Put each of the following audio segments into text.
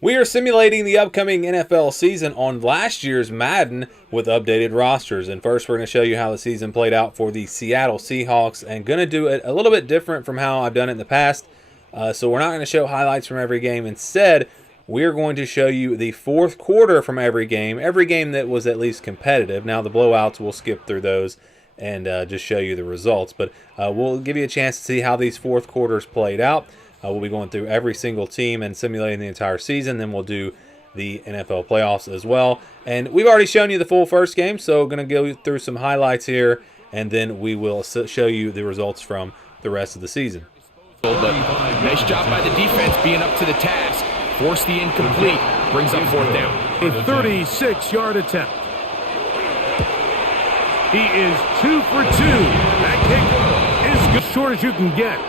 We are simulating the upcoming NFL season on last year's Madden with updated rosters. And first, we're going to show you how the season played out for the Seattle Seahawks, and going to do it a little bit different from how I've done it in the past. So we're not going to show highlights from every game. Instead, we're going to show you the fourth quarter from every game that was at least competitive. Now, the blowouts, we'll skip through those and just show you the results. But we'll give you a chance to see how these fourth quarters played out. We'll be going through every single team and simulating the entire season. Then we'll do the NFL playoffs as well. And we've already shown you the full first game, so going to go through some highlights here, and then we will show you the results from the rest of the season. But nice job by the defense being up to the task. Force the incomplete. Brings up fourth down. A 36-yard attempt. He is 2 for 2. That kick is as short as you can get.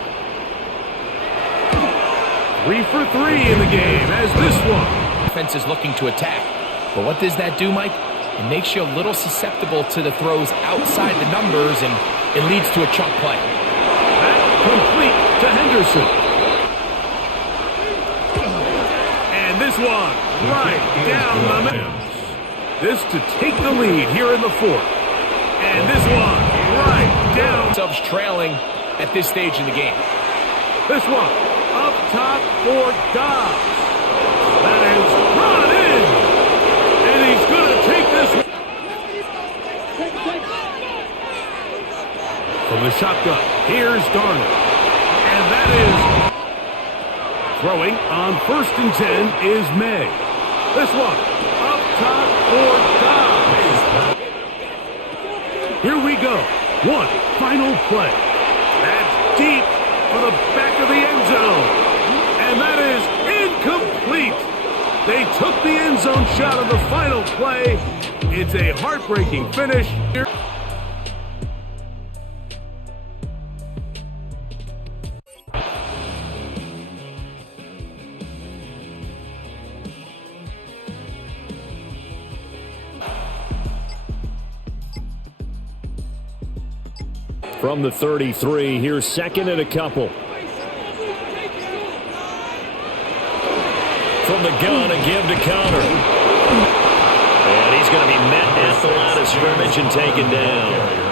3 for 3 in the game as this one. Defense is looking to attack. But what does that do, Mike? It makes you a little susceptible to the throws outside the numbers, and it leads to a chunk play. That complete to Henderson. And this one right down the middle. This to take the lead here in the fourth. And this one right down. Subs trailing at this stage in the game. This one up top for Dobbs. That is brought in. And he's going to take this one. From the shotgun, here's Darnold. And that is throwing on 1st and 10 is May. This one up top for Dobbs. Here we go. One final play. That's deep for the back of the end zone. And that is incomplete. They took the end zone shot on the final play. It's a heartbreaking finish. From the 33, here's second and a couple. From the gun, a give to Connor. And he's going to be met at the line of scrimmage and taken down.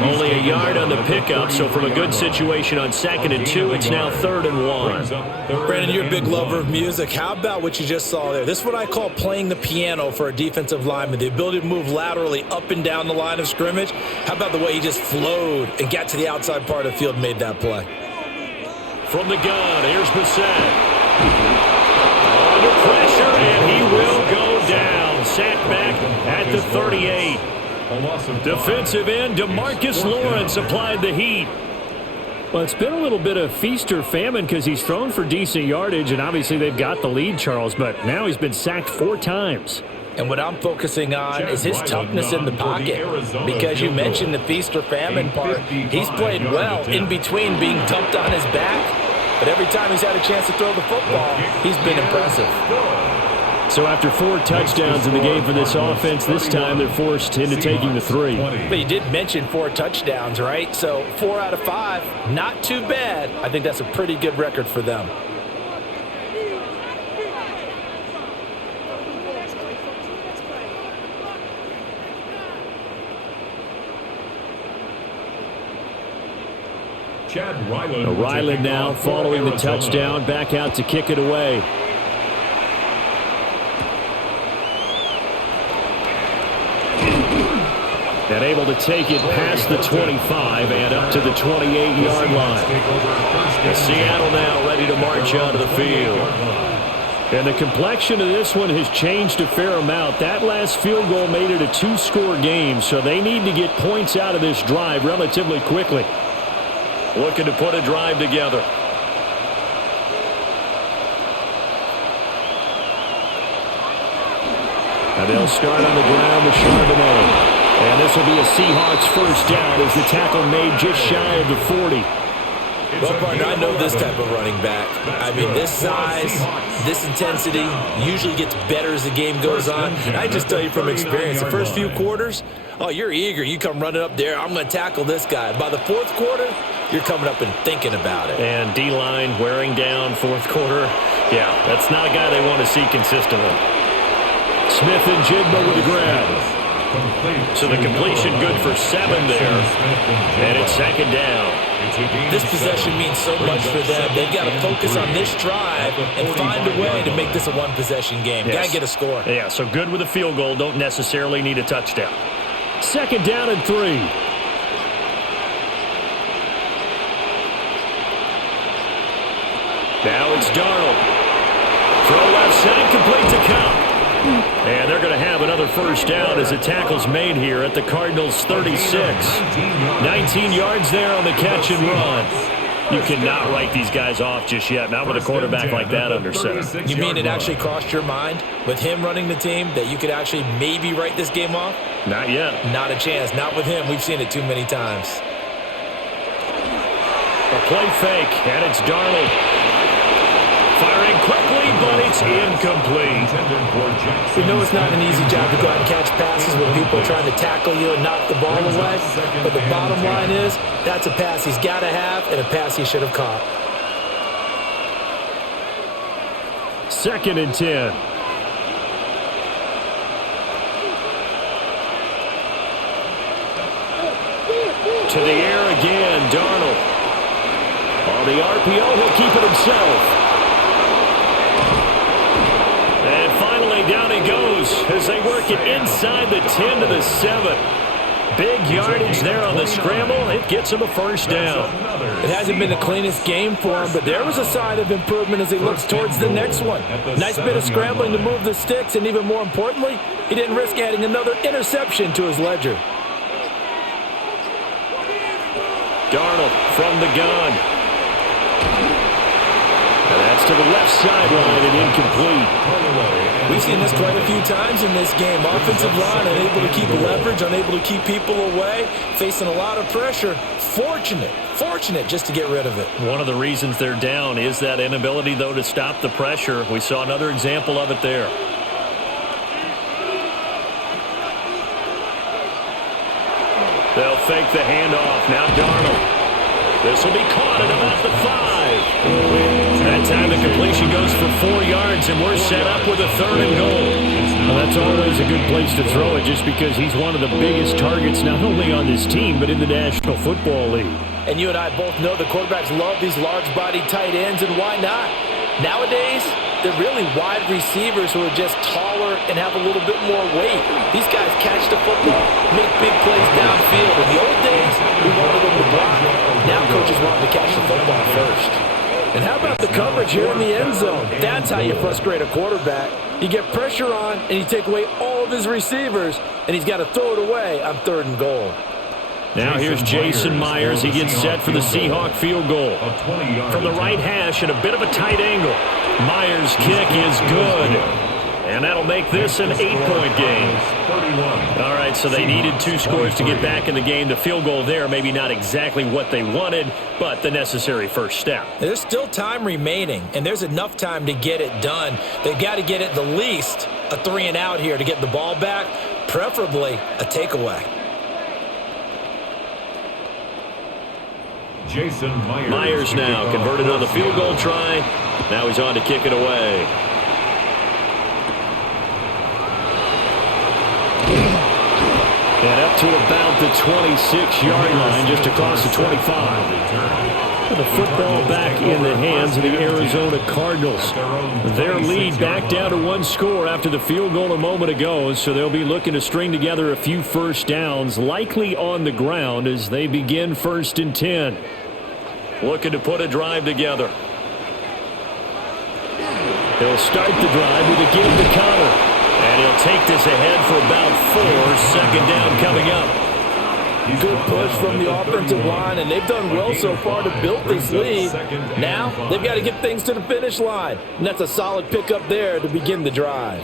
Only a yard on the pickup, so from a good situation on 2nd and 2, it's now 3rd and 1. Brandon, you're a big lover of music. How about what you just saw there? This is what I call playing the piano for a defensive lineman. The ability to move laterally up and down the line of scrimmage. How about the way he just flowed and got to the outside part of the field and made that play? From the gun, here's Bissett. Under pressure, and he will go down. Sacked back at the 38. Defensive end DeMarcus Lawrence applied the heat. Well, it's been a little bit of feast or famine because he's thrown for decent yardage, and obviously they've got the lead, Charles, but now he's been sacked 4 times. And what I'm focusing on is his toughness in the pocket, because you mentioned the feast or famine part. He's played well in between being dumped on his back, but every time he's had a chance to throw the football, he's been impressive. So after 4 touchdowns in the game for this offense, this time they're forced into taking the 3. But you did mention 4 touchdowns, right? So 4 out of 5, not too bad. I think that's a pretty good record for them. Ryland now following the touchdown, back out to kick it away. And able to take it past the 25 and up to the 28-yard line. And Seattle now ready to march out of the field. And the complexion of this one has changed a fair amount. That last field goal made it a 2-score game, so they need to get points out of this drive relatively quickly. Looking to put a drive together. And they'll start on the ground with Charbonnet. And this will be a Seahawks first down as the tackle made just shy of the 40. Well, partner, I know this type of running back. I mean, this size, this intensity usually gets better as the game goes on. And I just tell you from experience, the first few quarters, oh, you're eager. You come running up there, I'm going to tackle this guy. By the fourth quarter, you're coming up and thinking about it. And D-line wearing down fourth quarter. Yeah, that's not a guy they want to see consistently. Smith and Jigba with a grab. So the completion good for 7 there. And it's second down. This possession means so much for them. They've got to focus on this drive and find a way to make this a one-possession game. Yes. Got to get a score. Yeah, so good with a field goal. Don't necessarily need a touchdown. Second down and 3. Now it's Darnold. Throw left side, complete to Cup. And they're going to have another first down as the tackle's made here at the Cardinals' 36. 19 yards there on the catch and run. You cannot write these guys off just yet, not with a quarterback like that under center. You mean it actually crossed your mind with him running the team that you could actually maybe write this game off? Not yet. Not a chance. Not with him. We've seen it too many times. A play fake, and it's Darnold. Firing quickly, but it's incomplete. We know it's not an easy job to go out and catch passes when people are trying to tackle you and knock the ball away. But the bottom line is, that's a pass he's got to have and a pass he should have caught. Second and 10. To the air again, Darnold. On the RPO, he'll keep it himself. And finally, down he goes as they work it inside the 10 to the 7. Big yardage there on the scramble. It gets him a first down. It hasn't been the cleanest game for him, but there was a sign of improvement as he looks towards the next one. Nice bit of scrambling to move the sticks, and even more importantly, he didn't risk adding another interception to his ledger. Darnold from the gun. And that's to the left sideline and incomplete. We've seen this quite a few times in this game. Offensive line unable to keep leverage, unable to keep people away, facing a lot of pressure. Fortunate just to get rid of it. One of the reasons they're down is that inability, though, to stop the pressure. We saw another example of it there. They'll fake the handoff. Now Darnold. This will be caught at about the 5. That time the completion goes for 4 yards, and we're set up with a 3rd and goal. Well, that's always a good place to throw it just because he's one of the biggest targets not only on this team but in the National Football League. And you and I both know the quarterbacks love these large-bodied tight ends, and why not? Nowadays, they're really wide receivers who are just taller and have a little bit more weight. These guys catch the football, make big plays downfield. In the old days, we wanted them to block. Now coaches want them to catch the football first. And how about the coverage here in the end zone? That's how you frustrate a quarterback. You get pressure on, and you take away all of his receivers, and he's got to throw it away on 3rd and goal. Now here's Jason Myers. He gets set for the Seahawk field goal. From the right hash at a bit of a tight angle. Myers' kick is good. And that'll make this an 8-point game. All right, so they needed 2 scores to get back in the game. The field goal there, maybe not exactly what they wanted, but the necessary first step. There's still time remaining, and there's enough time to get it done. They've got to get at the least a 3-and-out here to get the ball back, preferably a takeaway. Myers now converted on the field goal try. Now he's on to kick it away. And up to about the 26-yard line, just across the 25. The football back in the hands of the Arizona Cardinals. Their lead back down to 1 score after the field goal a moment ago, so they'll be looking to string together a few first downs, likely on the ground as they begin 1st and 10. Looking to put a drive together. He'll start the drive with a give to Connor. And he'll take this ahead for about 4. 2nd down coming up. Good push from the offensive line, and they've done well so far to build this lead. Now, they've got to get things to the finish line, and that's a solid pickup there to begin the drive.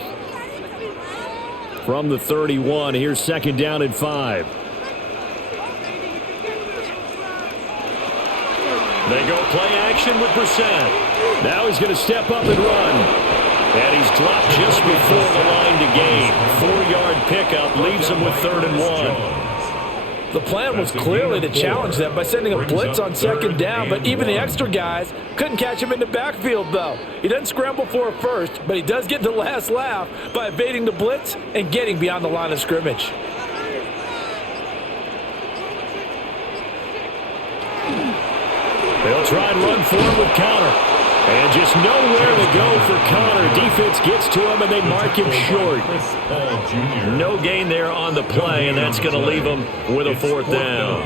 From the 31, here's 2nd down and 5. They go play action with Brissett. Now he's going to step up and run. And he's dropped just before the line to gain. 4-yard pickup leaves him with 3rd and 1. The plan was clearly to challenge them by sending a blitz on second down, but even the extra guys couldn't catch him in the backfield, though. He doesn't scramble for a first, but he does get the last laugh by evading the blitz and getting beyond the line of scrimmage. They'll try and run for him with Connor. And just nowhere to go for Connor. Defense gets to him, and they mark him short. No gain there on the play, and that's going to leave him with a fourth down.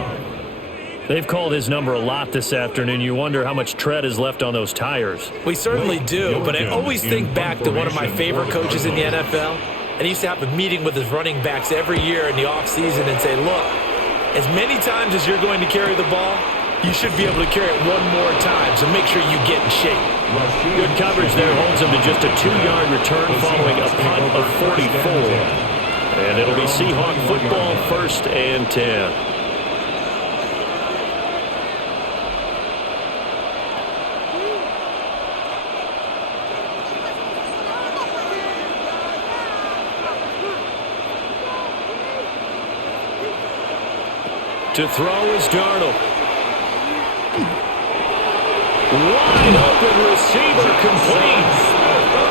They've called his number a lot this afternoon. You wonder how much tread is left on those tires. We certainly do, but I always think back to one of my favorite coaches in the NFL, and he used to have a meeting with his running backs every year in the offseason and say, look, as many times as you're going to carry the ball, you should be able to carry it one more time, so make sure you get in shape. Good coverage there holds him to just a 2-yard return following a punt of 44. And it'll be Seahawk football, 1st and 10. To throw is Darnold. Wide open receiver complete.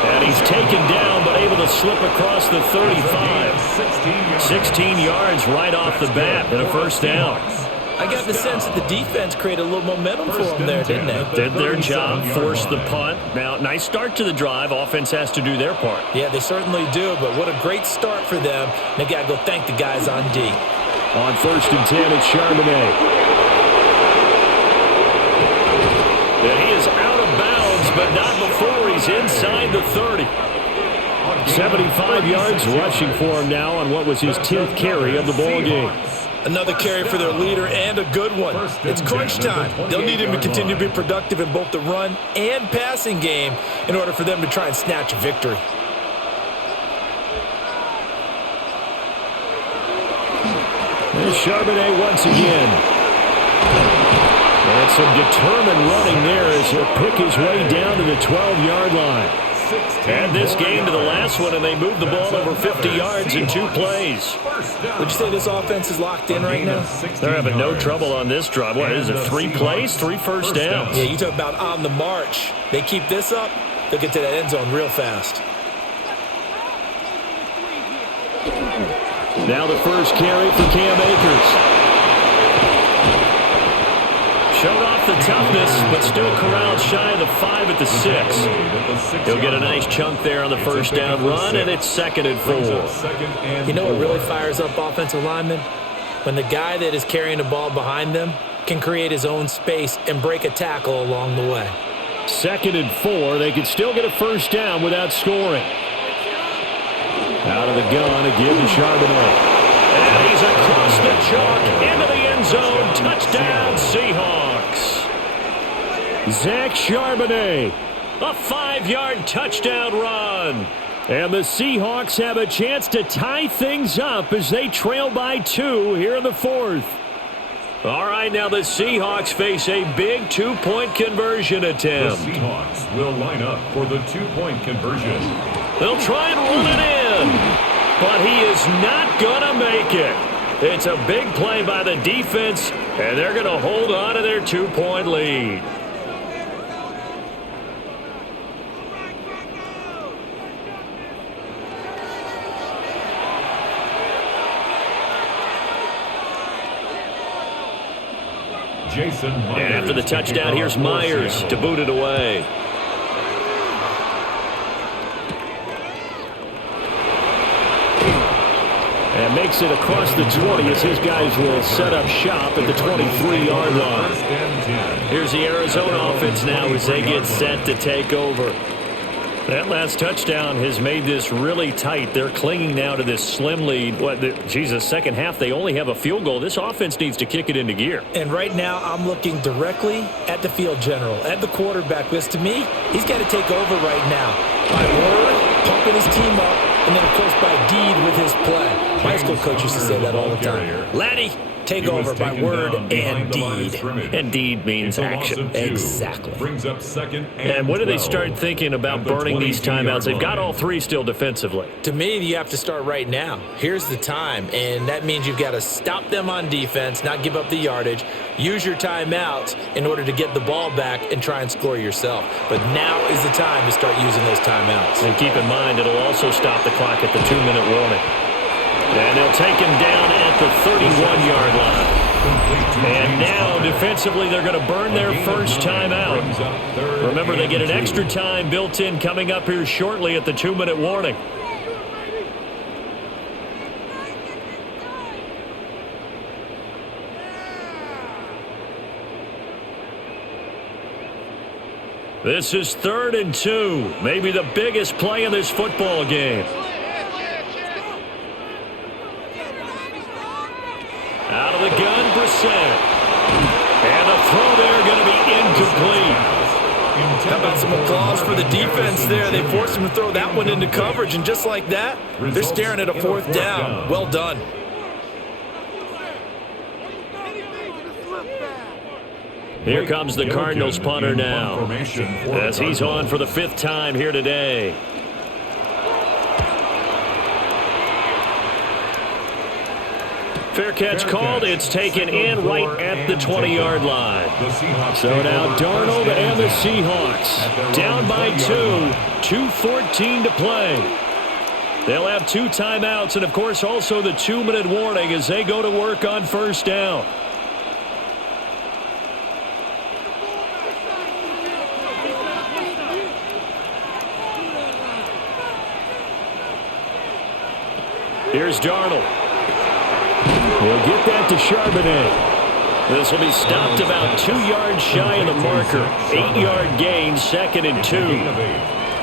And he's taken down but able to slip across the 35. 16 yards right off the bat and a first down. I got the sense that the defense created a little momentum for them there, didn't they? Did their job, forced the punt. Now, nice start to the drive. Offense has to do their part. Yeah, they certainly do, but what a great start for them. They got to go thank the guys on D. On 1st and 10, it's Charbonnet. And he is out of bounds, but not before he's inside the 30. 75 yards rushing for him now on what was his 10th carry of the ball game. Another carry for their leader and a good one. It's crunch time. They'll need him to continue to be productive in both the run and passing game in order for them to try and snatch a victory. There's Charbonnet once again. And some determined running there as he'll pick his way down to the 12-yard line. Add this game to the last one, and they move the ball over 50 yards in 2 plays. Would you say this offense is locked in right now? They're having no trouble on this drive. What is it, 3 plays, 3 first downs? Yeah, you talk about on the march. They keep this up, they'll get to that end zone real fast. Now the first carry for Cam Akers. Showed off the toughness, but still corralled shy of the 5 at the 6. He'll get a nice chunk there on the first down run, and it's 2nd and 4. You know what really fires up offensive linemen? When the guy that is carrying the ball behind them can create his own space and break a tackle along the way. 2nd and 4. They could still get a first down without scoring. Out of the gun again to Charbonnet. And he's across the chalk into the end zone. Touchdown, Seahawks. Zach Charbonnet, a 5-yard touchdown run. And the Seahawks have a chance to tie things up as they trail by 2 here in the 4th. All right, now the Seahawks face a big 2-point conversion attempt. The Seahawks will line up for the 2-point conversion. They'll try and run it in, but he is not going to make it. It's a big play by the defense, and they're going to hold on to their 2-point lead. And after the touchdown, here's Myers to boot it away. And makes it across the 20 as his guys will set up shop at the 23-yard line. Here's the Arizona offense now as they get set to take over. That last touchdown has made this really tight. They're clinging now to this slim lead. Second half, they only have a field goal. This offense needs to kick it into gear. And right now, I'm looking directly at the field general, at the quarterback, because to me, he's got to take over right now. By word, pumping his team up, and then, of course, by deed with his play. My high school coach used to say that all the time. Laddie, take over by word and deed. And deed means action. Exactly. Brings up second And when do they start thinking about burning these timeouts? They've got all three still defensively. To me, you have to start right now. Here's the time, and that means you've got to stop them on defense, not give up the yardage, use your timeouts in order to get the ball back and try and score yourself. But now is the time to start using those timeouts. And keep in mind, it'll also stop the clock at the 2-minute warning. And they'll take him down at the 31-yard line. And now, defensively, they're going to burn their first timeout. Remember, they get an extra time built in coming up here shortly at the 2-minute warning. This is 3rd and 2, maybe the biggest play in this football game. Out of the gun, Brissett. And the throw there going to be incomplete. How about some applause for the defense there? They forced him to throw that one into coverage, and just like that, they're staring at a 4th down. Well done. Here comes the Cardinals punter now, as he's on for the 5th time here today. Fair catch called. It's taken in right at the 20-yard line. So now Darnold and the Seahawks down by 2, 2:14 to play. They'll have 2 timeouts and, of course, also the 2-minute warning as they go to work on 1st down. Here's Darnold. He'll get that to Charbonnet. This will be stopped about 2 yards shy of the marker. 8-yard gain, 2nd and 2.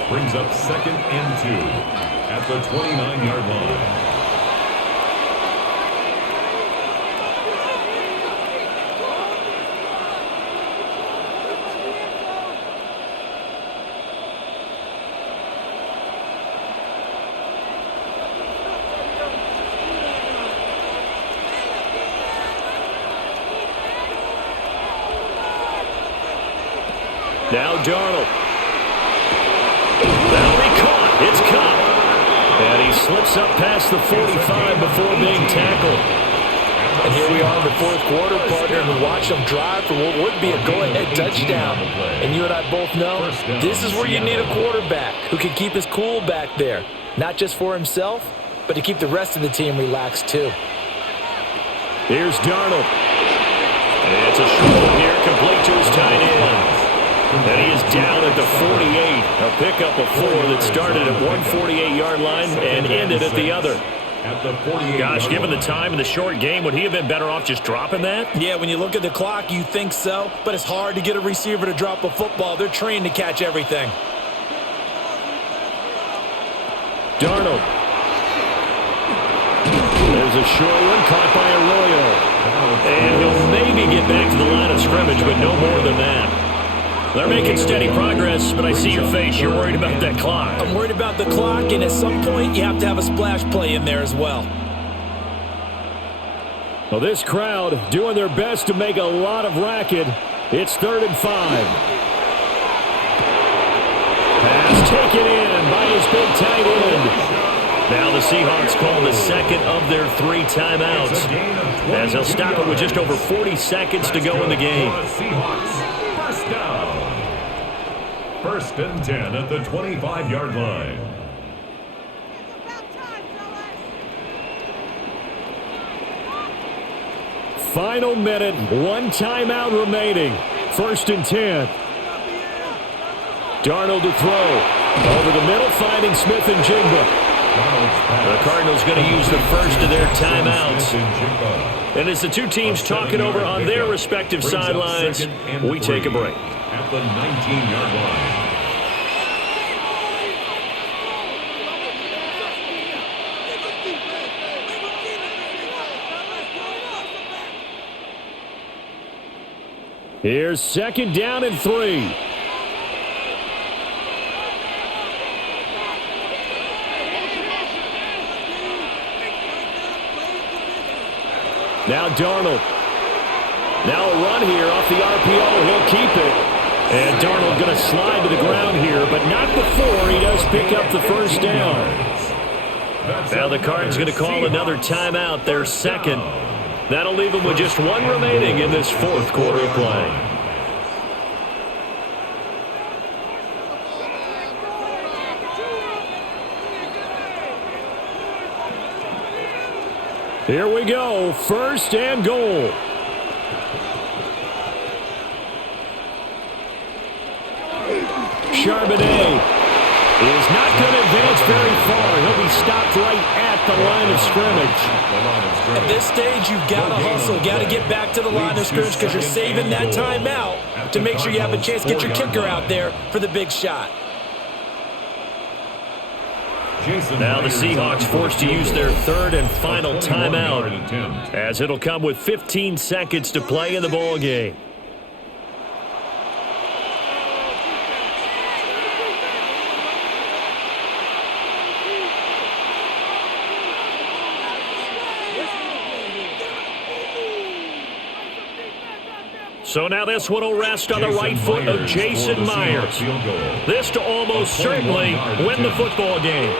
Brings up 2nd and 2 at the 29-yard line. Now Darnold. That'll be caught. It's caught. And he slips up past the 45 before being tackled. And here we are in the 4th quarter, partner, and watch them drive for what would be a go-ahead touchdown. And you and I both know this is where you need a quarterback who can keep his cool back there. Not just for himself, but to keep the rest of the team relaxed too. Here's Darnold. And it's a short one here, complete to his tight end. And he is down at the 48. A pickup of 4 that started at 148-yard line and ended at the other. Gosh, given the time in the short game, would he have been better off just dropping that? Yeah, when you look at the clock, you think so. But it's hard to get a receiver to drop a football. They're trained to catch everything. Darnold. There's a short one caught by Arroyo. And he'll maybe get back to the line of scrimmage, but no more than that. They're making steady progress, but I see your face. You're worried about that clock. I'm worried about the clock, and at some point, you have to have a splash play in there as well. Well, this crowd doing their best to make a lot of racket. It's 3rd and 5. Pass taken in by his big tight end. Now the Seahawks call the 2nd of their 3 timeouts, as they'll stop it with just over 40 seconds to go in the game. First down. 1st and 10 at the 25-yard line. Final minute, 1 timeout remaining. 1st and 10. Darnold to throw. Over the middle, finding Smith and Jigba. The Cardinals going to use the first of their timeouts. And as the two teams talking over on their respective sidelines, we take a break. At the 19-yard line. Here's 2nd down and 3. Now Darnold. Now a run here off the RPO. He'll keep it. And Darnold going to slide to the ground here, but not before he does pick up the first down. Now the Cardinals going to call another timeout, their second. That'll leave them with just one remaining in this fourth quarter of play. Here we go, first and goal. Charbonnet is not going to advance very far. He'll be stopped right at the line of scrimmage. At this stage, you've got to hustle. Got to get back to the line of scrimmage because you're saving that timeout to make sure you have a chance to get your kicker out there for the big shot. Now the Seahawks forced to use their third and final timeout, as it'll come with 15 seconds to play in the ball game. So now this one will rest on the right foot of Jason Myers. This to almost certainly win the football game.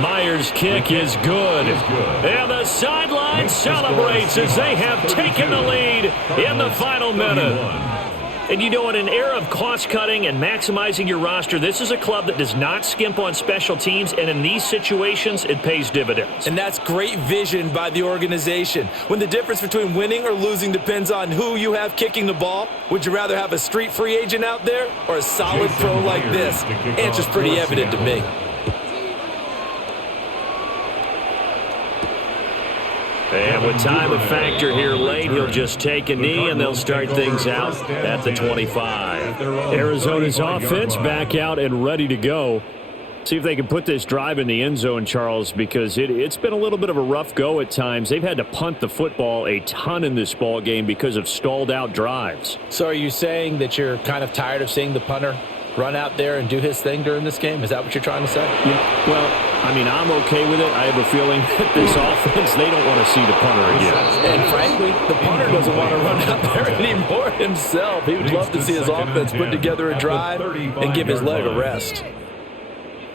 Myers' kick is good. And the sideline celebrates as they have taken the lead in the final minute. And you know, in an era of cost-cutting and maximizing your roster, this is a club that does not skimp on special teams, and in these situations, it pays dividends. And that's great vision by the organization. When the difference between winning or losing depends on who you have kicking the ball, would you rather have a street free agent out there or a solid pro like this? Answer's pretty evident to me. And with time a factor here late, he'll just take a knee, and they'll start things out at the 25. Arizona's offense back out and ready to go. See if they can put this drive in the end zone, Charles, because it's been a little bit of a rough go at times. They've had to punt the football a ton in this ball game because of stalled-out drives. So are you saying that you're kind of tired of seeing the punter run out there and do his thing during this game? Is that what you're trying to say? Yeah, well, I mean, I'm okay with it. I have a feeling that this offense, they don't want to see the punter again. And frankly, the punter doesn't want to run out there anymore himself. He would love to see his offense put together a drive and give his leg a rest.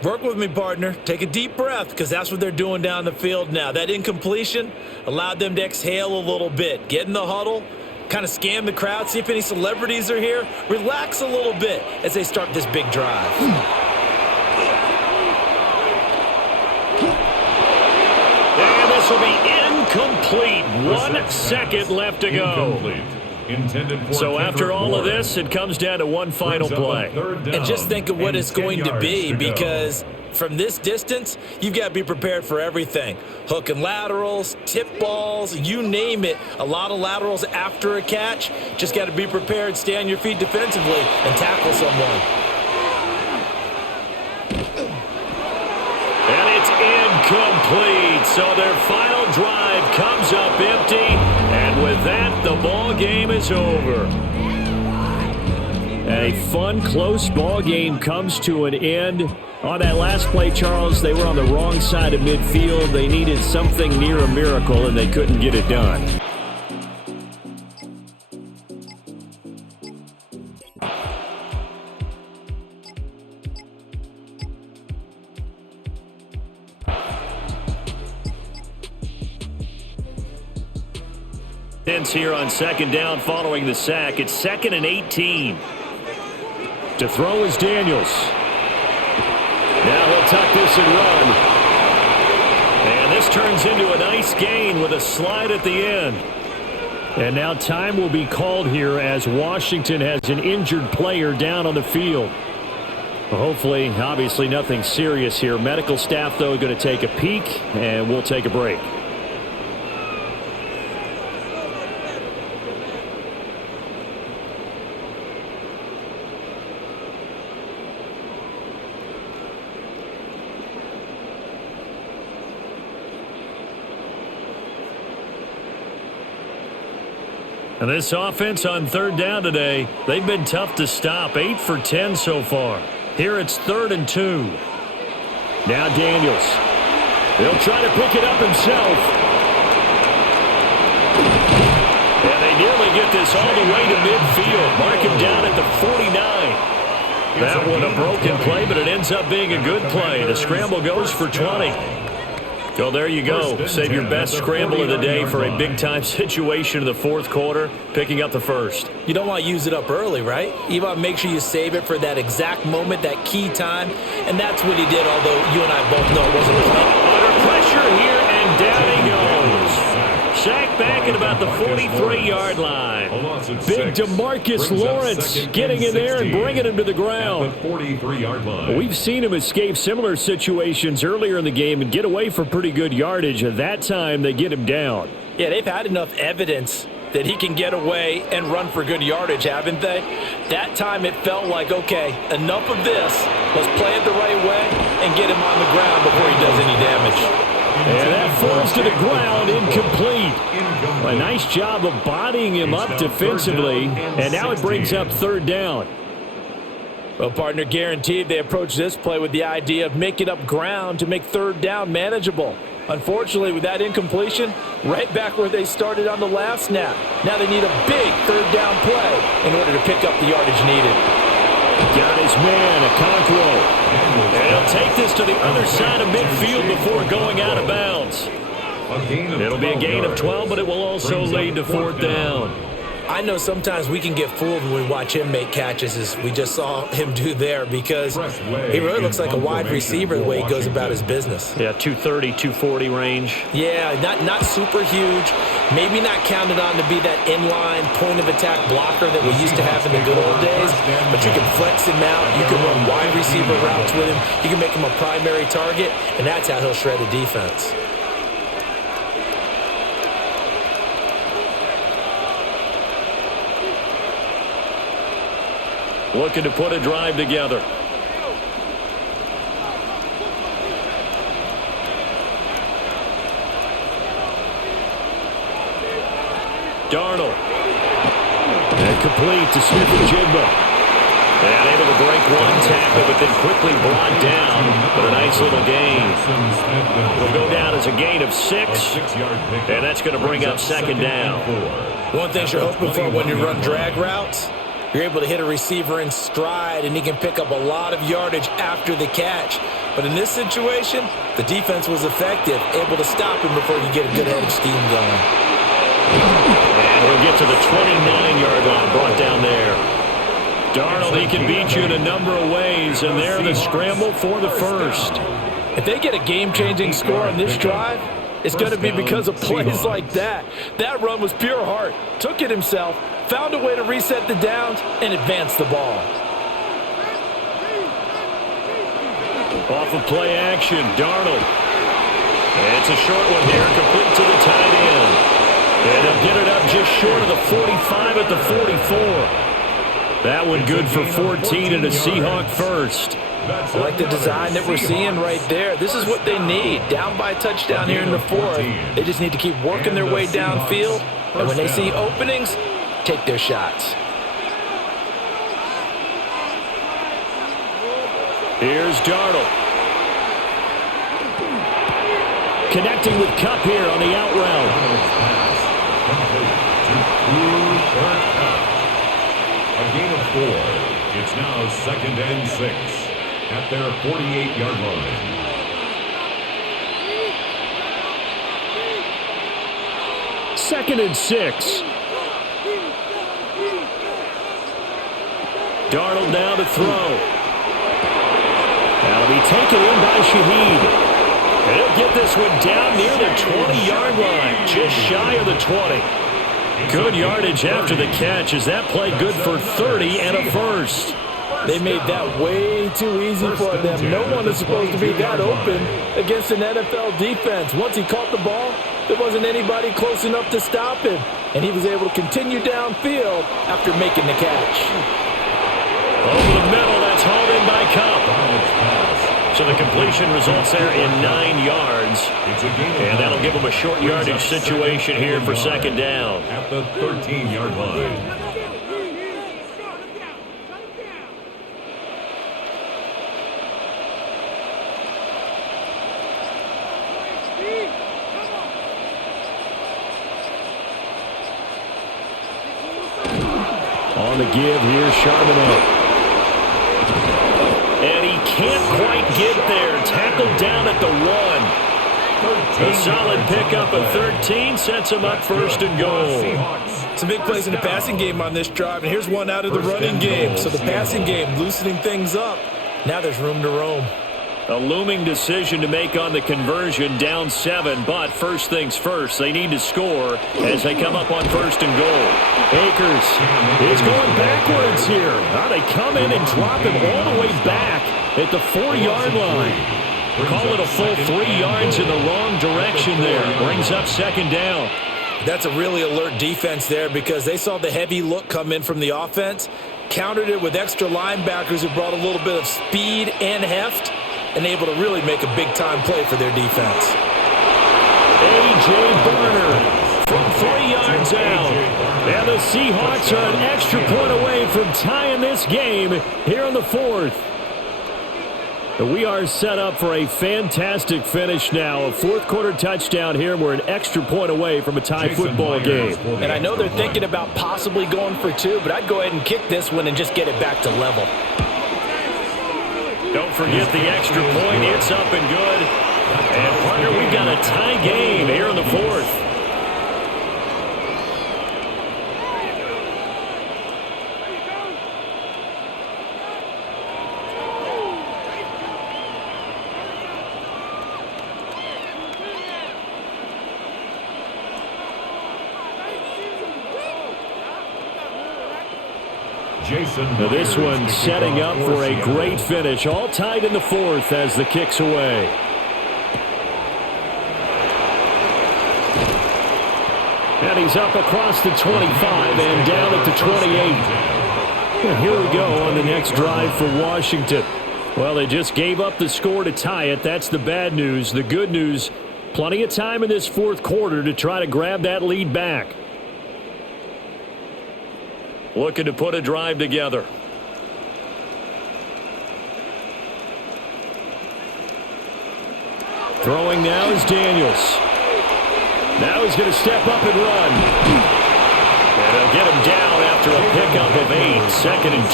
Work with me, partner. Take a deep breath, because that's what they're doing down the field now. That incompletion allowed them to exhale a little bit. Get in the huddle, kind of scan the crowd, see if any celebrities are here. Relax a little bit as they start this big drive. And this will be incomplete. 1 second left to go. So after all of this, it comes down to one final play. And just think of what it's going to be, because from this distance, you've got to be prepared for everything. Hook and laterals, tip balls, you name it. A lot of laterals after a catch. Just got to be prepared, stay on your feet defensively, and tackle someone. And it's incomplete. So their final drive comes up empty. And with that, the ball game is over. A fun, close ball game comes to an end. On that last play, Charles, they were on the wrong side of midfield. They needed something near a miracle, and they couldn't get it done. Here on second down following the sack. It's 2nd and 18. To throw is Daniels. Now he'll tuck this and run. And this turns into a nice gain with a slide at the end. And now time will be called here as Washington has an injured player down on the field. Hopefully, obviously nothing serious here. Medical staff, though, going to take a peek, and we'll take a break. And this offense on third down today, they've been tough to stop. 8 for 10 so far. Here it's 3rd and 2. Now Daniels. He'll try to pick it up himself. And they nearly get this all the way to midfield. Mark him down at the 49. That one a broken play, but it ends up being a good play. The scramble goes for 20. Well, there you go. Save your best scramble of the day for a big-time situation in the fourth quarter, picking up the first. You don't want to use it up early, right? You want to make sure you save it for that exact moment, that key time, and that's what he did, although you and I both know it wasn't planned. Under pressure here, and down he goes. Sacked back at about the 43-yard line. Big DeMarcus Lawrence getting in there and bringing him to the ground. 43-yard line. We've seen him escape similar situations earlier in the game and get away for pretty good yardage. At that time, they get him down. Yeah, they've had enough evidence that he can get away and run for good yardage, haven't they? That time it felt like, okay, enough of this. Let's play it the right way and get him on the ground before he does any damage. And that falls to the ground, incomplete. A nice job of bodying him up defensively, and now it brings up third down. Well, partner, guaranteed they approach this play with the idea of making up ground to make third down manageable. Unfortunately, with that incompletion, right back where they started on the last snap. Now they need a big third down play in order to pick up the yardage needed. Got his man, Okonkwo. And he'll take this to the other side of midfield before going out of bounds. It'll be a gain of 12, but it will also lead to fourth down. I know sometimes we can get fooled when we watch him make catches, as we just saw him do there, because he really looks like a wide receiver the way he goes about his business. Yeah, 230, 240 range. Yeah, not super huge. Maybe not counted on to be that inline point-of-attack blocker that we used to have in the good old days, but you can flex him out. You can run wide receiver routes with him. You can make him a primary target, and that's how he'll shred a defense. Looking to put a drive together. Darnold. And complete to Smith-Njigba. And able to break one tackle, but then quickly brought down. But a nice little gain. It'll go down as a gain of 6. And that's going to bring up second down. One thing you're hoping for when you run drag routes, you're able to hit a receiver in stride, and he can pick up a lot of yardage after the catch. But in this situation, the defense was effective, able to stop him before you get a good headed scheme going. And we'll get to the 29-yard line, brought down there. Darnold, he can beat you in a number of ways, and they're the scramble for the first. If they get a game-changing score on this drive, it's going to be because of plays like that. That run was pure heart. Took it himself, found a way to reset the downs, and advance the ball. Off of play action, Darnold. And it's a short one here, complete to the tight end. And they'll get it up just short of the 45 at the 44. That one good for 14 and a Seahawk first. I like the design that we're seeing right there. This is what they need. Down by a touchdown here in the fourth. They just need to keep working their way downfield. And when they see openings, take their shots. Here's Darnold. Connecting with Kupp here on the out route. A gain of 4. It's now 2nd and 6 at their 48-yard line. Second and 6. Darnold now to throw. That'll be taken in by Shaheed. And he'll get this one down near the 20-yard line, just shy of the 20. Good yardage after the catch. Is that play good for 30 and a first? They made that way too easy for them. No one is supposed to be that open against an NFL defense. Once he caught the ball, there wasn't anybody close enough to stop him. And he was able to continue downfield after making the catch. Over the middle, that's hauled in by Kupp. So the completion results there in 9 yards. And that'll give them a short yardage situation here for second down. At the 13-yard line. on the give. Here's Charbonnet. And he can't quite get there. Tackled down at the 1. A solid pickup of 13 sets him up first and goal. Some big plays in the passing game on this drive, and here's one out of the running game. So the passing game loosening things up. Now there's room to roam. A looming decision to make on the conversion, down 7, but first things first, they need to score as they come up on first and goal. Akers is going backwards here. Now they come in and drop him all the way back at the 4-yard line. Call it a full 3 yards in the wrong direction there. Brings up second down. That's a really alert defense there because they saw the heavy look come in from the offense, countered it with extra linebackers who brought a little bit of speed and heft, and able to really make a big-time play for their defense. A.J. Barner from 3 yards out. And the Seahawks are an extra point away from tying this game here in the 4th. We are set up for a fantastic finish now. A 4th-quarter touchdown here. We're an extra point away from a tie football game. And I know they're thinking about possibly going for 2, but I'd go ahead and kick this one and just get it back to level. Don't forget the extra point. It's up and good. And, partner, we've got a tie game here in the 4th. Now this one setting up for a great finish. All tied in the 4th as the kick's away. And he's up across the 25 and down at the 28. And here we go on the next drive for Washington. Well, they just gave up the score to tie it. That's the bad news. The good news, plenty of time in this 4th quarter to try to grab that lead back. Looking to put a drive together. Throwing now is Daniels. Now he's going to step up and run. And they'll get him down after a pickup of 8, 2nd and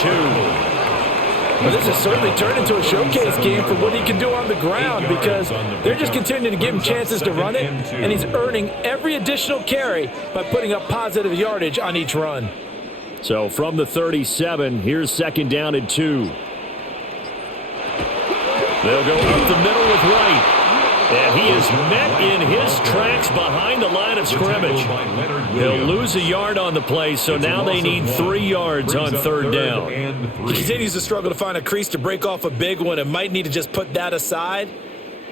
2. Well, this has certainly turned into a showcase game for what he can do on the ground because they're just continuing to give him chances to run it, and he's earning every additional carry by putting up positive yardage on each run. So from the 37, here's 2nd down and 2. They'll go up the middle with Wright. And he is met in his tracks behind the line of scrimmage. He'll lose a yard on the play, so now they need 3 yards on 3rd down. He continues to struggle to find a crease to break off a big one and might need to just put that aside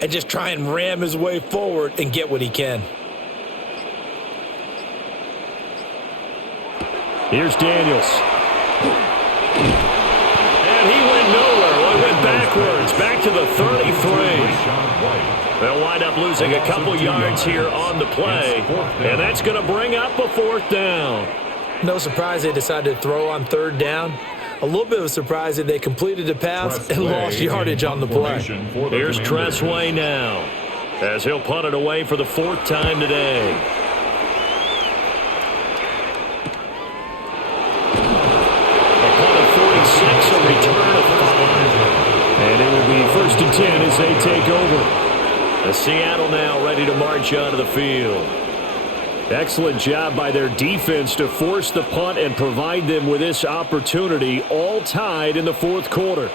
and just try and ram his way forward and get what he can. Here's Daniels. And he went nowhere. Well, he went backwards, back to the 33. They'll wind up losing a couple yards here on the play, and that's going to bring up a 4th down. No surprise they decided to throw on 3rd down. A little bit of a surprise that they completed the pass and lost yardage on the play. Here's Tressway now, as he'll punt it away for the 4th time today. A return of 5. And it will be 1st and 10 as they take over. The Seattle now ready to march onto the field. Excellent job by their defense to force the punt and provide them with this opportunity, all tied in the 4th quarter.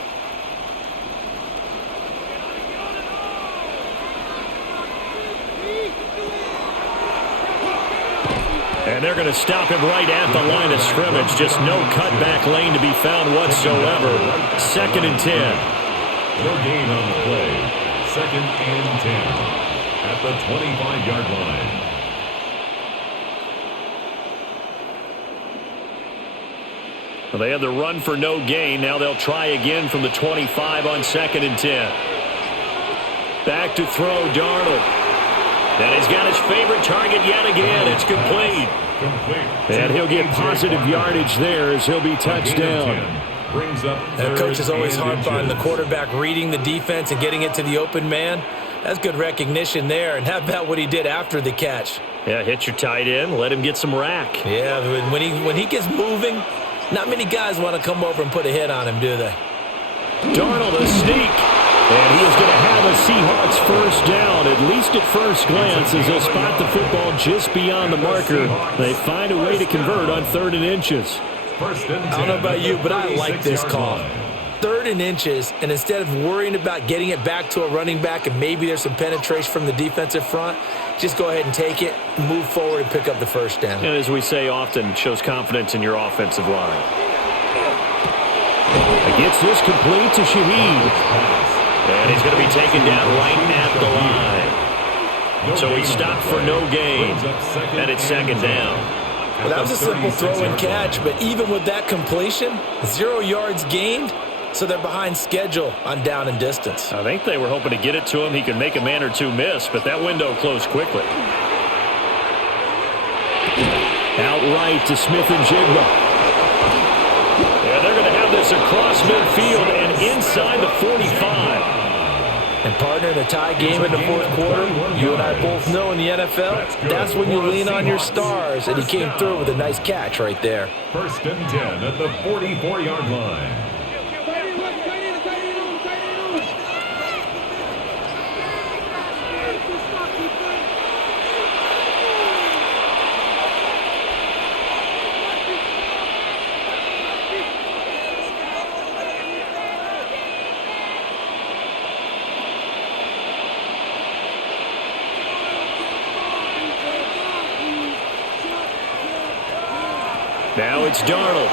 And they're going to stop him right at the line of scrimmage. Just no cutback lane to be found whatsoever. 2nd and 10. No gain on the play. 2nd and 10 at the 25-yard line. Well, they had the run for no gain. Now they'll try again from the 25 on 2nd and 10. Back to throw, Darnold. And he's got his favorite target yet again. It's complete. And he'll get positive yardage there as he'll be touched down. The coach is always harped on the quarterback reading the defense and getting it to the open man. That's good recognition there. And how about what he did after the catch? Yeah, hit your tight end. Let him get some rack. Yeah, when he gets moving, Not many guys want to come over and put a hit on him, do they? Darnold a sneak. And he is going to have a Seahawks first down, at least at first glance, as he'll spot the football just beyond the marker. They find a way to convert on 3rd and inches. I don't know about you, but I like this call. 3rd and inches, and instead of worrying about getting it back to a running back and maybe there's some penetration from the defensive front, just go ahead and take it, move forward, and pick up the first down. And as we say often, it shows confidence in your offensive line. He gets this complete to Shaheed. And he's going to be taken down right at the line. So he stopped for no gain. And it's 2nd down. Well, that was a simple throw and catch, but even with that completion, 0 yards gained, so they're behind schedule on down and distance. I think they were hoping to get it to him. He could make a man or two miss, but that window closed quickly. Outright to Smith and Jigba. And they're going to have this across midfield and inside the 45. And partner, in a tie game in the 4th quarter, you and I both know in the NFL, that's when you lean on your stars, and he came through with a nice catch right there. 1st and 10 at the 44-yard line. Now it's Darnold.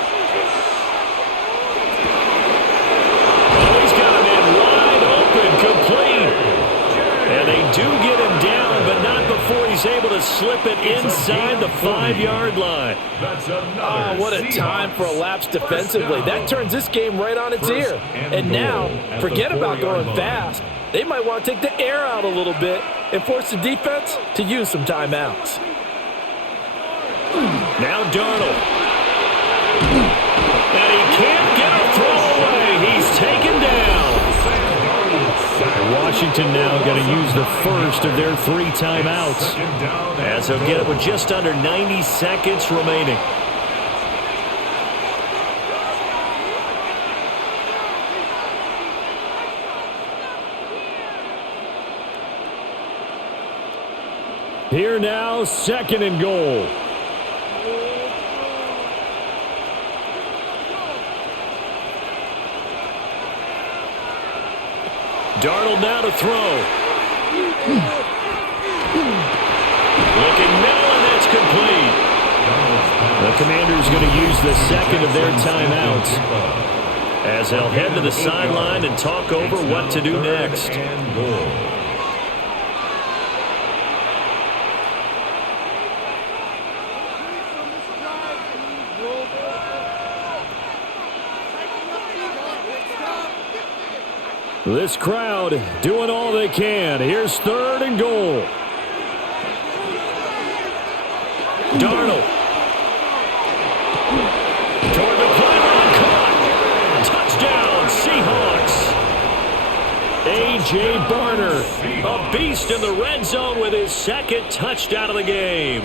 Oh, he's got him in wide open, complete. And they do get him down, but not before he's able to slip it inside the 5-yard line. Oh, what a time for a lapse defensively. That turns this game right on its ear. And now, forget about going fast. They might want to take the air out a little bit and force the defense to use some timeouts. Now Darnold. And he can't get a throw away. He's taken down. Washington now going to use the first of their 3 timeouts, as they'll get it with just under 90 seconds remaining. Here now, 2nd and goal. Darnold now to throw. Looking middle, and that's complete. The Commanders going to use the 2nd of their timeouts, as they'll head to the sideline and talk over what to do next. This crowd doing all they can. Here's 3rd and goal. Darnold. Toward the pylon, caught. Touchdown, Seahawks. A.J. Barner, a beast in the red zone with his 2nd touchdown of the game.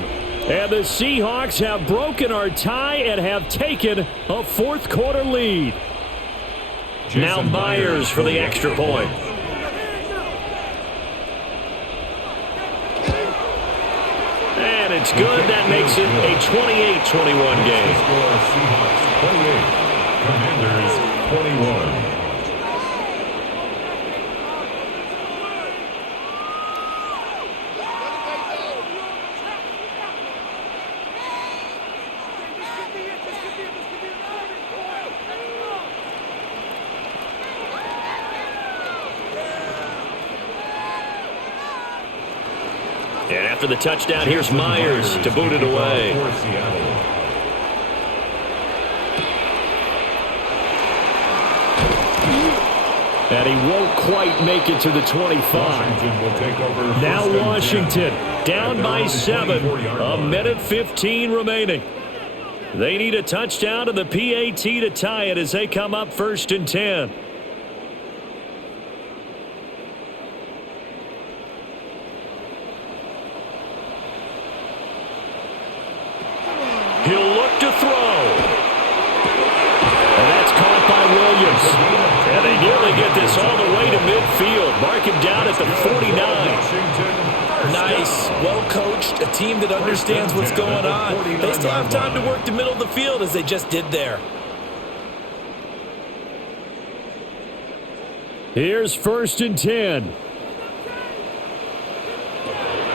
And the Seahawks have broken our tie and have taken a 4th quarter lead. Now Myers for the extra point. And it's good. That makes it a 28-21 game. Seahawks 28, Commanders 21. And after the touchdown, here's Myers to boot it away. And he won't quite make it to the 25. Now Washington down by 7. A minute 15 remaining. They need a touchdown to the PAT to tie it as they come up 1st and 10. He'll look to throw. they get this all the way to midfield. Mark him down at the 49. Nice, well coached, a team that understands what's going on. They still have time to work the middle of the field as they just did there. Here's 1st and 10.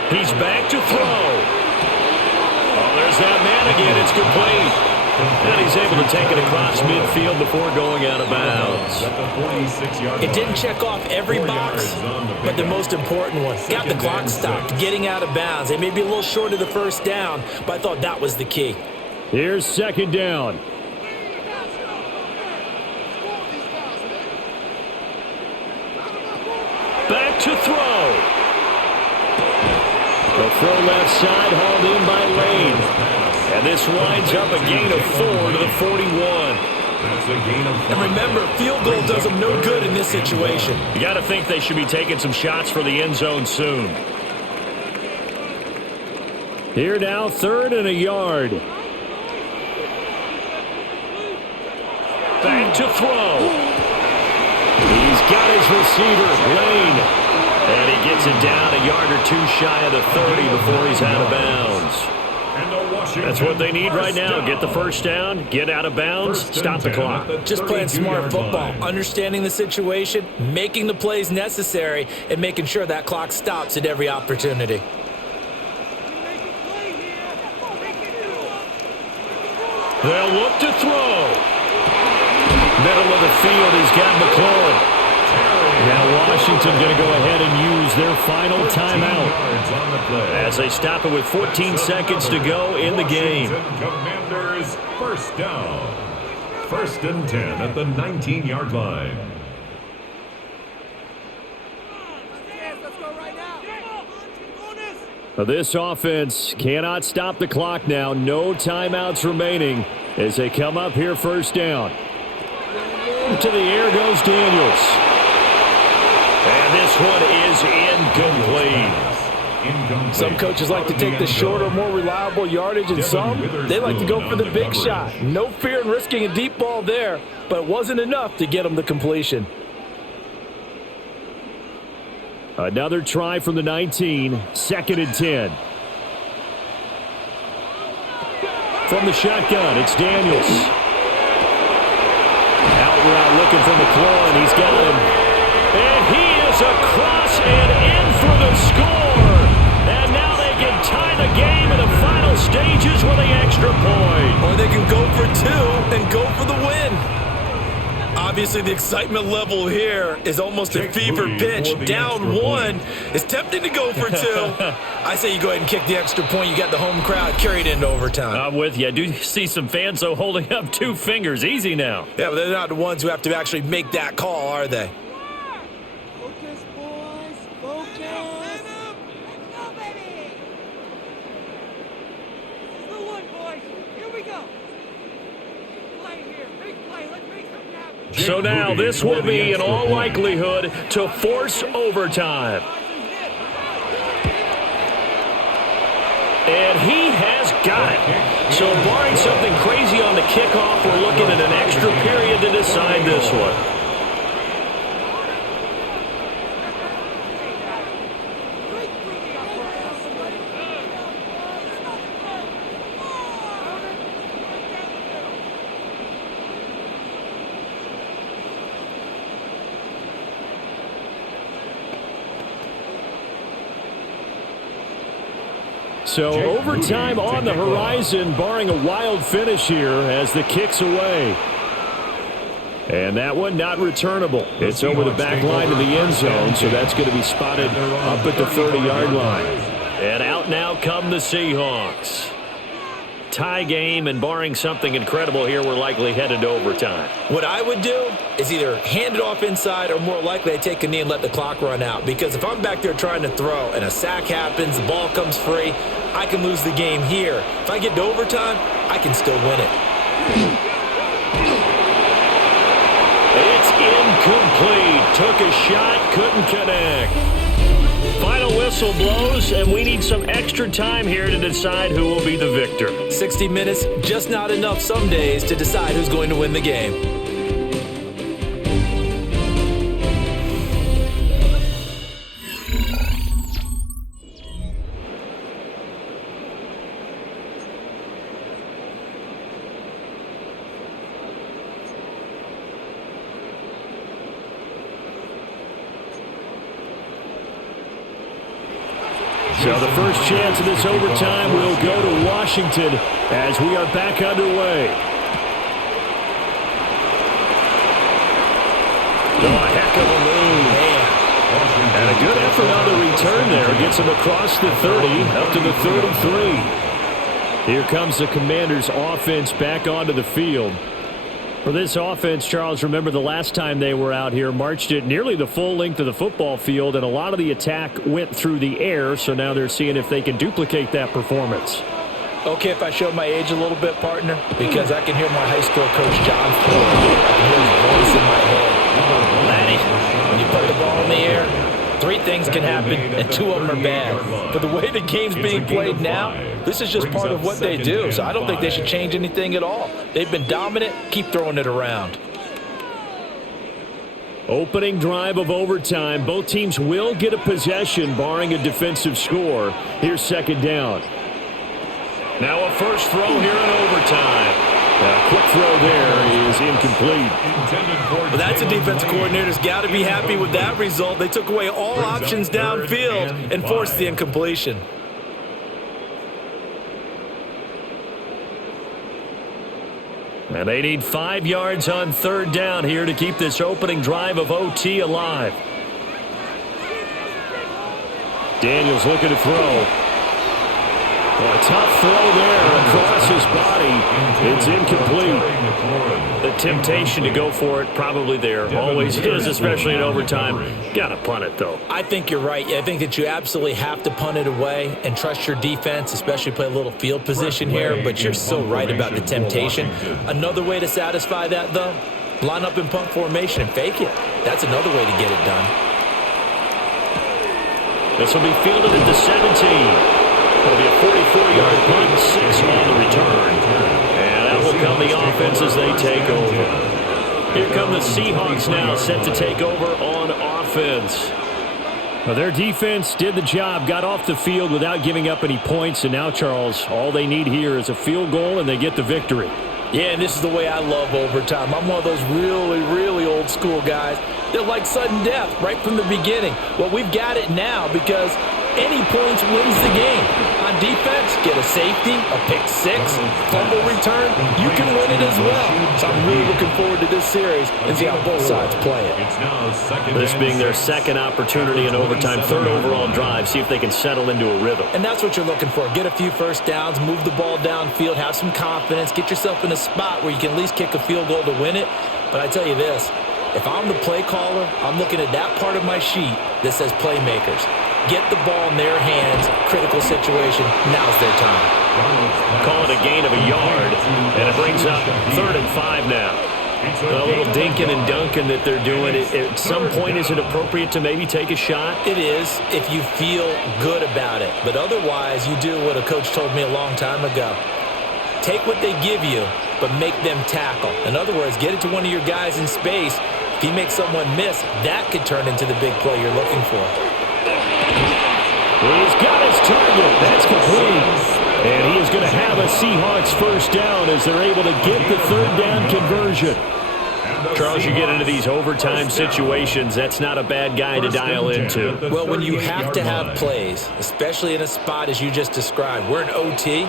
He's back to throw. Oh, there's that man again. It's complete. And he's able to take it across midfield before going out of bounds. It didn't check off every box, but the most important one. Got the clock stopped, getting out of bounds. They may be a little short of the first down, but I thought that was the key. Here's 2nd down. Back to throw. The throw left side hauled in by Lane. And this winds up a gain of 4 to the 41. And remember, field goal does them no good in this situation. You got to think they should be taking some shots for the end zone soon. Here now, 3rd and a yard. Back to throw. He's got his receiver, Lane. And he gets it down a yard or 2 shy of the 30 before he's out of bounds. That's what they need right now. Get the first down, get out of bounds, stop the clock. Just playing smart football, understanding the situation, making the plays necessary, and making sure that clock stops at every opportunity. They'll look to throw. Middle of the field, he's got McLaurin. Now Washington going to go ahead and use their final timeout as they stop it with 14 seconds to go in the game. Commanders, 1st down. 1st and 10 at the 19-yard line. This offense cannot stop the clock now. No timeouts remaining as they come up here 1st down. To the air goes Daniels. And this one is incomplete. Some coaches like to take the shorter, more reliable yardage, and some, they like to go for the big shot. No fear in risking a deep ball there, but it wasn't enough to get them the completion. Another try from the 19, 2nd and 10. From the shotgun, it's Daniels. Out route looking for McLaurin. He's got him. And he is across and in for the score. And now they can tie the game in the final stages with the extra point. Or they can go for 2 and go for the win. Obviously, the excitement level here is almost a fever pitch. Down 1. It's tempting to go for 2. I say you go ahead and kick the extra point. You got the home crowd carried into overtime. I'm with you. I do see some fans, though, holding up 2 fingers. Easy now. Yeah, but they're not the ones who have to actually make that call, are they? So now this will be, in all likelihood, to force overtime. And he has got it. So barring something crazy on the kickoff, we're looking at an extra period to decide this one. So overtime on the horizon, barring a wild finish here as the kick's away. And that one not returnable. It's over the back line of the end zone, so that's going to be spotted up at the 30-yard line. And out now come the Seahawks. Tie game, and barring something incredible here, we're likely headed to overtime. What I would do is either hand it off inside or more likely I take a knee and let the clock run out. Because if I'm back there trying to throw and a sack happens, the ball comes free, I can lose the game here. If I get to overtime, I can still win it. It's incomplete. Took a shot, couldn't connect. Final whistle blows, and we need some extra time here to decide who will be the victor. 60 minutes, just not enough some days to decide who's going to win the game. So the first chance of this overtime will go to Washington as we are back underway. Oh, a heck of a move. Man. And a good effort on the return there. Gets him across the 30, up to the 33. Here comes the Commanders' offense back onto the field. For this offense, Charles, remember the last time they were out here, marched it nearly the full length of the football field, and a lot of the attack went through the air, so now they're seeing if they can duplicate that performance. Okay, if I show my age a little bit, partner, because I can hear my high school coach, John Ford. I can hear his voice in my head. Laddie, when you put the ball in the air, 3 things can happen, and 2 of them are bad. But the way the game's being played now, this is just part of what they do, so I don't think they should change anything at all. They've been dominant. Keep throwing it around. Opening drive of overtime. Both teams will get a possession, barring a defensive score. Here's second down. Now a first throw here in overtime. A quick throw there is incomplete. Well, that's a defense coordinator's got to be happy with that result. They took away all options downfield and forced the incompletion. And they need 5 yards on third down here to keep this opening drive of OT alive. Daniels looking to throw. A tough throw there across his body. It's incomplete. The temptation to go for it probably there. Always is, especially in overtime. Got to punt it, though. I think you're right. I think that you absolutely have to punt it away and trust your defense, especially play a little field position here. But you're so right about the temptation. Another way to satisfy that, though, line up in punt formation and fake it. That's another way to get it done. This will be fielded at the 17. It'll be a 44-yard punt, 6 on the return. And that will come the offense as they take over. Here come the Seahawks now, set to take over on offense. Well, their defense did the job, got off the field without giving up any points. And now, Charles, all they need here is a field goal, and they get the victory. Yeah, and this is the way I love overtime. I'm one of those really, really old school guys. They're like sudden death right from the beginning. Well, we've got it now because any points wins the game. On defense, get a safety, a pick 6, fumble return, you can win it as well. So I'm really looking forward to this series and see how both sides play it. This being their second opportunity in overtime, 3rd overall drive, see if they can settle into a rhythm. And that's what you're looking for. Get a few first downs, move the ball downfield, have some confidence, get yourself in a spot where you can at least kick a field goal to win it. But I tell you this, if I'm the play caller, I'm looking at that part of my sheet that says playmakers. Get the ball in their hands, critical situation, now's their time. Call it a gain of a yard, and it brings up 3rd and 5 now. A little dinking and dunking that they're doing. At some point, is it appropriate to maybe take a shot? It is, if you feel good about it. But otherwise, you do what a coach told me a long time ago. Take what they give you, but make them tackle. In other words, get it to one of your guys in space. If he makes someone miss, that could turn into the big play you're looking for. He's got his target. That's complete. And he is going to have a Seahawks first down as they're able to get the 3rd down conversion. Charles, you get into these overtime situations, that's not a bad guy to dial into. Well, when you have to have plays, especially in a spot as you just described, we're in OT,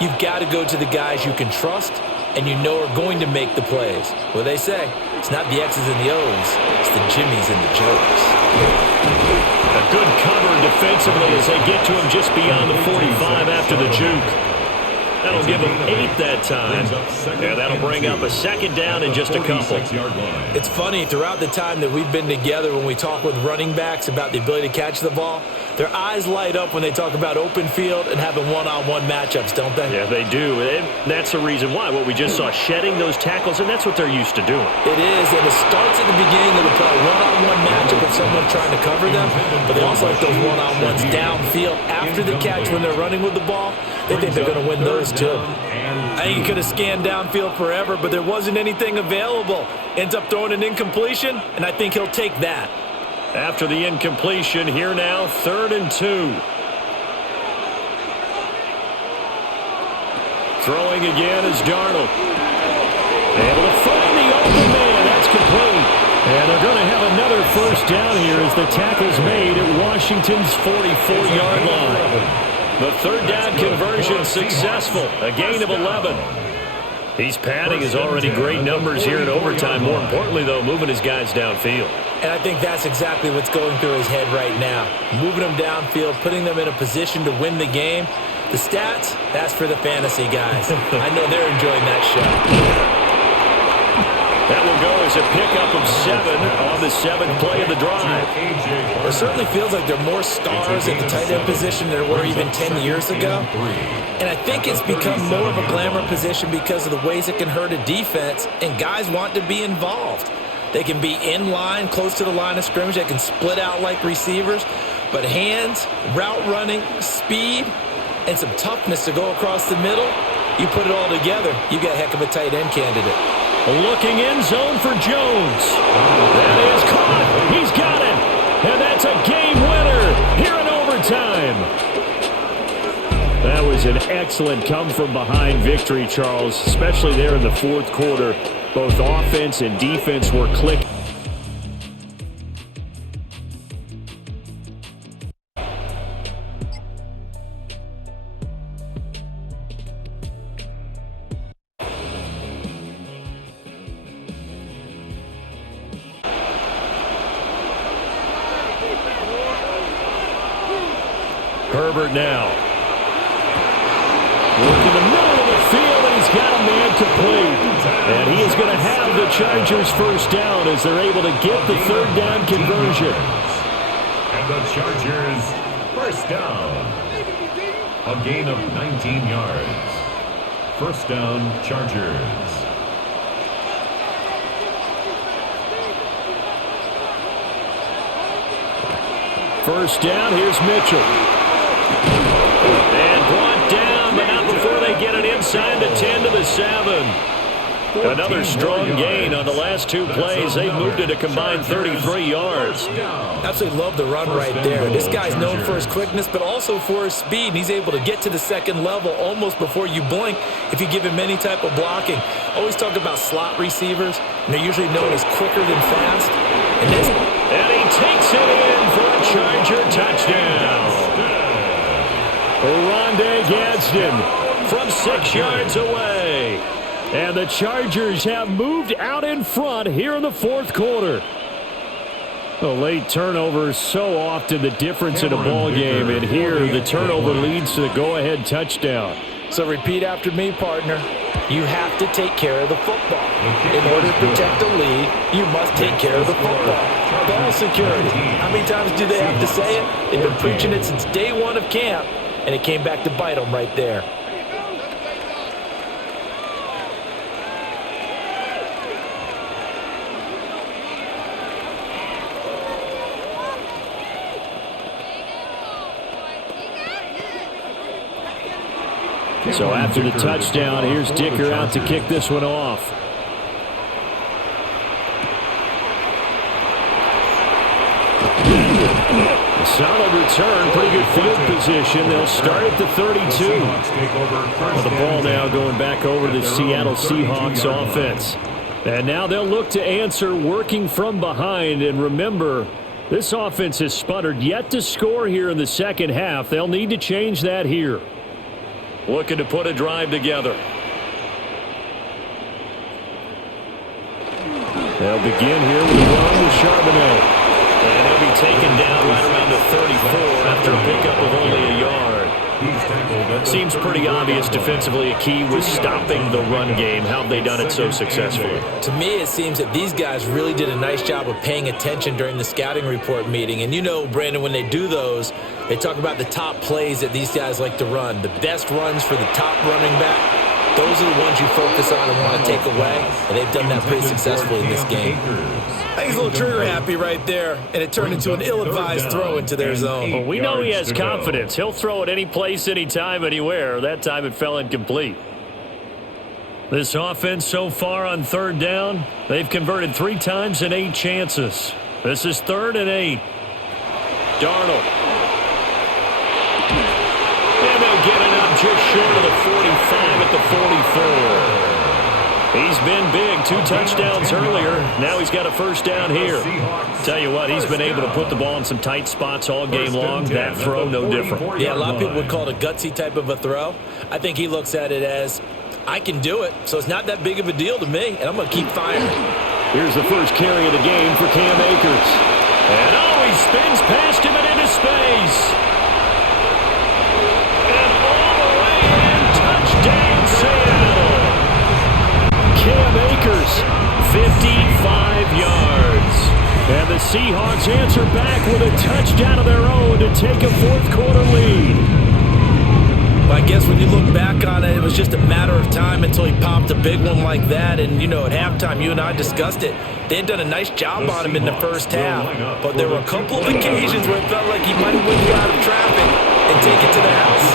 you've got to go to the guys you can trust and you know are going to make the plays. What they say, it's not the X's and the O's, it's the Jimmies and the Joes. A good cover defensively as they get to him just beyond the 45 after the juke. That'll give him 8 that time. Yeah, that'll bring up a second down in just a couple. It's funny, throughout the time that we've been together, when we talk with running backs about the ability to catch the ball, their eyes light up when they talk about open field and having one-on-one matchups, don't they? Yeah, they do. And that's the reason why. What we just saw, shedding those tackles, and that's what they're used to doing. It is, and it starts at the beginning of the play. One-on-one matchup with someone trying to cover them, but they also like those one-on-ones downfield after the catch when they're running with the ball. They think they're going to win those too. I think he could have scanned downfield forever, but there wasn't anything available. Ends up throwing an incompletion, and I think he'll take that. After the incompletion, here now, 3rd and 2. Throwing again is Darnold. Able to find the open man. That's complete. And they're going to have another first down here as the tackle's made at Washington's 44-yard line. The third down conversion successful, a gain of 11. He's padding his already great numbers here in overtime. More importantly, though, moving his guys downfield. And I think that's exactly what's going through his head right now. Moving them downfield, putting them in a position to win the game. The stats, that's for the fantasy guys. I know they're enjoying that show. That will go as a pickup of 7 on the 7th play of the drive. It certainly feels like there are more stars at the tight end position than there were even 10 years ago. And I think it's become more of a glamour position because of the ways it can hurt a defense, and guys want to be involved. They can be in line, close to the line of scrimmage. They can split out like receivers. But hands, route running, speed, and some toughness to go across the middle, you put it all together, you got a heck of a tight end candidate. Looking end zone for Jones. That is caught. He's got it. And that's a game winner here in overtime. That was an excellent come-from-behind victory, Charles, especially there in the fourth quarter. Both offense and defense were clicking. Herbert now. Working the middle of the field, and he's got a man complete. And he is going to have the Chargers first down as they're able to get the third down conversion. And the Chargers first down. A gain of 19 yards. First down, Chargers. First down, here's Mitchell. And brought down, but not before they get it inside the 10 to the 7. Another strong gain on the last 2 plays. They moved it a combined 33 yards. Absolutely love the run right there. This guy's known for his quickness, but also for his speed. And he's able to get to the second level almost before you blink if you give him any type of blocking. Always talk about slot receivers, and they're usually known as quicker than fast. And he takes it in for a Charger touchdown. Rondé Gadsden from 6 yards away. And the Chargers have moved out in front here in the fourth quarter. The late turnovers so often the difference in a ball game, and here the turnover leads to the go-ahead touchdown. So repeat after me, partner. You have to take care of the football. In order to protect the lead, you must take care of the football. Ball security. How many times do they have to say it? They've been preaching it since day one of camp, and it came back to bite them right there. So after the touchdown, here's Dicker out to kick this one off. A solid return, pretty good field position. They'll start at the 32. Well, the ball now going back over to the Seattle Seahawks offense. And now they'll look to answer working from behind. And remember, this offense has sputtered yet to score here in the second half. They'll need to change that here. Looking to put a drive together. They'll begin here with a run with Charbonnet. And he'll be taken down right around the 34 after a pickup of only a yard. Seems pretty obvious defensively a key was stopping the run game. How have they done it so successfully? To me, it seems that these guys really did a nice job of paying attention during the scouting report meeting. And you know, Brandon, when they do those, they talk about the top plays that these guys like to run. The best runs for the top running back. Those are the ones you focus on and want to take away. And they've done that pretty successfully in this game. He's a little trigger happy right there, and it turned into an ill-advised throw into their zone. Well, we know he has confidence. He'll throw it any place, anytime, anywhere. That time it fell incomplete. This offense so far on third down, they've converted 3 times in 8 chances. This is 3rd and 8. Darnold. And they'll get it up just short of the 45 at the 44. He's He's been big. 2 touchdowns earlier. Now he's got a first down here. Tell you what, he's been able to put the ball in some tight spots all game long. That throw, no different. Yeah, a lot of people would call it a gutsy type of a throw. I think he looks at it as, I can do it, so it's not that big of a deal to me, and I'm going to keep firing. Here's the first carry of the game for Cam Akers. And he spins past him and into space. And all the way in, touchdown Seattle. Cam Akers, 55 yards. And the Seahawks answer back with a touchdown of their own to take a fourth-quarter lead. Well, I guess when you look back on it, it was just a matter of time until he popped a big one like that. And, you know, at halftime, you and I discussed it. They had done a nice job on him in the first half. But there were a couple of occasions where it felt like he might have whipped you out of traffic and take it to the house.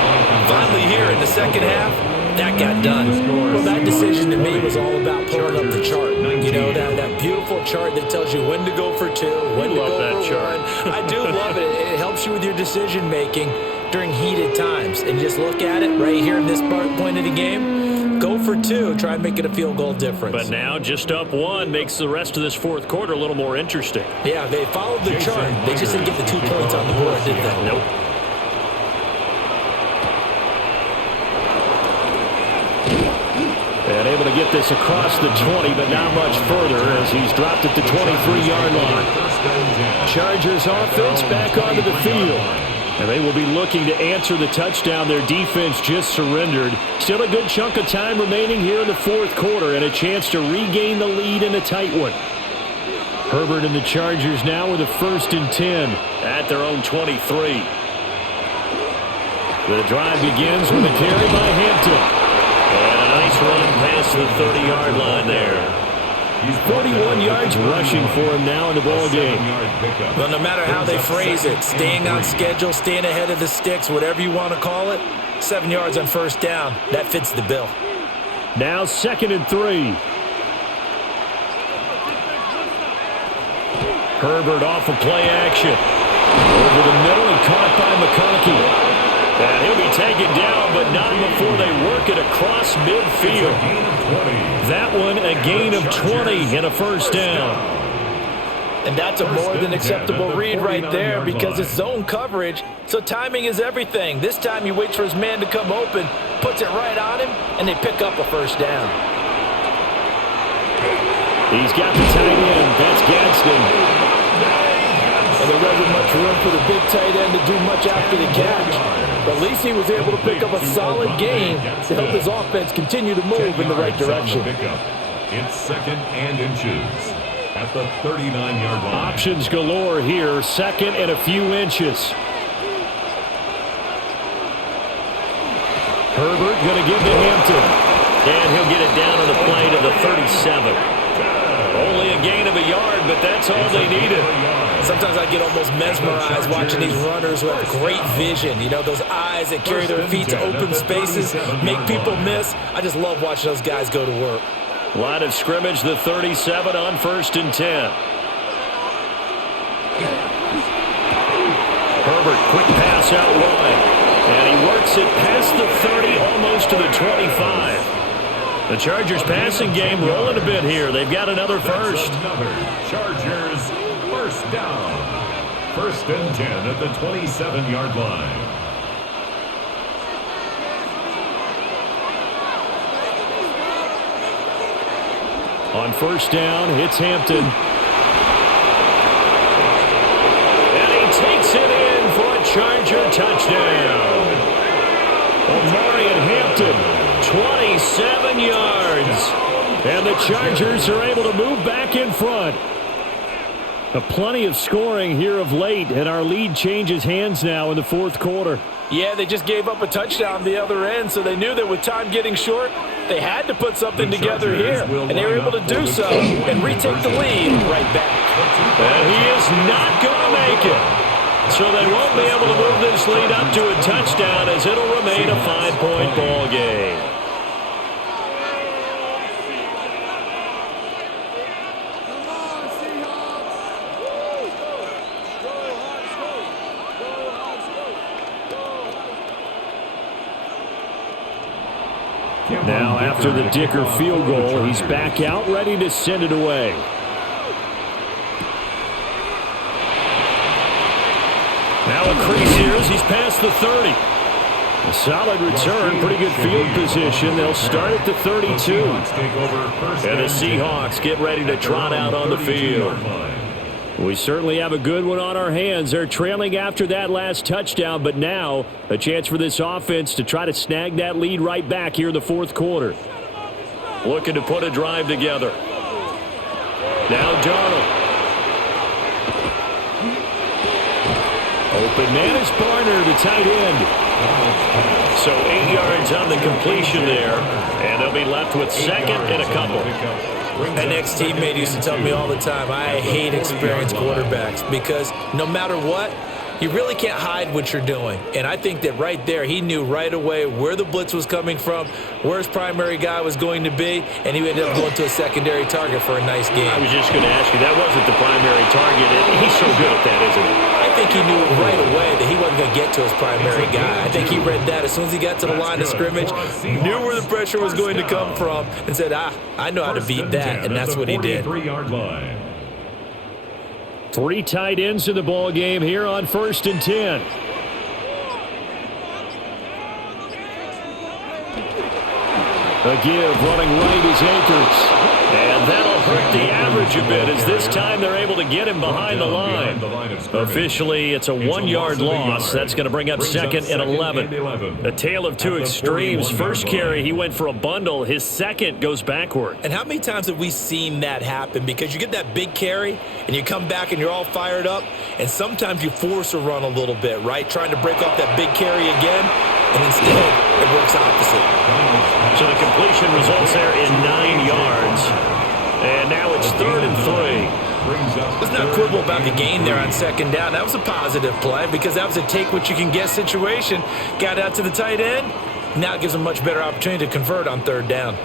Finally here in the second half, that got done. Well, that decision to me was all about pulling up the chart. You know, that beautiful chart that tells you when to go for 2, when to go for 1. I do love it. It helps you with your decision-making during heated times. And just look at it right here in this point of the game. Go for 2. Try and make it a field goal difference. But now just up 1 makes the rest of this fourth quarter a little more interesting. Yeah, they followed the chart. They just didn't get the 2 points on the board, did they? Nope. And able to get this across the 20, but not much further as he's dropped at the 23-yard line. Chargers offense back onto the field. And they will be looking to answer the touchdown their defense just surrendered. Still a good chunk of time remaining here in the fourth quarter and a chance to regain the lead in a tight one. Herbert and the Chargers now with a 1st and 10 at their own 23. The drive begins with a carry by Hampton. And a nice run past the 30-yard line there. He's 41 yards rushing for him now in the ball game. Well, no matter how they phrase it, staying on schedule, staying ahead of the sticks, whatever you want to call it, 7 yards on first down, that fits the bill. Now 2nd and 3. Herbert off of play action. Over the middle and caught by McConkey. And he'll be taken down, but not before they work it across midfield. That one a gain of 20 and a first down. And that's a more than acceptable read right there because it's zone coverage, so timing is everything. This time he waits for his man to come open, puts it right on him, and they pick up a first down. He's got the tight end. That's Gadsden. And there wasn't much room for the big tight end to do much after the catch. But at least he was able to pick up a solid gain to help his offense continue to move in the right direction. It's 2nd and inches at the 39-yard line. Options galore here. 2nd and a few inches. Herbert going to give to Hampton. And he'll get it down on the play to the 37. Only a gain of a yard, but that's all they needed. Sometimes I get almost mesmerized watching these runners with great vision. You know, those eyes that carry their feet to open spaces, make people miss. I just love watching those guys go to work. Line of scrimmage, the 37 on 1st and 10. Herbert, quick pass out wide. And he works it past the 30, almost to the 25. The Chargers passing game rolling a bit here. They've got another first. Chargers first down. 1st and 10 at the 27-yard line. On first down, it's Hampton. And he takes it in for a Charger touchdown. Omarion Hampton. 27 yards. And the Chargers are able to move back in front. Plenty of scoring here of late, and our lead changes hands now in the fourth quarter. Yeah, they just gave up a touchdown the other end, so they knew that with time getting short, they had to put something together here, and they were able to do so and retake the lead right back. And he is not going to make it. So they won't be able to move this lead up to a touchdown as it'll remain a 5-point ball game. Now after the Dicker field goal, he's back out ready to send it away. Now a crease here as he's past the 30. A solid return, pretty good field position. They'll start at the 32. And the Seahawks get ready to trot out on the field. We certainly have a good one on our hands. They're trailing after that last touchdown, but now a chance for this offense to try to snag that lead right back here in the fourth quarter. Looking to put a drive together. Now Darnold. Open man is Barner, the tight end. So 8 yards on the completion there, and they'll be left with second and a couple. An ex-teammate used to tell me all the time, I hate experienced quarterbacks because no matter what, you really can't hide what you're doing. And I think that right there, he knew right away where the blitz was coming from, where his primary guy was going to be, and he ended up going to a secondary target for a nice game. I was just going to ask you, that wasn't the primary target. He's so good at that, isn't he? I think he knew right away that he wasn't going to get to his primary guy. I think he read that as soon as he got to the line of scrimmage, knew where the pressure was going to come from, and said, I know how to beat that, and that's what he did. 3 tight ends in the ball game here on 1st and 10. A give running right is Akers. And that'll hurt the average a bit as this time they're able to get him behind the line. Officially, it's a 1-yard loss. That's going to bring up 2nd and 11. A tale of two extremes. First carry, he went for a bundle. His second goes backward. And how many times have we seen that happen? Because you get that big carry, and you come back and you're all fired up, and sometimes you force a run a little bit, right? Trying to break off that big carry again, and instead it works opposite. So the completion results there in 9 yards. And now it's 3rd and 3. Let's not quibble about the gain there on 2nd down. That was a positive play because that was a take-what-you-can-get situation. Got out to the tight end. Now it gives them a much better opportunity to convert on 3rd down.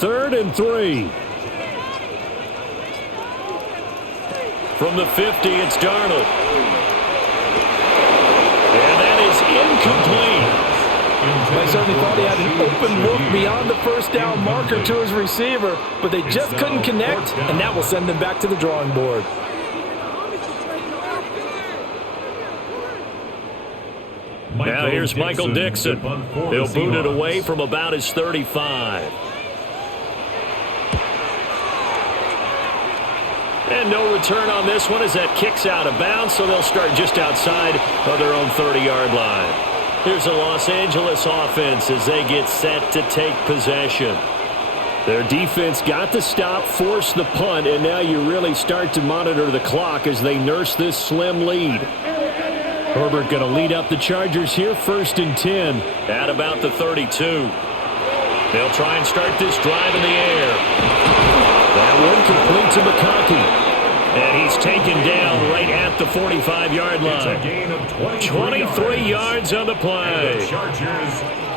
3rd and 3. From the 50, it's Darnold. And that is incomplete. They certainly thought he had an open look beyond the 1st down marker to his receiver, but they just couldn't connect, and that will send them back to the drawing board. Now here's Michael Dixon. He'll boot it away from about his 35. And no return on this one as that kicks out of bounds, so they'll start just outside of their own 30-yard line. Here's a Los Angeles offense as they get set to take possession. Their defense got the stop, forced the punt, and now you really start to monitor the clock as they nurse this slim lead. Herbert going to lead up the Chargers here, 1st and 10. At about the 32. They'll try and start this drive in the air. That one complete to McConkey. And he's taken down right at the 45-yard line. 23 yards on the play.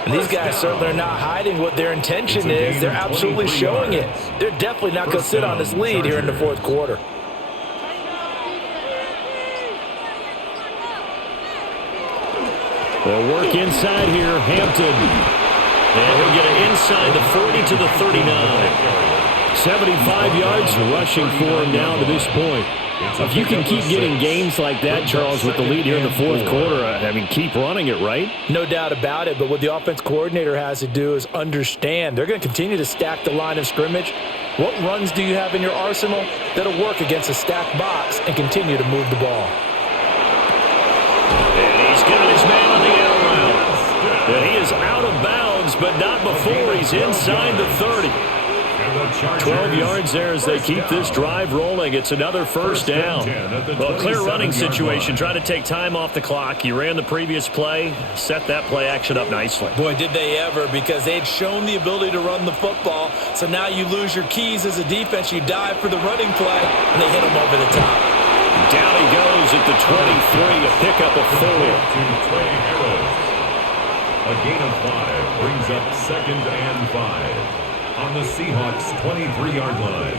And these guys certainly are not hiding what their intention is. They're absolutely showing it. They're definitely not going to sit on this lead here in the 4th quarter. They'll work inside here, Hampton. And he'll get it inside the 40 to the 39. 75 yards rushing for him now to this point. If you can keep getting gains like that, Charles, with the lead here in the 4th quarter, I mean, keep running it, right? No doubt about it, but what the offense coordinator has to do is understand they're going to continue to stack the line of scrimmage. What runs do you have in your arsenal that'll work against a stacked box and continue to move the ball? And he's got his man on the out route. And he is out of bounds, but not before he's inside the 30. 12 yards there as they keep this drive rolling. It's another 1st down. Well, clear running situation. Try to take time off the clock. You ran the previous play, set that play action up nicely. Boy, did they ever, because they had shown the ability to run the football. So now you lose your keys as a defense. You dive for the running play, and they hit them over the top. Down he goes at the 23, a pickup of 4. A gain of 5 brings up 2nd and 5. On the Seahawks' 23-yard line.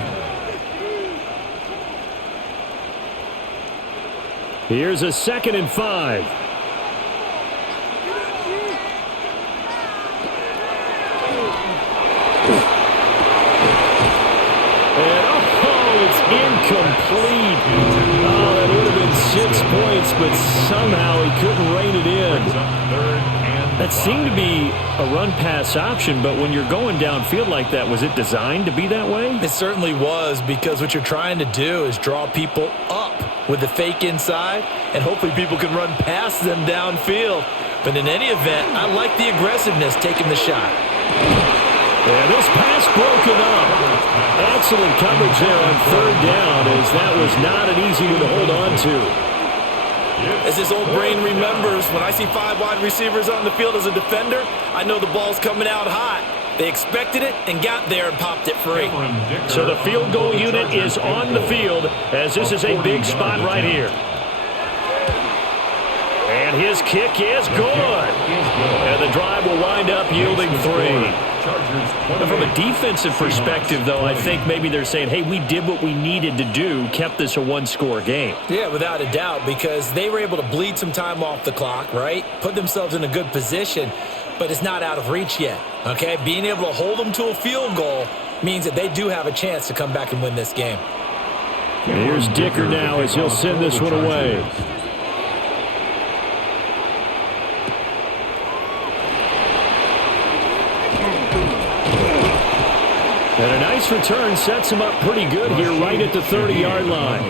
Here's a 2nd and 5. but somehow he couldn't rein it in. That seemed to be a run-pass option, but when you're going downfield like that, was it designed to be that way? It certainly was, because what you're trying to do is draw people up with the fake inside, and hopefully people can run past them downfield. But in any event, I like the aggressiveness taking the shot. And this pass broken up. Excellent coverage there on third down, as that was not an easy one to hold on to. As this old brain remembers, when I see 5 wide receivers on the field as a defender, I know the ball's coming out hot. They expected it and got there and popped it free. So the field goal unit is on the field, as this is a big spot right here. And his kick is good. And the drive will wind up yielding 3. But from a defensive perspective, though, I think maybe they're saying, hey, we did what we needed to do, kept this a one-score game. Yeah, without a doubt, because they were able to bleed some time off the clock, right? Put themselves in a good position, but it's not out of reach yet, okay? Being able to hold them to a field goal means that they do have a chance to come back and win this game. Here's Dicker now as he'll send this one away. And a nice return sets him up pretty good here right at the 30-yard line.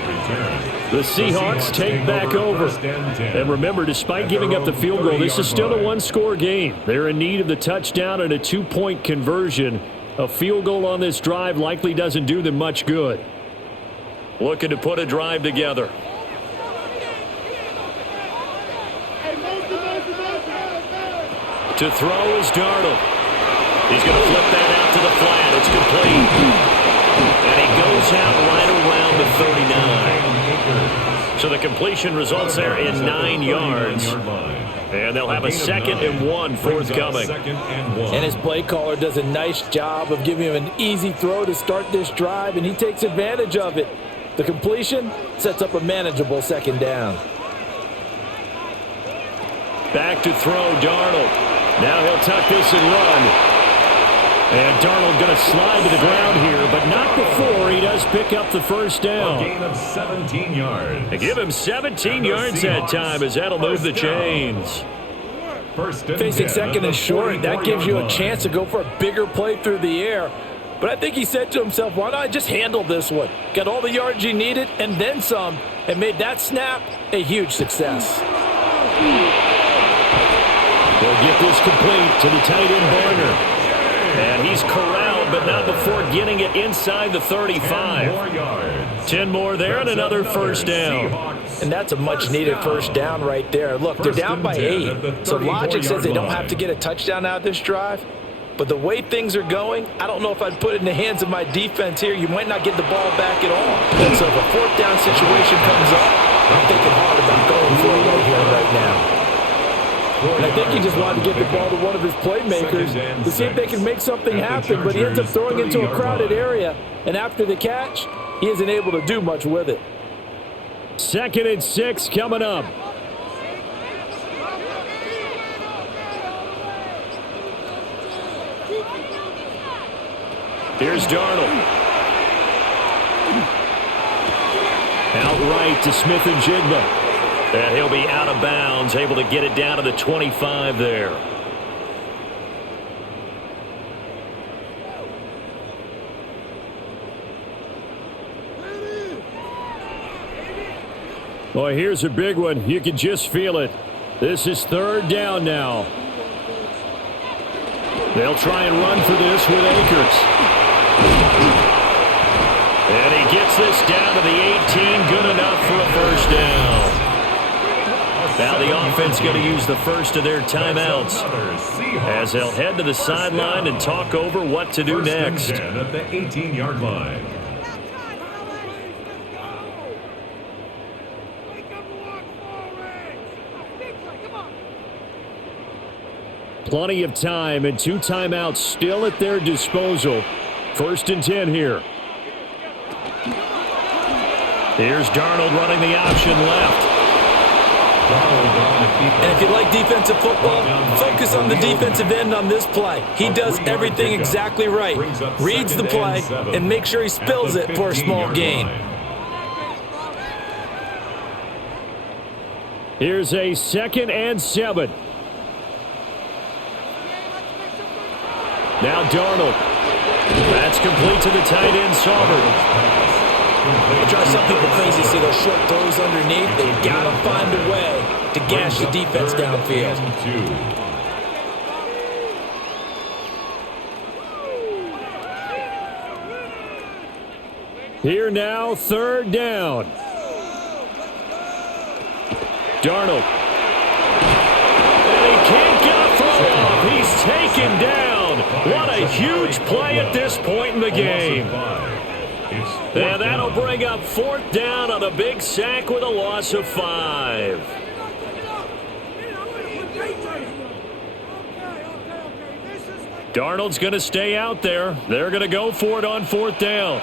The Seahawks take back over. And remember, despite giving up the field goal, this is still a one-score game. They're in need of the touchdown and a 2-point conversion. A field goal on this drive likely doesn't do them much good. Looking to put a drive together. To throw is Darnold. He's going to flip that out to the flat. It's complete. And he goes out right around the 39. So the completion results there in 9 yards. And they'll have a 2nd and 1 forthcoming. And his play caller does a nice job of giving him an easy throw to start this drive, and he takes advantage of it. The completion sets up a manageable 2nd down. Back to throw, Darnold. Now he'll tuck this and run. And Darnold going to slide to the ground here, but not before he does pick up the first down. A gain of 17 yards. They give him 17 yards that time, as that'll move the chains. Facing 2nd and short, that gives you a chance to go for a bigger play through the air. But I think he said to himself, why not just handle this one? Got all the yards he needed and then some, and made that snap a huge success. They'll get this complete to the tight end Barner. And he's corralled, but not before getting it inside the 35. 10 more there and another first down. And that's a much-needed first down right there. Look, they're down by 8. So logic says they don't have to get a touchdown out of this drive. But the way things are going, I don't know if I'd put it in the hands of my defense here. You might not get the ball back at all. And so if a 4th down situation comes up, I'm thinking hard about going for it right here, right now. And I think he just wanted to get the ball to one of his playmakers to see if they can make something happen, but he ends up throwing into a crowded area, and after the catch, he isn't able to do much with it. 2nd and 6 coming up. Here's Darnold. Outright to Smith and Jigba. And he'll be out of bounds, able to get it down to the 25 there. Boy, here's a big one. You can just feel it. This is 3rd down now. They'll try and run for this with Akers. And he gets this down to the 18, good enough for a first down. Now the offense going to use the first of their timeouts as they'll head to the sideline and talk over what to do next. At the 18-yard line. Plenty of time and 2 timeouts still at their disposal. 1st and 10 here. Here's Darnold running the option left. And if you like defensive football, focus on the defensive end on this play. He does everything exactly right. Reads the play and makes sure he spills it for a small gain. Here's a 2nd and 7. Now Darnold. That's complete to the tight end, Saubert. They try something crazy, see those short throws underneath. They've got to find a way to gash the defense downfield. Here now, 3rd down. Darnold. And he can't get a throw off. He's taken down. What a huge play at this point in the game. And that'll bring up 4th down on a big sack with a loss of 5. Darnold's going to stay out there. They're going to go for it on 4th down.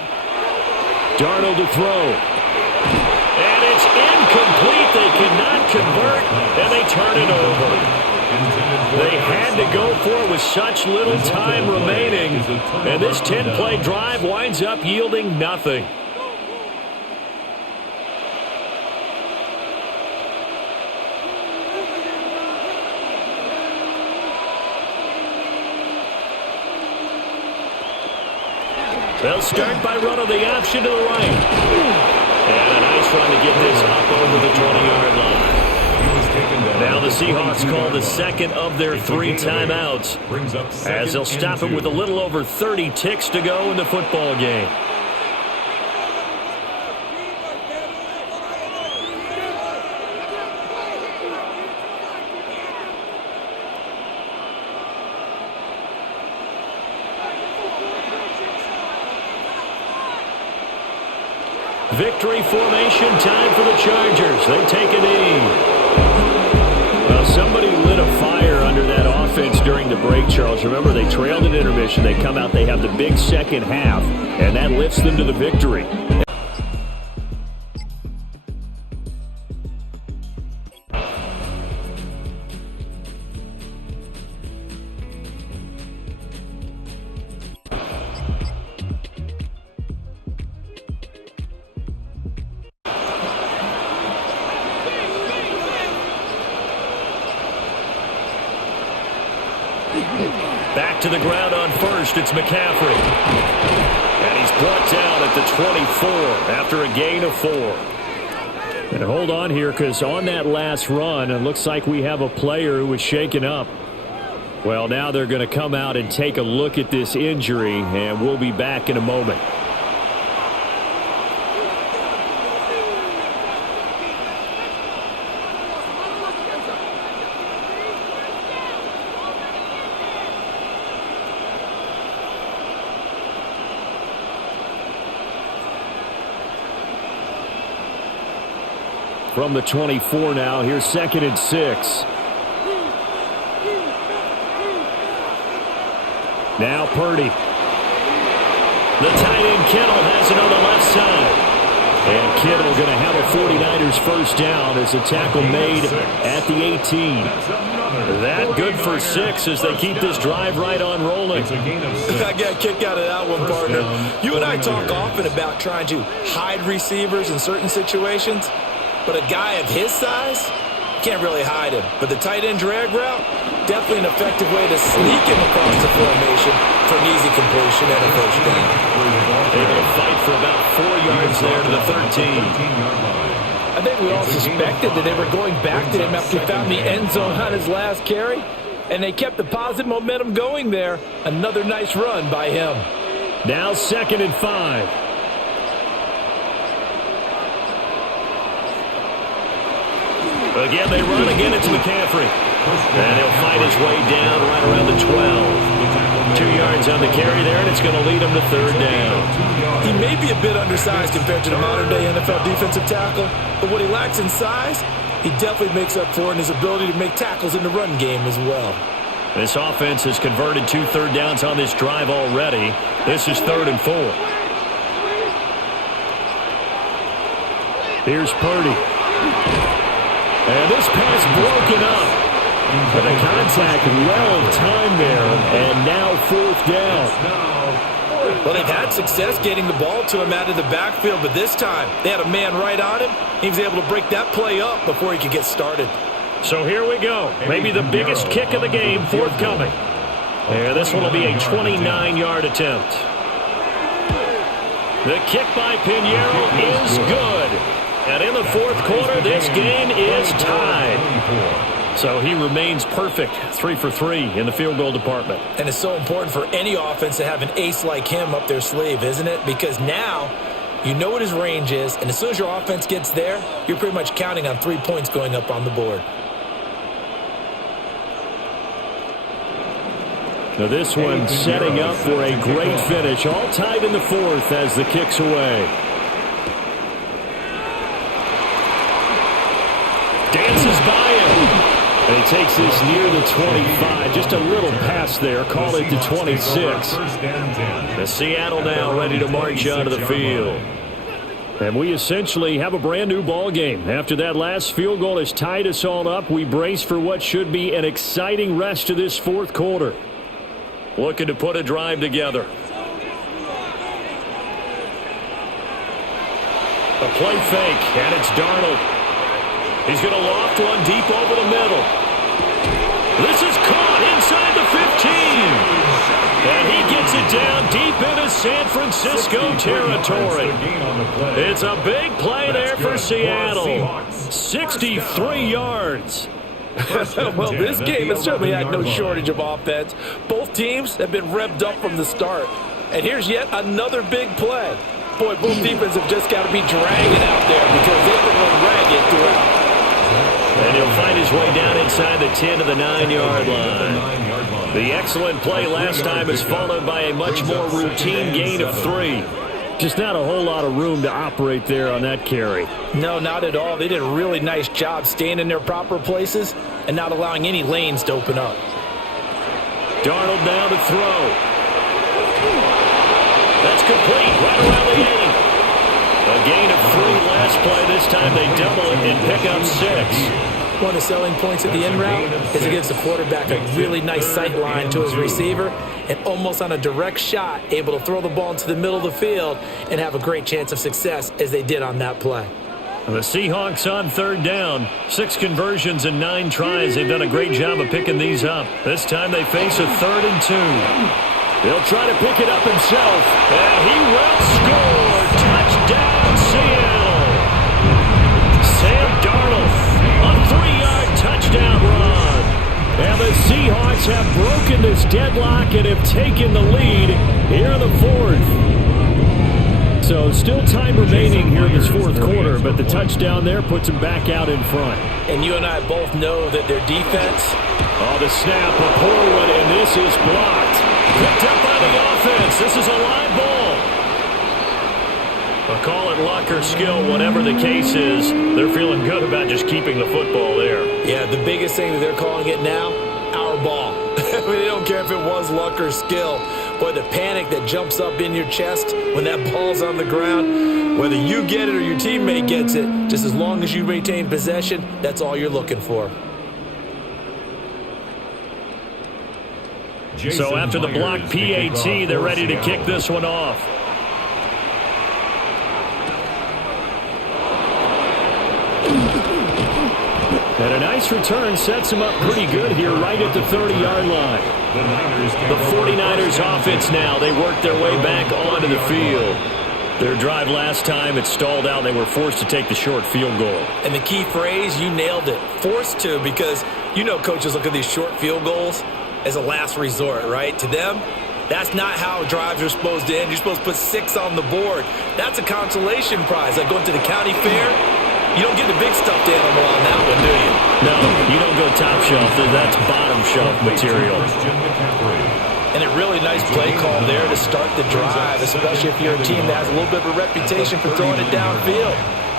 Darnold to throw. And it's incomplete. They cannot convert, and they turn it over. They had to go for it with such little time remaining, and this 10-play drive winds up yielding nothing. They'll start by running the option to the right. And a nice run to get this up over the 20-yard line. Now the Seahawks call the 2nd of their 3 timeouts, as they'll stop it with a little over 30 ticks to go in the football game. Victory formation time for the Chargers. They take a knee. Well, somebody lit a fire under that offense during the break, Charles. Remember, they trailed at intermission. They come out, they have the big second half, and that lifts them to the victory. Back to the ground on 1st, it's McCaffrey. And he's brought down at the 24 after a gain of 4. And hold on here, because on that last run, it looks like we have a player who was shaken up. Well, now they're going to come out and take a look at this injury, and we'll be back in a moment. From the 24 now, here's 2nd and 6. Now Purdy. The tight end Kittle has it on the left side. And Kittle going to have a 49ers first down as a tackle made at the 18. That good for 6 as they keep this drive right on rolling. I got a kick out of that one, partner. You and I talk often about trying to hide receivers in certain situations. But a guy of his size, can't really hide him. But the tight end drag route, definitely an effective way to sneak him across the formation for an easy completion and a first down. Able to fight for about 4 yards there to the 13. I think we all suspected that they were going back to him after he found the end zone on his last carry. And they kept the positive momentum going there. Another nice run by him. Now 2nd and 5. Again, they run. Again, it's McCaffrey. And he'll fight his way down right around the 12. 2 yards on the carry there, and it's going to lead him to 3rd down. He may be a bit undersized compared to the modern-day NFL defensive tackle, but what he lacks in size, he definitely makes up for in his ability to make tackles in the run game as well. This offense has converted 2 third downs on this drive already. This is 3rd and 4. Here's Purdy. And this pass broken up. But the contact well timed there, and now 4th down. Well, they've had success getting the ball to him out of the backfield, but this time they had a man right on him. He was able to break that play up before he could get started. So here we go. Maybe the biggest kick of the game forthcoming. And this one will be a 29-yard attempt. The kick by Pinheiro is good. And in the fourth quarter, this game is tied. So he remains perfect, 3 for 3 in the field goal department. And it's so important for any offense to have an ace like him up their sleeve, isn't it? Because now you know what his range is, and as soon as your offense gets there, you're pretty much counting on 3 points going up on the board. Now this one setting up for a great finish, all tied in the fourth as the kick's away. Dances by him. And he takes this near the 25, just a little pass there, call it the 26. The Seattle now ready to march onto the field. And we essentially have a brand new ball game. After that last field goal has tied us all up, we brace for what should be an exciting rest of this fourth quarter. Looking to put a drive together. A play fake, and it's Darnold. He's going to loft one deep over the middle. This is caught inside the 15. And he gets it down deep into San Francisco territory. It's a big play there for Seattle. 63 yards. Well, this game has certainly had no shortage of offense. Both teams have been revved up from the start. And here's yet another big play. Boy, both defenses have just got to be dragging out there because they've been run ragged throughout. And he'll find his way down inside the 10 to the 9-yard line. The excellent play last time is followed by a much more routine gain of 3. Just not a whole lot of room to operate there on that carry. No, not at all. They did a really nice job staying in their proper places and not allowing any lanes to open up. Darnold now to throw. That's complete right around the 8. A gain of 3 last play. This time they double it and pick up 6. One of the selling points of the end route is it gives the quarterback a really nice sight line to his receiver and almost on a direct shot able to throw the ball into the middle of the field and have a great chance of success as they did on that play. The Seahawks on third down. 6 conversions and 9 tries. They've done a great job of picking these up. This time they face a 3rd and 2. He'll try to pick it up himself, and he will score. Touchdown, Seattle. Sam Darnold, a 3-yard touchdown run. And the Seahawks have broken this deadlock and have taken the lead here in the fourth. So still time remaining here in this fourth quarter, but the touchdown there puts them back out in front. And you and I both know that their defense... Oh, the snap, a poor one, and this is blocked. Picked up by the offense. This is a live ball. I'll call it luck or skill, whatever the case is. They're feeling good about just keeping the football there. Yeah, the biggest thing that they're calling it now, our ball. I mean, they don't care if it was luck or skill. Boy, the panic that jumps up in your chest when that ball's on the ground, whether you get it or your teammate gets it, just as long as you maintain possession, that's all you're looking for. So after the block PAT, they're ready to kick this one off. And a nice return sets them up pretty good here right at the 30-yard line. The 49ers offense now, they work their way back onto the field. Their drive last time, it stalled out. They were forced to take the short field goal. And the key phrase, you nailed it. Forced to, because you know coaches look at these short field goals as a last resort, right? To them, that's not how drives are supposed to end. You're supposed to put 6 on the board. That's a consolation prize. Like going to the county fair, you don't get the big stuffed animal on that one, do you? No, you don't go top shelf. That's bottom shelf material. And a really nice play call there to start the drive, especially if you're a team that has a little bit of a reputation for throwing it downfield.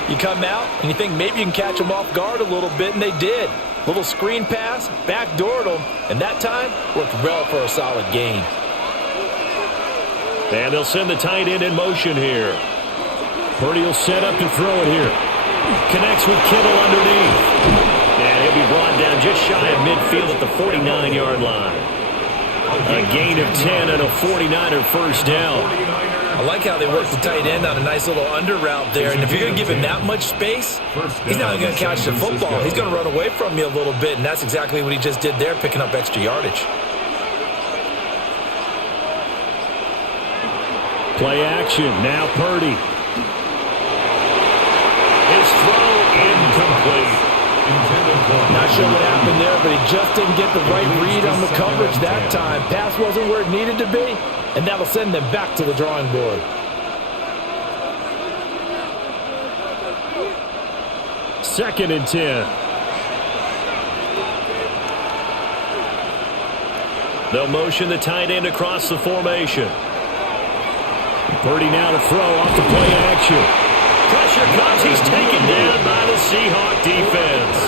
You come out and you think maybe you can catch them off guard a little bit, and they did. Little screen pass, backdoored them, and that time worked well for a solid gain. And they'll send the tight end in motion here. Purdy will set up to throw it here. Connects with Kittle underneath. And he'll be brought down just shy of midfield at the 49-yard line. A gain of 10 and a 49er first down. I like how they work the tight end on a nice little under route there. And if you're going to give him that much space, he's not going to catch the football. He's going to run away from you a little bit, and that's exactly what he just did there, picking up extra yardage. Play action. Now Purdy. His throw incomplete. Not sure what happened there, but he just didn't get the right read on the coverage that time. Pass wasn't where it needed to be, and that'll send them back to the drawing board. Second and 10. They'll motion the tight end across the formation. Purdy now to throw off the play action. Pressure comes. He's taken down by the Seahawk defense.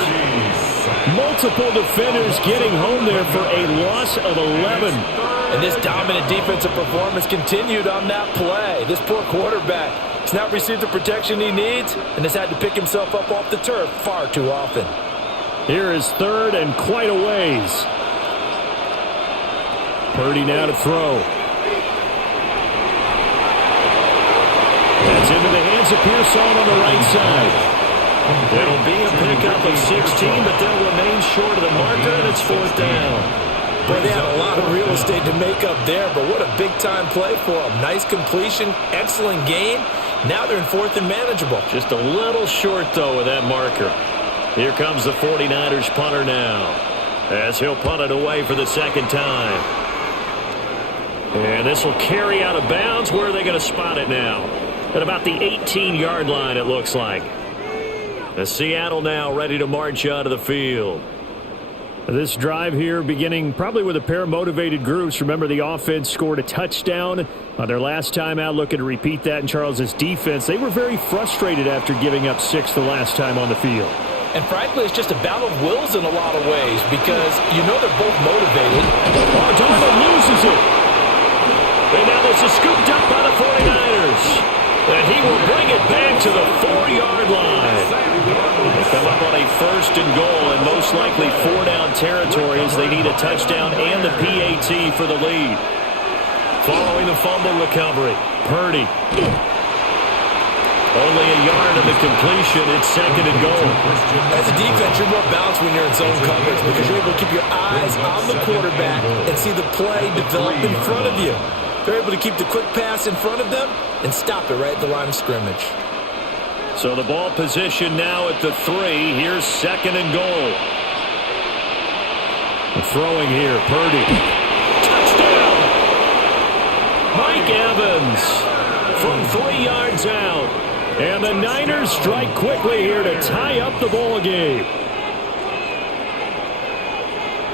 Multiple defenders getting home there for a loss of 11. And this dominant defensive performance continued on that play. This poor quarterback has not received the protection he needs and has had to pick himself up off the turf far too often. Here is third and quite a ways. Purdy now to throw. That's into the hands of Pearson on the right side. It'll be a pickup of 16, but they'll remain short of the marker, and it's fourth down. Boy, they had a lot of real estate to make up there, but what a big-time play for them. Nice completion, excellent gain. Now they're in fourth and manageable. Just a little short, though, with that marker. Here comes the 49ers punter now, as he'll punt it away for the second time. And this will carry out of bounds. Where are they going to spot it now? At about the 18-yard line, it looks like. The Seattle now ready to march out of the field. This drive here beginning probably with a pair of motivated groups. Remember, the offense scored a touchdown on their last time out. Looking to repeat that in Charles' defense. They were very frustrated after giving up 6 the last time on the field. And frankly, it's just a battle of wills in a lot of ways because you know they're both motivated. Darnold loses it. And now this is scooped up by the 49ers. And he will bring it back to the 4-yard line. They come up on a first and goal, and most likely 4-down territory as they need a touchdown and the PAT for the lead. Following the fumble recovery, Purdy. Only a yard of the completion. It's second and goal. As a defense, you're more balanced when you're in zone coverage because you're able to keep your eyes on the quarterback and see the play develop in front of you. They're able to keep the quick pass in front of them and stop it right at the line of scrimmage. So the ball position now at the 3. Here's second and goal. Throwing here, Purdy. Touchdown! Mike Evans from 3 yards out. And the Niners strike quickly here to tie up the ball game.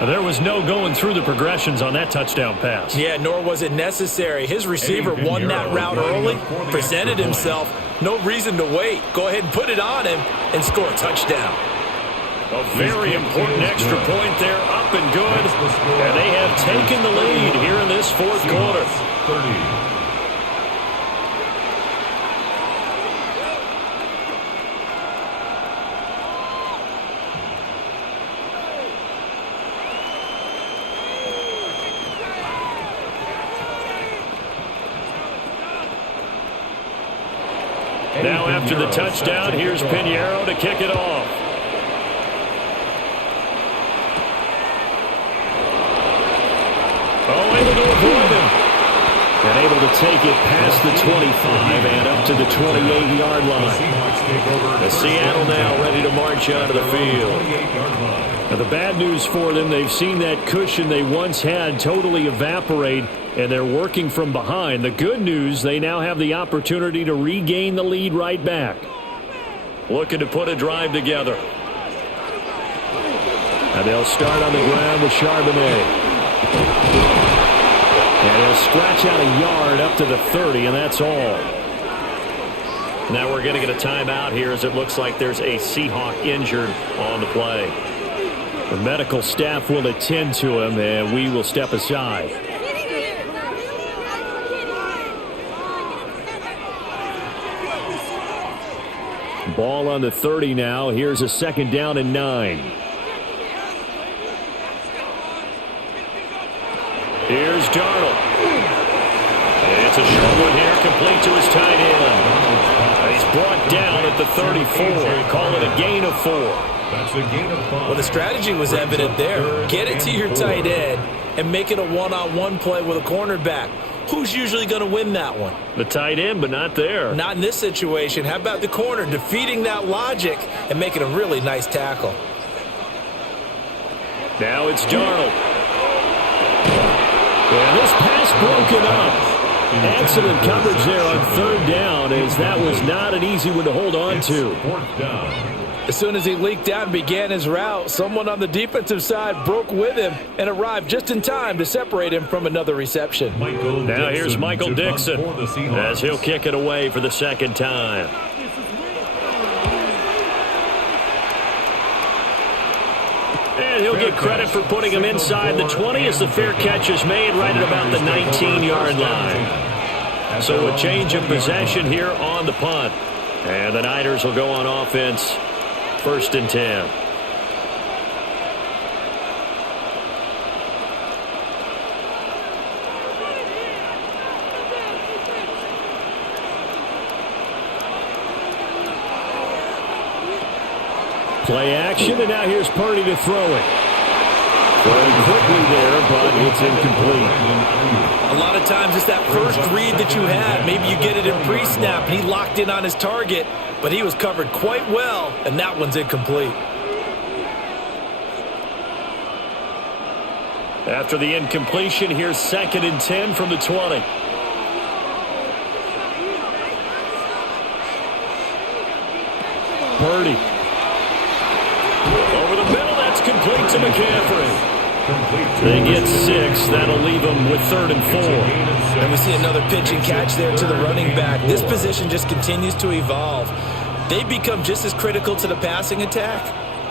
There was no going through the progressions on that touchdown pass. Yeah, nor was it necessary. His receiver won that route early, presented himself. No reason to wait. Go ahead and put it on him and score a touchdown. A very important extra point there, up and good. And they have taken the lead here in this fourth quarter. 30. Now after the touchdown, here's Pinheiro to kick it off. Oh, able to avoid him. And able to take it past the 25 and up to the 28-yard line. The Seattle now ready to march out of the field. Now the bad news for them, they've seen that cushion they once had totally evaporate, and they're working from behind. The good news, they now have the opportunity to regain the lead right back. Looking to put a drive together. And they'll start on the ground with Charbonnet. And he'll scratch out a yard up to the 30, and that's all. Now we're going to get a timeout here as it looks like there's a Seahawk injured on the play. The medical staff will attend to him, and we will step aside. Ball on the 30 now. Here's a second down and 9. Here's Darnold. It's a short one here, complete to his tight end. He's brought down at the 34. Call it a gain of 4. That's a gain of 5. Well, the strategy was evident there. Get it to your tight end and make it a one-on-one play with a cornerback. Who's usually going to win that one? The tight end, but not there. Not in this situation. How about the corner defeating that logic and making a really nice tackle? Now it's Darnold. And this pass broken up. Excellent coverage there on third down, as that was not an easy one to hold on to. Fourth down. As soon as he leaked out and began his route, someone on the defensive side broke with him and arrived just in time to separate him from another reception. Now here's Michael Dixon as he'll kick it away for the second time. And he'll get credit for putting him inside the 20 as the fair catch is made right at about the 19-yard line. So a change of possession here on the punt. And the Niners will go on offense, 1st and 10. Play action, and now here's Purdy to throw it. Throwing quickly there, but it's incomplete. A lot of times it's that first read that you have. Maybe you get it in pre-snap, and he locked in on his target, but he was covered quite well, and that one's incomplete. After the incompletion, here's 2nd and 10 from the 20. Purdy. Over the middle, that's complete to McCaffrey. They get 6. That'll leave them with 3rd and 4. And we see another pitch and catch there to the running back. This position just continues to evolve. They become just as critical to the passing attack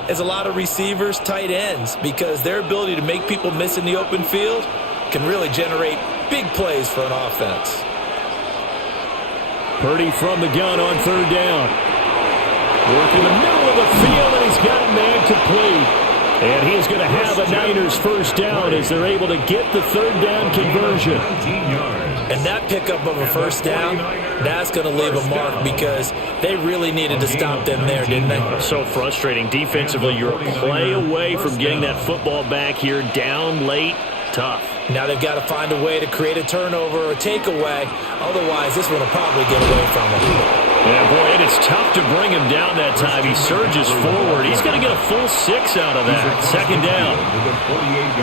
as a lot of receivers, tight ends, because their ability to make people miss in the open field can really generate big plays for an offense. Purdy from the gun on 3rd down. Working the middle of the field, and he's got a man complete. And he's going to have a Niners 1st down as they're able to get the 3rd down conversion. And that pickup of a 1st down, that's going to leave a mark because they really needed to stop them there, didn't they? So frustrating. Defensively, you're a play away from getting that football back here down late. Tough. Now they've got to find a way to create a turnover or a takeaway. Otherwise, this one will probably get away from them. Yeah, boy, and it's tough to bring him down that time. He surges forward. He's going to get a full 6 out of that. 2nd down.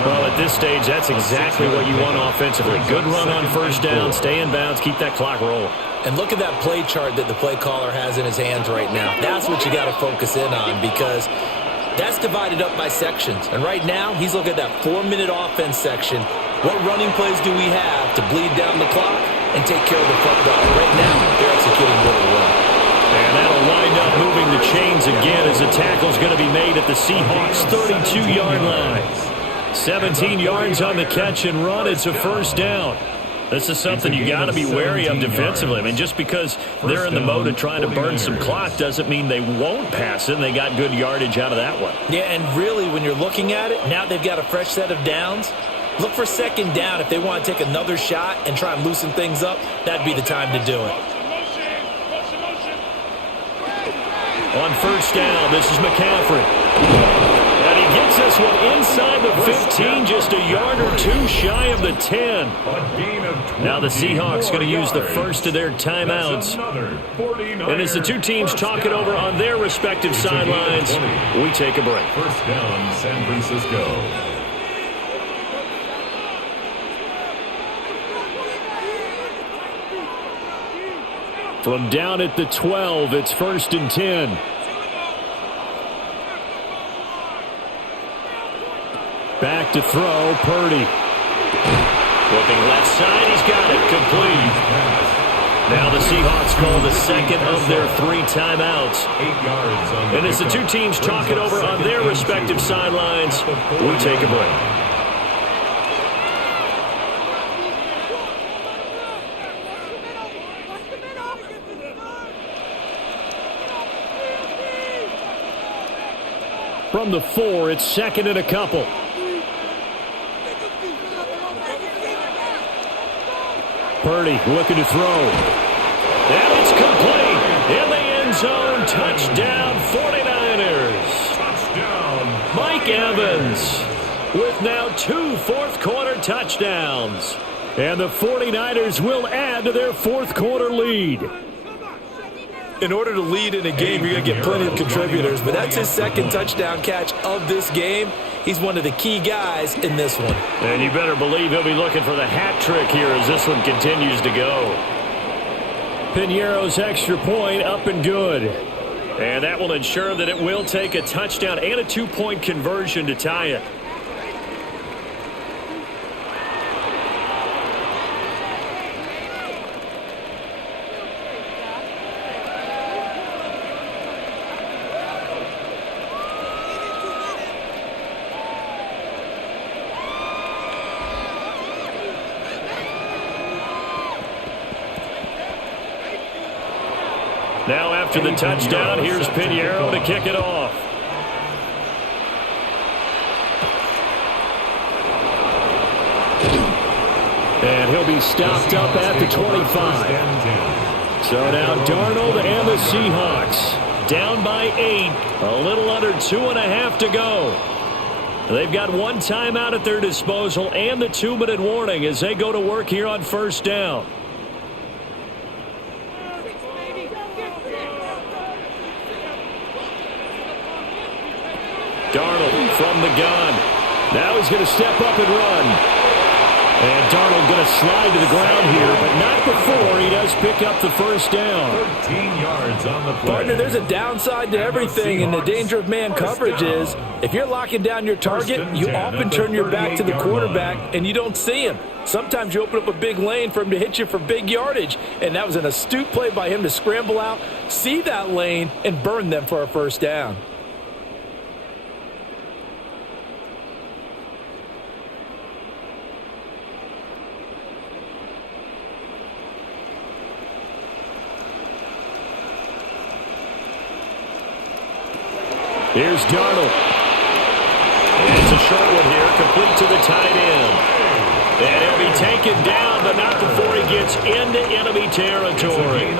Well, at this stage, that's exactly what you want offensively. Good run on 1st down. Stay in bounds. Keep that clock rolling. And look at that play chart that the play caller has in his hands right now. That's what you got to focus in on because that's divided up by sections. And right now, he's looking at that 4-minute offense section. What running plays do we have to bleed down the clock and take care of the football? Right now, they're executing really well. And that'll wind up moving the chains again as the tackle's going to be made at the Seahawks' 32-yard line. 17 yards on the catch and run. It's a 1st down. This is something you got to be wary of defensively. I mean, just because they're in the mode of trying to burn some clock doesn't mean they won't pass it. And they got good yardage out of that one. Yeah, and really, when you're looking at it, now they've got a fresh set of downs. Look for 2nd down. If they want to take another shot and try and loosen things up, that'd be the time to do it. On 1st down, this is McCaffrey. And he gets this one inside the 15, just a yard or 2 shy of the 10. Now the Seahawks going to use the first of their timeouts. And as the two teams talk it over on their respective sidelines, we take a break. 1st down, San Francisco. From down at the 12, it's 1st and 10. Back to throw, Purdy. Looking left side, he's got it, complete. Now the Seahawks call the 2nd of their 3 timeouts. 8 yards on and as the two teams talk it over on their respective sidelines, we take a break. From the 4, it's 2nd and a couple. Purdy looking to throw. And it's complete. In the end zone. Touchdown 49ers. Touchdown. Mike Evans with now 2 fourth-quarter touchdowns. And the 49ers will add to their fourth-quarter lead. In order to lead in a game, you're going to get plenty of contributors, but that's his second touchdown catch of this game. He's one of the key guys in this one. And you better believe he'll be looking for the hat trick here as this one continues to go. Piñeiro's extra point up and good. And that will ensure that it will take a touchdown and a 2-point conversion to tie it. Now after the touchdown, here's Piñeiro to kick it off. And he'll be stopped up at the 25. So now Darnold and the Seahawks down by 8. A little under 2.5 to go. They've got one timeout at their disposal and the 2-minute warning as they go to work here on first down. Darnold from the gun. Now he's going to step up and run. And Darnold going to slide to the ground here, but not before he does pick up the first down. 13 yards on the play. Partner, there's a downside to everything, and the danger of man coverage is if you're locking down your target, you often turn your back to the quarterback and you don't see him. Sometimes you open up a big lane for him to hit you for big yardage, and that was an astute play by him to scramble out, see that lane, and burn them for a first down. Here's Darnold. It's a short one here, complete to the tight end. And he'll be taken down, but not before he gets into enemy territory.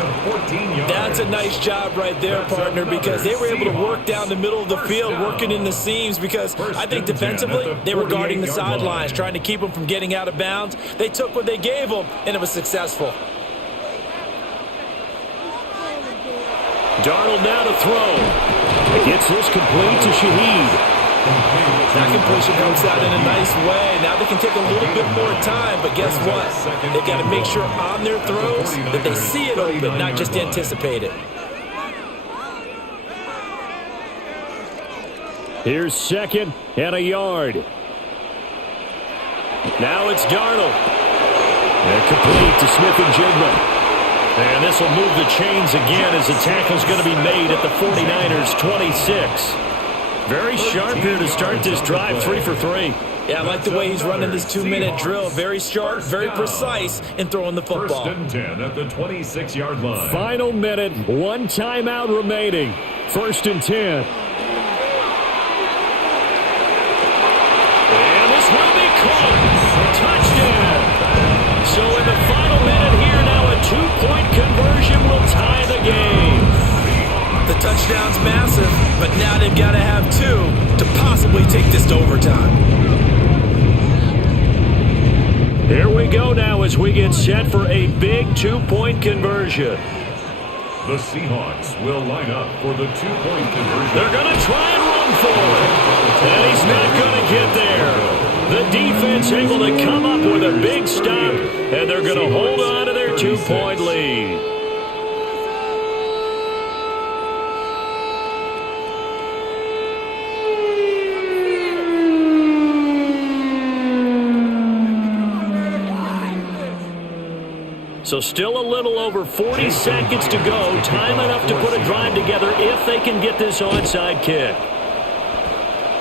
That's a nice job right there, partner, because they were able to work down the middle of the field, working in the seams, because I think defensively they were guarding the sidelines, trying to keep them from getting out of bounds. They took what they gave them, and it was successful. Darnold now to throw. Gets this complete to Shaheed. That completion comes out in a nice way. Now they can take a little bit more time, but guess what? They've got to make sure on their throws that they see it open, not just anticipate it. Here's second and a yard. Now it's Darnold. And complete to Smith-Njigba. And this will move the chains again as the tackle's going to be made at the 49ers 26. Very sharp here to start this drive, 3 for 3. Yeah, I like the way he's running this 2-minute drill. Very sharp, very precise in throwing the football. First and 10 at the 26-yard line. Final minute, one timeout remaining. First and 10. And this will be caught. Touchdown. So in the final minute here now, a 2-point conversion will tie the game. The touchdown's massive, but now they've got to have 2 to possibly take this to overtime. Here we go now as we get set for a big 2-point conversion. The Seahawks will line up for the 2-point conversion. They're going to try and run for it. And he's not going to get there. The defense able to come up with a big stop, and they're going to hold on to their 2-point lead. So still a little over 40 seconds to go. Time enough to put a drive together if they can get this onside kick.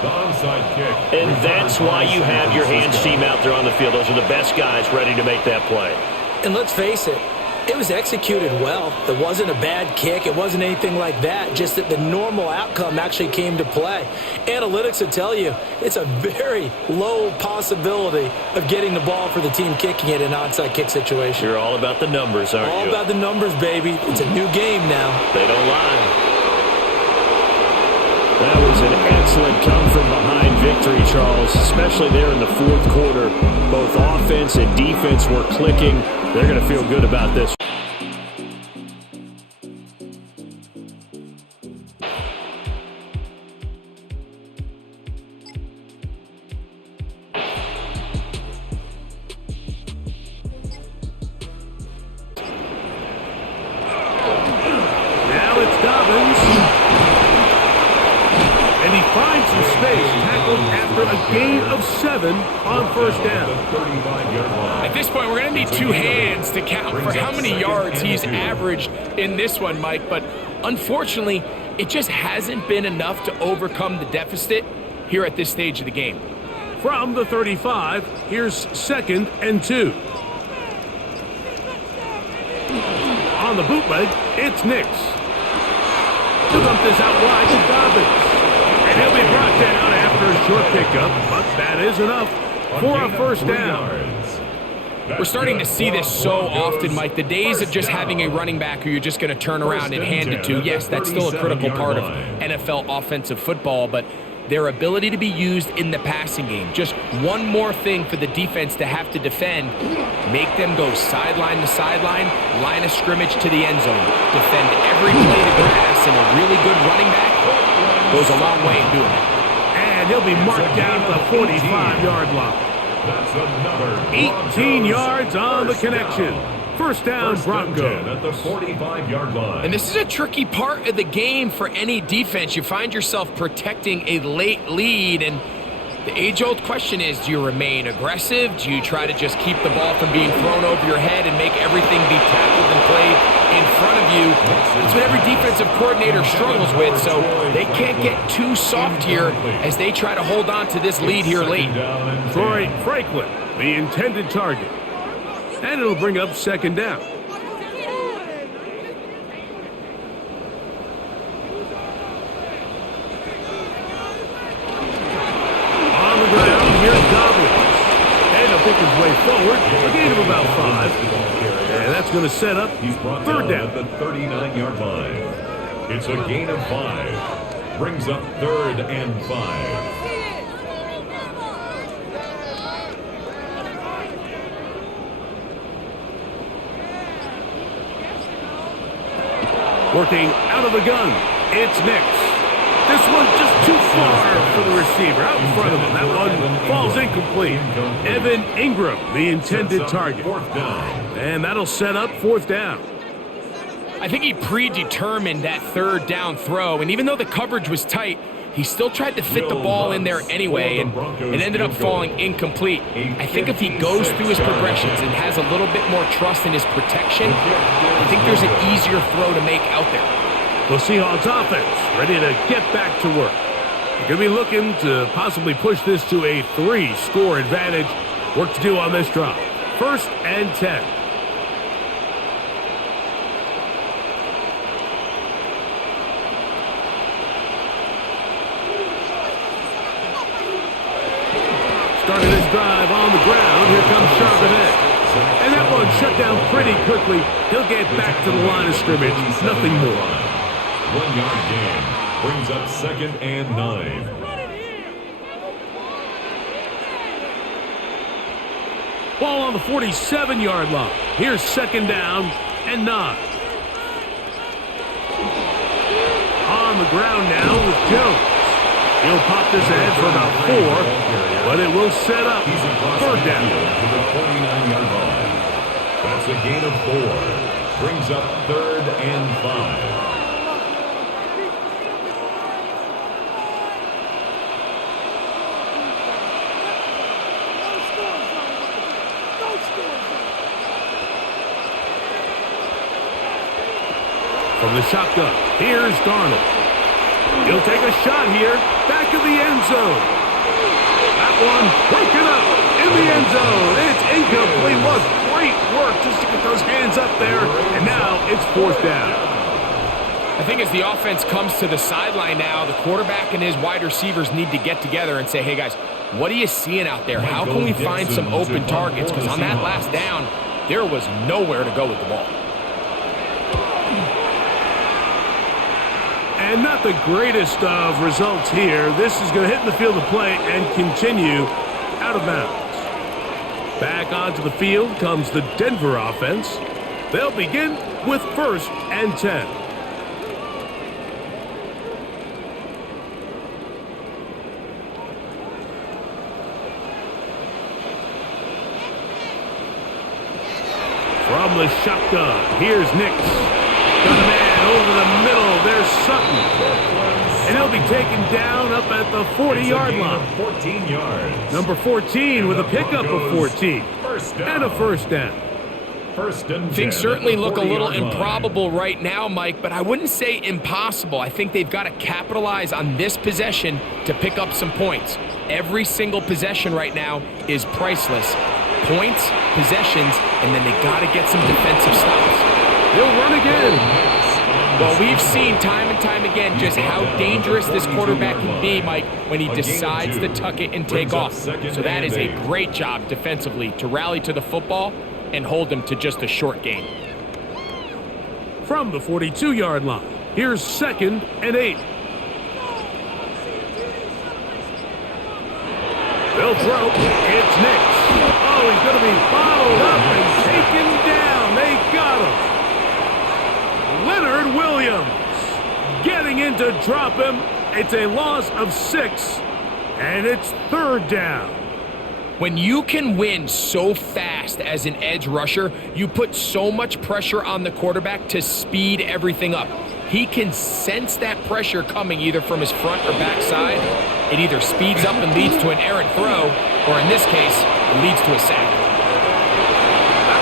The onside kick. And that's why you have your hands team out there on the field. Those are the best guys ready to make that play. And let's face it, It was executed well. It wasn't a bad kick. It wasn't anything like that. Just that the normal outcome actually came to play. Analytics will tell you it's a very low possibility of getting the ball for the team kicking it in an onside kick situation. You're all about the numbers, aren't you? All about the numbers, baby. It's a new game now. They don't lie. That was an excellent come-from-behind victory, Charles, especially there in the fourth quarter. Both offense and defense were clicking. They're going to feel good about this. Now it's Dobbins. And he finds some space, tackled after a gain of 7 on first down. At this point, we're going to need two hands to count for how many yards he's averaged in this one, Mike. But unfortunately, it just hasn't been enough to overcome the deficit here at this stage of the game. From the 35, here's 2nd and 2. On the bootleg, it's Nix. He'll dump this out wide to Dobbins. And he'll be brought down after a short pickup, but that is enough for a first down. We're starting to see this so often, Mike. The days of just having a running back who you're just going to turn around and hand it to, yes, that's still a critical part of NFL offensive football, but their ability to be used in the passing game. Just one more thing for the defense to have to defend. Make them go sideline to sideline, line of scrimmage to the end zone. Defend every blade of grass, and a really good running back goes a long way in doing it. And he'll be marked down at the 45-yard line. That's another 18 yards on the connection. First down, Broncos. At the 45-yard line. And this is a tricky part of the game for any defense. You find yourself protecting a late lead, and the age-old question is, do you remain aggressive? Do you try to just keep the ball from being thrown over your head and make everything be tackled and played in front of you? That's what every defensive coordinator struggles with, so they can't get too soft here as they try to hold on to this lead here late. Troy Franklin, the intended target. And it'll bring up 2nd down. On the ground, here's Dobbins. And he'll pick his way forward, a gain of about 5. And that's going to set up He's brought 3rd down down. at the 39-yard line. It's a gain of 5. Brings up 3rd and 5. Working out of the gun, it's Nix. This one just too far for the receiver, out in front of him. That one falls incomplete. Evan Ingram, the intended target. 4th down. And that'll set up 4th down. I think he predetermined that 3rd down throw, and even though the coverage was tight, he still tried to fit the ball in there anyway, and it ended up falling incomplete. I think if he goes through his progressions and has a little bit more trust in his protection, I think there's an easier throw to make out there. The Seahawks offense ready to get back to work. They're going to be looking to possibly push this to a 3-score advantage. Work to do on this drive. 1st and 10. Starting this drive on the ground. Here comes Charbonnet. And that one shut down pretty quickly. He'll get back to the line of scrimmage. Nothing more. 1-yard gain. Brings up 2nd and 9. Ball on the 47-yard line. Here's 2nd down and 9. On the ground now with Jones. He'll pop this ahead for about 4, but it will set up 3rd down. To the 49-yard line. That's a gain of 4. Brings up 3rd and 5. From the shotgun, here's Darnold. He'll take a shot here, back of the end zone. That one broken up in the end zone. It's incomplete. Was Great work just to get those hands up there, and now it's fourth down. I think as the offense comes to the sideline now, the quarterback and his wide receivers need to get together and say, hey, guys, what are you seeing out there? How can we find some open targets? Because on that last down, there was nowhere to go with the ball. And not the greatest of results here. This is going to hit in the field of play and continue out of bounds. Back onto the field comes the Denver offense. They'll begin with 1st and 10. From the shotgun, here's Nix. Got a man over the middle. There's Sutton. And he'll be taken down up at the 40-yard line. 14 yards. Number 14 with a pickup of 14. And a first down. First and 10. Things certainly look a little improbable right now, Mike, but I wouldn't say impossible. I think they've got to capitalize on this possession to pick up some points. Every single possession right now is priceless. Points, possessions, and then they got to get some defensive stops. He'll run again. Well, we've seen time and time again just how dangerous this quarterback can be, Mike, when he decides to tuck it and take off. So that is a great job defensively to rally to the football and hold him to just a short gain. From the 42-yard line, here's 2nd and 8. They'll throw. It's Nix. Oh, he's going to be followed up and taken down. They got him. Leonard Williams getting in to drop him. It's a loss of 6, and it's 3rd down. When you can win so fast as an edge rusher, you put so much pressure on the quarterback to speed everything up. He can sense that pressure coming either from his front or back side. It either speeds up and leads to an errant throw, or in this case, it leads to a sack.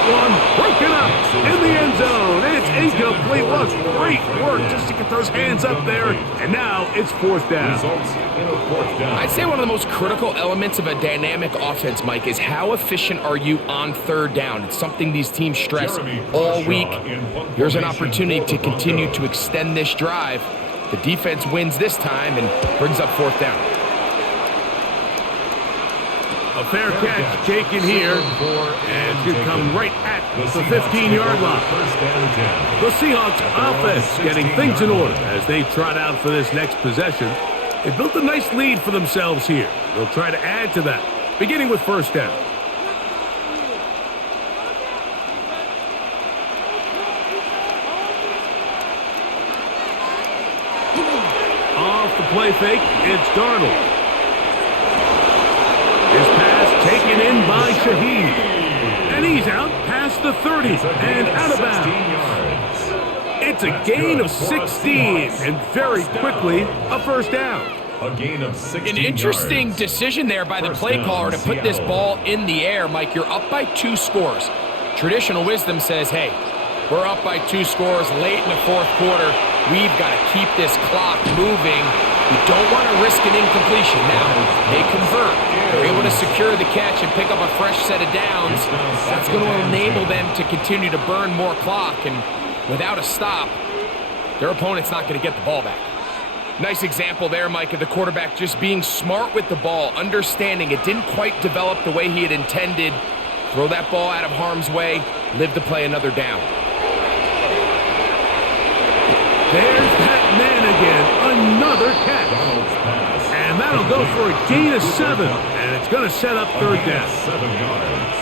One broken up in the end zone. It's incomplete. What great work just to get those hands up there. And now it's 4th down. I'd say one of the most critical elements of a dynamic offense, Mike, is how efficient are you on 3rd down? It's something these teams stress all week. Here's an opportunity to continue to extend this drive. The defense wins this time and brings up 4th down. A fair catch taken here, and you come right at the 15-yard line. The Seahawks offense getting things in order as they trot out for this next possession. They built a nice lead for themselves here. They'll try to add to that, beginning with 1st down. Off the play fake, it's Darnold. His pass taken in by Shaheed. And he's out past the 30 and out of bounds. It's a gain of 16 and very quickly a 1st down. A gain of 16 An interesting yards. decision there by the play caller to put this ball in the air. Mike, you're up by 2 scores. Traditional wisdom says, hey, we're up by 2 scores late in the 4th quarter. We've got to keep this clock moving. We don't want to risk an incompletion. Now, they convert. They're able to secure the catch and pick up a fresh set of downs. That's going to enable them to continue to burn more clock. And without a stop, their opponent's not going to get the ball back. Nice example there, Mike, of the quarterback just being smart with the ball, understanding it didn't quite develop the way he had intended. Throw that ball out of harm's way, live to play another down. There's that man again, another catch. And that'll go for a gain of 7, and it's going to set up 3rd down. 7 yards.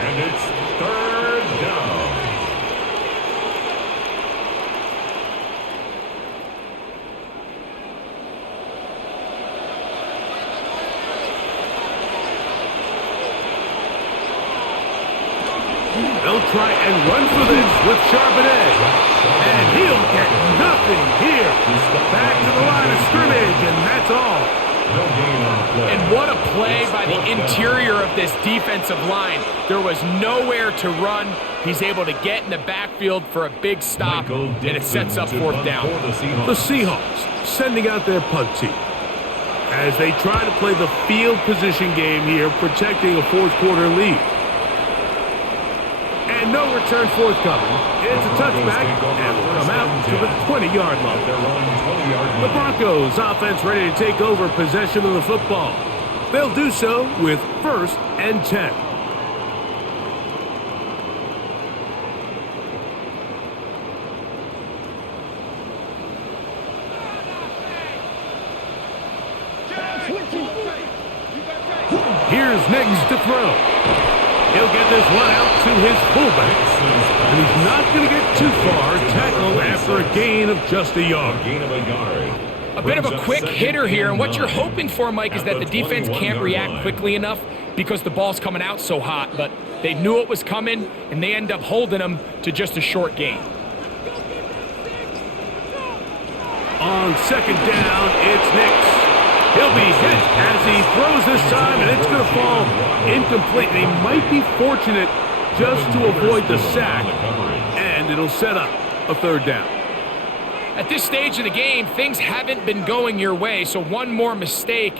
And it's 3rd down. They'll try and run for this with Charbonnet. And he'll get nothing here. Back to the line of scrimmage, and that's all. No gain on the play. And what a play by the interior of this defensive line. There was nowhere to run. He's able to get in the backfield for a big stop, and it sets up 4th down. The Seahawks sending out their punt team as they try to play the field position game here, protecting a 4th quarter lead. And no return forthcoming. It's a touchback and will come out to the 20-yard line. The Broncos offense ready to take over possession of the football. They'll do so with 1st and 10. Here's Nix to throw. He'll get this one out to his fullback. And he's not going to get too far. Tackled after a gain of just a yard. A bit of a quick hitter here, and what you're hoping for, Mike, is that the defense can't react quickly enough because the ball's coming out so hot. But they knew it was coming, and they end up holding them to just a short gain. On 2nd down, it's Nix. He'll be hit as he throws this time, and it's going to fall incomplete. He might be fortunate just to avoid the sack, and it'll set up a 3rd down. At this stage of the game, things haven't been going your way, so one more mistake,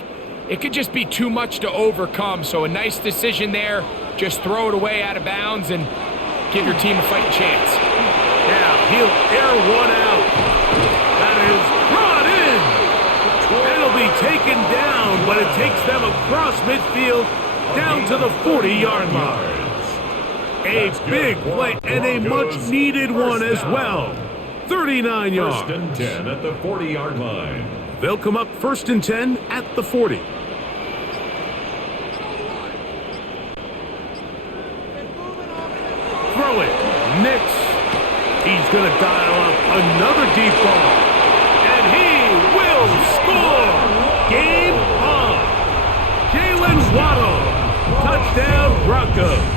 it could just be too much to overcome. So a nice decision there. Just throw it away out of bounds and give your team a fighting chance. Now he'll air one out. That is brought in. It'll be taken down, but it takes them across midfield down to the 40-yard line. A big play and a much-needed one as well. 39 yards. 1st and 10 at the 40-yard line. They'll come up 1st and 10 at the 40. Throw it. Nix. He's going to dial up another deep ball. And he will score. Game on. Jalen Waddle. Touchdown Broncos.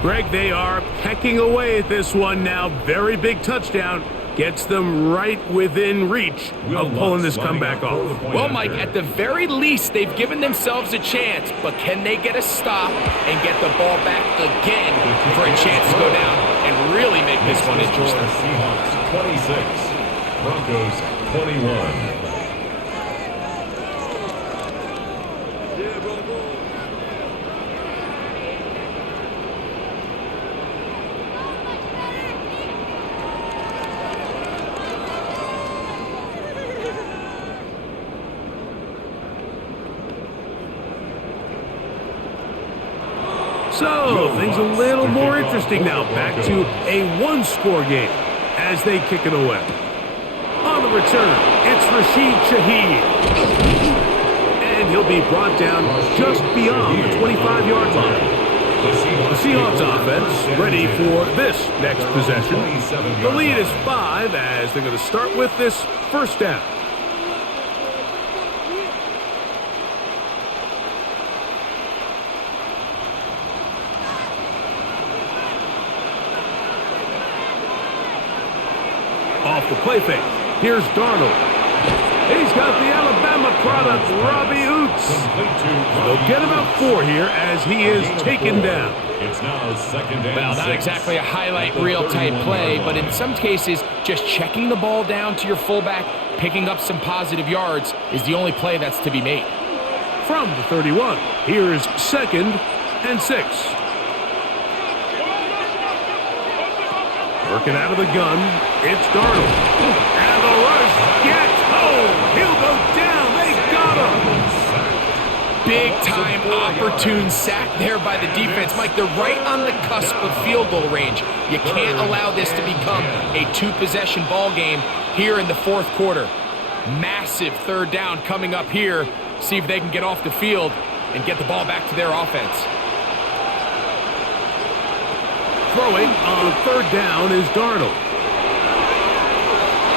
Greg, they are pecking away at this one now. Very big touchdown. Gets them right within reach of pulling this comeback off. Well, Mike, at the very least, they've given themselves a chance, but can they get a stop and get the ball back again for a chance to go down and really make this one interesting? Seahawks 26, Broncos 21. So, things a little more interesting now. Back to a one-score game as they kick it away. On the return, it's Rashid Shaheed. And he'll be brought down just beyond the 25-yard line. The Seahawks offense ready for this next possession. The lead is 5 as they're going to start with this 1st down. Off the play fake. Here's Darnold. He's got the Alabama product, Robbie Oots. They'll get about 4 here as he is taken down. It's now 2nd and 6. Well, not exactly a highlight reel type play, but in some cases, just checking the ball down to your fullback, picking up some positive yards is the only play that's to be made. From the 31, here's 2nd and 6. Working out of the gun, it's Darnold. And the rush gets home. He'll go down. They got him. Big-time opportune sack there by the defense. Mike, they're right on the cusp of field goal range. You can't allow this to become a 2-possession ball game here in the 4th quarter. Massive 3rd down coming up here. See if they can get off the field and get the ball back to their offense. Throwing on 3rd down is Darnold.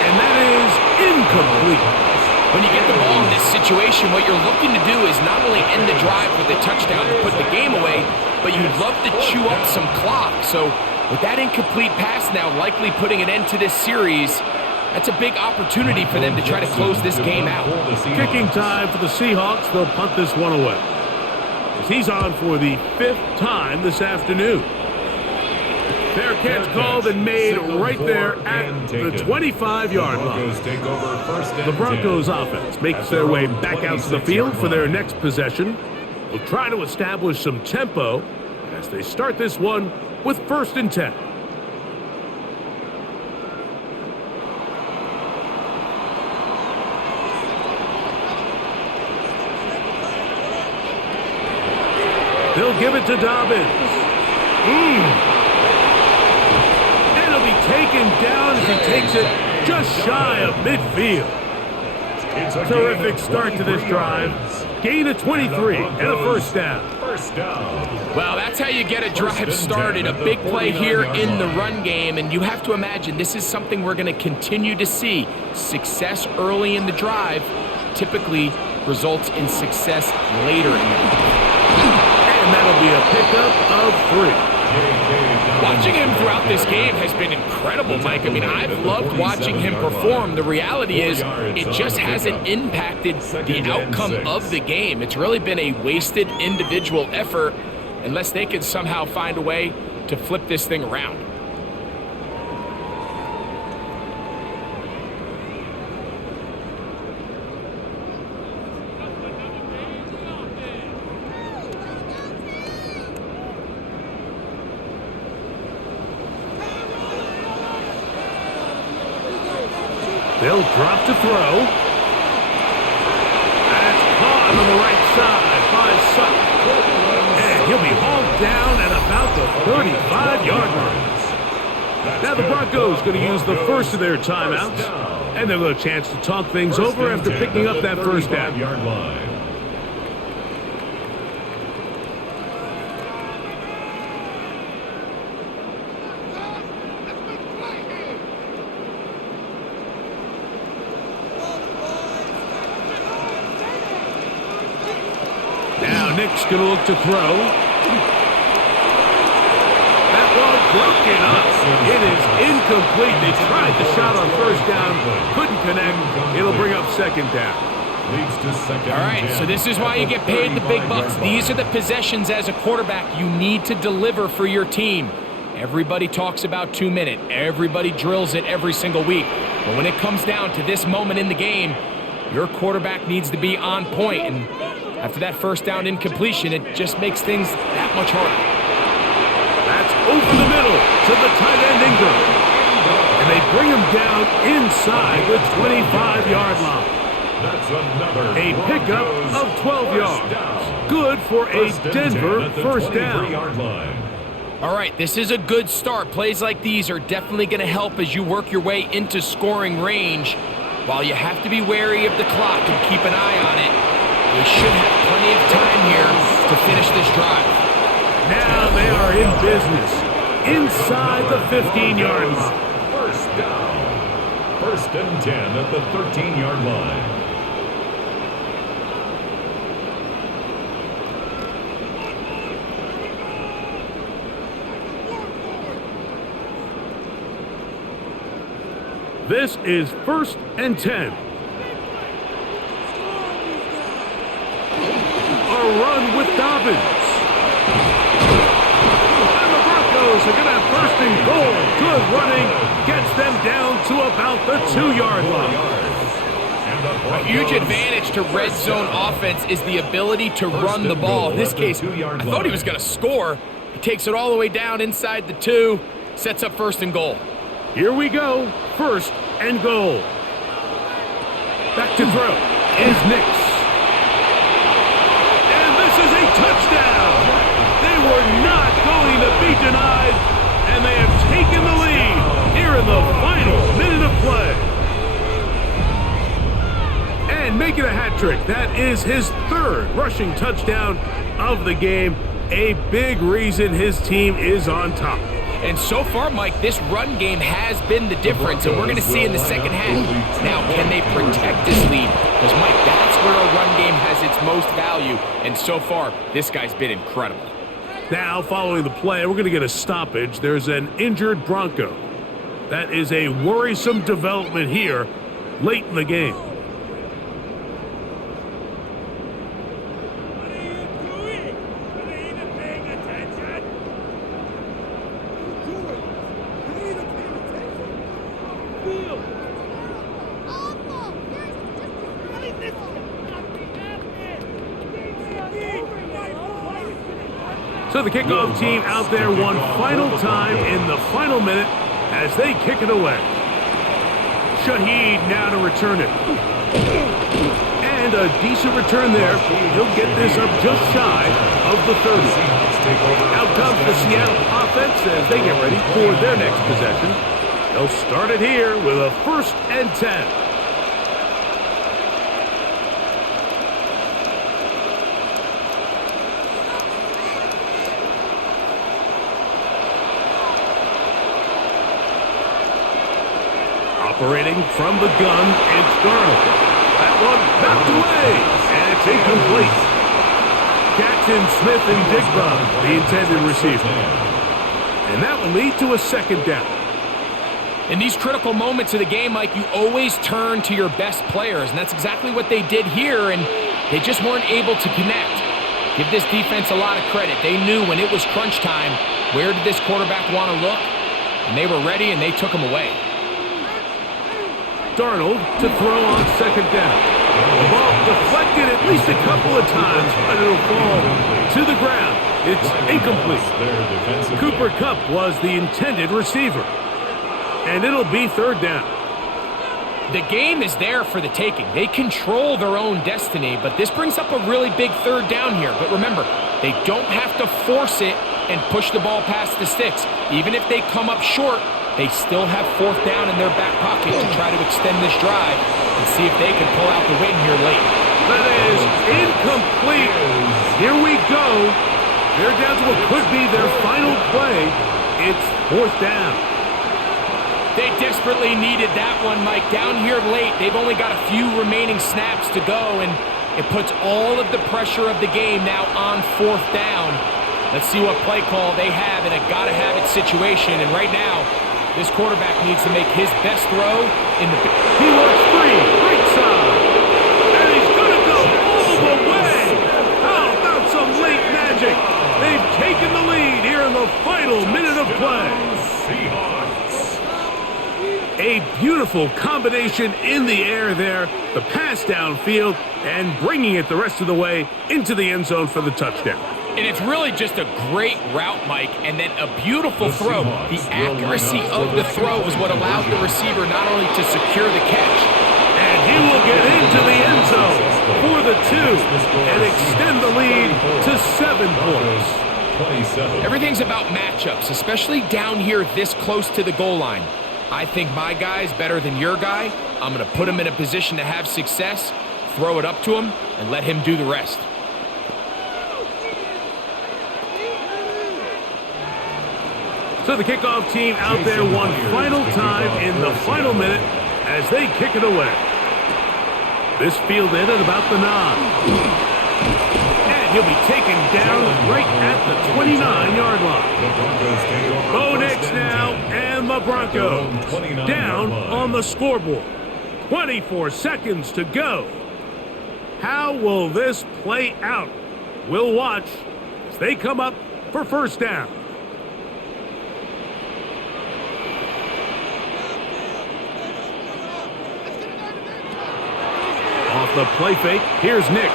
And that is incomplete. When you get the ball in this situation, what you're looking to do is not only end the drive with a touchdown to put the game away, but you'd love to chew up some clock. So with that incomplete pass now likely putting an end to this series, that's a big opportunity for them to try to close this game out. Kicking time for the Seahawks. They'll punt this one away. As he's on for the 5th time this afternoon. Fair catch called and made right there at the 25-yard line. The Broncos offense makes their way back out to the field for their next possession. Will try to establish some tempo as they start this one with 1st and 10. They'll give it to Dobbins. And it'll be taken down as he takes it just shy of midfield. Terrific start to this drive. Gain of 23 and a 1st down. Well, that's how you get a drive started. A big play here in the run game, and you have to imagine this is something we're going to continue to see. Success early in the drive typically results in success later in the drive. And that'll be a pickup of 3. Watching him throughout this game has been incredible, Mike. I mean, I've loved watching him perform. The reality is it just hasn't impacted the outcome of the game. It's really been a wasted individual effort unless they can somehow find a way to flip this thing around. They'll drop to throw. That's caught on the right side by Sutton. And he'll be hauled down at about the 35-yard line. Now the Broncos going to use the first of their timeouts. And they'll have a chance to talk things over after picking up that 1st down. Nick's going to look to throw. That ball broken up. It is incomplete. They tried the shot on 1st down. Couldn't connect. It'll bring up 2nd down. All right, so this is why you get paid the big bucks. These are the possessions as a quarterback you need to deliver for your team. Everybody talks about 2-minute. Everybody drills it every single week. But when it comes down to this moment in the game, your quarterback needs to be on point. And after that 1st down incompletion, it just makes things that much harder. That's over the middle to the tight end Ingram. And they bring him down inside the 25-yard line. A pickup of 12 yards. Good for a Denver 1st down. All right, this is a good start. Plays like these are definitely going to help as you work your way into scoring range. While you have to be wary of the clock and keep an eye on it, they should have plenty of time here to finish this drive. Now they are in business inside the 15-yard line. 1st down. 1st and 10 at the 13-yard line. This is 1st and 10. A run with Dobbins. And the Broncos are going to have 1st and goal. Good running. Gets them down to about the 2-yard line. A huge advantage to red zone offense is the ability to run the ball. In this case, I thought he was going to score. He takes it all the way down inside the 2, sets up 1st and goal. Here we go. 1st and goal. Back to throw is Nix. And this is a touchdown. They were not going to be denied, and they have taken the lead here in the final minute of play. And making a hat trick. That is his 3rd rushing touchdown of the game. A big reason his team is on top. And so far, Mike, this run game has been the difference, and we're going to see in the second half. Now, can they protect this lead? Because, Mike, that's where a run game has its most value, and so far, this guy's been incredible. Now, following the play, we're going to get a stoppage. There's an injured Bronco. That is a worrisome development here late in the game. So the kickoff team out there one final time in the final minute as they kick it away. Shaheed now to return it. And a decent return there. He'll get this up just shy of the 30. Out comes the Seattle offense as they get ready for their next possession. They'll start it here with a 1st and 10. Operating from the gun, it's Darnold. That one knocked away, and it's incomplete. Jackson, Smith, and Digba, the intended receiver. And that will lead to a 2nd down. In these critical moments of the game, Mike, you always turn to your best players, and that's exactly what they did here, and they just weren't able to connect. Give this defense a lot of credit. They knew when it was crunch time, where did this quarterback want to look, and they were ready, and they took him away. Darnold to throw on 2nd down. The ball deflected at least a couple of times, but it'll fall to the ground. It's incomplete. Cooper Kupp was the intended receiver. And it'll be 3rd down. The game is there for the taking. They control their own destiny, but this brings up a really big 3rd down here. But remember, they don't have to force it and push the ball past the sticks. Even if they come up short, they still have 4th down in their back pocket to try to extend this drive and see if they can pull out the win here late. That is incomplete. Here we go. They're down to what could be their final play. It's 4th down. They desperately needed that one, Mike. Down here late, they've only got a few remaining snaps to go, and it puts all of the pressure of the game now on 4th down. Let's see what play call they have in a gotta-have-it situation, and right now, this quarterback needs to make his best throw in the... He works free, right side, and he's going to go all the way. How about some late magic? They've taken the lead here in the final minute of play. A beautiful combination in the air there, the pass downfield, and bringing it the rest of the way into the end zone for the touchdown. And it's really just a great route, Mike, and then a beautiful throw. The accuracy of the throw is what allowed the receiver not only to secure the catch. And he will get into the end zone for the 2 and extend the lead to 7 points. Everything's about matchups, especially down here this close to the goal line. I think my guy's better than your guy. I'm going to put him in a position to have success, throw it up to him, and let him do the rest. So the kickoff team out there one final time in the final minute as they kick it away. This fielded at about the 9. And he'll be taken down right at the 29-yard line. Bo Nix now and the Broncos down on the scoreboard. 24 seconds to go. How will this play out? We'll watch as they come up for 1st down. Off the play fake, here's Nix.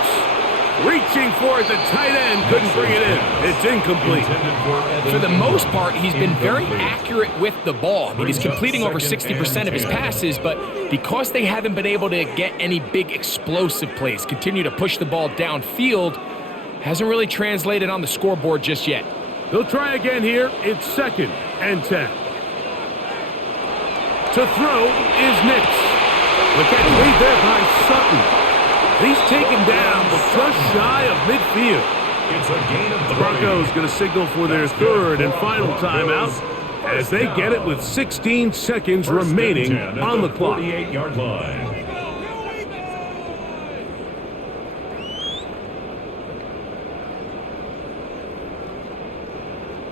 Reaching for it, the tight end couldn't bring it in. It's incomplete. For the most part, he's been very accurate with the ball. I mean, he's completing over 60% of his passes, but because they haven't been able to get any big explosive plays, continue to push the ball downfield, hasn't really translated on the scoreboard just yet. They'll try again here. It's 2nd and 10. To throw is Nix. The catch made there by Sutton. He's taken down, but just shy of midfield. It's a gain of 3. The Broncos going to signal for their 3rd and final timeout as they get it with 16 seconds remaining on the clock. 48-yard line.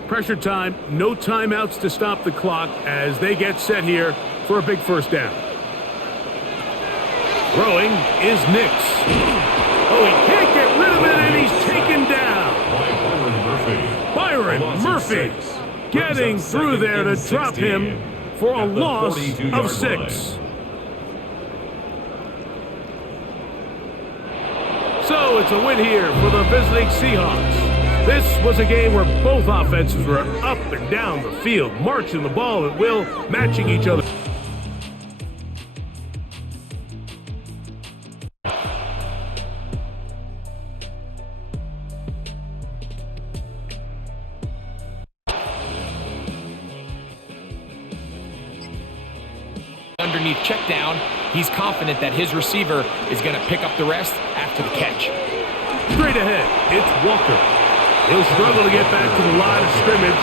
Pressure time, no timeouts to stop the clock as they get set here for a big 1st down. Throwing is Nix. Oh, he can't get rid of it, and he's taken down. Byron Murphy getting through there to drop him for a loss of 6. So it's a win here for the visiting Seahawks. This was a game where both offenses were up and down the field, marching the ball at will, matching each other. Underneath check down, he's confident that his receiver is going to pick up the rest after the catch. Straight ahead, it's Walker. He'll struggle to get back to the line of scrimmage.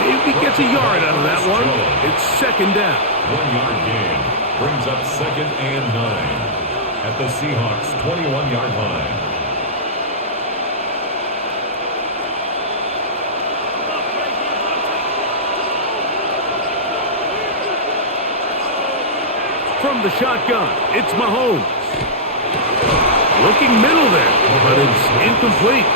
Maybe gets a yard out of that one. It's second down. 1 yard gain brings up 2nd and 9 at the Seahawks 21-yard line. From the shotgun, it's Mahomes. Looking middle there, but it's incomplete.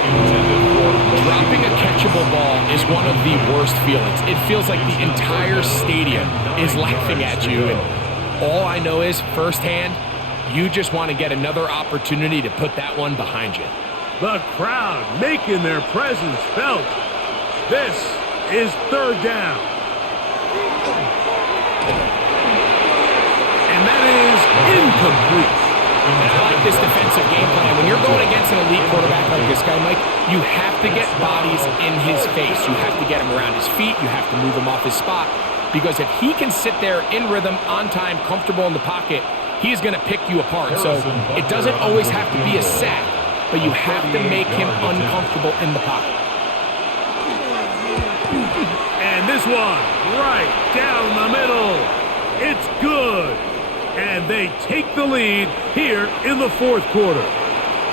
Dropping a catchable ball is one of the worst feelings. It feels like the entire stadium is laughing at you. And all I know is, firsthand, you just want to get another opportunity to put that one behind you. The crowd making their presence felt. This is third down. And that is incomplete. And I like this defensive game plan. When you're going against an elite quarterback like this guy, Mike, you have to get bodies in his face. You have to get him around his feet. You have to move him off his spot. Because if he can sit there in rhythm, on time, comfortable in the pocket, he's going to pick you apart. So it doesn't always have to be a sack, but you have to make him uncomfortable in the pocket. And this one, right down the middle. It's good. And they take the lead here in the fourth quarter.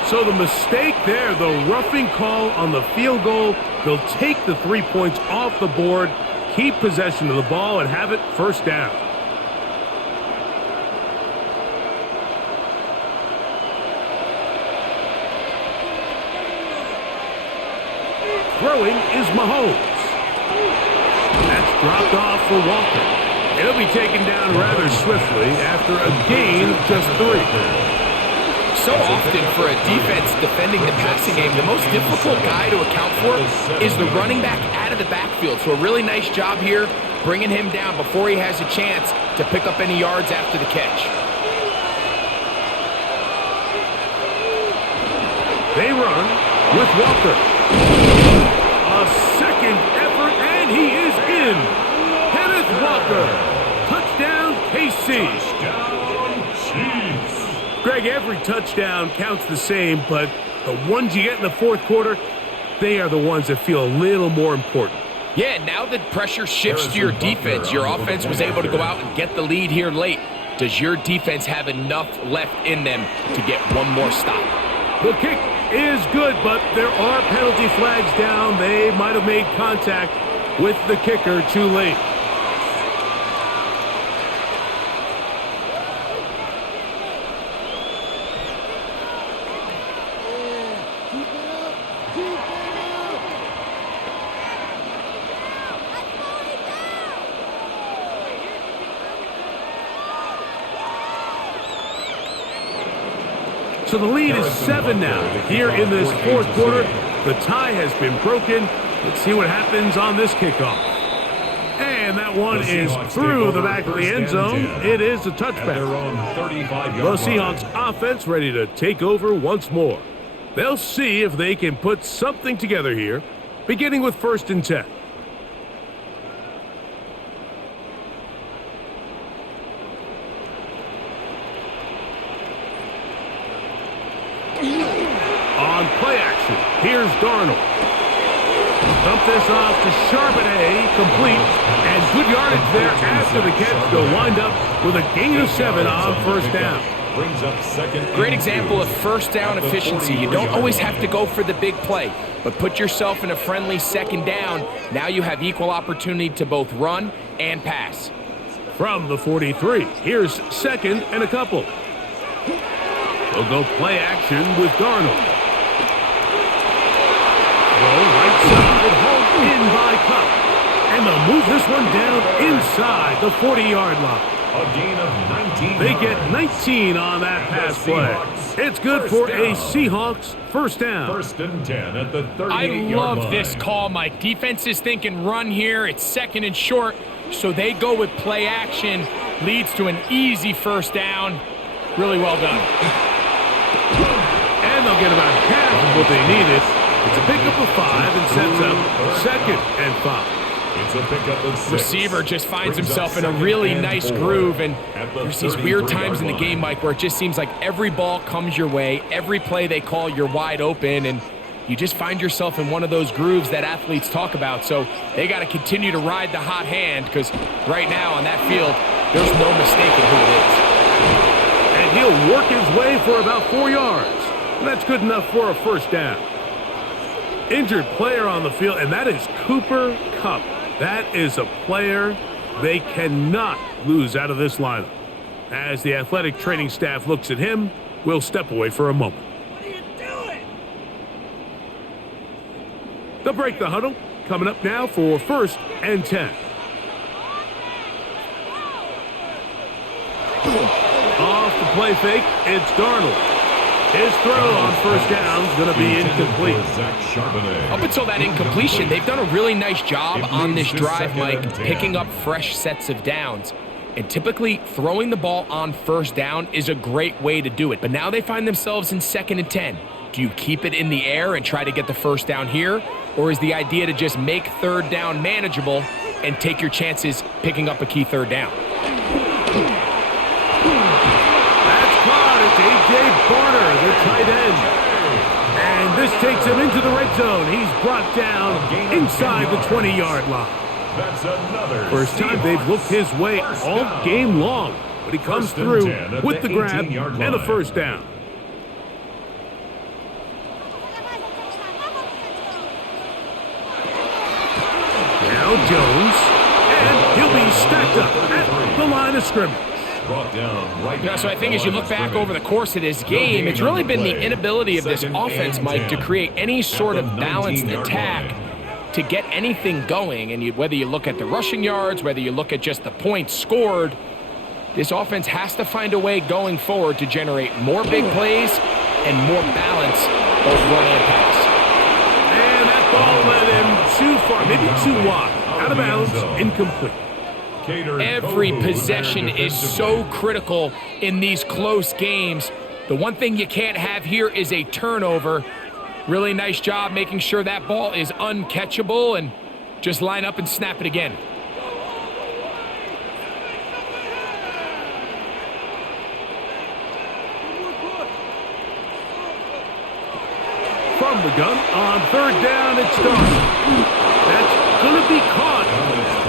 So the mistake there, the roughing call on the field goal, they'll take the 3 points off the board, keep possession of the ball, and have it first down. Throwing is Mahomes. That's dropped off for Walker. He'll be taken down rather swiftly after a gain of just 3. So often for a defense defending the passing game, the most difficult guy to account for is the running back out of the backfield. So a really nice job here bringing him down before he has a chance to pick up any yards after the catch. They run with Walker. A second effort, and he is in. Kenneth Walker. Touchdown, KC. Greg, every touchdown counts the same, but the ones you get in the fourth quarter, they are the ones that feel a little more important. Yeah, now that pressure shifts to your defense, your offense was able to go out and get the lead here late. Does your defense have enough left in them to get one more stop? The kick is good, but there are penalty flags down. They might have made contact with the kicker too late. So the lead is 7 now. Here in this fourth quarter, the tie has been broken. Let's see what happens on this kickoff. And that one is through the back of the end zone. It is a touchback. The Seahawks offense ready to take over once more. They'll see if they can put something together here, beginning with 1st and 10. On play action, here's Darnold. Dump this off to Charbonnet, complete, and good yardage there after the catch. They'll wind up with a gain of 7 on 1st down. Brings up 2nd. Great example of first down efficiency. You don't always have to go for the big play, but put yourself in a friendly 2nd down. Now you have equal opportunity to both run and pass. From the 43, here's 2nd and a couple. They'll go play action with Darnold. Throw right side, hauled in by Cup. And they'll move this one down inside the 40-yard line. A gain of 19 They yards. get 19 on that pass play. It's good for a Seahawks first down. 1st and 10 at the I 38-yard love line. this call, Mike. Defense is thinking run here. It's 2nd and short, so they go with play action. Leads to an easy first down. Really well done. And they'll get about half of what they needed. It's a pickup of 5 and sets up 2nd and 5. It's a pickup of 6. Receiver just finds Brings himself up in a 2nd really and nice 4 groove, and at the there's these weird 33-yard times in the line. game, Mike, where it just seems like every ball comes your way, every play they call, you're wide open, and you just find yourself in one of those grooves that athletes talk about. So they got to continue to ride the hot hand, because right now on that field, there's no mistaking who it is. And he'll work his way for about 4 yards. That's good enough for a first down. Injured player on the field, and that is Cooper Kupp. That is a player they cannot lose out of this lineup. As the athletic training staff looks at him, we'll step away for a moment. What are you doing? They'll break the huddle. Coming up now for 1st and 10. Off the play fake, it's Darnold. His throw on first down is going to be incomplete. Up until that incompletion, they've done a really nice job on this drive, Mike, picking up fresh sets of downs. And typically, throwing the ball on first down is a great way to do it. But now they find themselves in 2nd and 10. Do you keep it in the air and try to get the first down here? Or is the idea to just make 3rd down manageable and take your chances picking up a key 3rd down? A.J. Barner, the tight end. And this takes him into the red zone. He's brought down inside the 20-yard line. That's another First time they've looked his way all game long. But he comes through with the grab and a first down. Now Jones. And he'll be stacked up at the line of scrimmage. So I think as you look back over the course of this game, it's really been the inability of this offense, Mike, to create any sort of balanced attack to get anything going. And whether you look at the rushing yards, whether you look at just the points scored, this offense has to find a way going forward to generate more big plays and more balance both run and pass. And that ball led him too far, maybe too wide. Out of bounds, incomplete. Every possession is so critical in these close games. The one thing you can't have here is a turnover. Really nice job making sure that ball is uncatchable, and just line up and snap it again. From the gun on 3rd down, it's done. That's going to be caught.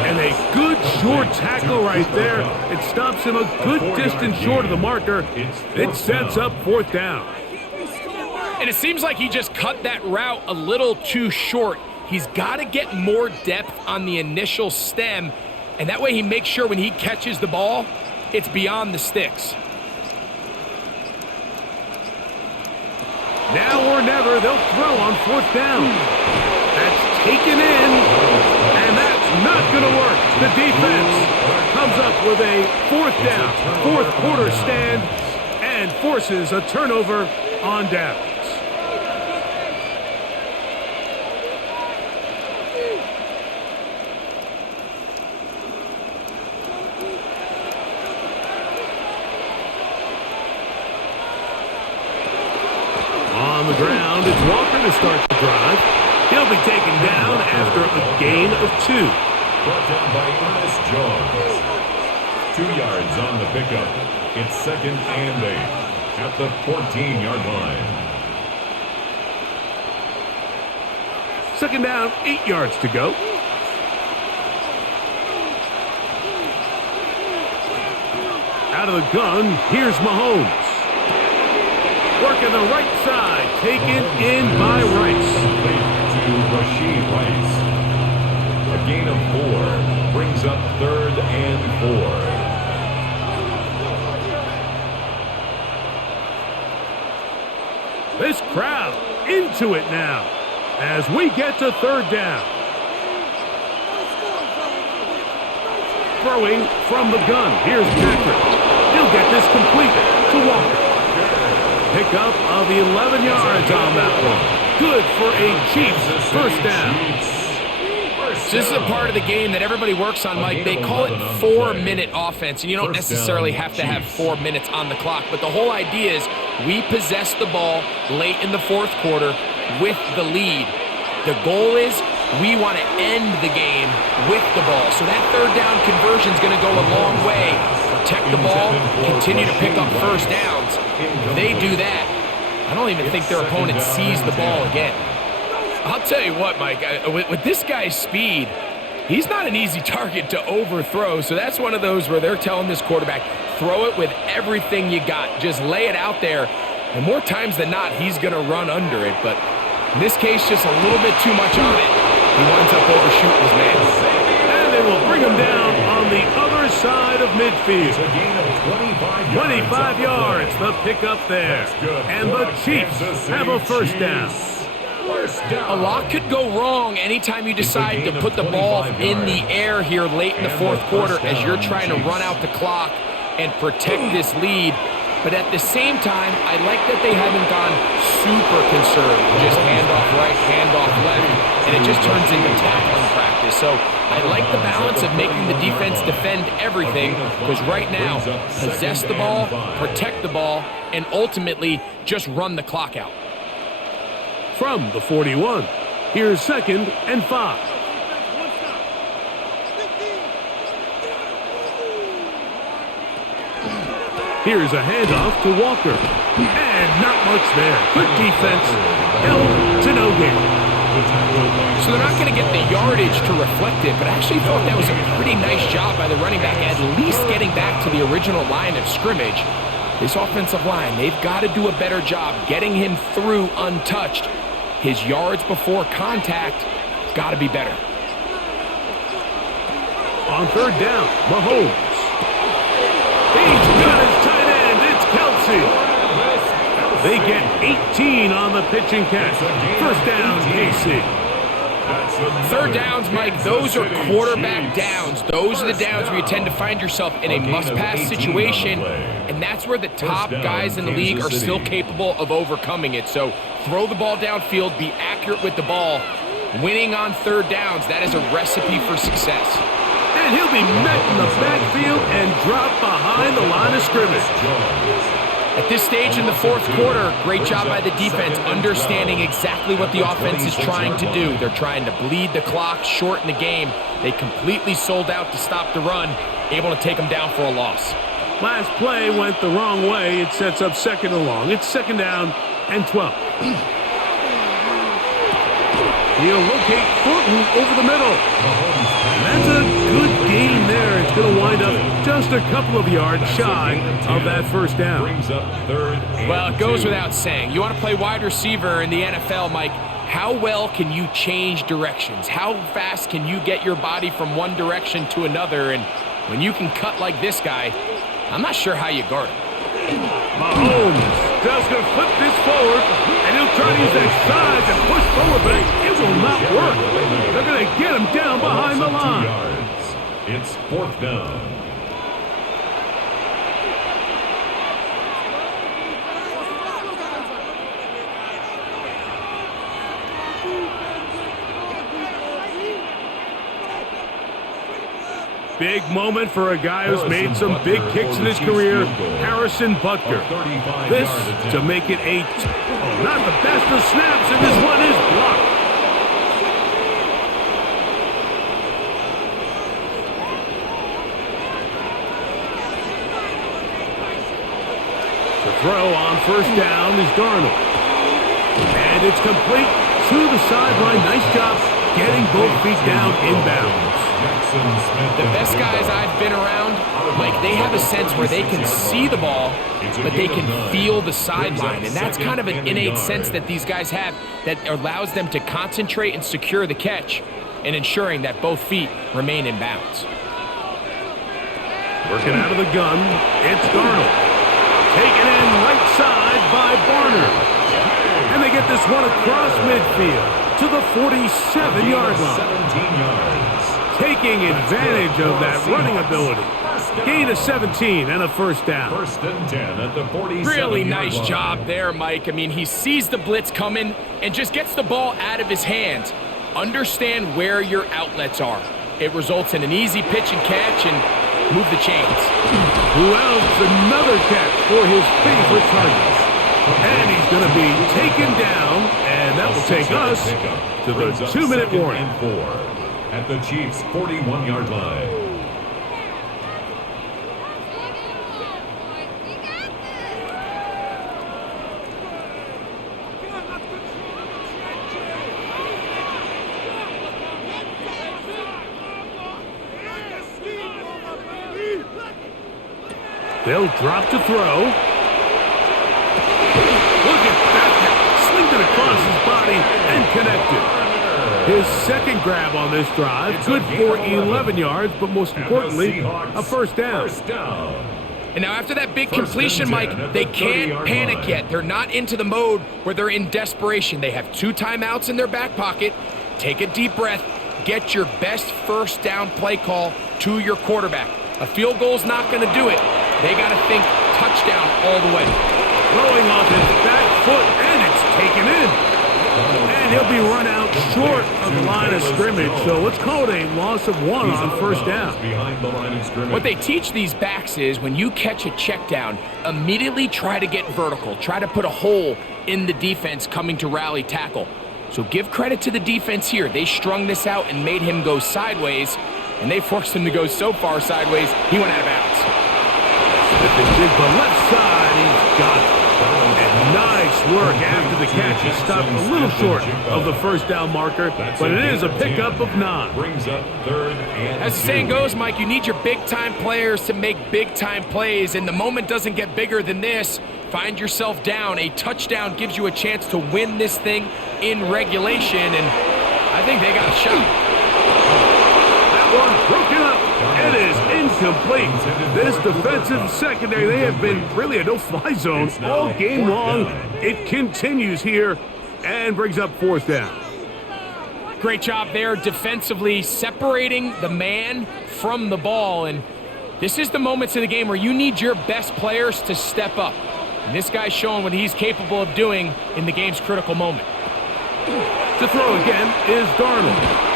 And a good short tackle right there. It stops him a good distance short of the marker. It sets up 4th down. And it seems like he just cut that route a little too short. He's got to get more depth on the initial stem, and that way he makes sure when he catches the ball, it's beyond the sticks. Now or never, they'll throw on 4th down. That's taken in, and that's not going to work. The defense comes up with a 4th down, 4th quarter stand, and forces a turnover on downs. On the ground, it's Walker to start the drive. He'll be taken down after a gain of 2. Brought down by Ernest Jones. 2 yards on the pickup. It's 2nd and 8 at the 14-yard line. 2nd down, 8 yards to go. Out of the gun, here's Mahomes. Working the right side, taken in by Rice. To Rashid Rice. A gain of 4 brings up 3rd and 4. This crowd into it now as we get to 3rd down. Throwing from the gun. Here's Patrick. He'll get this complete to Walker. Pickup of 11 yards on that one. Good for a Chiefs first down. This is a part of the game that everybody works on, Mike. They call it 4-minute offense, and you don't necessarily have to have 4 minutes on the clock. But the whole idea is we possess the ball late in the fourth quarter with the lead. The goal is we want to end the game with the ball. So that third down conversion is going to go a long way. Protect the ball, continue to pick up first downs. If they do that, I don't even think their opponent sees the ball again. I'll tell you what, Mike, with this guy's speed, he's not an easy target to overthrow. So that's one of those where they're telling this quarterback, throw it with everything you got. Just lay it out there. And more times than not, he's going to run under it. But in this case, just a little bit too much on it. He winds up overshooting his man. And they will bring him down on the other side of midfield. 25 yards, the pickup there. And the Chiefs have a first down. A lot could go wrong anytime you decide to put the ball in the air here late in the fourth quarter as you're trying to run out the clock and protect this lead. But at the same time, I like that they haven't gone super conservative. Just handoff right, handoff left, and it just turns into tackling practice. So I like the balance of making the defense defend everything, because right now, possess the ball, protect the ball, and ultimately just run the clock out. From the 41, here's 2nd and 5. Here's a handoff to Walker. And not much there. Good defense. Held to no gain. So they're not going to get the yardage to reflect it, but I actually thought that was a pretty nice job by the running back, at least getting back to the original line of scrimmage. This offensive line, they've got to do a better job getting him through untouched. His yards before contact got to be better. On third down, Mahomes. He's got his tight end. It's Kelsey. They get 18 on the pitch and catch. First down, KC. Third downs, Mike, those are quarterback downs. Those are the downs where you tend to find yourself in a must-pass situation, and that's where the top guys in the league are still capable of overcoming it. So throw the ball downfield, be accurate with the ball. Winning on third downs, that is a recipe for success. And he'll be met in the backfield and dropped behind the line of scrimmage. At this stage in the fourth quarter, great job by the defense understanding exactly what the offense is trying to do. They're trying to bleed the clock, shorten the game. They completely sold out to stop the run, able to take them down for a loss. Last play went the wrong way. It sets up 2nd and long. It's 2nd down and 12. He'll locate Thornton over the middle. And that's a good gain there. It's going to wind up just a couple of yards shy of that first down. Well, it goes without saying. You want to play wide receiver in the NFL, Mike, how well can you change directions? How fast can you get your body from one direction to another? And when you can cut like this guy, I'm not sure how you guard him. Mahomes just going to flip this forward, and he'll try to use that size and push forward, but it will not work. They're going to get him down behind the line. It's 4th down. Big moment for a guy who's made some big kicks in his career, Harrison Butker. This to make it not the best of snaps, and this one is blocked. The throw on first down is Darnold. And it's complete to the sideline. Nice job getting both feet down inbounds. The best guys I've been around, Mike, they have a sense where they can see the ball, but they can feel the sideline. And that's kind of an innate sense that these guys have that allows them to concentrate and secure the catch and ensuring that both feet remain in bounds. Working out of the gun, it's Darnold. Taken in right side by Barner. And they get this one across midfield to the 47-yard line. 17 yards. taking advantage of that running ability. Gain of 17 and a first down. First and 10 at the 47-yard Really nice line. job there, Mike. I mean, he sees the blitz coming and just gets the ball out of his hands. Understand where your outlets are. It results in an easy pitch and catch and move the chains. Who else? Another catch for his favorite targets. And he's going to be taken down, and that will take us to the 2-minute warning. And 4 at the Chiefs' 41-yard line. They'll drop to throw. Look at that. Slinged it across his body and connected. His second grab on this drive, good for 11 yards, but most importantly, a first down. And now after that big completion, Mike, they can't panic yet. They're not into the mode where they're in desperation. They have 2 timeouts in their back pocket. Take a deep breath. Get your best first down play call to your quarterback. A field goal's not going to do it. They got to think touchdown all the way. Throwing off his back foot, and it's taken in. And he'll be run out short of the line of scrimmage, so let's call it a loss of 1 on first down. Behind the line of scrimmage. What they teach these backs is when you catch a check down, immediately try to get vertical. Try to put a hole in the defense coming to rally tackle. So give credit to the defense here. They strung this out and made him go sideways, and they forced him to go so far sideways, he went out of bounds. The left side, he's got it. And nice work after the catch. He stopped a little short of the first down marker, but it is a pickup of 9. Brings up 3rd and As the saying goes, Mike, you need your big-time players to make big-time plays, and the moment doesn't get bigger than this. Find yourself down. A touchdown gives you a chance to win this thing in regulation, and I think they got a shot. That one broken up. It is incomplete. This defensive secondary, they have been really a no-fly zone all game long. It continues here and brings up 4th down. Great job there defensively, separating the man from the ball, and this is the moments of the game where you need your best players to step up. And this guy's showing what he's capable of doing in the game's critical moment. To throw again is Darnold.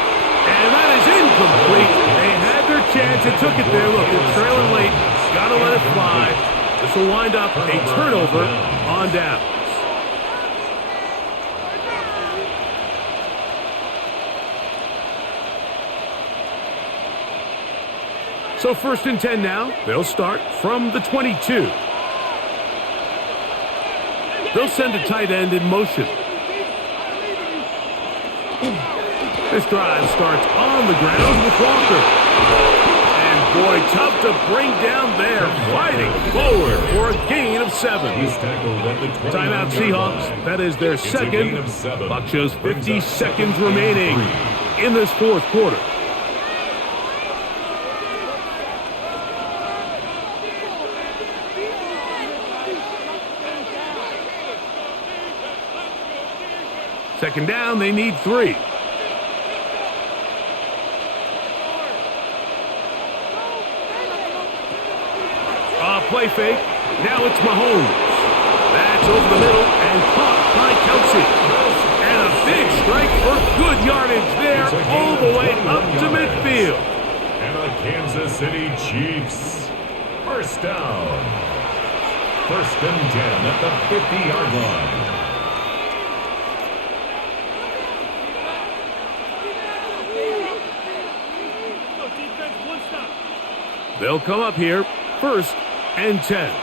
And that is incomplete. They had their chance. They took it there. Look, they're trailing late. Got to let it fly. This will wind up a turnover on downs. So 1st and 10 now. They'll start from the 22. They'll send a tight end in motion. This drive starts on the ground with Walker. And boy, tough to bring down there. Fighting forward for a gain of 7. He's tackled at the 29-yard Timeout Seahawks. line. That is their It's a gain second. of 7. Clock shows Brings 50 up seconds 2nd and remaining 3. in this 4th quarter. Second down, they need 3. Play fake. Now it's Mahomes. That's over the middle and caught by Kelsey. And a big strike for good yardage there all the way up to midfield. And the Kansas City Chiefs. First down. 1st and 10 at the 50-yard line. They'll come up here, 1st and 10.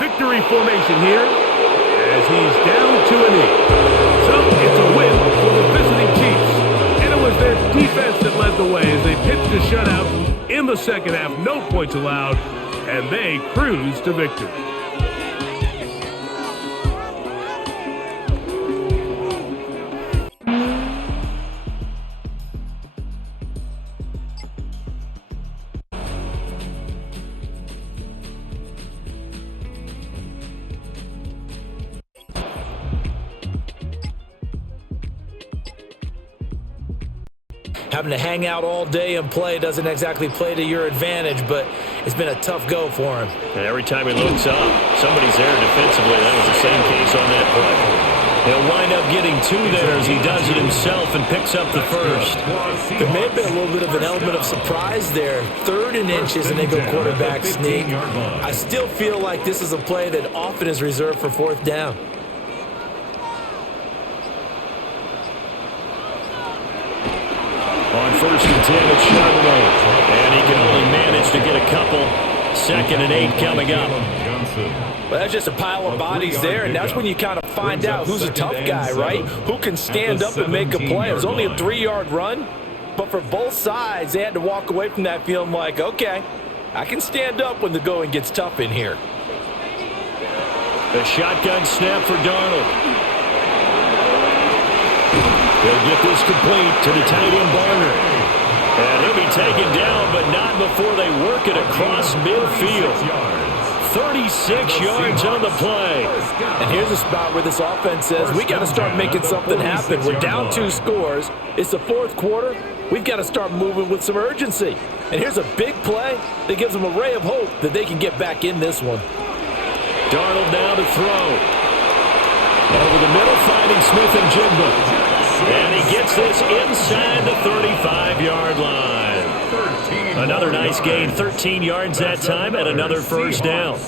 Victory formation here as he's down to a knee. So it's a win for the visiting Chiefs. And it was their defense that led the way as they pitched a shutout in the second half. No points allowed, and they cruise to victory. Having to hang out all day and play doesn't exactly play to your advantage, but it's been a tough go for him. And every time he looks up, somebody's there defensively. That was the same case on that play. He'll wind up getting 2 there as he does it himself and picks up the first. There may have been a little bit of an element of surprise there. 3rd and inches, and they go quarterback sneak. I still feel like this is a play that often is reserved for 4th down. On 1st and 10, it's Charbonnet. And he can only manage to get a couple. 2nd and 8 coming up. Well, that's just a pile of bodies there, and that's when you kind of find out who's a tough guy, right? Who can stand up and make a play. It was only a 3-yard run, but for both sides, they had to walk away from that feeling like, okay, I can stand up when the going gets tough in here. The shotgun snap for Darnold. He'll get this complete to the tight end Barner. And he'll be taken down, but not before they work it across midfield. 36 yards on the play. And here's a spot where this offense says, we got to start making something happen. We're down 2 scores. It's the 4th quarter. We've got to start moving with some urgency. And here's a big play that gives them a ray of hope that they can get back in this one. Darnold now to throw. Over the middle, finding Smith and Jigba. And he gets this inside the 35-yard line. Another nice gain, 13 yards that time, and another first down.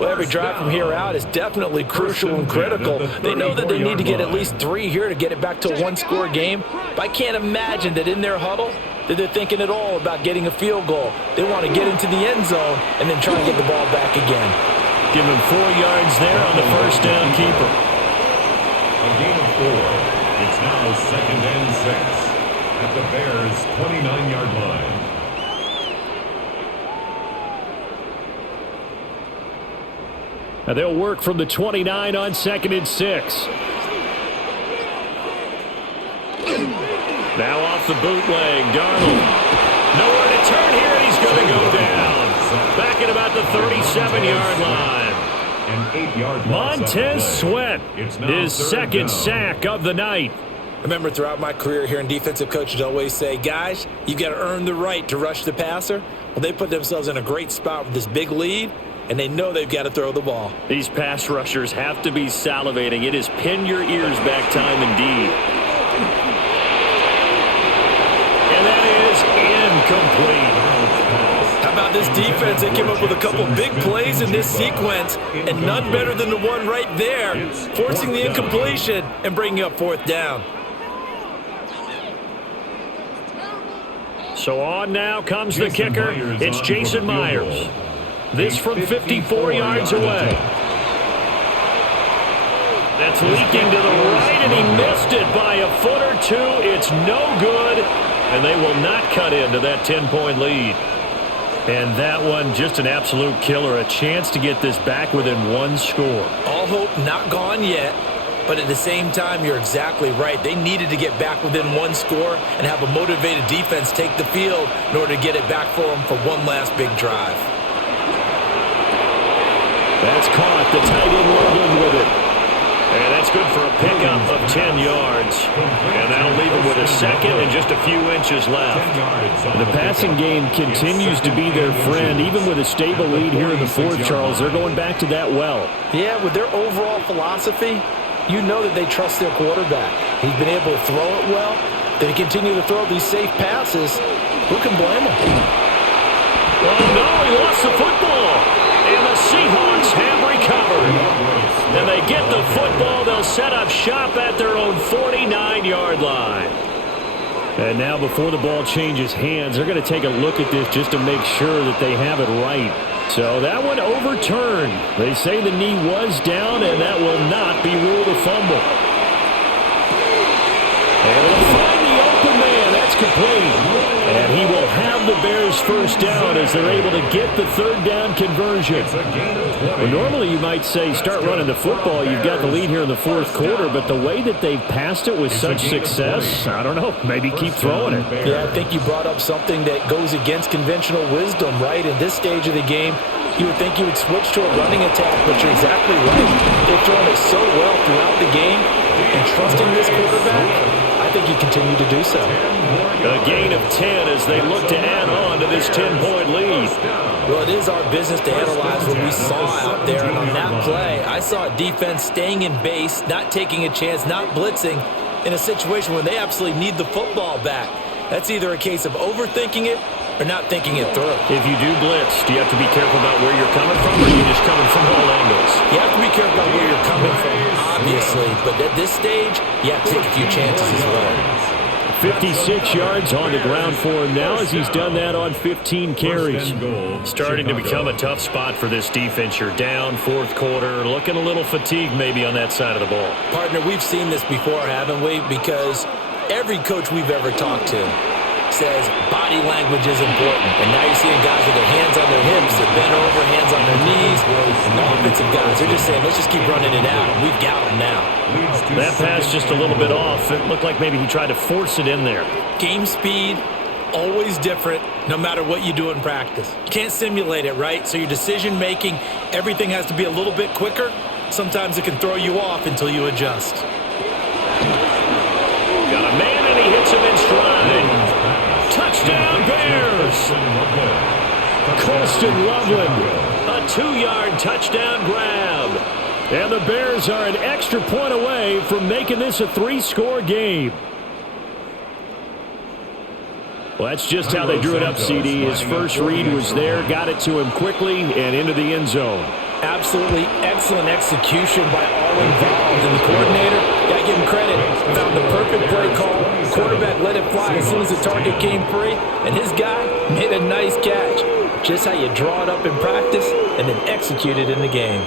Well, every drive from here out is definitely crucial and critical. They know that they need to get at least 3 here to get it back to a 1-score game. But I can't imagine that in their huddle that they're thinking at all about getting a field goal. They want to get into the end zone and then try to get the ball back again. Give him 4 yards there on the first down keeper. A gain of 4. It's now 2nd and 6 at the Bears' 29-yard line. And they'll work from the 29 on 2nd and 6. Now off the bootleg, Darnold. Nowhere to turn here, and he's going to go down. Back at about the 37-yard line. Montez Sweat, his 2nd sack of the night. I remember throughout my career hearing defensive coaches always say, guys, you've got to earn the right to rush the passer. Well, they put themselves in a great spot with this big lead, and they know they've got to throw the ball. These pass rushers have to be salivating. It is pin your ears back time indeed. And that is incomplete. How about this defense? They came up with a couple big plays in this sequence, and none better than the one right there, forcing the incompletion and bringing up 4th down. So on now comes the kicker. It's Jason Myers. This from 54 yards away. That's leaking to the right, and he missed it by a foot or 2. It's no good, and they will not cut into that 10-point lead. And that one, just an absolute killer. A chance to get this back within 1 score. All hope not gone yet, but at the same time, you're exactly right. They needed to get back within 1 score and have a motivated defense take the field in order to get it back for them for one last big drive. That's caught. The tight end leveling with it. And that's good for a pickup of 10 yards. And that'll leave him with a 2nd and just a few inches left. The passing game continues to be their friend. Even with a stable lead here in the 4th, Charles, they're going back to that well. Yeah, with their overall philosophy, you know that they trust their quarterback. He's been able to throw it well. They continue to throw these safe passes. Who can blame them? Oh, no, he lost the football. And the Seahawks have recovered. And they get the football. They'll set up shop at their own 49-yard line. And now before the ball changes hands, they're going to take a look at this just to make sure that they have it right. So that one overturned. They say the knee was down, and that will not be ruled a fumble. And it'll find the open man. That's complete. And he will have the Bears first down as they're able to get the 3rd down conversion. Well, normally you might say start running the football. You've got the lead here in the 4th quarter, but the way that they've passed it with such success, I don't know, maybe keep throwing it. Yeah, I think you brought up something that goes against conventional wisdom, right? In this stage of the game, you would think you would switch to a running attack, but you're exactly right. They've thrown it so well throughout the game, and trusting this quarterback, I think he continued to do so. A gain of 10 as they look to add on to this 10-point lead. Well, it is our business to analyze what we saw out there. And on that play, I saw a defense staying in base, not taking a chance, not blitzing in a situation where they absolutely need the football back. That's either a case of overthinking it or not thinking it through. If you do blitz, do you have to be careful about where you're coming from, or are you just coming from all angles? You have to be careful about where you're coming from, obviously. But at this stage, you have to take a few chances as well. 56 yards on the ground for him now as he's done that on 15 carries. Starting to become a tough spot for this defense. You're down fourth quarter, looking a little fatigued maybe on that side of the ball. Partner, we've seen this before, haven't we? Because every coach we've ever talked to says body language is important. And now you're seeing guys with their hands on their hips, they're bent over, hands on their knees. And the offensive guys, they're just saying, let's just keep running it out. We've got them now. That pass just a little bit off. It looked like maybe he tried to force it in there. Game speed, always different, no matter what you do in practice. You can't simulate it, right? So your decision-making, everything has to be a little bit quicker. Sometimes it can throw you off until you adjust. Got a man, and he hits him in stride. Touchdown, Bears! Colston Loveland, a 2-yard touchdown grab. And the Bears are an extra point away from making this a 3-score game. Well, that's just how they drew it up, CD. His first read was there, got it to him quickly, and into the end zone. Absolutely excellent execution by all involved. And the coordinator, got to give him credit, found the perfect play call. Quarterback let it fly as soon as the target came free, and his guy made a nice catch. Just how you draw it up in practice and then execute it in the game.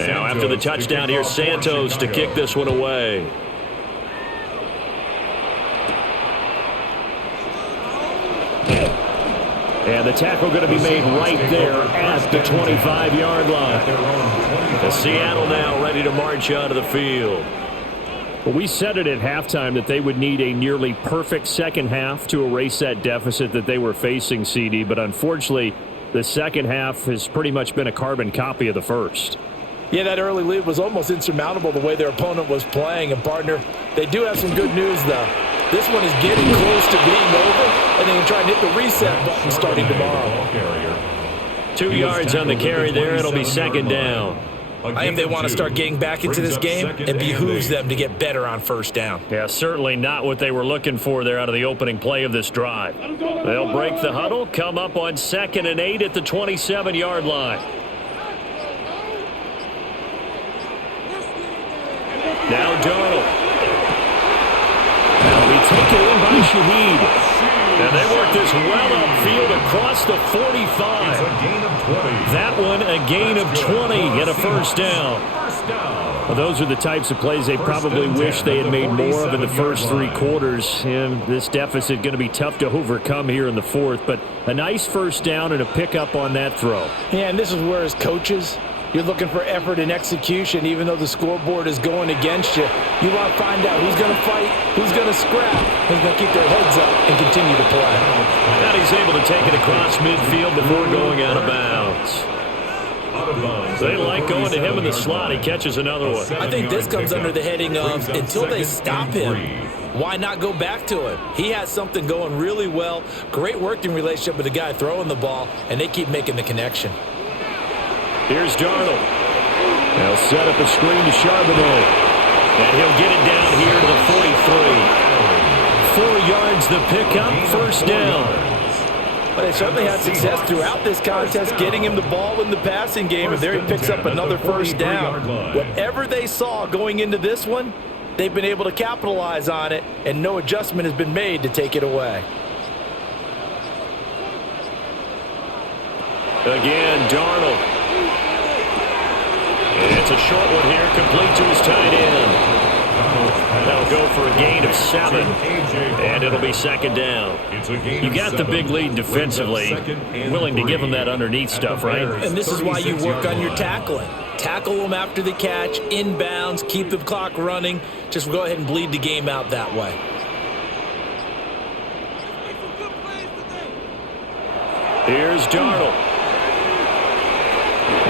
Now after the touchdown, here's Santos to kick this one away. And the tackle going to be made right there at the 25-yard line. The Seattle now ready to march out of the field. Well, we said it at halftime that they would need a nearly perfect second half to erase that deficit that they were facing, CD. But unfortunately, the second half has pretty much been a carbon copy of the first. Yeah, that early lead was almost insurmountable the way their opponent was playing. And, partner, they do have some good news, though. This one is getting close to being over, and they can try and hit the reset button starting tomorrow. 2 yards on the carry there. It'll be second down. If they want to start getting back into this game, it behooves them to get better on first down. Yeah, certainly not what they were looking for there out of the opening play of this drive. They'll break the huddle, come up on 2nd and 8 at the 27-yard line. Now Darnold. That'll be taken in by Shaheed. And they work this well upfield across the 45. That one a gain of 20 and a first down. Well, those are the types of plays they probably wish they had made more of in the first 3 quarters. And this deficit going to be tough to overcome here in the fourth. But a nice first down and a pickup on that throw. Yeah, and this is where as coaches, you're looking for effort and execution, even though the scoreboard is going against you. You want to find out who's going to fight, who's going to scrap, who's going to keep their heads up and continue to play. And he's able to take it across midfield before going out of bounds. They like going to him in the slot. He catches another one. I think this comes under the heading of until they stop him, why not go back to it? He has something going really well. Great working relationship with the guy throwing the ball, and they keep making the connection. Here's Darnold. They'll set up a screen to Charbonnet. And he'll get it down here to the 43. 4 yards the pickup, first down. But they certainly had success throughout this contest, getting him the ball in the passing game, and there he picks up another first down. Whatever they saw going into this one, they've been able to capitalize on it, and no adjustment has been made to take it away. Again, Darnold. It's a short one here, complete to his tight end. That'll go for a gain of 7, and it'll be second down. You got the big lead defensively, willing to give them that underneath stuff, right? And this is why you work on your tackling. Tackle them after the catch, inbounds, keep the clock running. Just go ahead and bleed the game out that way. Here's Darnold.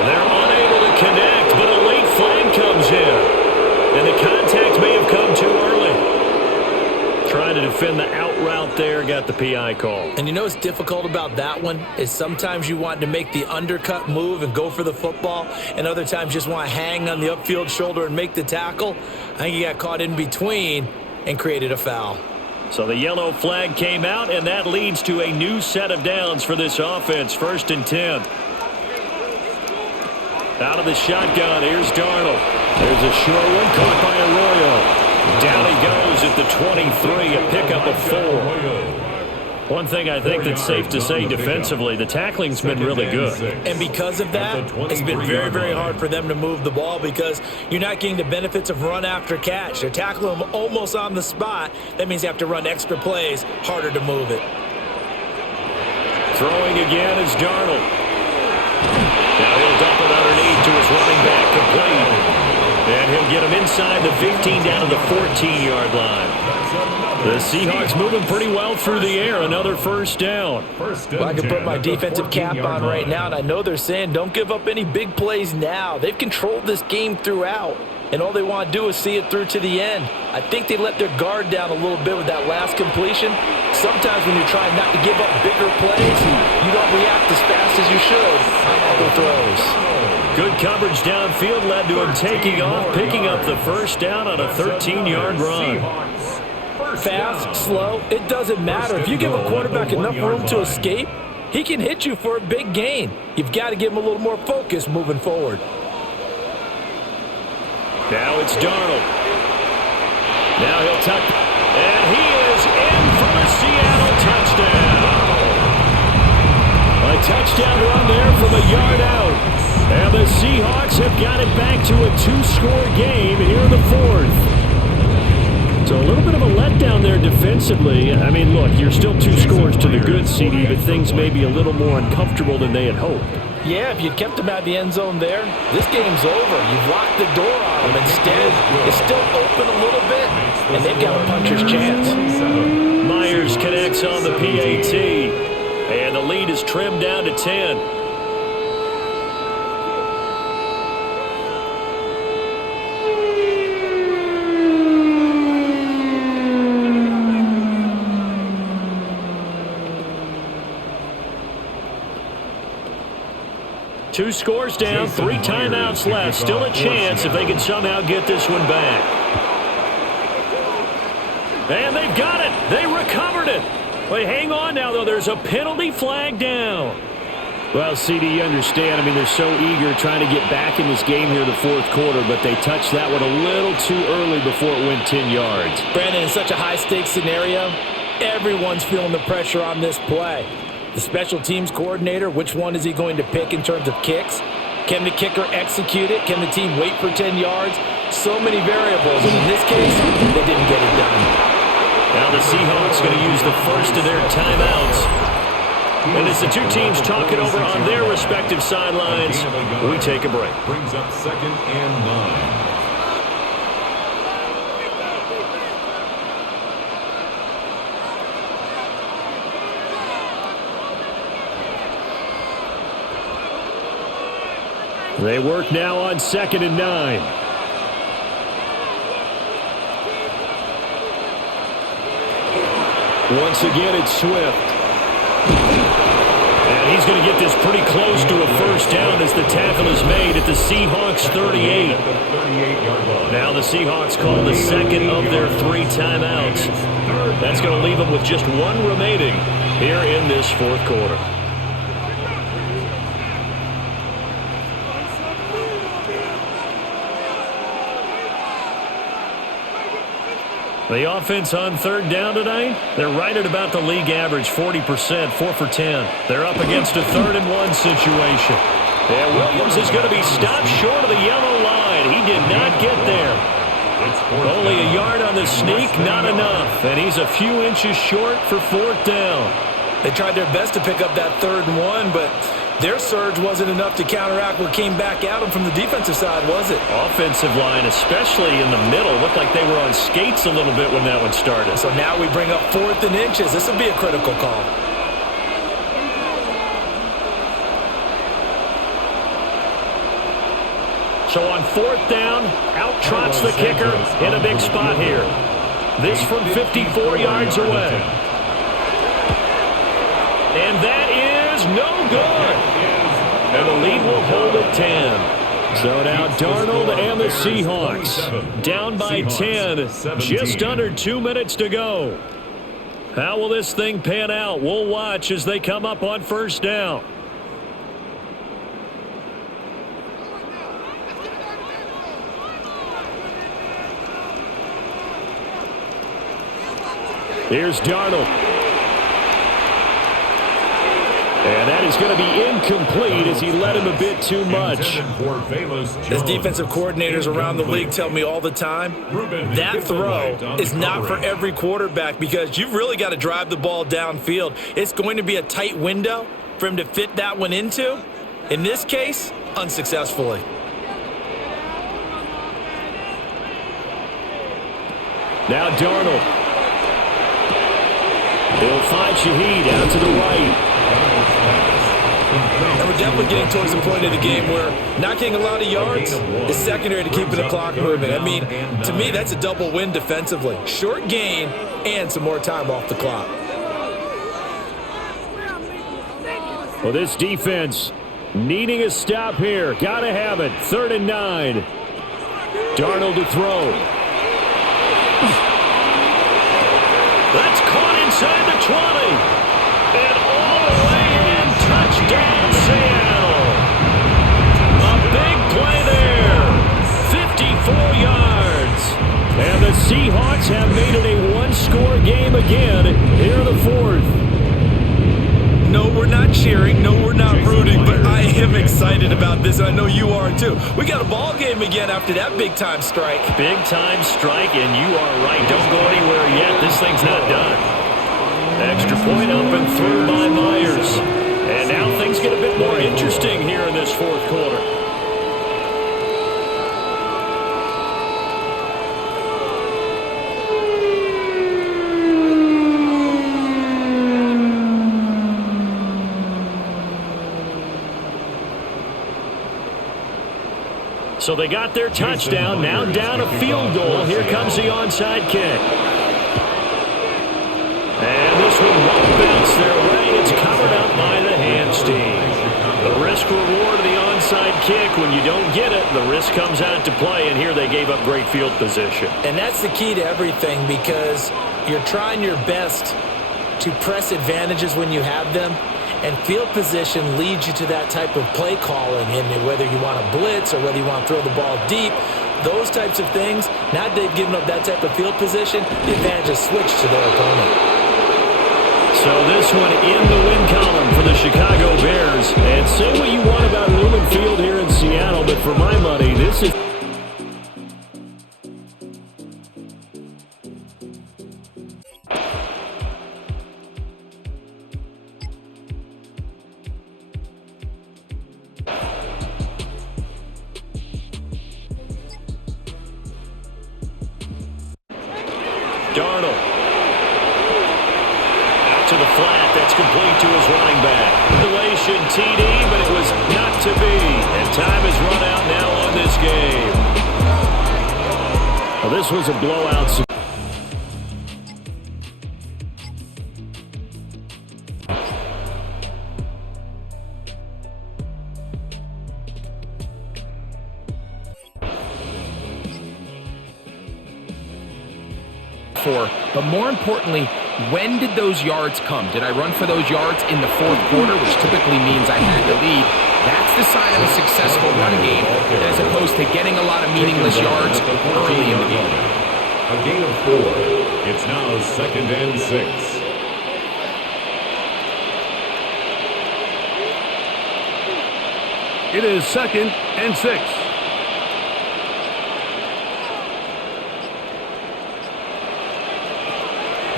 They're unable to connect, but a late flag comes in. And the contact may have come too early. Trying to defend the out route there, got the PI call. And you know what's difficult about that one is sometimes you want to make the undercut move and go for the football, and other times just want to hang on the upfield shoulder and make the tackle. I think he got caught in between and created a foul. So the yellow flag came out, and that leads to a new set of downs for this offense. 1st and 10. Out of the shotgun, here's Darnold. There's a short one caught by Arroyo. Down he goes at the 23, a pickup of 4. One thing I think that's safe to say defensively, the tackling's been really good. And because of that, it's been very, very hard for them to move the ball because you're not getting the benefits of run after catch. They're tackling them almost on the spot. That means you have to run extra plays, harder to move it. Throwing again is Darnold. Now he'll dump it underneath to his running back, complete. And he'll get him inside the 15 down to the 14-yard line. The Seahawks moving pretty well through the air. Another 1st down. Well, I can put my defensive cap on right now, and I know they're saying don't give up any big plays now. They've controlled this game throughout, and all they want to do is see it through to the end. I think they let their guard down a little bit with that last completion. Sometimes when you're trying not to give up bigger plays, you don't react as fast as you should on other throws. Good coverage downfield led to him taking off, picking up the 1st down on a 13-yard run. Fast, slow, it doesn't matter. If you give a quarterback enough room to escape, he can hit you for a big gain. You've got to give him a little more focus moving forward. Now it's Darnold. Now he'll tuck. And he is in for the Seattle touchdown. A touchdown run there from a yard out. And the Seahawks have got it back to a 2-score game here in the 4th. So a little bit of a letdown there defensively. I mean, look, you're still 2 scores to the good, CD, but things may be a little more uncomfortable than they had hoped. Yeah, if you kept them out of the end zone there, this game's over. You've locked the door on them. Instead, it's still open a little bit, and they've got a puncher's chance. Myers connects on the PAT, and the lead is trimmed down to 10. Two scores down, 3 timeouts left. Still a chance if they can somehow get this one back. And they've got it. They recovered it. Wait, hang on now, though. There's a penalty flag down. Well, CD, you understand. I mean, they're so eager trying to get back in this game here in the 4th quarter, but they touched that one a little too early before it went 10 yards. Brandon, in such a high-stakes scenario, everyone's feeling the pressure on this play. The special teams coordinator, which one is he going to pick in terms of kicks? Can the kicker execute it? Can the team wait for 10 yards? So many variables, and in this case, they didn't get it done. Now the Seahawks going to use the first of their timeouts. And as the 2 teams talk it over on their respective sidelines, we take a break. Brings up 2nd and 9. They work now on 2nd and 9. Once again, it's Swift. And he's going to get this pretty close to a 1st down as the tackle is made at the Seahawks 38. Now the Seahawks call the 2nd of their 3 timeouts. That's going to leave them with just 1 remaining here in this 4th quarter. The offense on 3rd down tonight, they're right at about the league average, 40%, 4 for 10. They're up against a 3rd and 1 situation. And Williams is going to be stopped short of the yellow line. He did not get there. Only a yard on the sneak, not enough. And he's a few inches short for 4th down. They tried their best to pick up that 3rd and 1, but their surge wasn't enough to counteract what came back at them from the defensive side, was it? Offensive line, especially in the middle, looked like they were on skates a little bit when that one started. So now we bring up 4th and inches. This will be a critical call. So on 4th down, out trots the kicker in a big spot here. This from 54 yards away. And that is no good. And the lead will hold at 10. So now Darnold and the Seahawks down by 10. Just under 2 minutes to go. How will this thing pan out? We'll watch as they come up on 1st down. Here's Darnold. And that is going to be incomplete as he led him a bit too much. As defensive coordinators around the league tell me all the time, that throw is not for every quarterback because you've really got to drive the ball downfield. It's going to be a tight window for him to fit that one into. In this case, unsuccessfully. Now Darnold. He'll find Shaheed out to the right. And we're definitely getting towards the point of the game where not getting a lot of yards is secondary to keeping the clock moving. I mean, to me, that's a double win defensively. Short gain and some more time off the clock. Well, this defense needing a stop here. Got to have it. 3rd and 9. Darnold to throw. That's caught inside the 20. And all the way in. Touchdown, Seattle. A big play there. 54 yards. And the Seahawks have made it a one-score game again here in the 4th. No, we're not cheering. No, we're not rooting. But I am excited about this, and I know you are too. We got a ball game again after that big-time strike. Big-time strike, and you are right. Don't go anywhere yet. This thing's not done. Extra point up and through by Myers. And now things get a bit more interesting here in this 4th quarter. So they got their touchdown, now down a field goal. Here comes the onside kick. And this one won't bounce their way. It's covered up by the hands team. The risk reward of the onside kick, when you don't get it, the risk comes out to play, and here they gave up great field position. And that's the key to everything because you're trying your best to press advantages when you have them. And field position leads you to that type of play calling, and whether you want to blitz or whether you want to throw the ball deep, those types of things, now that they've given up that type of field position, the advantage is switched to their opponent. So this one in the win column for the Chicago Bears. And say what you want about Lumen Field here in Seattle, but for my money, this is... Darnold. Out to the flat. That's complete to his running back. Regulation TD, but it was not to be. And time is run out now on this game. Well, this was a blowout. But more importantly, when did those yards come? Did I run for those yards in the 4th quarter, which typically means I had the lead? That's the sign of a successful run game, as opposed to getting a lot of meaningless yards early in the game. A gain of 4. It's now 2nd and 6. It is 2nd and 6.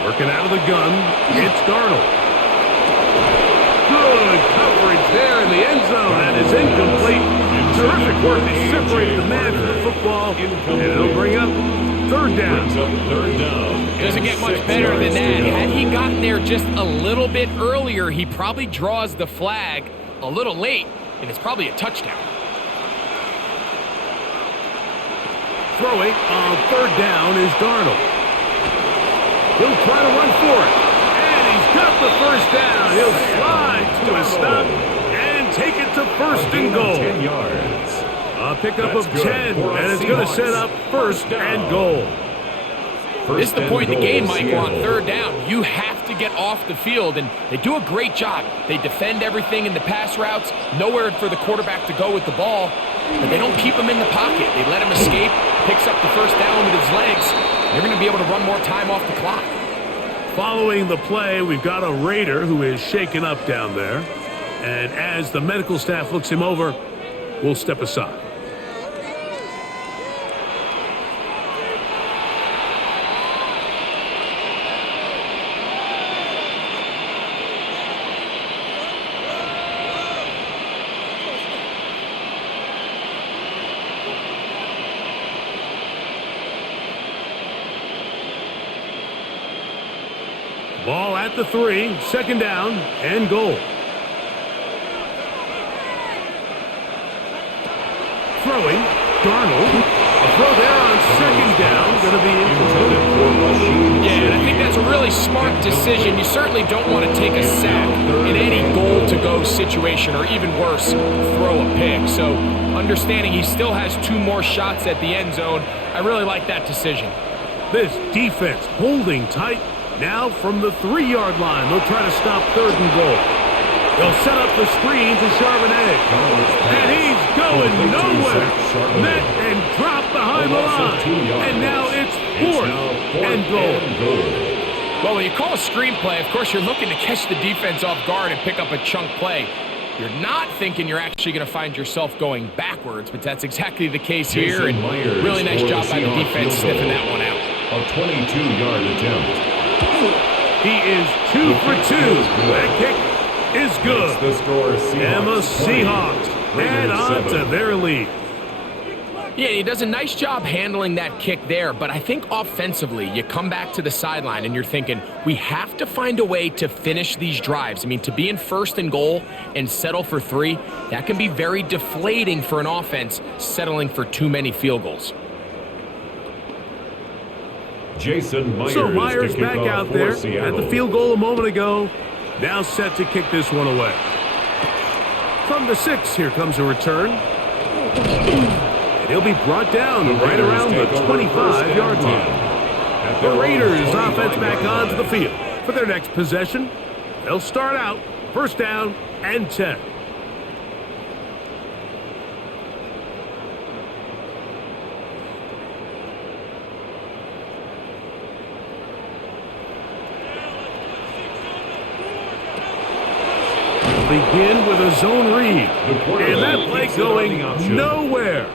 Working out of the gun, it's Darnold. Good coverage there in the end zone. That is incomplete. Terrific work to separate the man from the football. And it'll bring up 3rd down. Doesn't get much better than that. Had he gotten there just a little bit earlier, he probably draws the flag a little late, and it's probably a touchdown. Throwing on third down is Darnold. He'll try to run for it. And he's got the first down. He'll slide to a stop and take it to first and goal. 10 yards. A pickup of 10, and it's going to set up first and goal. This is the point in the game, Michael, on third down. You have to get off the field, and they do a great job. They defend everything in the pass routes, nowhere for the quarterback to go with the ball, but they don't keep him in the pocket. They let him escape, picks up the first down with his legs. They're going to be able to run more time off the clock. Following the play, we've got a Raider who is shaken up down there. And as the medical staff looks him over, we'll step aside. Ball at the 3, second down and goal. Throwing, Darnold. A throw there on second down, going to be incomplete. Yeah, and I think that's a really smart decision. You certainly don't want to take a sack in any goal-to-go situation, or even worse, throw a pick. So understanding he still has 2 more shots at the end zone, I really like that decision. This defense holding tight. Now from the 3-yard line, they'll try to stop third and goal. They'll set up the screen to Charbonnet. And he's going nowhere. Met and dropped behind the line. And now it's fourth and goal. Well, when you call a screen play, of course, you're looking to catch the defense off guard and pick up a chunk play. You're not thinking you're actually going to find yourself going backwards, but that's exactly the case here. And really nice job by the defense sniffing that one out. A 22-yard attempt. He is 2 for 2. That kick is good. The score, and the Seahawks add on to their lead. Yeah, he does a nice job handling that kick there, but I think offensively, you come back to the sideline and you're thinking, we have to find a way to finish these drives. I mean, to be in first and goal and settle for 3, that can be very deflating for an offense settling for too many field goals. Jason Myers, so Myers back out there Seattle. At the field goal a moment ago. Now set to kick this one away. From the 6, here comes a return. And he'll be brought down right around the 25-yard line. The Raiders offense back onto the field for their next possession. They'll start out first down and 10. Begin with a zone read. And that play going nowhere.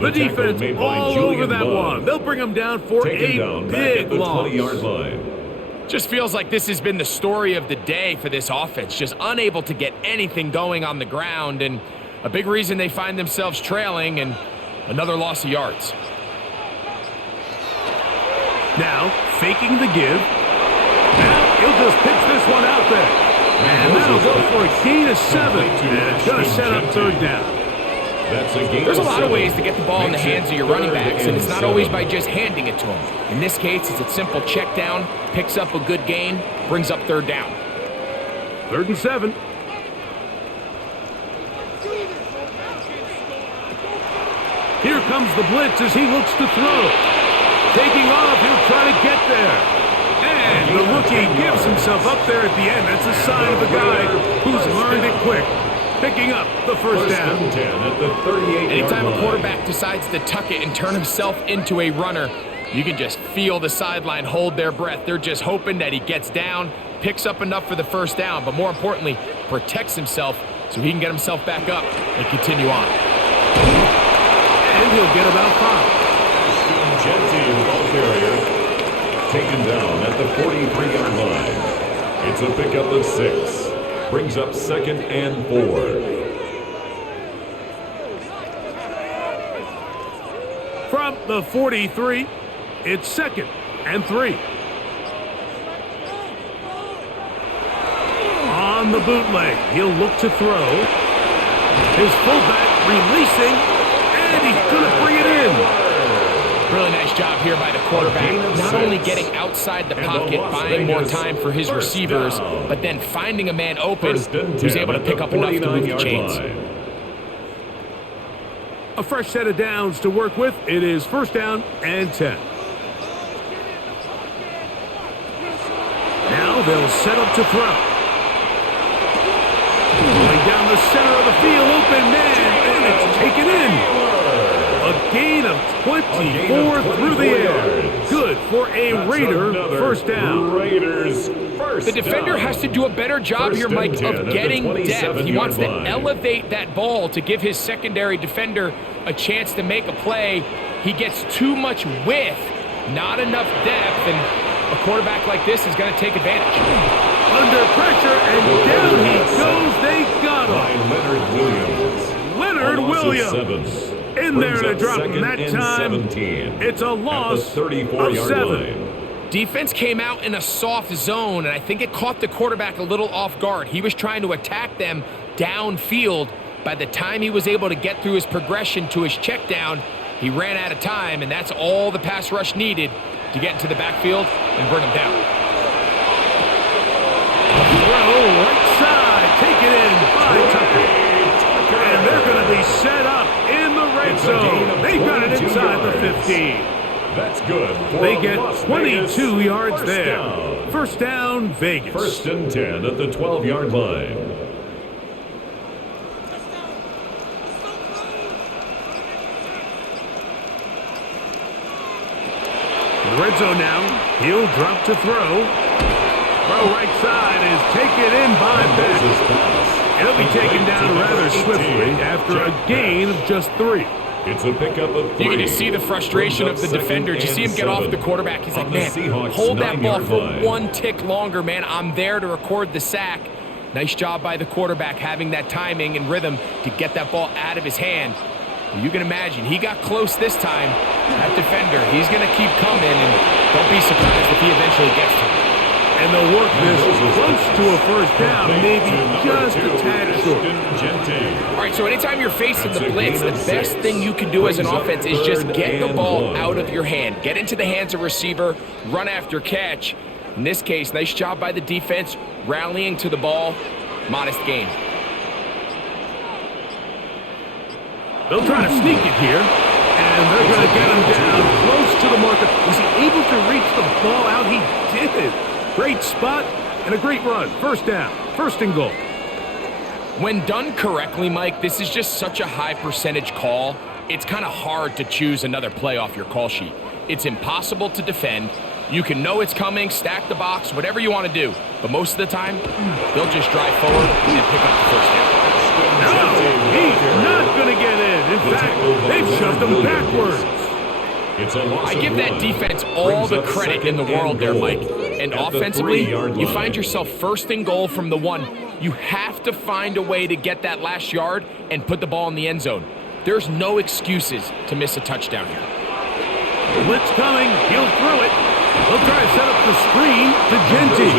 The defense all over that one. They'll bring them down for a big loss. 20-yard line. Just feels like this has been the story of the day for this offense. Just unable to get anything going on the ground. And a big reason they find themselves trailing and another loss of yards. Now, faking the give. Now, he'll just pitch this one out there. And that'll go for a gain of 7. And it's going to set up third down. There's a lot of ways to get the ball in the hands of your running backs, and it's not always by just handing it to them. In this case, it's a simple check down, picks up a good gain, brings up third down. 3rd and 7. Here comes the blitz as he looks to throw. Taking off, he'll try to get there. And the rookie gives himself up there at the end. That's a sign of a guy who's learned it quick. Picking up the first down. At the 38-yard Anytime a line. quarterback decides to tuck it and turn himself into a runner, you can just feel the sideline hold their breath. They're just hoping that he gets down, picks up enough for the first down, but more importantly, protects himself so he can get himself back up and continue on. And he'll get about 5. Genty, ball carrier, taken down at the 43-yard line. It's a pickup of 6. Brings up 2nd and 4. From the 43, it's 2nd and 3. On the bootleg, he'll look to throw. His fullback releasing, and he's going to bring it in. Really nice job here by the quarterback, not only getting outside the pocket, buying more time for his receivers, but then finding a man open who's able to pick up enough to move the chains. A fresh set of downs to work with. It is first down and 10. Now they'll set up to throw. Going down the center of the field, open man, and it's taken in. A gain of 24 through the air. Good for a Raider first down. The defender has to do a better job here, Mike, of getting depth. He wants to elevate that ball to give his secondary defender a chance to make a play. He gets too much width, not enough depth, and a quarterback like this is going to take advantage. Under pressure, and down he goes. They got him. Leonard Williams. In there to drop him that time. It's a loss of 7. Defense came out in a soft zone, and I think it caught the quarterback a little off guard. He was trying to attack them downfield. By the time he was able to get through his progression to his check down, he ran out of time, and that's all the pass rush needed to get into the backfield and bring him down. Throw right side, taken in by Tucker. And they're going to be set up in the red zone. They've got it inside the 15. That's good. They get 22 yards there. First down, Vegas. First and 10 at the 12-yard line. Red zone now. He'll drop to throw. Throw right side is taken in by Beck. He'll be taken down rather swiftly after a gain of just 3. It's a pickup of 3. You can just see the frustration of the defender. Did you see him get off the quarterback? He's like, man, hold that ball for one tick longer, man. I'm there to record the sack. Nice job by the quarterback having that timing and rhythm to get that ball out of his hand. You can imagine, he got close this time. That defender, he's going to keep coming, and don't be surprised if he eventually gets to him. And they'll work this close to a first down, maybe just a tad short. All right, so anytime you're facing the blitz, the best thing you can do as an offense is just get the ball out of your hand. Get into the hands of receiver, run after catch. In this case, nice job by the defense, rallying to the ball. Modest gain. They'll try to sneak it here, and they're going to get him down close to the marker. Was he able to reach the ball out? He did. Great spot and a great run. First down, first and goal. When done correctly, Mike, this is just such a high percentage call. It's kind of hard to choose another play off your call sheet. It's impossible to defend. You can know it's coming, stack the box, whatever you want to do. But most of the time, they'll just drive forward and pick up the first down. No, he's not going to get in. In fact, they've shoved him backwards. I give that defense all the credit in the world there, Mike. And offensively, you find yourself first and goal from the 1. You have to find a way to get that last yard and put the ball in the end zone. There's no excuses to miss a touchdown here. Blitz coming. He'll throw it. He'll try to set up the screen to Genty.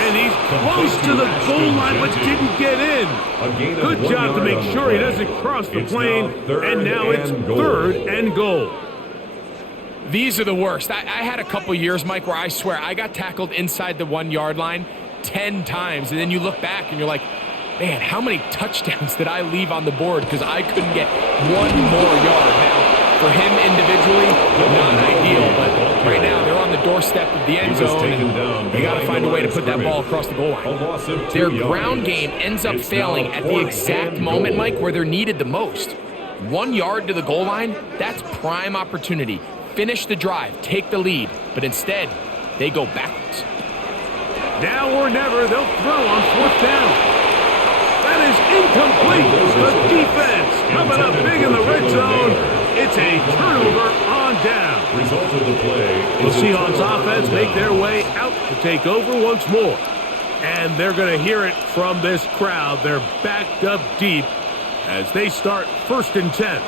And he's close to the goal line, but didn't get in. Good job to make sure he doesn't cross the plane. And now it's third and goal. These are the worst. I had a couple years, Mike, where I swear I got tackled inside the 1-yard line 10 times. And then you look back and you're like, man, how many touchdowns did I leave on the board because I couldn't get one more yard? Now, for him individually, not ideal, but right now they're on the doorstep of the end zone, and they got to find a way to put that ball across the goal line. Their ground game ends up failing at the exact moment, Mike, where they're needed the most. 1 yard to the goal line, that's prime opportunity. Finish the drive, take the lead, but instead, they go backwards. Now or never, they'll throw on fourth down. That is incomplete. The defense coming up big in the red zone. It's a turnover on down. Result of the play. The Seahawks offense make their way out to take over once more. And they're going to hear it from this crowd. They're backed up deep as they start first and 10.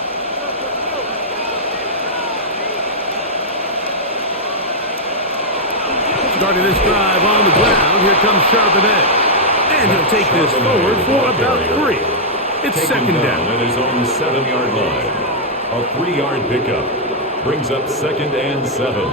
Starting this drive on the ground, here comes Charbonnet. And he'll take this forward for about 3. It's second down. At his own 7-yard line. A 3-yard pickup. Brings up 2nd and 7.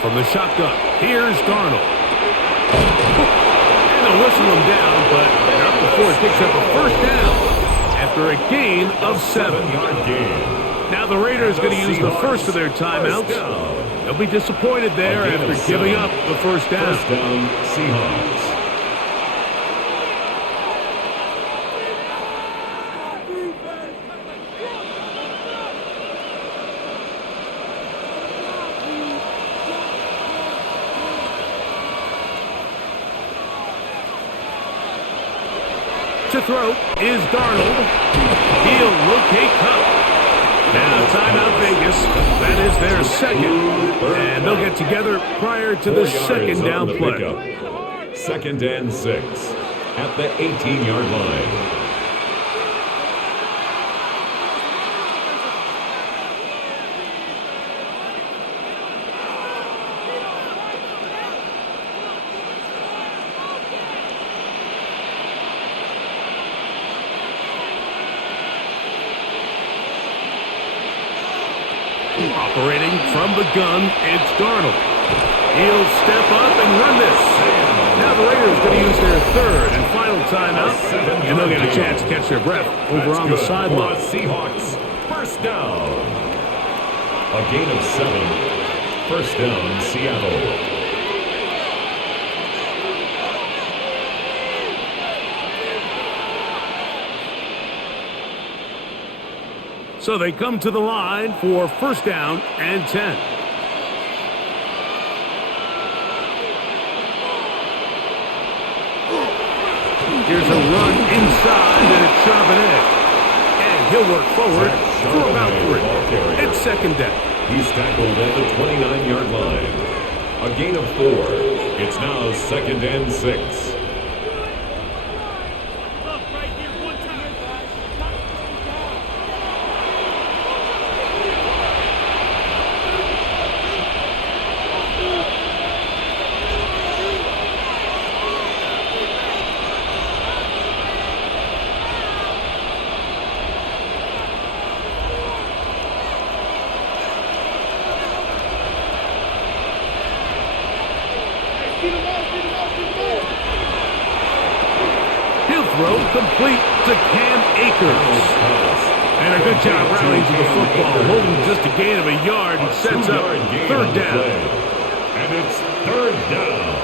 From the shotgun, here's Darnold. And they'll whistle him down, but not before it picks up a first down after a gain of 7. 7-yard gain. Now the Raiders going to use the first of their timeouts. They'll be disappointed there after giving up the first down. First down, Seahawks. To throw is Darnold. He'll locate Cup. Now timeout Vegas. That is their second. And they'll get together prior to the second down play. 2nd and 6 at the 18-yard line. Operating from the gun, it's Darnold. He'll step up and run this. Now the Raiders going to use their third and final timeout, and they'll get a chance to catch their breath over on the sideline. Seahawks, first down. A gain of 7. First down, Seattle. So they come to the line for first down and 10. Here's a run inside, and it's Charbonnet. And he'll work forward for about 3. It's second down. He's tackled at the 29-yard line. A gain of 4. It's now 2nd and 6. He'll throw complete to Cam Akers. And a good job rallying to the football, holding just a gain of a yard and sets up third down. And it's third down.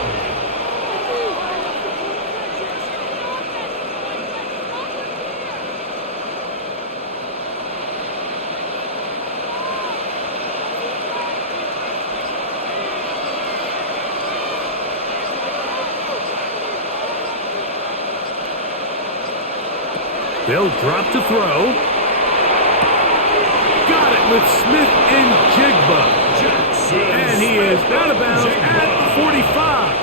They'll drop to throw. Got it with Smith and Jigba. And he is out of bounds at the 45.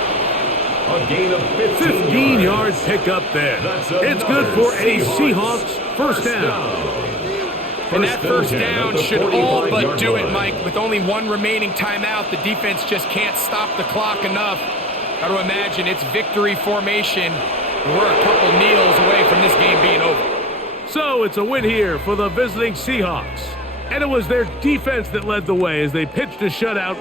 A gain of 15 yards pickup there. It's good for a Seahawks first down. And that first down should all but do it, Mike. With only one remaining timeout, the defense just can't stop the clock enough. Got to imagine it's victory formation. We're a couple kneels away from this game being over. So it's a win here for the visiting Seahawks. And it was their defense that led the way as they pitched a shutout.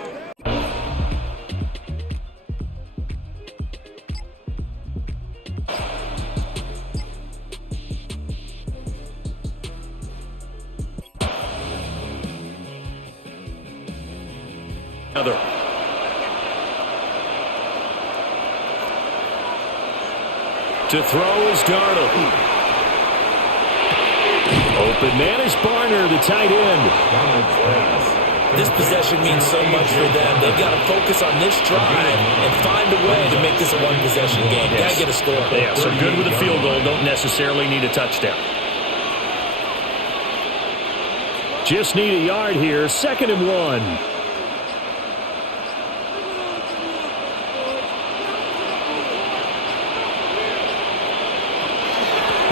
To throw is Darnold. Open man is Barner, the tight end. This possession means so much for them. They've got to focus on this drive and find a way to make this a one-possession game. Got to get a score. Yeah, so good with a field goal. Don't necessarily need a touchdown. Just need a yard here. 2nd and 1.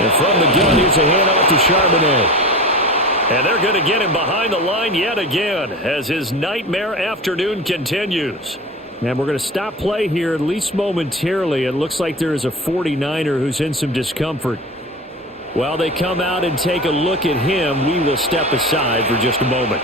And from the gun, here's a handoff to Charbonnet. And they're going to get him behind the line yet again as his nightmare afternoon continues. And we're going to stop play here, at least momentarily. It looks like there is a 49er who's in some discomfort. While they come out and take a look at him, we will step aside for just a moment.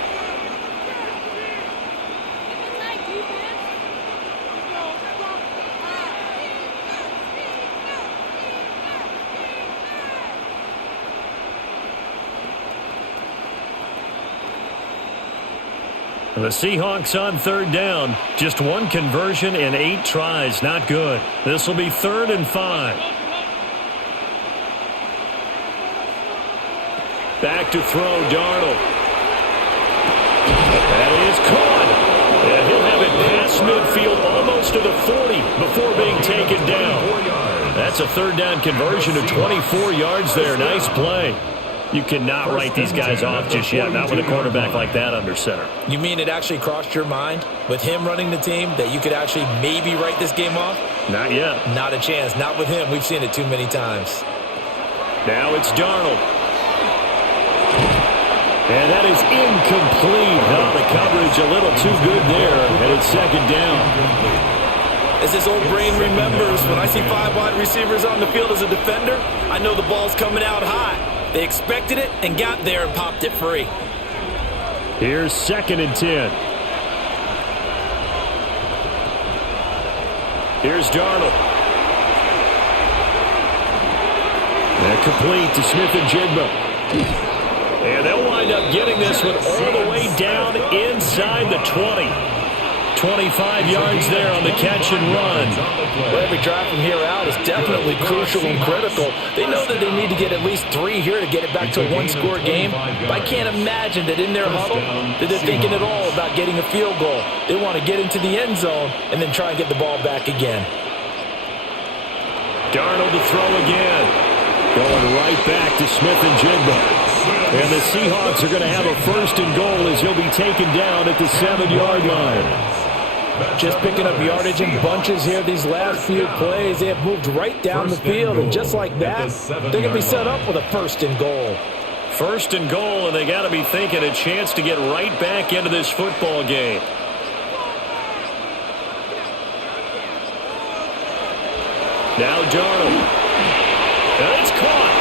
The Seahawks on third down. Just one conversion in 8 tries. Not good. This will be 3rd and 5. Back to throw, Darnold. That is caught. And he'll have it past midfield almost to the 40 before being taken down. That's a 3rd down conversion of 24 yards there. Nice play. You cannot write these guys off just yet, not with a quarterback like that under center. You mean it actually crossed your mind with him running the team that you could actually maybe write this game off? Not yet. Not a chance. Not with him. We've seen it too many times. Now it's Darnold. And that is incomplete. Oh, the coverage a little too good there, and it's 2nd down. As this old brain remembers, when I see 5 wide receivers on the field as a defender, I know the ball's coming out high. They expected it and got there and popped it free. Here's 2nd and 10. Here's Darnold. And complete to Smith and Jigba. And they'll wind up getting this one all the way down inside the 20. 25 yards there on the catch and run. Well, every drive from here out is definitely crucial and critical. They know that they need to get at least 3 here to get it back to a 1-score game. But I can't imagine that in their huddle that they're thinking at all about getting a field goal. They want to get into the end zone and then try and get the ball back again. Darnold to throw again. Going right back to Smith and Jigba. And the Seahawks are going to have a 1st and goal as he'll be taken down at the 7-yard line. Just picking up yardage in bunches here these last few plays. They have moved right down the field, and just like that, they're going to be set up with a 1st and goal. 1st and goal, and they got to be thinking a chance to get right back into this football game. Now Darnold. And it's caught.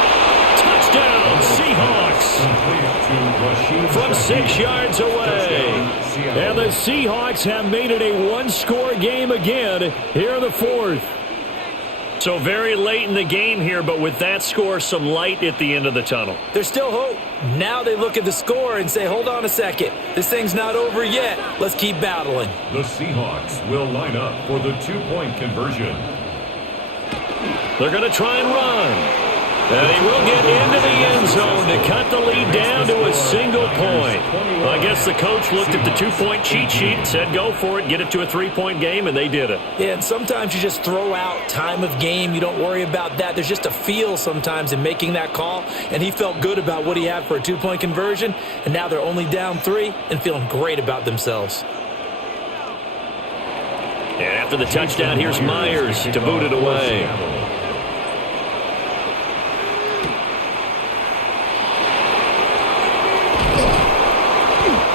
Touchdown, Seahawks. From 6 yards away. And the Seahawks have made it a 1-score game again here in the 4th. So very late in the game here, but with that score, some light at the end of the tunnel. There's still hope. Now they look at the score and say, hold on a second. This thing's not over yet. Let's keep battling. The Seahawks will line up for the 2-point conversion. They're going to try and run. And he will get into the end zone to cut the lead down to a single point. Well, I guess the coach looked at the 2-point cheat sheet and said, go for it, get it to a 3-point game, and they did it. Yeah, and sometimes you just throw out time of game. You don't worry about that. There's just a feel sometimes in making that call, and he felt good about what he had for a 2-point conversion, and now they're only down 3 and feeling great about themselves. And after the touchdown, here's Myers to boot it away.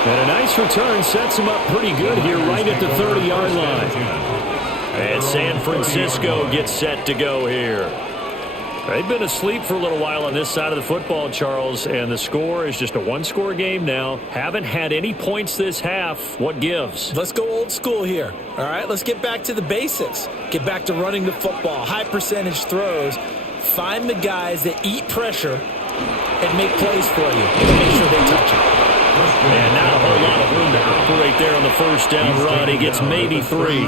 And a nice return sets him up pretty good here right at the 30-yard line. And San Francisco gets set to go here. They've been asleep for a little while on this side of the football, Charles, and the score is just a 1-score game now. Haven't had any points this half. What gives? Let's go old school here. All right, let's get back to the basics. Get back to running the football, high percentage throws. Find the guys that eat pressure and make plays for you. Make sure they touch it. And not a whole lot of room to operate there on the 1st down run. He gets maybe 3.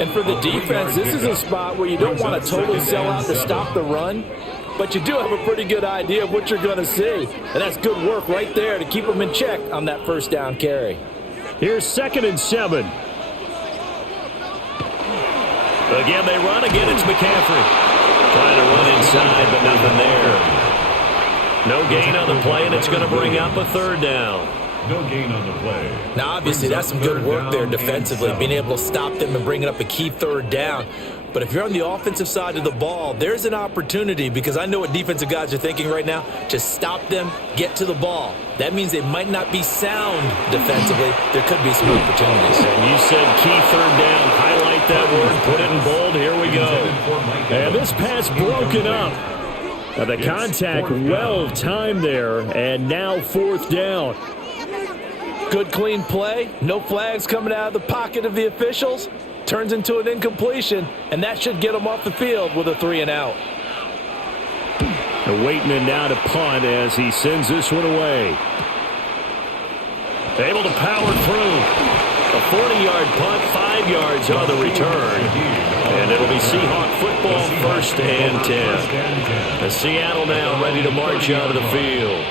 And for the defense, this is a spot where you don't want to totally sell out to stop the run, but you do have a pretty good idea of what you're going to see. And that's good work right there to keep them in check on that 1st down carry. Here's 2nd and 7. Again, they run. Again, it's McCaffrey. Trying to run inside, but nothing there. No gain on the play, and it's going to bring up a 3rd down. No gain on the play. Now, obviously, that's some good work there defensively, being able to stop them and bringing up a key 3rd down. But if you're on the offensive side of the ball, there's an opportunity, because I know what defensive guys are thinking right now. Just stop them, get to the ball. That means they might not be sound defensively. There could be some opportunities. And you said key third down. Highlight that word. Put it in bold. Here we go. And this pass broken up. Now the contact well timed there. And now fourth down. Good clean play. No flags coming out of the pocket of the officials. Turns into an incompletion, and that should get him off the field with a 3-and-out. Waitman now to punt as he sends this one away. Able to power through. A 40-yard punt, 5 yards on the return. And it'll be Seahawk football, 1st and 10. The Seattle now ready to march out of the field.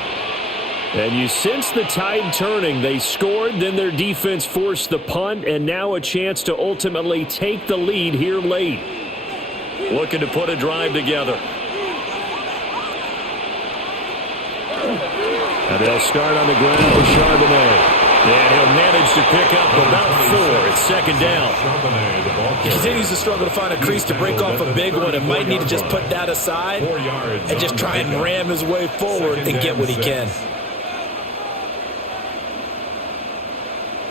And you sense the tide turning. They scored, then their defense forced the punt, and now a chance to ultimately take the lead here late. Looking to put a drive together. And they'll start on the ground with Charbonnet. And he'll manage to pick up about 4. It's 2nd down. He continues to struggle to find a crease to break off a big one, and might need to just put that aside and just try and ram his way forward and get what he can.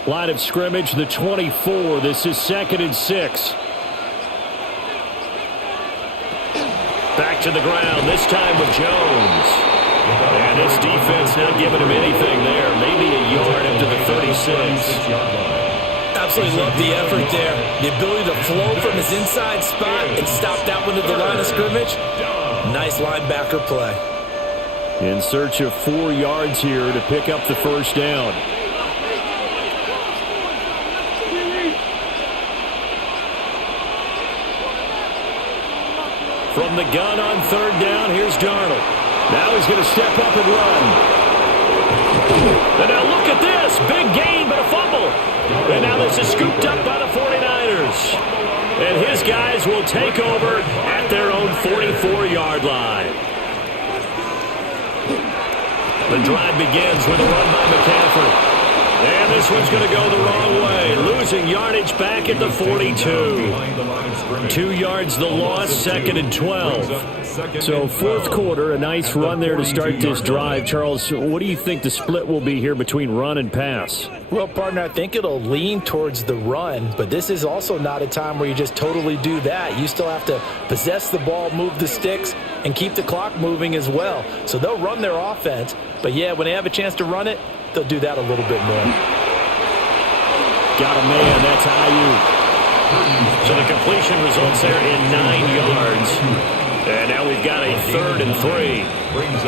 Line of scrimmage, the 24. This is 2nd and 6. Back to the ground, this time with Jones. And this defense not giving him anything there. Maybe a yard up to the 36. Absolutely love the effort there. The ability to flow from his inside spot and stop that one at the line of scrimmage. Nice linebacker play. In search of 4 yards here to pick up the 1st down. From the gun on 3rd down, here's Darnold. Now he's going to step up and run. And now look at this. Big gain, but a fumble. And now this is scooped up by the 49ers. And his guys will take over at their own 44-yard line. The drive begins with a run by McCaffrey. And this one's going to go the wrong way. Losing yardage back at the 42. 2 yards the loss, 2nd and 12. So 4th quarter, a nice run there to start this drive. Charles, what do you think the split will be here between run and pass? Well, partner, I think it'll lean towards the run, but this is also not a time where you just totally do that. You still have to possess the ball, move the sticks, and keep the clock moving as well. So they'll run their offense, but yeah, when they have a chance to run it, they'll do that a little bit more. Got a man, that's Ayuk. So the completion results there in 9 yards. And now we've got a 3rd and 3.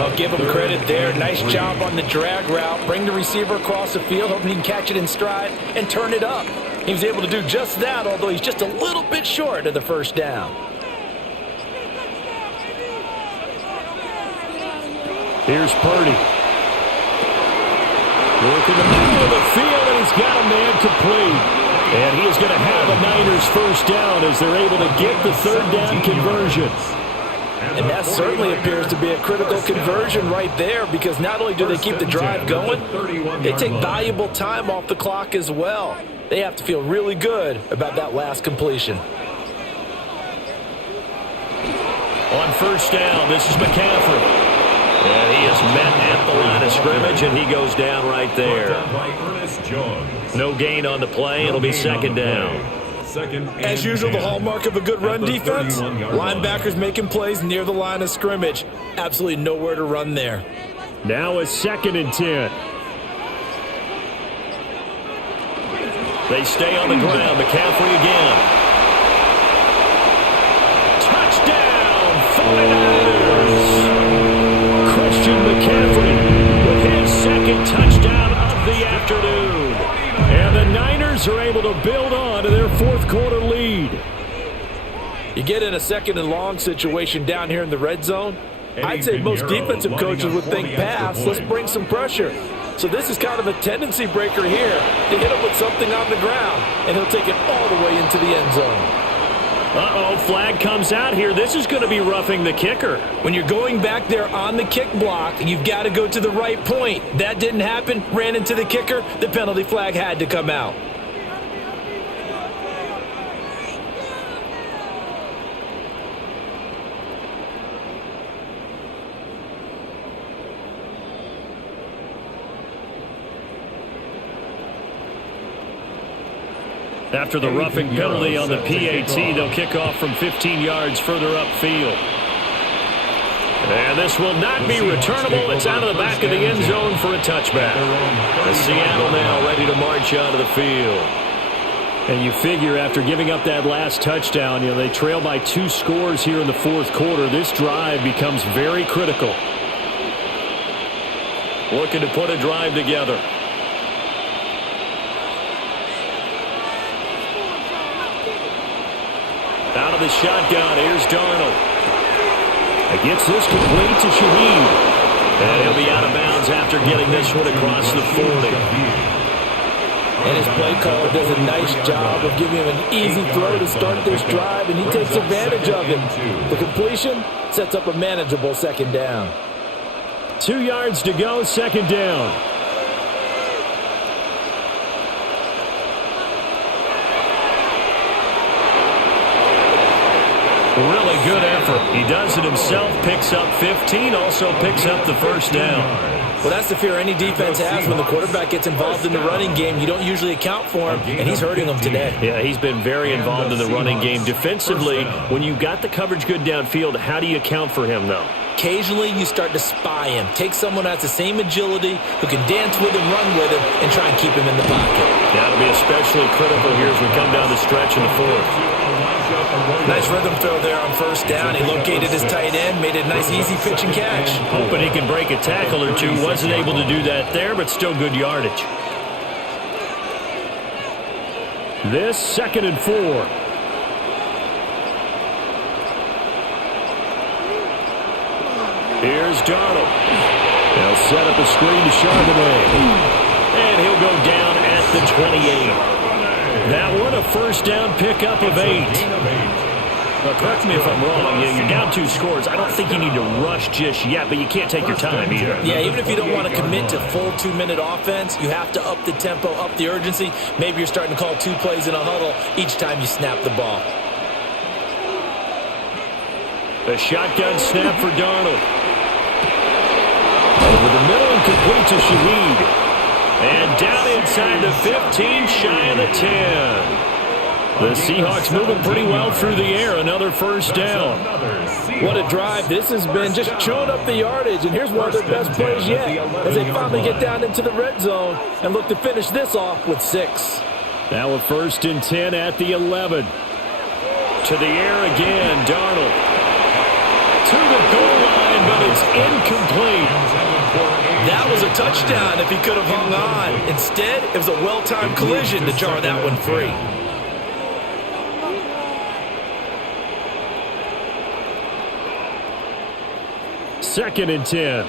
I'll give him credit there. Nice job on the drag route. Bring the receiver across the field, hoping he can catch it in stride and turn it up. He was able to do just that, although he's just a little bit short of the 1st down. Here's Purdy. Work in the middle of the field, and he's got a man complete. And he is going to have a Niners 1st down as they're able to get the 3rd down conversion. And that certainly appears to be a critical conversion right there, because not only do they keep the drive going, they take valuable time off the clock as well. They have to feel really good about that last completion. On 1st down, this is McCaffrey. And he is met at the line of scrimmage, and he goes down right there. No gain on the play. It'll be 2nd down. As usual, the hallmark of a good run defense, linebackers making plays near the line of scrimmage. Absolutely nowhere to run there. Now it's 2nd and 10. They stay on the ground. McCaffrey again. Touchdown, 49ers. Christian McCaffrey with his 2nd touchdown of the afternoon. And the Niners are able to build on to their 4th quarter lead. You get in a 2nd and long situation down here in the red zone, I'd say most defensive coaches would think pass, let's bring some pressure. So this is kind of a tendency breaker here to hit him with something on the ground, and he'll take it all the way into the end zone. Uh-oh, flag comes out here. This is going to be roughing the kicker. When you're going back there on the kick block, you've got to go to the right point. That didn't happen, ran into the kicker. The penalty flag had to come out. After the roughing penalty on the PAT, they'll kick off from 15 yards further upfield. And this will not be returnable. It's out of the back of the end zone for a touchback. And Seattle now ready to march onto the field. And you figure after giving up that last touchdown, they trail by 2 scores here in the fourth quarter. This drive becomes very critical. Looking to put a drive together. Out of the shotgun, here's Darnold. Gets this complete to Shaheed. And he'll be out of bounds after getting this one across the 40. And his play caller does a nice job of giving him an easy throw to start this drive, and he takes advantage of it. The completion sets up a manageable second down. 2 yards to go, second down. Really good effort. He does it himself, picks up 15, also picks up the first down. Well, that's the fear any defense has when the quarterback gets involved in the running game. You don't usually account for him, and he's hurting them today. Yeah, he's been very involved in the running game. Defensively, when you got the coverage good downfield, how do you account for him, though? Occasionally, you start to spy him. Take someone who has the same agility, who can dance with him, run with him, and try and keep him in the pocket. That'll be especially critical here as we come down the stretch in the fourth. Nice rhythm throw there on first down. He located his tight end, made a nice easy pitch and catch. Hoping he can break a tackle or two. Wasn't able to do that there, but still good yardage. This 2nd and 4. Here's Darnold. They'll set up a screen to Charbonnet. And he'll go down at the 28. That one a first down pickup of 8. Well, correct me if I'm wrong. You're down 2 scores. I don't think you need to rush just yet, but you can't take your time either. Yeah, even if you don't want to commit to full 2-minute offense, you have to up the tempo, up the urgency. Maybe you're starting to call 2 plays in a huddle each time you snap the ball. The shotgun snap for Darnold. Over the middle and complete to Shaheed. And down inside the 15, shy of the 10. The Seahawks moving pretty well through the air. Another first down. What a drive this has been, just chewing up the yardage. And here's one of their best plays yet as they finally get down into the red zone and look to finish this off with 6. Now a 1st and 10 at the 11. To the air again, Darnold. To the goal line, but it's incomplete. That was a touchdown if he could have hung on. Instead, it was a well-timed collision to jar that one free. Second and 10.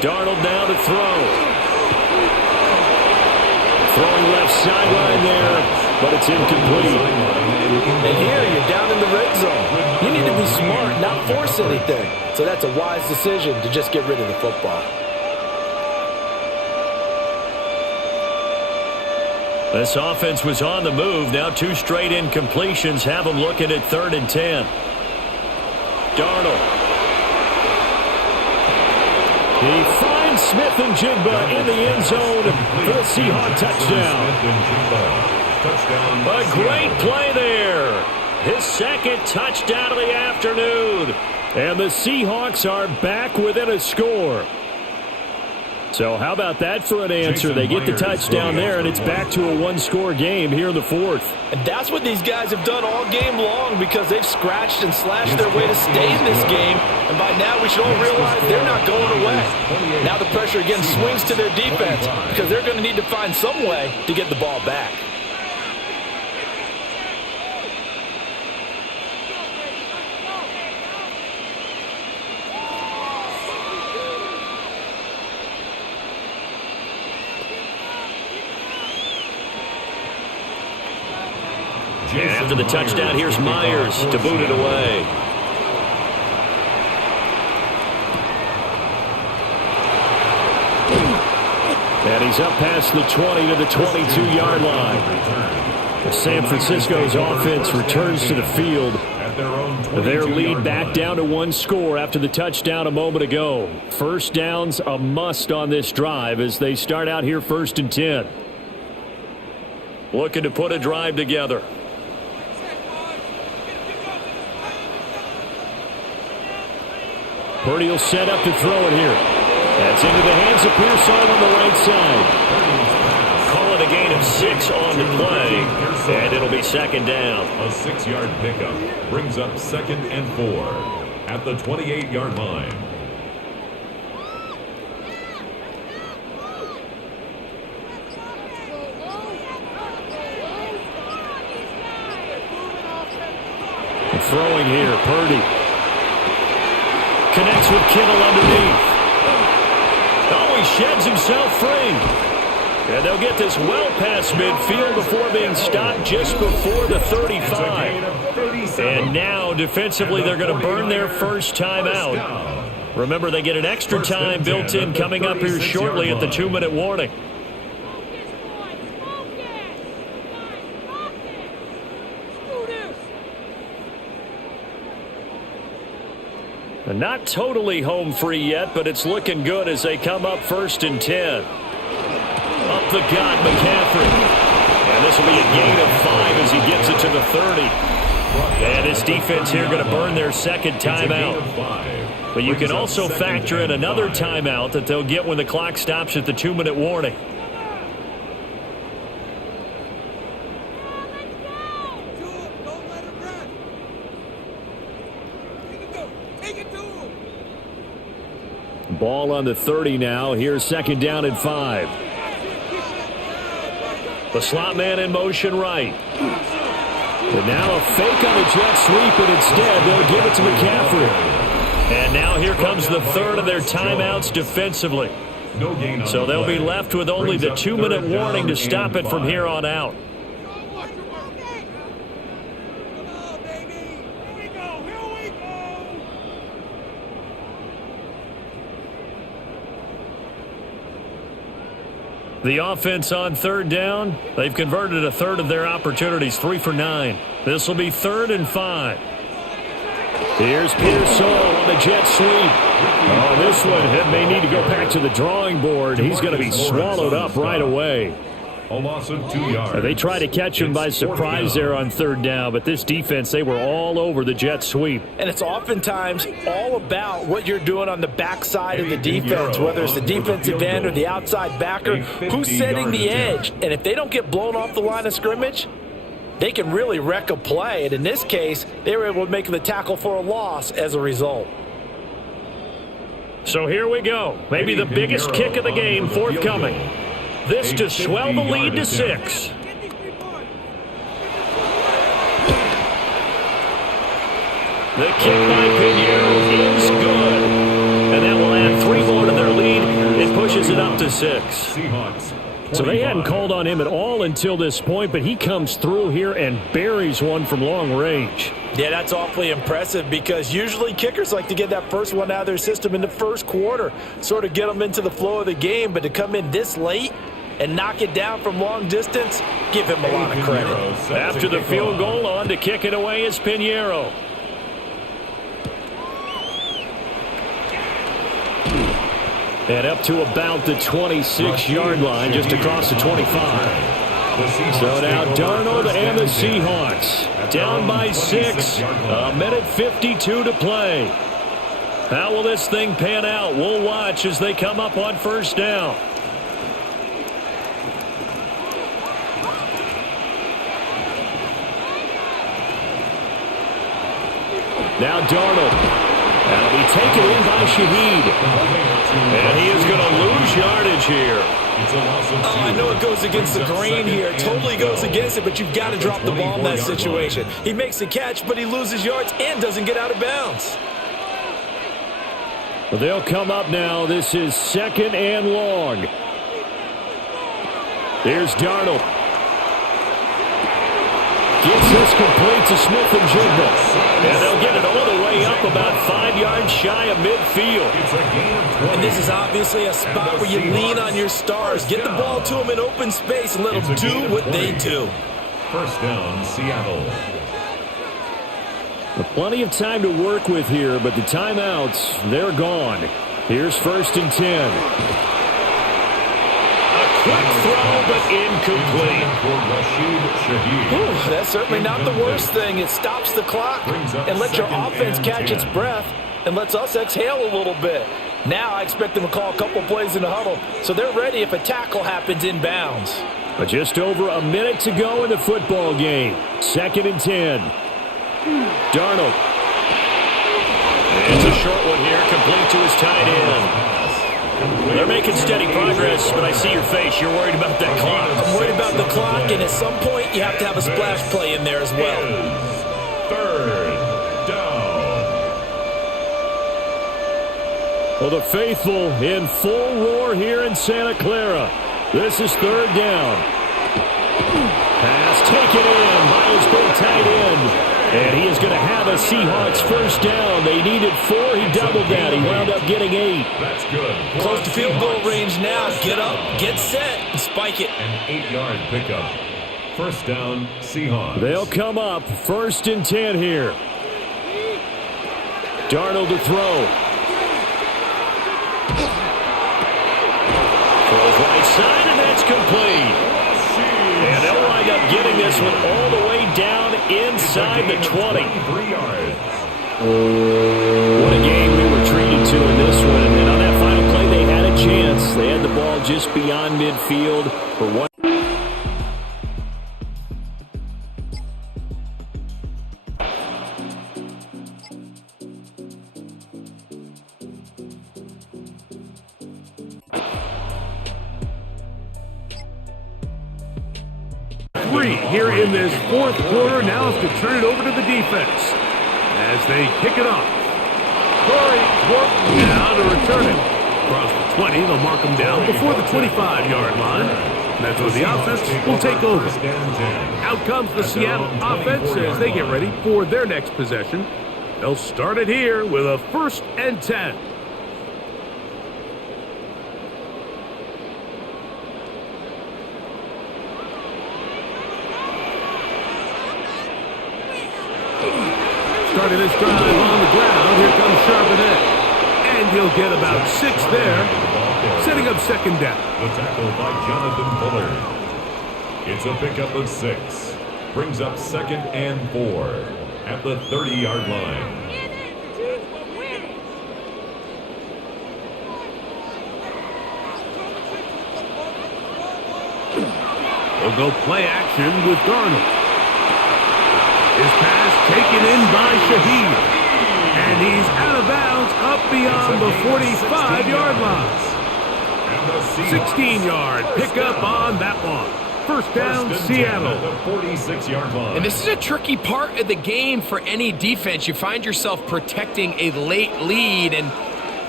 Darnold now to throw. Throwing left sideline there, but it's incomplete. And here, you're down in the red zone. You need to be smart, not force anything. So that's a wise decision to just get rid of the football. This offense was on the move. Now 2 straight incompletions have them looking at 3rd and 10. Darnold. He finds Smith and Jigba in the end zone for the Seahawks touchdown. A great play there. His 2nd touchdown of the afternoon. And the Seahawks are back within a score. So how about that for an answer? They get the touchdown there, and it's back to a 1-score game here in the 4th. And that's what these guys have done all game long because they've scratched and slashed their way to stay in this game. And by now we should all realize they're not going away. Now the pressure again swings to their defense because they're going to need to find some way to get the ball back. And after the touchdown, here's Myers to boot it away. And he's up past the 20 to the 22-yard line. San Francisco's offense returns to the field at their own 22-yard Their lead back line. down to one score after the touchdown a moment ago. First downs a must on this drive as they start out here 1st and 10. Looking to put a drive together. Purdy will set up to throw it here. That's into the hands of Pearsall on the right side. Call it a gain of 6 on the play, and it'll be 2nd down. A 6-yard pickup brings up 2nd and 4 at the 28-yard line. Throwing here, Purdy. Connects with Kittle underneath. Oh, he sheds himself free. And they'll get this well past midfield before being stopped just before the 35. And now, defensively, they're going to burn their first time out. Remember, they get an extra time built in coming up here shortly at the 2-minute warning. And not totally home free yet, but it's looking good as they come up 1st and 10. Up the gut, McCaffrey. And this will be a gain of 5 as he gets it to the 30. And his defense here going to burn their 2nd timeout. But you can also factor in another timeout that they'll get when the clock stops at the 2-minute warning. Ball on the 30 now. Here's 2nd down and 5. The slot man in motion right. And now a fake on the jet sweep, and instead they'll give it to McCaffrey. And now here comes the 3rd of their timeouts defensively. So they'll be left with only the 2-minute warning to stop it from here on out. The offense on 3rd down, they've converted a third of their opportunities, 3 for 9. This will be 3rd and 5. Here's Pearsall on the jet sweep. Oh, this one may need to go back to the drawing board. He's going to be swallowed up right away. A loss of 2 yards. They tried to catch him by surprise there on 3rd down, but this defense, they were all over the jet sweep. And it's oftentimes all about what you're doing on the backside of the defense, whether it's the defensive end or the outside backer, who's setting the edge. And if they don't get blown off the line of scrimmage, they can really wreck a play. And in this case, they were able to make the tackle for a loss as a result. So here we go. Maybe the biggest kick of the game forthcoming. This to swell the lead to 6. The kick by Pinheiro is good. And that will add 3 more to their lead. It pushes it up to 6. So they hadn't called on him at all until this point, but he comes through here and buries one from long range. Yeah, that's awfully impressive because usually kickers like to get that first one out of their system in the first quarter, sort of get them into the flow of the game, but to come in this late and knock it down from long distance, give him a lot of credit. After the field goal, on to kick it away is Pinheiro. And up to about the 26-yard line, just across the 25. So now Darnold and the Seahawks down by 6, a minute 52 to play. How will this thing pan out? We'll watch as they come up on 1st down. Now Darnold. That'll be taken in by Shaheed. And he is going to lose yardage here. Oh, I know it goes against the grain here. It totally goes against it, but you've got to drop the ball in that situation. He makes the catch, but he loses yards and doesn't get out of bounds. Well, they'll come up now. This is 2nd and long. Here's Darnold. Gets this complete to Smith and Jigba. And they'll get it all the way up about 5 yards shy of midfield. And this is obviously a spot where you lean on your stars. Get the ball to them in open space and let them do what they do. 1st down, Seattle. Plenty of time to work with here, but the timeouts, they're gone. Here's 1st and 10. Quick throw, but incomplete. Ooh, that's certainly not the worst thing. It stops the clock and lets your offense catch its breath and lets us exhale a little bit. Now I expect them to call a couple plays in the huddle, so they're ready if a tackle happens inbounds. But just over a minute to go in the football game. 2nd and 10. Darnold. It's a short one here, complete to his tight end. They're making steady progress, but I see your face. You're worried about that clock. I'm worried about the clock, and at some point, you have to have a splash play in there as well. 3rd down. Well, the faithful in full roar here in Santa Clara. This is 3rd down. Pass taken in by his big tight end. And he is going to have a Seahawks 1st down. They needed 4. He doubled that. He wound up getting 8. That's good. Close to field goal range now. Get up, get set, and spike it. An 8-yard pickup. 1st down, Seahawks. They'll come up 1st and 10 here. Darnold to throw. Throws right side, and that's complete. And they'll wind up getting this one all the way down inside the 20. What a game we were treated to in this one. And on that final play, they had a chance. They had the ball just beyond midfield for one. Here in this 4th quarter, now is to turn it over to the defense as they kick it off. Corey now to return it. Across the 20, they'll mark him down before the 25-yard line. And that's where the offense will take over. Out comes the Seattle offense as they get ready for their next possession. They'll start it here with a 1st and 10. Starting this drive on the ground, here comes Charbonnet. And he'll get about 6 there, setting up 2nd down. The tackle by Jonathan Bullard. It's a pickup of 6. Brings up 2nd and 4 at the 30-yard line. We'll go play action with Darnold. His pass taken in by Shaheed. And he's out of bounds up beyond the 45-yard line. 16-yard pickup on that one. 1st down, Seattle. The 46-yard line. And this is a tricky part of the game for any defense. You find yourself protecting a late lead, and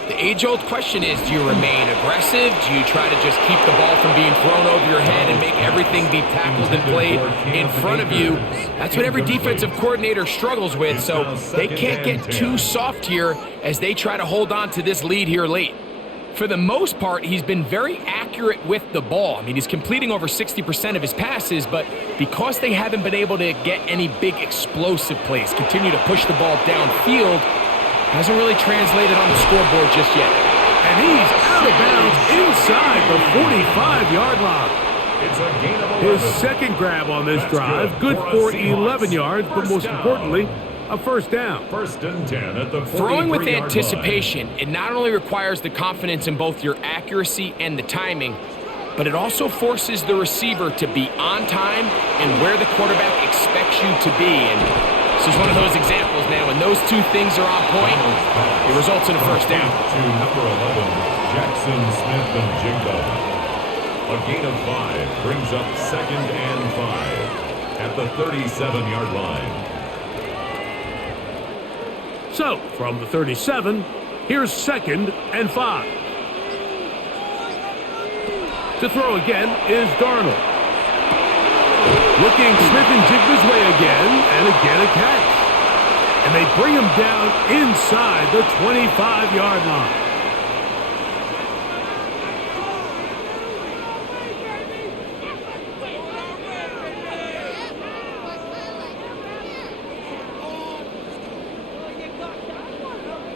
the age-old question is, do you remain aggressive? Do you try to just keep the ball from being thrown over your head and make everything be tackled and played in front of you? That's what every defensive coordinator struggles with, so they can't get too soft here as they try to hold on to this lead here late. For the most part, he's been very accurate with the ball. I mean, he's completing over 60% of his passes, but because they haven't been able to get any big explosive plays, continue to push the ball downfield, hasn't really translated on the scoreboard just yet. And he's out of bounds inside the 45-yard line. It's a gain of 11. His 2nd grab on this drive, good for 11 yards, but most importantly, a 1st down. 1st and 10 at the 43-yard line. Throwing with anticipation, it not only requires the confidence in both your accuracy and the timing, but it also forces the receiver to be on time and where the quarterback expects you to be. And this is one of those examples, man. When those two things are on point, it results in a 1st down. To number 11, Jackson Smith and Jigba. A gain of 5 brings up 2nd and 5 at the 37-yard line. So, from the 37, here's 2nd and 5. To throw again is Darnold. Looking Smith and Jigba's way again, and again a catch. And they bring him down inside the 25-yard line.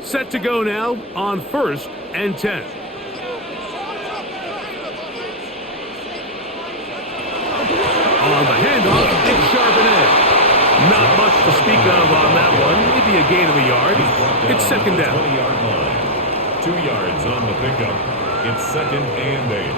Set to go now on 1st and 10. On the handoff, it's Charbonnet. Not much to speak of on that one. Maybe a gain of a yard. It's second down. 20-yard line. 2 yards on the pickup. It's 2nd and 8.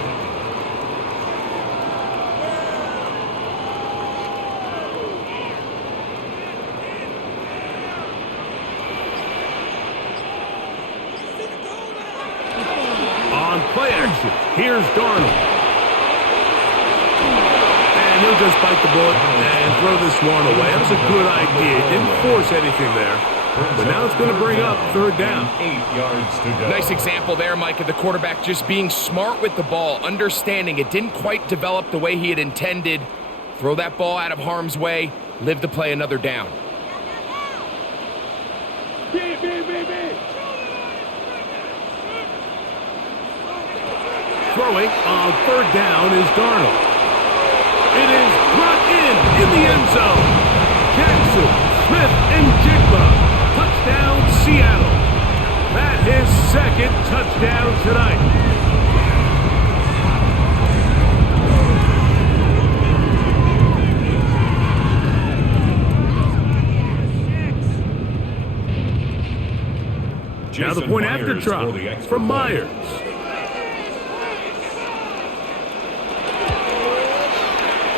On play action, here's Darnold. And he'll just bite the bullet and throw this one away. That was a good idea. Didn't force anything there. But now it's going to bring up 3rd down. 8 yards to go. Nice example there, Mike, of the quarterback just being smart with the ball, understanding it didn't quite develop the way he had intended. Throw that ball out of harm's way, live to play another down. Throwing on 3rd down is Darnold. It is brought in the end zone. Jackson, Smith, and Jigba. Touchdown, Seattle. That his 2nd touchdown tonight. Now the point after try from Myers.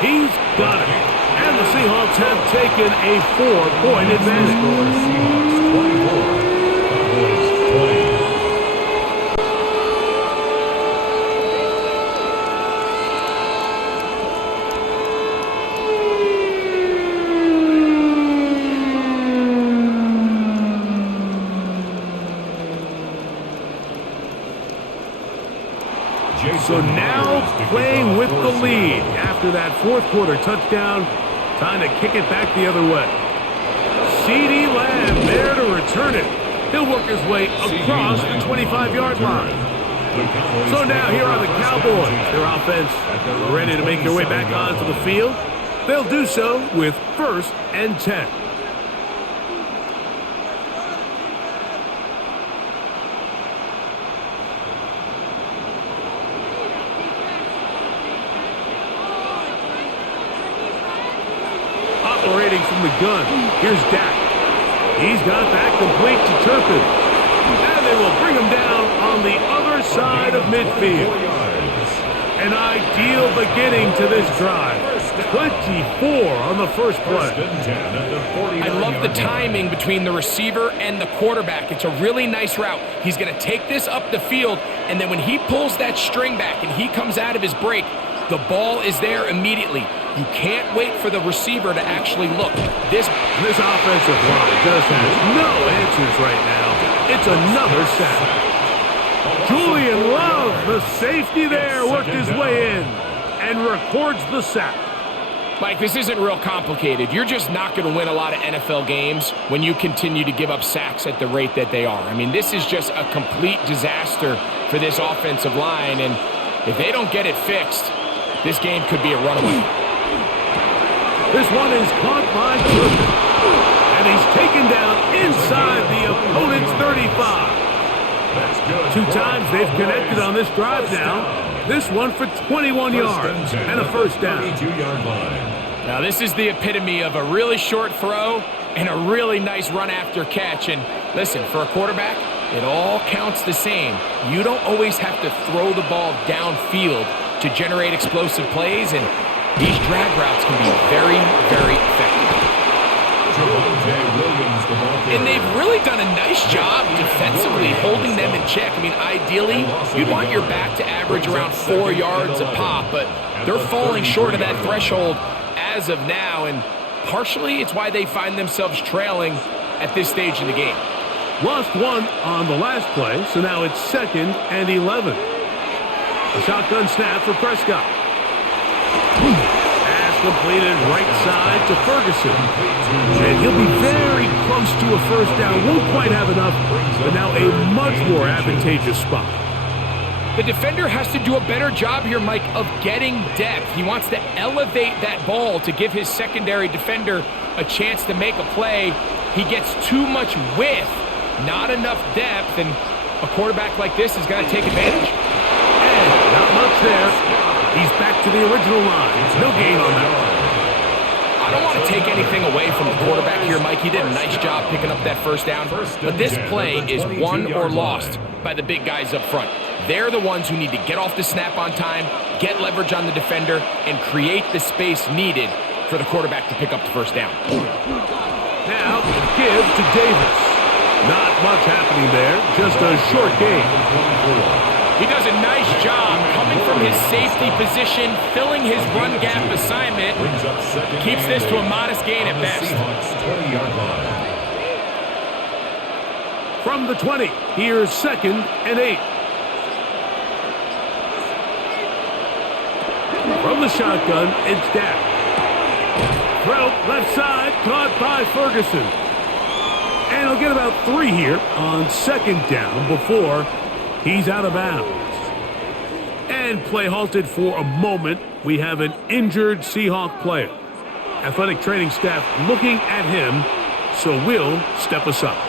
He's got it. And the Seahawks have taken a 4-point advantage. Seahawks 24. Cowboys 20. So now playing with the lead after that 4th quarter touchdown, time to kick it back the other way. CeeDee Lamb there to return it. He'll work his way across the 25-yard line. So now here are the Cowboys. Their offense ready to make their way back onto the field. They'll do so with 1st and 10. Operating from the gun, here's Dak. He's got that complete to Turpin. And they will bring him down on the other side of midfield. An ideal beginning to this drive. 24 on the first play. I love the timing between the receiver and the quarterback. It's a really nice route. He's going to take this up the field, and then when he pulls that string back and he comes out of his break, the ball is there immediately. You can't wait for the receiver to actually look. This offensive line just has no answers right now. It's another sack. Julian Love, the safety there, worked his way in and records the sack. Mike, this isn't real complicated. You're just not going to win a lot of NFL games when you continue to give up sacks at the rate that they are. I mean, this is just a complete disaster for this offensive line, and if they don't get it fixed, this game could be a runaway. This one is caught by Turpin, and he's taken down inside the opponent's 35. 2 times they've connected on this drive now. This one for 21 yards and a 1st down. Now this is the epitome of a really short throw and a really nice run after catch. And listen, for a quarterback, it all counts the same. You don't always have to throw the ball downfield to generate explosive plays, and these drag routes can be very, very effective. And they've really done a nice job defensively holding them in check. I mean, ideally, you'd want your back to average around 4 yards a pop, but they're falling short of that threshold as of now, and partially it's why they find themselves trailing at this stage in the game. Lost one on the last play, so now it's 2nd and 11. A shotgun snap for Prescott. Pass completed right side to Ferguson. And he'll be very close to a 1st down. Won't quite have enough, but now a much more advantageous spot. The defender has to do a better job here, Mike, of getting depth. He wants to elevate that ball to give his secondary defender a chance to make a play. He gets too much width Not enough depth, and a quarterback like this is going to take advantage. And not much there. He's back to the original line. No gain on that one. I don't want to take anything away from the quarterback here, Mike. He did a nice job picking up that first down. But this play is won or lost by the big guys up front. They're the ones who need to get off the snap on time, get leverage on the defender, and create the space needed for the quarterback to pick up the first down. Now, give to Davis. Not much happening there. Just a short gain. He does a nice job coming from his safety position, filling his run gap assignment. Keeps this to a modest gain at best. From the 20, here's 2nd and 8. From the shotgun, it's Dak. Throw left side, caught by Ferguson. And he'll get about 3 here on 2nd down before he's out of bounds. And play halted for a moment. We have an injured Seahawk player. Athletic training staff looking at him, so we'll step aside.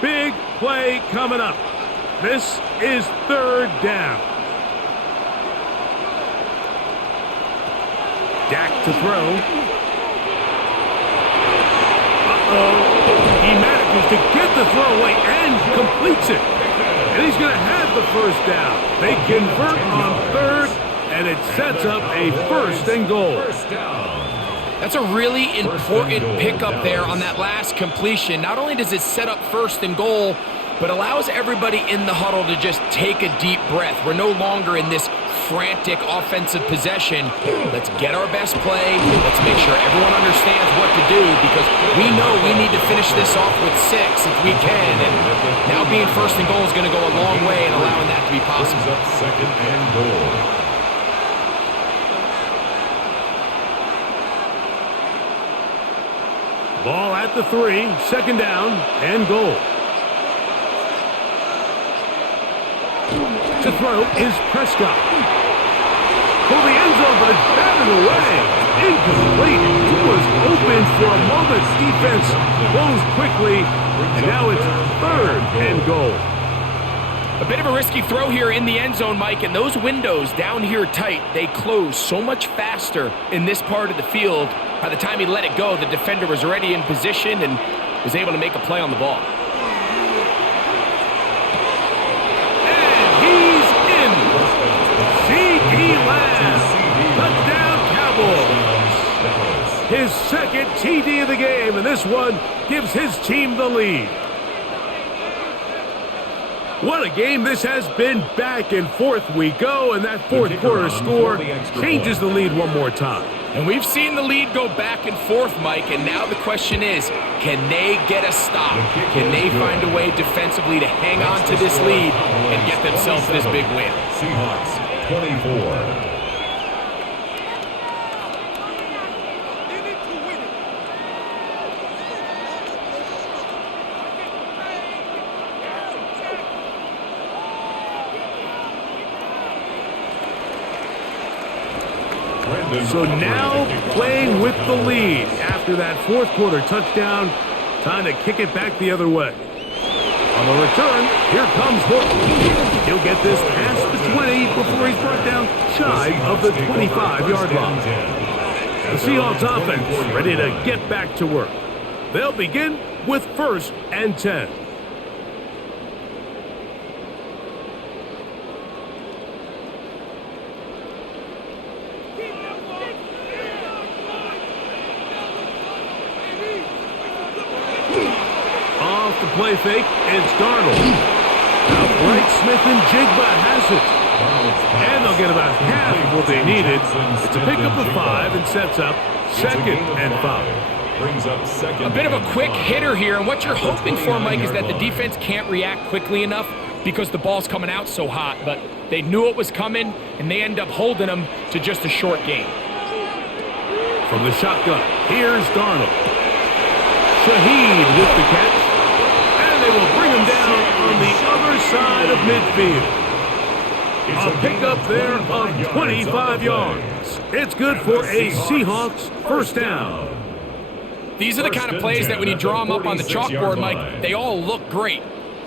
Big play coming up. This is 3rd down. Dak to throw. He manages to get the throw away and completes it. And he's going to have the first down. They convert on 3rd, and it sets up a 1st and goal. That's a really important pickup there on that last completion. Not only does it set up 1st and goal, but allows everybody in the huddle to just take a deep breath. We're no longer in this frantic offensive possession. Let's get our best play. Let's make sure everyone understands what to do, because we know we need to finish this off with 6 if we can. And now being 1st and goal is going to go a long way in allowing that to be possible. Up 2nd and goal. Ball at the 3, 2nd down and goal. To throw is Prescott. For the end zone, but it's batted away. Incomplete. He was open for a moment. Defense closed quickly, and now it's 3rd and goal. A bit of a risky throw here in the end zone, Mike, and those windows down here tight, they close so much faster in this part of the field. By the time he let it go, the defender was already in position and was able to make a play on the ball. Touchdown, Cowboys. His 2nd TD of the game, and this one gives his team the lead. What a game this has been. Back and forth we go, and that 4th quarter score changes the lead one more time. And we've seen the lead go back and forth, Mike, and now the question is, can they get a stop? Can they find a way defensively to hang on to this lead and get themselves this big win? Seahawks 24. So now playing with the lead after that 4th quarter touchdown. Time to kick it back the other way. On the return, here comes Horton. He'll get this past the 20 before he's brought down shy of the 25-yard line. The Seahawks offense ready to get back to work. They'll begin with 1st and 10. Off the play fake, it's Darnold. Outright Smith and Jigba has it. And they'll get about half of what they needed. It's a pickup of 5 and sets up 2nd and 5. Brings up 2nd. A bit of a quick hitter here, and what you're hoping for, Mike, is that the defense can't react quickly enough because the ball's coming out so hot. But they knew it was coming, and they end up holding them to just a short gain. From the shotgun, here's Darnold. Shaheed with the catch. And they will him down on the other side of midfield. A pickup there of 25 yards. It's good for a Seahawks first down. These are the kind of plays that when you draw them up on the chalkboard, Mike, they all look great.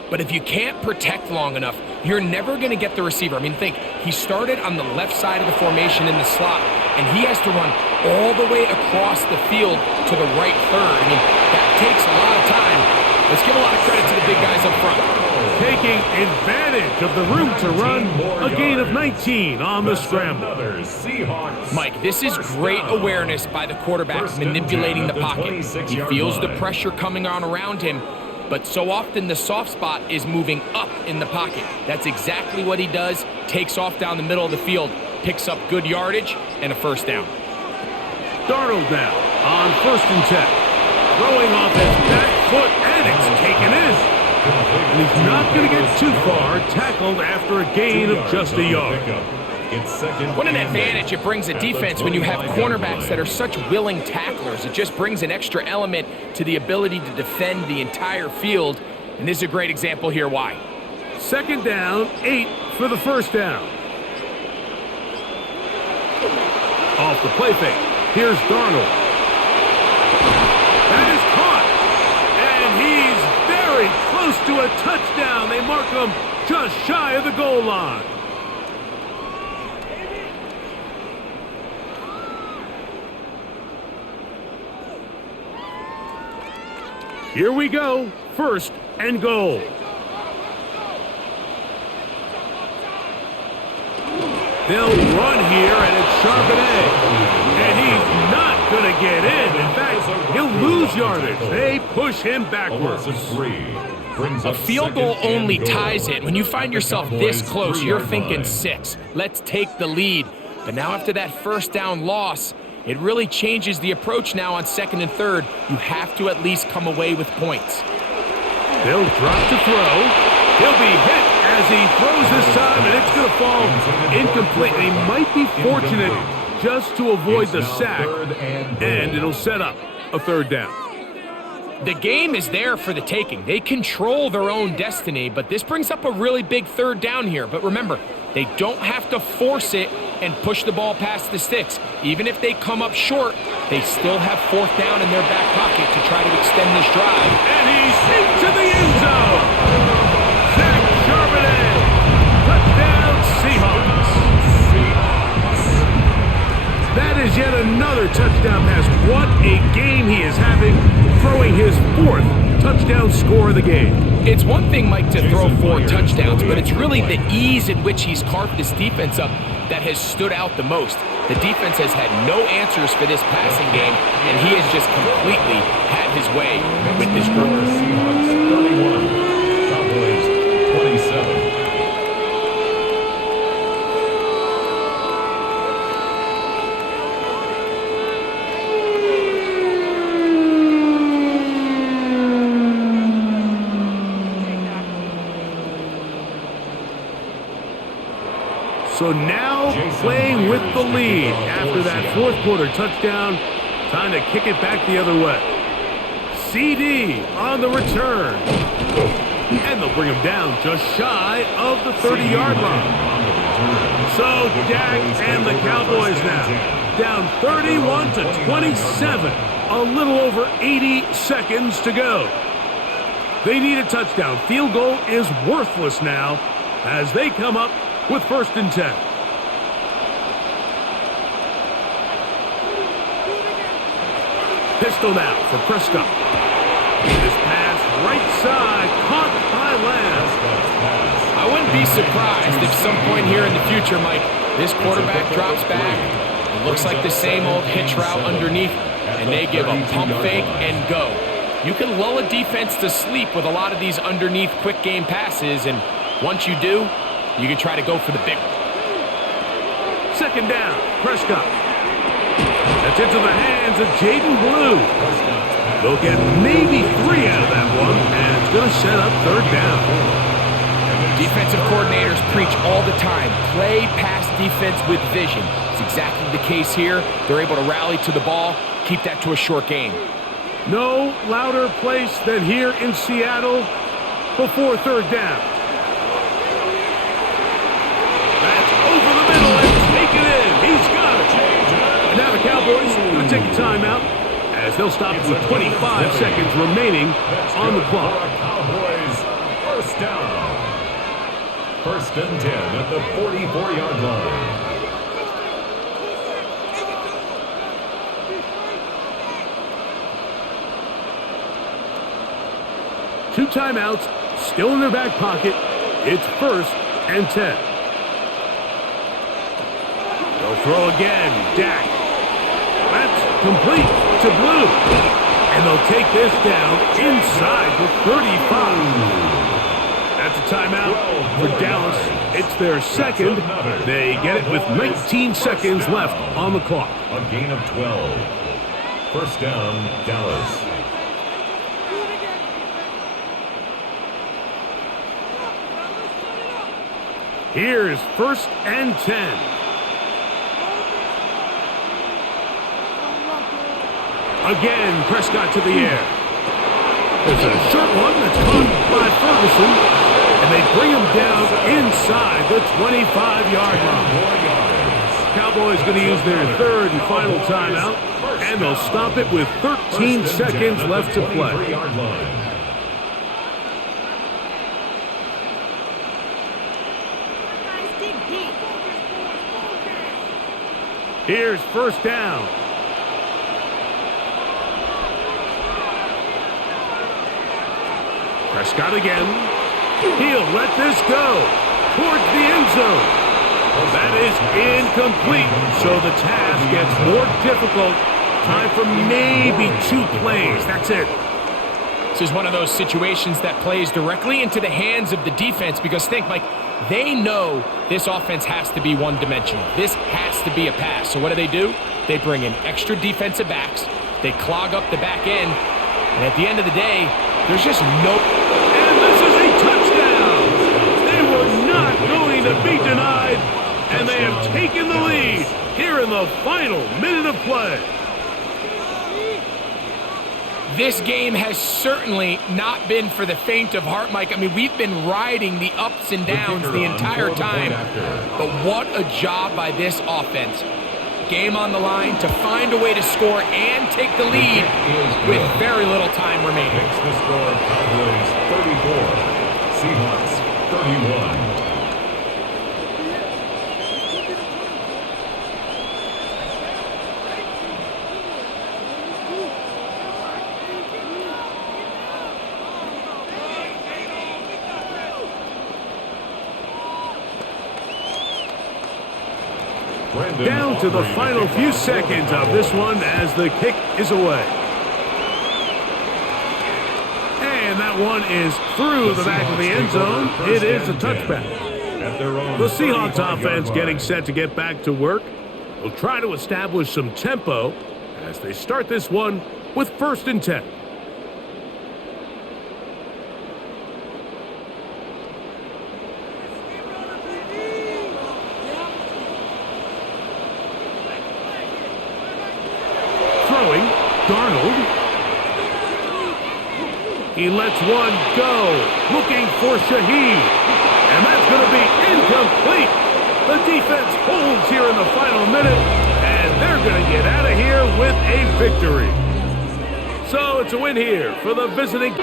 But if you can't protect long enough, you're never going to get the receiver. I mean, think, he started on the left side of the formation in the slot, and he has to run all the way across the field to the right third. I mean, that takes a lot of time. Let's give a lot of credit to the big guys up front. Taking advantage of the room to run, a gain of 19 on the scramble. Mike, this is great awareness by the quarterback manipulating the pocket. He feels the pressure coming on around him, but so often the soft spot is moving up in the pocket. That's exactly what he does. Takes off down the middle of the field, picks up good yardage, and a first down. Darnold now on 1st and 10. Throwing off his back foot, and it's taken in. And he's not going to get too far, tackled after a gain of just a yard. What an advantage it brings a defense when you have cornerbacks that are such willing tacklers. It just brings an extra element to the ability to defend the entire field. And this is a great example here why. 2nd down, 8 for the first down. Off the play fake. Here's Darnold. That is caught. And he's very close to a touchdown. They mark him just shy of the goal line. Here we go. 1st and goal. They'll run here, and it's Charbonnet. And he's not going to get in. In fact, he'll lose yardage. They push him backwards. A field goal only ties it. When you find yourself this close, you're thinking 6. Let's take the lead. But now after that first down loss, it really changes the approach now on 2nd and 3rd. You have to at least come away with points. They'll drop to throw. He'll be hit as he throws this time, and it's going to fall incomplete. He might be fortunate just to avoid the sack, and it'll set up a 3rd down. The game is there for the taking. They control their own destiny, but this brings up a really big 3rd down here. But remember, they don't have to force it and push the ball past the sticks. Even if they come up short, they still have 4th down in their back pocket to try to extend this drive. And he's into the end zone. Zach Charbonnet. Touchdown, Seahawks. That is yet another touchdown pass. What a game he is having, throwing his 4th touchdown score of the game. It's one thing, Mike, to throw 4 touchdowns, but it's really the ease in which he's carved his defense up that has stood out the most. The defense has had no answers for this passing game, and he has just completely had his way with this group. Seahawks 31, Cowboys 27. So now playing with the lead after that 4th quarter touchdown. Time to kick it back the other way. CD on the return. And they'll bring him down just shy of the 30-yard line. So Dak and the Cowboys now down 31-27. A little over 80 seconds to go. They need a touchdown. Field goal is worthless now as they come up with 1st and 10. Pistol now for Prescott. This pass right side, caught by Lamb. I wouldn't be surprised if some point here in the future, Mike, this quarterback drops back. It looks like the same old hitch route underneath, and they give a pump fake and go. You can lull a defense to sleep with a lot of these underneath quick game passes, and once you do, you can try to go for the big one. 2nd down, Prescott. That's into the hands of Jaden Blue. They'll get maybe 3 out of that one, and it's going to set up 3rd down. Defensive coordinators preach all the time, play pass defense with vision. It's exactly the case here. They're able to rally to the ball, keep that to a short game. No louder place than here in Seattle before third down. That's over the middle and taken in. He's got it. And now the Cowboys going to take a timeout as they'll stop with 25 seconds remaining on the clock. Cowboys first down. First and 10 at the 44-yard line. Two timeouts still in their back pocket. It's first and 10. They'll throw again. Dak. That's complete to Blue. And they'll take this down inside the 35. That's a timeout for Dallas. It's their second. They get it with 19 seconds left on the clock. A gain of 12. First down, Dallas. Here's first and 10. Again, Prescott to the air. There's a short one that's caught by Ferguson, and they bring him down inside the 25-yard line. Cowboys going to use their third and final timeout, and they'll stop it with 13 seconds left to play. Here's first down. Prescott again. He'll let this go towards the end zone. That is incomplete, so the task gets more difficult. Time for maybe 2 plays. That's it. This is one of those situations that plays directly into the hands of the defense because think, Mike, they know this offense has to be one-dimensional. This has to be a pass. So what do? They bring in extra defensive backs. They clog up the back end. And at the end of the day, there's just no... And this is a touchdown! They were not going to be denied, and they have taken the lead here in the final minute of play. This game has certainly not been for the faint of heart, Mike. I mean, we've been riding the ups and downs the entire time. But what a job by this offense. Game on the line to find a way to score and take the lead with very little time remaining. Makes the score Cowboys 34, Seahawks 31. Down to the final few seconds of this one as the kick is away. And that one is through the back of the end zone. It is a touchback. The Seahawks offense getting set to get back to work. Will try to establish some tempo as they start this one with first and 10. Darnold. He lets one go, looking for Shaheed. And that's going to be incomplete. The defense holds here in the final minute, and they're going to get out of here with a victory. So it's a win here for the visiting...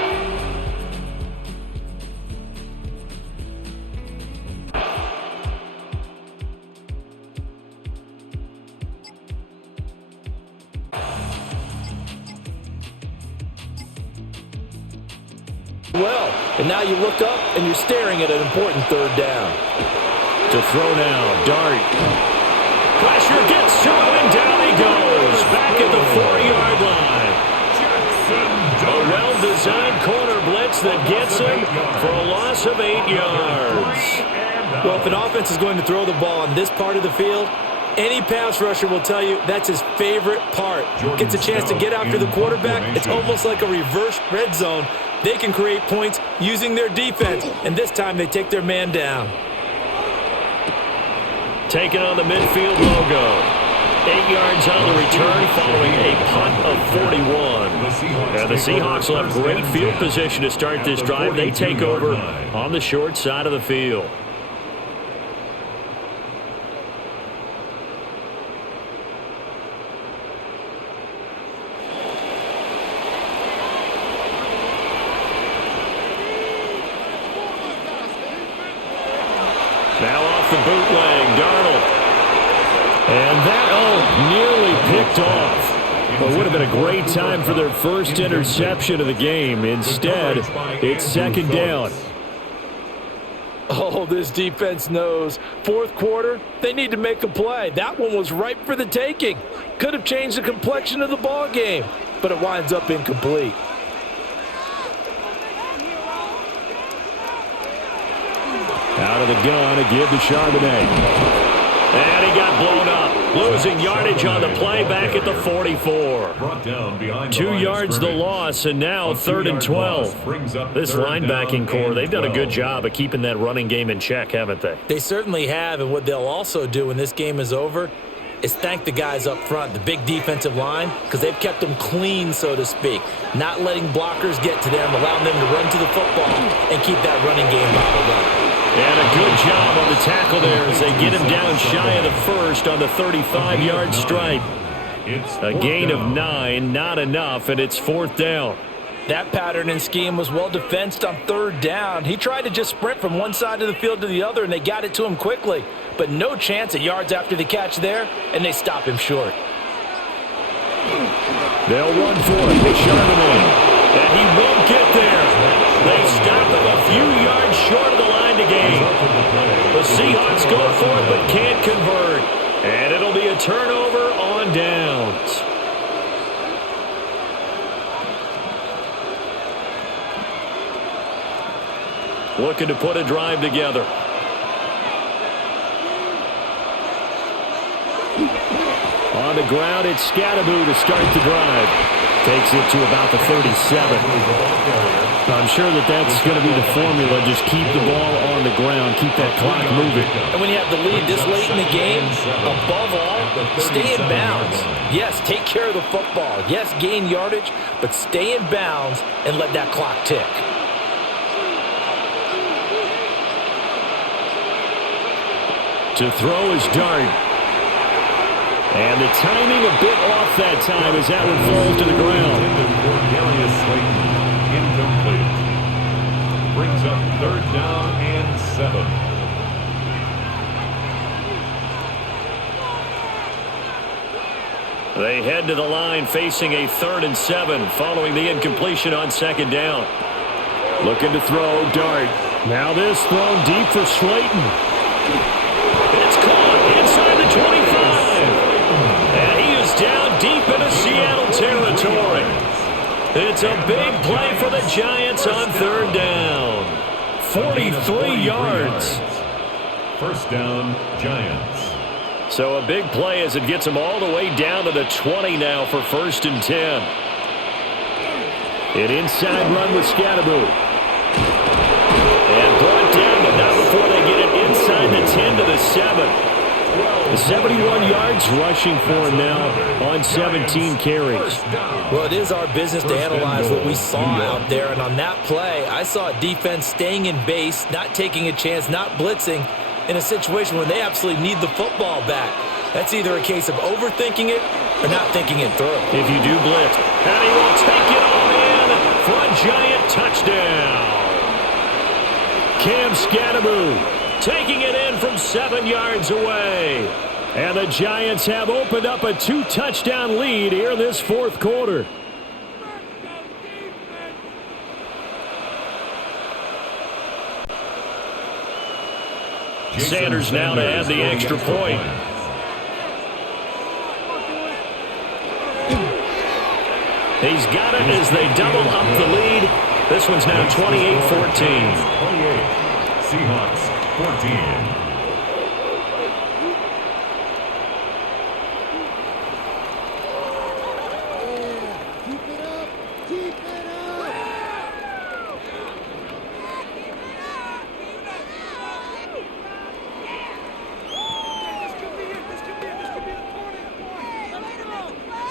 Well, and now you look up and you're staring at an important third down. To throw now, Dart. Pressure gets to him and down he goes. Back at the 40-yard line. A well-designed corner blitz that gets him for a loss of 8 yards. Well, if an offense is going to throw the ball on this part of the field, any pass rusher will tell you that's his favorite part. Gets a chance to get after the quarterback. It's almost like a reverse red zone. They can create points using their defense, and this time they take their man down. Taking on the midfield logo. 8 yards on the return following a punt of 41. And the Seahawks will have great field position to start this drive. They take over on the short side of the field. Now off the bootleg, Darnold. And that, nearly picked off. Well, it would have been a great time for their first interception of the game. Instead, it's second down. Oh, this defense knows. Fourth quarter, they need to make a play. That one was ripe for the taking. Could have changed the complexion of the ball game, but it winds up incomplete. Out of the gun, a give to Charbonnet. And he got blown up. Losing yardage on the play back at the 44. 2 yards the loss, and now 3rd and 12. This linebacking core, they've done a good job of keeping that running game in check, haven't they? They certainly have, and what they'll also do when this game is over is thank the guys up front, the big defensive line, because they've kept them clean, so to speak, not letting blockers get to them, allowing them to run to the football and keep that running game bottled up. And a good job on the tackle there as they get him down shy of the first on the 35-yard stripe. A gain of 9, not enough, and it's 4th down. That pattern and scheme was well defensed on 3rd down. He tried to just sprint from one side of the field to the other, and they got it to him quickly. But no chance at yards after the catch there, and they stop him short. They'll run for it with Charbonnet, and he won't get there. They stop him a few yards short of the line to gain. The Seahawks go for it but can't convert. And it'll be a turnover on downs. Looking to put a drive together. On the ground, it's Scatterbo to start the drive. Takes it to about the 37. I'm sure that's going to be the formula. Just keep the ball on the ground. Keep that clock moving. And when you have the lead this late in the game, above all, stay in bounds. Yes, take care of the football. Yes, gain yardage, but stay in bounds and let that clock tick. To throw is Dart. And the timing a bit off that time as that one falls to the ground. Incomplete. Brings up 3rd down and 7. They head to the line facing a 3rd and 7 following the incompletion on 2nd down. Looking to throw, Dart. Now this thrown deep for Slayton. It's caught inside the 25. And he is down deep into Seattle territory. It's a big play for the Giants on 3rd down. 43 yards. 1st down, Giants. So a big play as it gets them all the way down to the 20 now for 1st and 10. An inside run with Scatterbo. And brought down, but not before they get it inside the 10 to the 7. 71 yards rushing for him now on 17 carries. Well, it is our business to analyze what we saw out there, and on that play, I saw a defense staying in base, not taking a chance, not blitzing in a situation where they absolutely need the football back. That's either a case of overthinking it or not thinking it through. If you do blitz, and he will take it all in for a Giant touchdown. Cam Scatterbo taking it in from 7 yards away. And the Giants have opened up a 2-touchdown lead here in this 4th quarter. Sanders now to add the extra point. He's got it as they double up the lead. This one's now 28-14. 28. Seahawks 14.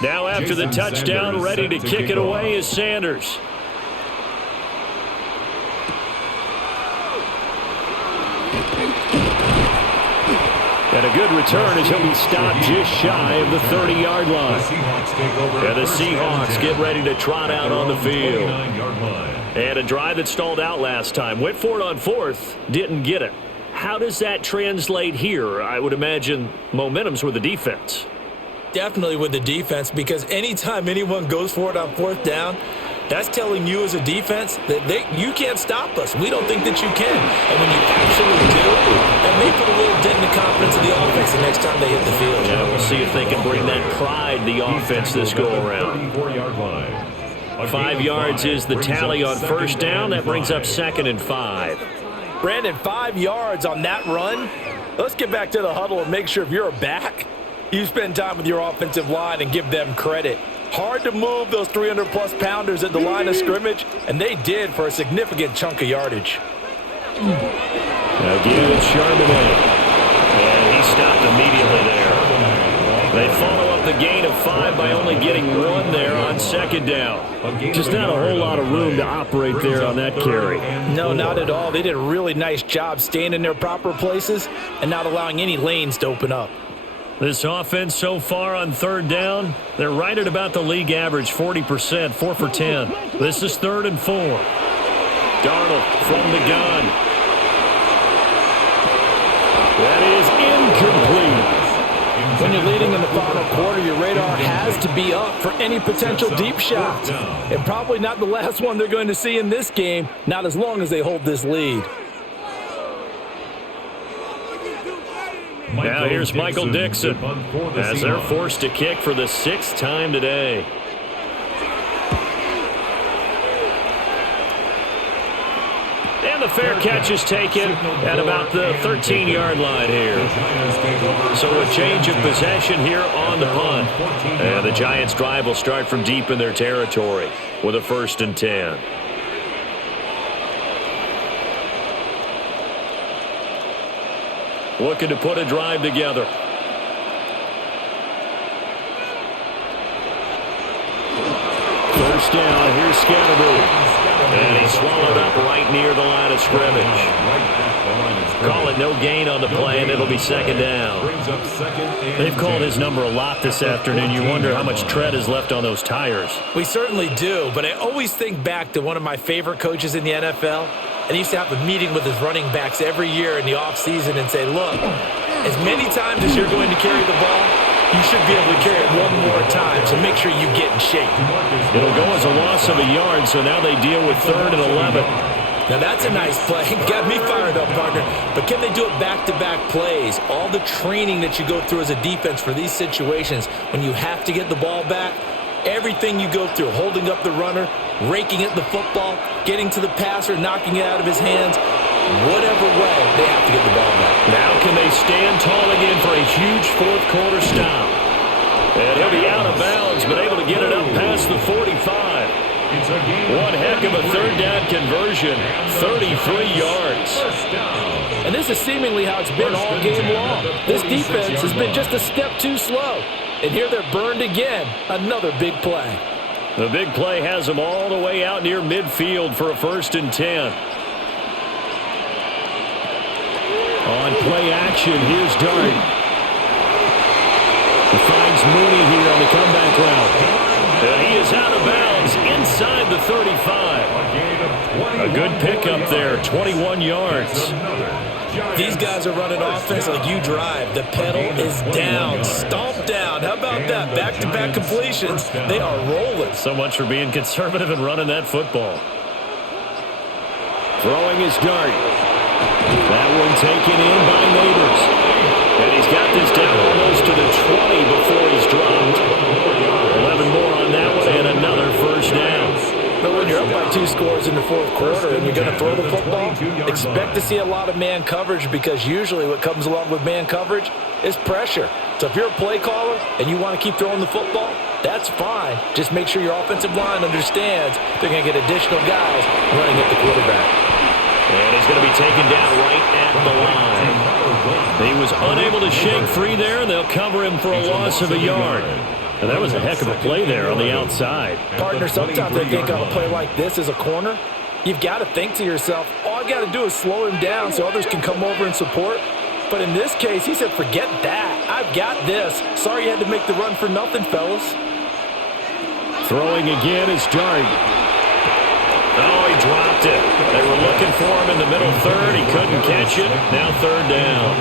Now after the touchdown, ready to kick it away is Sanders. And a good return as he'll be stopped just shy of the 30-yard line. And the Seahawks get ready to trot out on the field. And a drive that stalled out last time. Went for it on fourth, didn't get it. How does that translate here? I would imagine momentum's with the defense. Definitely with the defense, because anytime anyone goes for it on fourth down, that's telling you as a defense that you can't stop us. We don't think that you can. And when you absolutely do, that may put a little dent in the confidence of the offense the next time they hit the field. Yeah, we'll see if they can bring that pride to the offense this go-around. 5 yards is the tally on first down. That brings up 2nd and 5. Brandon, 5 yards on that run. Let's get back to the huddle and make sure if you're a back, you spend time with your offensive line and give them credit. Hard to move those 300-plus pounders at the line of scrimmage, and they did for a significant chunk of yardage. Again, it's Charbonnet. And he stopped immediately there. They follow up the gain of 5 by only getting 1 there on 2nd down. Just not a whole lot of room to operate there on that carry. No, not at all. They did a really nice job staying in their proper places and not allowing any lanes to open up. This offense so far on 3rd down, they're right at about the league average, 40%, 4 for 10. This is 3rd and 4. Darnold from the gun. That is incomplete. When you're leading in the final quarter, your radar has to be up for any potential deep shots. And probably not the last one they're going to see in this game, not as long as they hold this lead. Now here's Michael Dixon as they're forced to kick for the 6th time today. And the fair catch is taken at about the 13-yard line here. So a change of possession here on the punt. And the Giants' drive will start from deep in their territory with a 1st and 10. Looking to put a drive together. First down, here's Scatterby. And he's swallowed up right near the line of scrimmage. Call it no gain on the play, and it'll be 2nd down. They've called his number a lot this afternoon. You wonder how much tread is left on those tires. We certainly do, but I always think back to one of my favorite coaches in the NFL. And he used to have a meeting with his running backs every year in the offseason and say, look, as many times as you're going to carry the ball, you should be able to carry it one more time, so make sure you get in shape. It'll go as a loss of a yard, so now they deal with 3rd and 11. Now that's a nice play. Got me fired up, partner. But can they do it back-to-back plays? All the training that you go through as a defense for these situations, when you have to get the ball back, everything you go through, holding up the runner, raking at the football, getting to the passer, knocking it out of his hands, whatever way, they have to get the ball back. Now can they stand tall again for a huge 4th quarter stop? And he'll be out of bounds, but able to get it up past the 45. One heck of a 3rd down conversion, 33 yards. And this is seemingly how it's been all game long. This defense has been just a step too slow. And here they're burned again. Another big play. The big play has them all the way out near midfield for a 1st and 10. On play action, here's Dart. He finds Mooney here on the comeback route. He is out of bounds inside the 35. A good pickup there, 21 yards. These guys are running offense like you drive. The pedal is down, stomped down. How about that? Back-to-back completions. They are rolling. So much for being conservative and running that football. Throwing his Dart. That one taken in by Neighbors. And he's got this down almost to the 20 before he's dropped. 11 more on that one and another 1st down. But when you're up by 2 scores in the 4th quarter and you're going to throw the football, expect to see a lot of man coverage, because usually what comes along with man coverage is pressure. So if you're a play caller and you want to keep throwing the football, that's fine. Just make sure your offensive line understands they're going to get additional guys running at the quarterback. And he's going to be taken down right at the line. He was unable to shake free there, and they'll cover him for a loss of a yard. And that was a heck of a play there on the outside. Partner, sometimes I think on a play like this as a corner, you've got to think to yourself, all I got to do is slow him down so others can come over and support. But in this case, he said, forget that. I've got this. Sorry you had to make the run for nothing, fellas. Throwing again is Dart. Oh, he dropped it. They were looking for him in the middle third. He couldn't catch it. Now third down.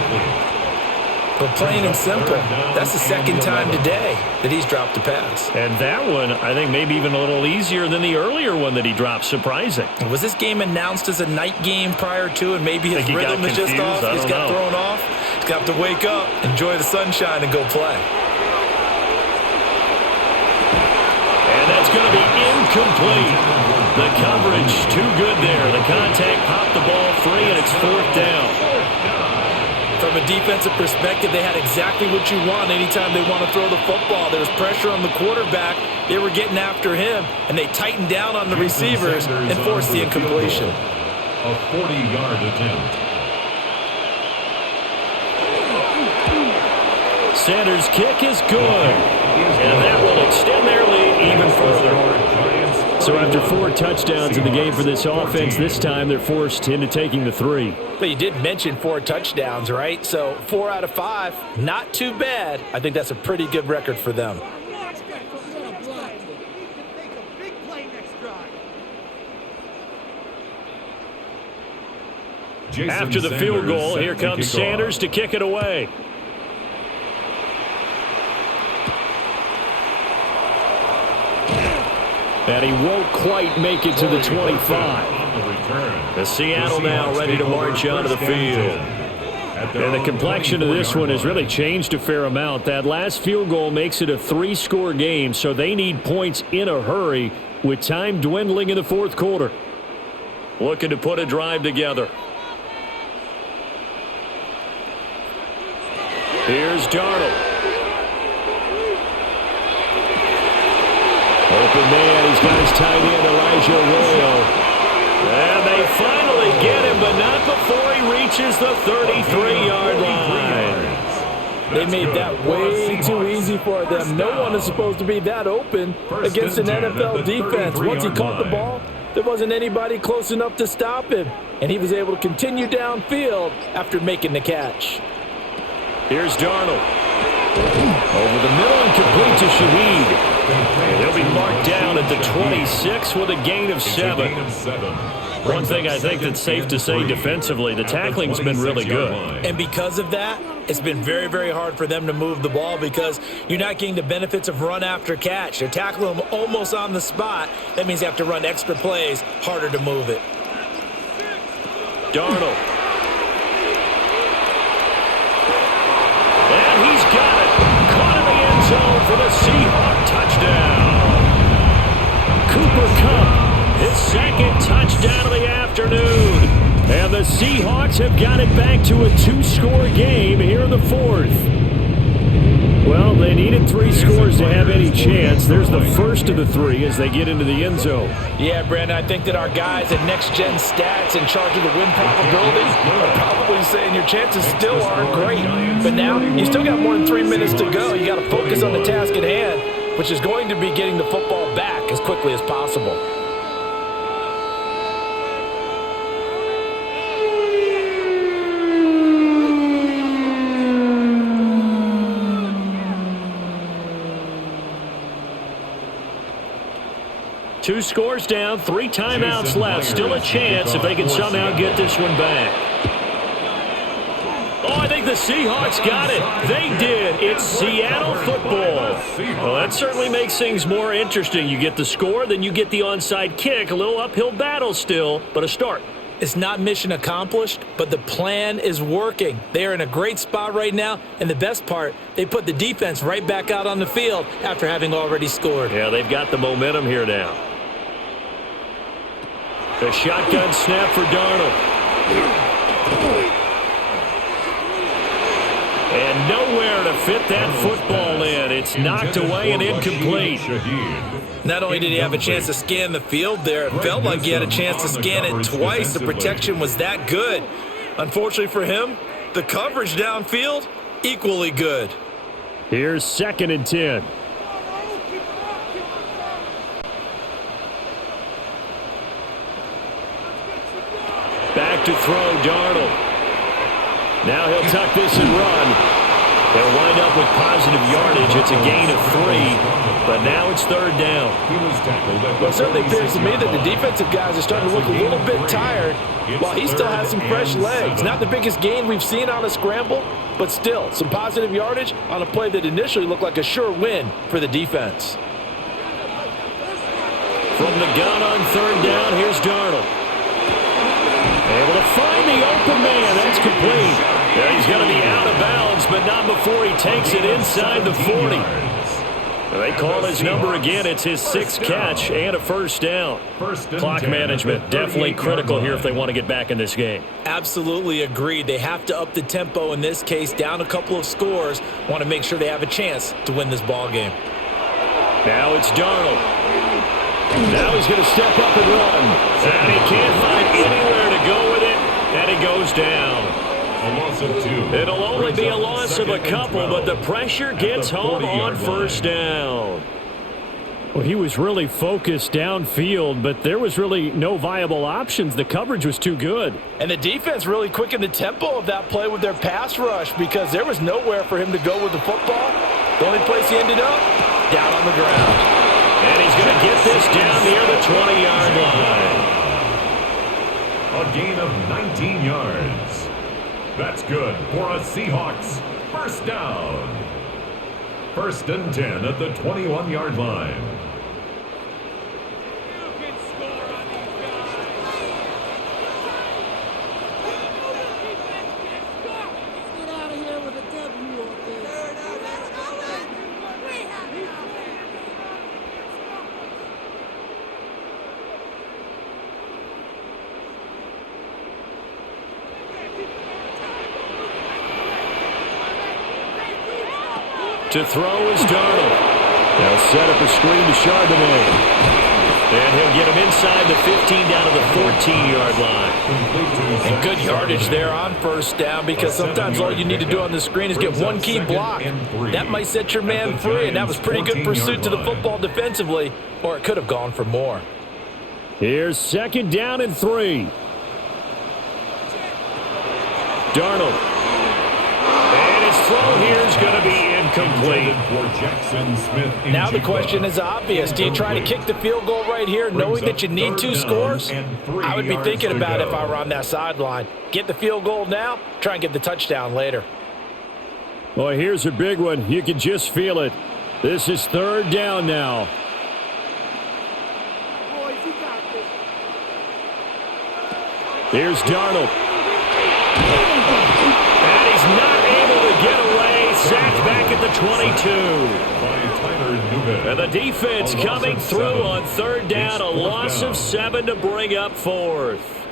But plain and simple, that's the second time today that he's dropped a pass. And that one, I think, maybe even a little easier than the earlier one that he dropped. Surprising. Was this game announced as a night game prior to, and maybe his rhythm is just off? He's got thrown off. He's got to wake up, enjoy the sunshine, and go play. And that's going to be incomplete. The coverage too good there. The contact popped the ball free, and it's fourth down. From a defensive perspective, they had exactly what you want anytime they want to throw the football. There was pressure on the quarterback. They were getting after him, and they tightened down on the receivers and forced the incompletion. A 40-yard attempt. Sanders' kick is good. And that will extend their lead even further. So after 4 touchdowns in the game for this offense, this time they're forced into taking the 3. But you did mention 4 touchdowns, right? So 4 out of 5, not too bad. I think that's a pretty good record for them. After the field goal, here comes Sanders to kick it away. And he won't quite make it to the 25. The Seattle now ready to march onto the field. And the complexion of this one has really changed a fair amount. That last field goal makes it a 3-score game, so they need points in a hurry with time dwindling in the fourth quarter. Looking to put a drive together. Here's Darnold. Open man, he's got his tight end, Elijah Arroyo. And they finally get him, but not before he reaches the 33-yard line. They made that way too easy for them. No one is supposed to be that open against an NFL defense. Once he caught the ball, there wasn't anybody close enough to stop him. And he was able to continue downfield after making the catch. Here's Darnold. Over the middle and complete to Shaheed. And he'll be marked down at the 26 with a gain of 7. One thing I think that's safe to say defensively, the tackling's been really good. And because of that, it's been very, very hard for them to move the ball because you're not getting the benefits of run after catch. They're tackling them almost on the spot. That means they have to run extra plays, harder to move it. Darnold. And he's got it. Caught in the end zone for the Seahawks touchdown. Cooper Kupp, his second touchdown of the afternoon. And the Seahawks have got it back to a 2-score game here in the fourth. Well, they needed 3 scores to have any chance. There's the first of the 3 as they get into the end zone. Yeah, Brandon, I think that our guys at Next Gen Stats in charge of the win probability are probably saying your chances still aren't great. But now you still got more than 3 minutes to go. You got to focus on the task at hand, which is going to be getting the football back as quickly as possible. Two scores down, 3 timeouts left. Still a chance if they can somehow get this one back. Oh, I think the Seahawks got it. They did. It's Seattle football. Well, that certainly makes things more interesting. You get the score, then you get the onside kick. A little uphill battle still, but a start. It's not mission accomplished, but the plan is working. They are in a great spot right now, and the best part, they put the defense right back out on the field after having already scored. Yeah, they've got the momentum here now. The shotgun snap for Darnold. And nowhere to fit that football in. It's knocked away and incomplete. Not only did he have a chance to scan the field there, it felt like he had a chance to scan it twice. The protection was that good. Unfortunately for him, the coverage downfield, equally good. Here's 2nd and 10. Back to throw, Darnold. Now he'll tuck this and run. They'll wind up with positive yardage. It's a gain of 3, but now it's third down. Well, it certainly appears to me that the defensive guys are starting to look a little bit tired while he still has some fresh legs. Not the biggest gain we've seen on a scramble, but still some positive yardage on a play that initially looked like a sure win for the defense. From the gun on third down, here's Darnold. Able to find the open man. That's complete. Yeah, he's going to be out of bounds, but not before he takes it inside the 40. They call his number again. It's his 6th catch and a first down. Clock management definitely critical here if they want to get back in this game. Absolutely agreed. They have to up the tempo in this case, down a couple of scores. Want to make sure they have a chance to win this ball game. Now it's Darnold. Now he's going to step up and run. And he can't find anywhere to go with it, and he goes down. A loss of 2. It'll only be a loss of a couple, but the pressure gets home on first down. Well, he was really focused downfield, but there was really no viable options. The coverage was too good. And the defense really quickened the tempo of that play with their pass rush because there was nowhere for him to go with the football. The only place he ended up, down on the ground. And he's going to get this down near the 20-yard line. A gain of 19 yards. That's good for a Seahawks first down. First and 10 at the 21-yard line. To throw is Darnold. They'll set up a screen to Charbonnet. And he'll get him inside the 15 down to the 14-yard line. And good yardage there on first down because sometimes all you need to do on the screen is get one key block. That might set your man free, and that was pretty good pursuit to the football defensively, or it could have gone for more. Here's second down and 3. Darnold. And his throw here is going to be incomplete. Now the question is obvious. Do you try to kick the field goal right here knowing that you need 2 scores? I would be thinking about it if I were on that sideline. Get the field goal now, try and get the touchdown later. Well, here's a big one. You can just feel it. This is third down now. Here's Darnold. And he's not able to get away. Sacked back at the 22. And the defense coming through on third down. A loss of 7 to bring up fourth.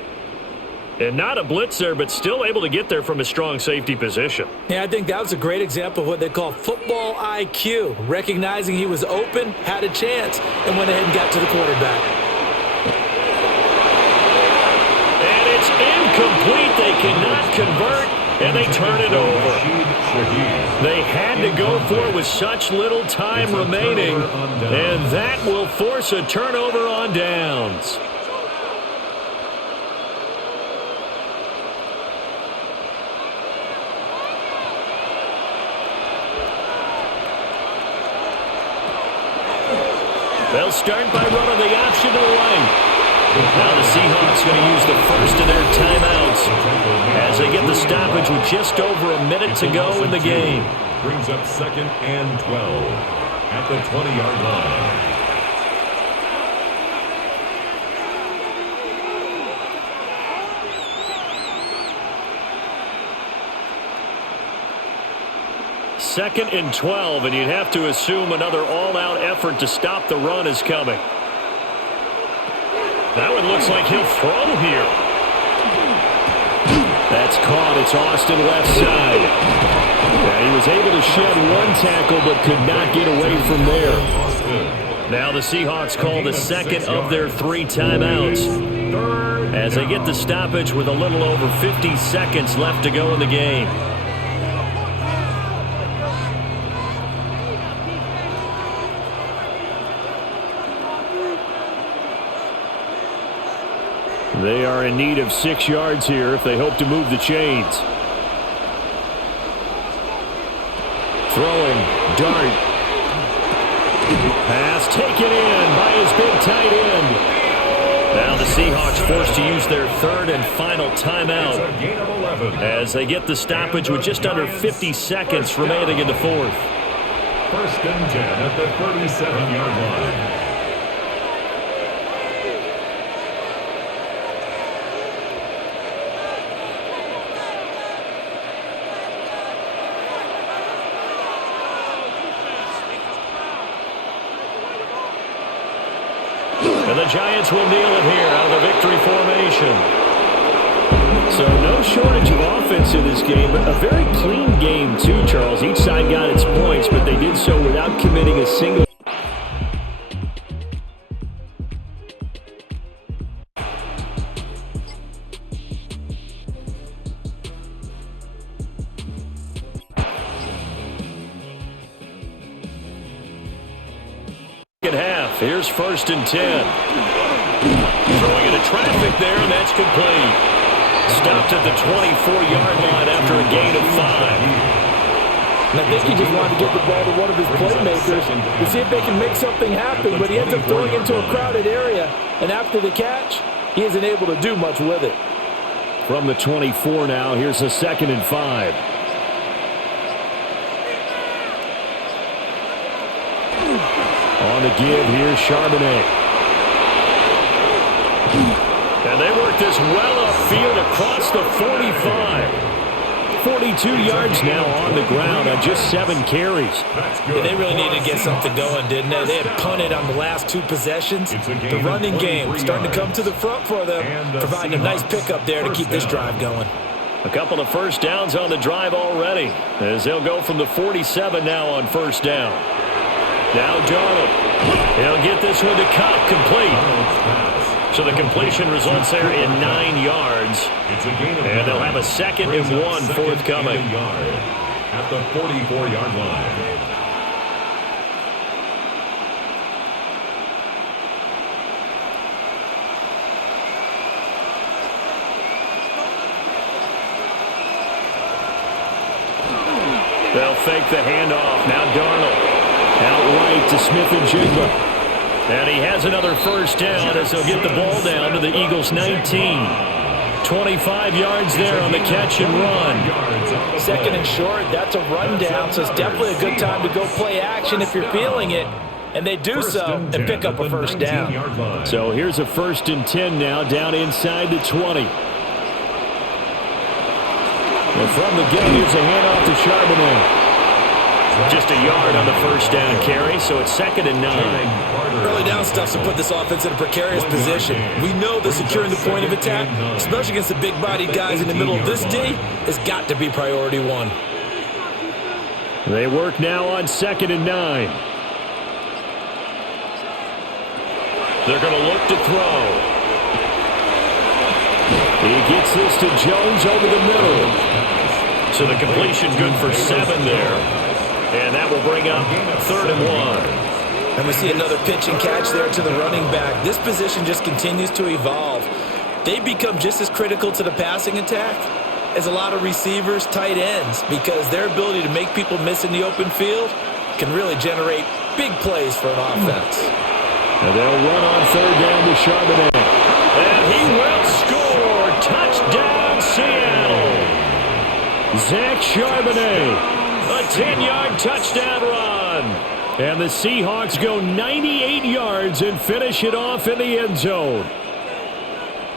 And not a blitzer, but still able to get there from a strong safety position. Yeah, I think that was a great example of what they call football IQ. Recognizing he was open, had a chance, and went ahead and got to the quarterback. And it's incomplete. They cannot convert, and they turn it over. They had to go for it with such little time remaining, and that will force a turnover on downs. They'll start by running the option to the right. Now the Seahawks going to use the first of their timeouts as they get the stoppage with just over a minute to go in the game. Brings up second and 12 at the 20-yard line. Second and 12, and you'd have to assume another all-out effort to stop the run is coming. That one looks like he'll throw here. That's caught. It's Austin left side. Yeah, he was able to shed one tackle but could not get away from there. Now the Seahawks call the second of their 3 timeouts as they get the stoppage with a little over 50 seconds left to go in the game. They are in need of 6 yards here if they hope to move the chains. Throwing, dart. Pass taken in by his big tight end. Now the Seahawks forced to use their third and final timeout as they get the stoppage with just under 50 seconds remaining in the fourth. First and 10 at the 37-yard line. And the Giants will kneel it here out of the victory formation. So no shortage of offense in this game, but a very clean game too, Charles. Each side got its points, but they did so without committing a single. Half. Here's first and 10. Throwing into traffic there, and that's complete. Stopped at the 24-yard line after a gain of 5. And I think he just wanted to get the ball to one of his playmakers to see if they can make something happen, but he ends up throwing into a crowded area, and after the catch, he isn't able to do much with it. From the 24 now, here's a 2nd and 5. On the give, here's Charbonnet. And they work this well upfield across the 45. 42 yards now on the ground on just 7 carries. Yeah, they really needed to get something going, didn't they? They had punted on the last 2 possessions. The running game starting to come to the front for them, providing a nice pickup there to keep this drive going. A couple of first downs on the drive already, as they'll go from the 47 now on first down. Now Darnold. He'll get this one to Cobb, complete. So the completion results there in 9 yards. And they'll have a 2nd and 1 forthcoming. At the 44-yard line. They'll fake the handoff. Now Darnold. Out right to Smith and Jigba. And he has another first down as he'll get the ball down to the Eagles' 19. 25 yards there on the catch and run. 2nd and short, that's a rundown, so it's definitely a good time to go play action if you're feeling it. And they do so and pick up a first down. So here's a 1st and 10 now, down inside the 20. And from the gun, here's a handoff to Charbonnet. Just a yard on the first down carry, so it's 2nd and 9. Early down stuff to put this offense in a precarious position. We know that securing the point of attack, especially against the big-bodied guys in the middle of this D, has got to be priority 1. They work now on 2nd and 9. They're going to look to throw. He gets this to Jones over the middle. So the completion good for 7 there. And that will bring up 3rd and 1. And we see another pitch and catch there to the running back. This position just continues to evolve. They become just as critical to the passing attack as a lot of receivers, tight ends, because their ability to make people miss in the open field can really generate big plays for an offense. And they'll run on 3rd down to Charbonnet. And he will score. Touchdown, Seattle. Zach Charbonnet. A 10-yard touchdown run. And the Seahawks go 98 yards and finish it off in the end zone.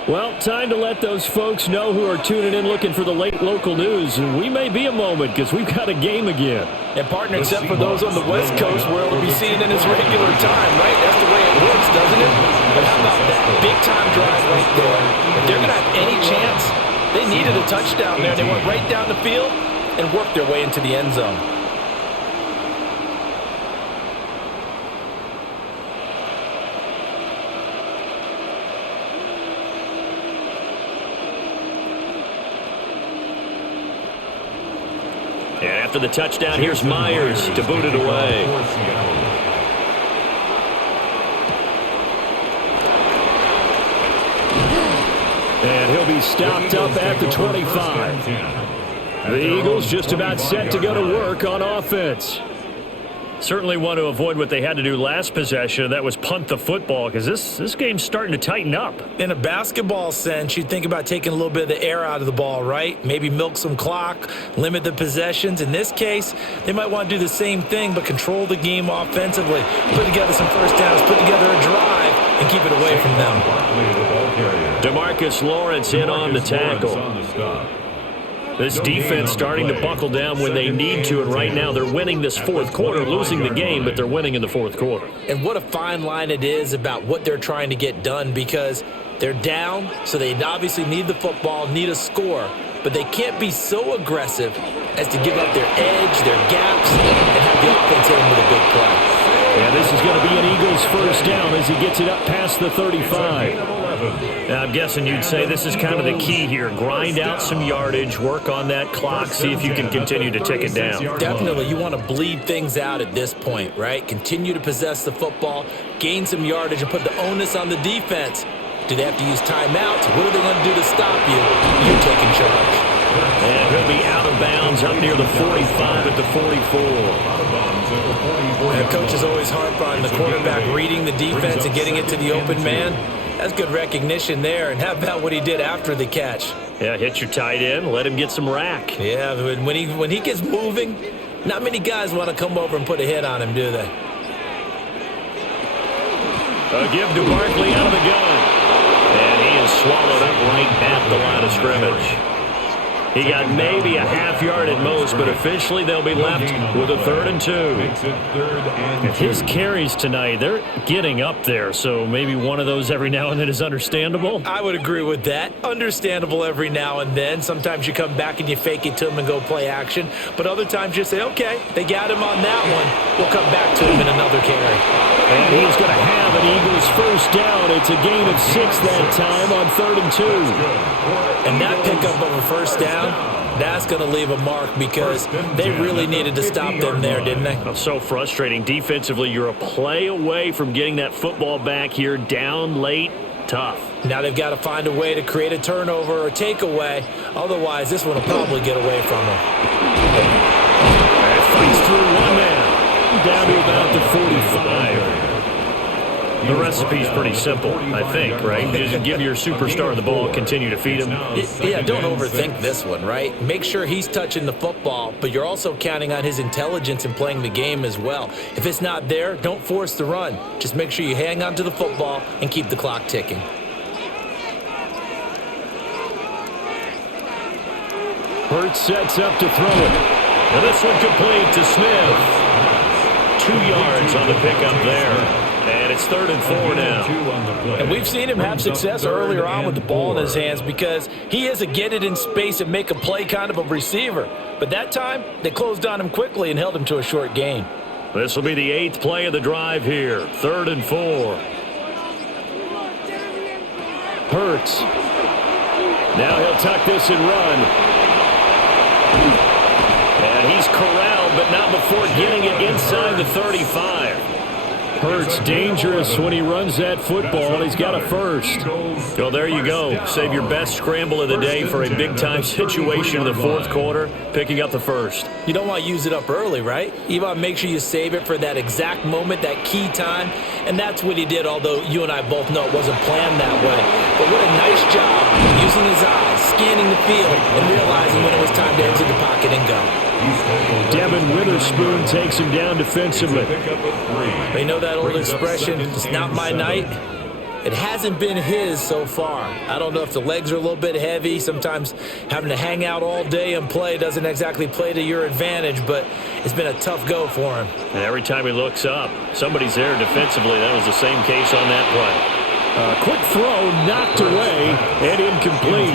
Well, time to let those folks know who are tuning in looking for the late local news. And we may be a moment because we've got a game again. And partner, except for those on the West Coast where it'll be seen in its regular time, right? That's the way it works, doesn't it? But how about that big-time drive right there? If they're going to have any chance, they needed a touchdown there. They went right down the field and worked their way into the end zone. And after the touchdown, here's Myers to boot it away. And he'll be stopped up at the 25. The Eagles just about set to go to work on offense. Certainly want to avoid what they had to do last possession. That was punt the football, because this game's starting to tighten up. In a basketball sense, you think about taking a little bit of the air out of the ball, right? Maybe milk some clock, limit the possessions. In this case, they might want to do the same thing, but control the game offensively. Put together some first downs, put together a drive, and keep it away from them. DeMarcus Lawrence in on the tackle. This defense starting to buckle down when they need to, and right now they're winning this fourth quarter, losing the game, but they're winning in the fourth quarter. And what a fine line it is about what they're trying to get done, because they're down, so they obviously need the football, need a score, but they can't be so aggressive as to give up their edge, their gaps, and have the offense in with a big play. Yeah, this is going to be an Eagles first down as he gets it up past the 35. Now, I'm guessing you'd say this is kind of the key here. Grind out some yardage, work on that clock, see if you can continue to tick it down. Definitely. You want to bleed things out at this point, right? Continue to possess the football, gain some yardage, and put the onus on the defense. Do they have to use timeouts? What are they going to do to stop you? You're taking charge. And he'll be out of bounds up near the 45 at the 44. And coaches always harp on the quarterback reading the defense and getting it to the open man. That's good recognition there. And how about what he did after the catch? Yeah, hit your tight end, let him get some rack. Yeah, when he gets moving, not many guys want to come over and put a hit on him, do they? A give to Barkley out of the gun. And he is swallowed up right at the line of scrimmage. He got maybe a half yard at most, but officially they'll be left with a 3rd and 2. His carries tonight, they're getting up there, so maybe one of those every now and then is understandable. I would agree with that. Understandable every now and then. Sometimes you come back and you fake it to him and go play action, but other times you say, okay, they got him on that one. We'll come back to him in another carry. And he's going to have an Eagles first down. It's a gain of 6 that time on 3rd and 2. And that pickup of a first down, that's going to leave a mark, because they really needed to stop them there, didn't they? It's so frustrating. Defensively, you're a play away from getting that football back here, down late, tough. Now they've got to find a way to create a turnover or takeaway. Otherwise, this one will probably get away from them. Fights through one man, down to about the 45. The recipe's pretty simple, I think, right? Just give your superstar the ball, continue to feed him. Yeah, don't overthink this one, right? Make sure he's touching the football, but you're also counting on his intelligence in playing the game as well. If it's not there, don't force the run. Just make sure you hang on to the football and keep the clock ticking. Hurts sets up to throw it. And this one complete to Smith. 2 yards on the pickup there. And it's 3rd and 4 now. And we've seen him have success earlier on with the ball in his hands, because he is a get it in space and make a play kind of a receiver. But that time, they closed on him quickly and held him to a short gain. This will be the 8th play of the drive here. 3rd and 4. Hurts. Now he'll tuck this and run. And he's corralled, but not before getting it inside the 35. Hurts dangerous when he runs that football, and he's got a first. Well, there you go. Save your best scramble of the day for a big-time situation in the fourth quarter, picking up the first. You don't want to use it up early, right? You want to make sure you save it for that exact moment, that key time, and that's what he did, although you and I both know it wasn't planned that way. But what a nice job using his eyes, scanning the field, and realizing when it was time to exit the pocket and go. Devin Witherspoon takes him down defensively. You know that old expression, it's not my night? It hasn't been his so far. I don't know if the legs are a little bit heavy. Sometimes having to hang out all day and play doesn't exactly play to your advantage, but it's been a tough go for him. And every time he looks up, somebody's there defensively. That was the same case on that play. Quick throw, knocked away, and incomplete.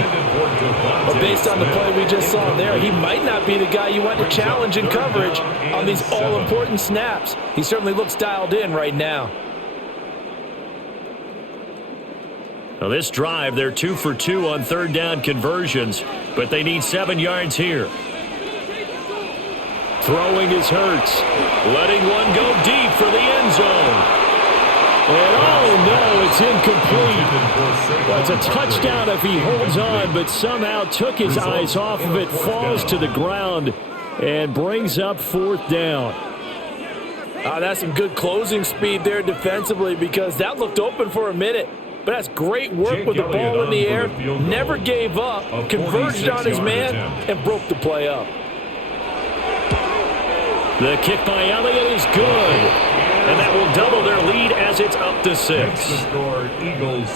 But based on the play we just saw there, he might not be the guy you want to challenge in coverage on these all-important snaps. He certainly looks dialed in right now. Now this drive, they're 2 for 2 on 3rd down conversions, but they need 7 yards here. Throwing is Hurts. Letting one go deep for the end zone. And oh no, it's incomplete. Well, it's a touchdown if he holds on, but somehow took his eyes off of it, falls to the ground, and brings up 4th down. That's some good closing speed there defensively, because that looked open for a minute. But that's great work with the ball in the air. Never gave up, converged on his man, and broke the play up. The kick by Elliott is good. And that will double their lead as it's up to 6.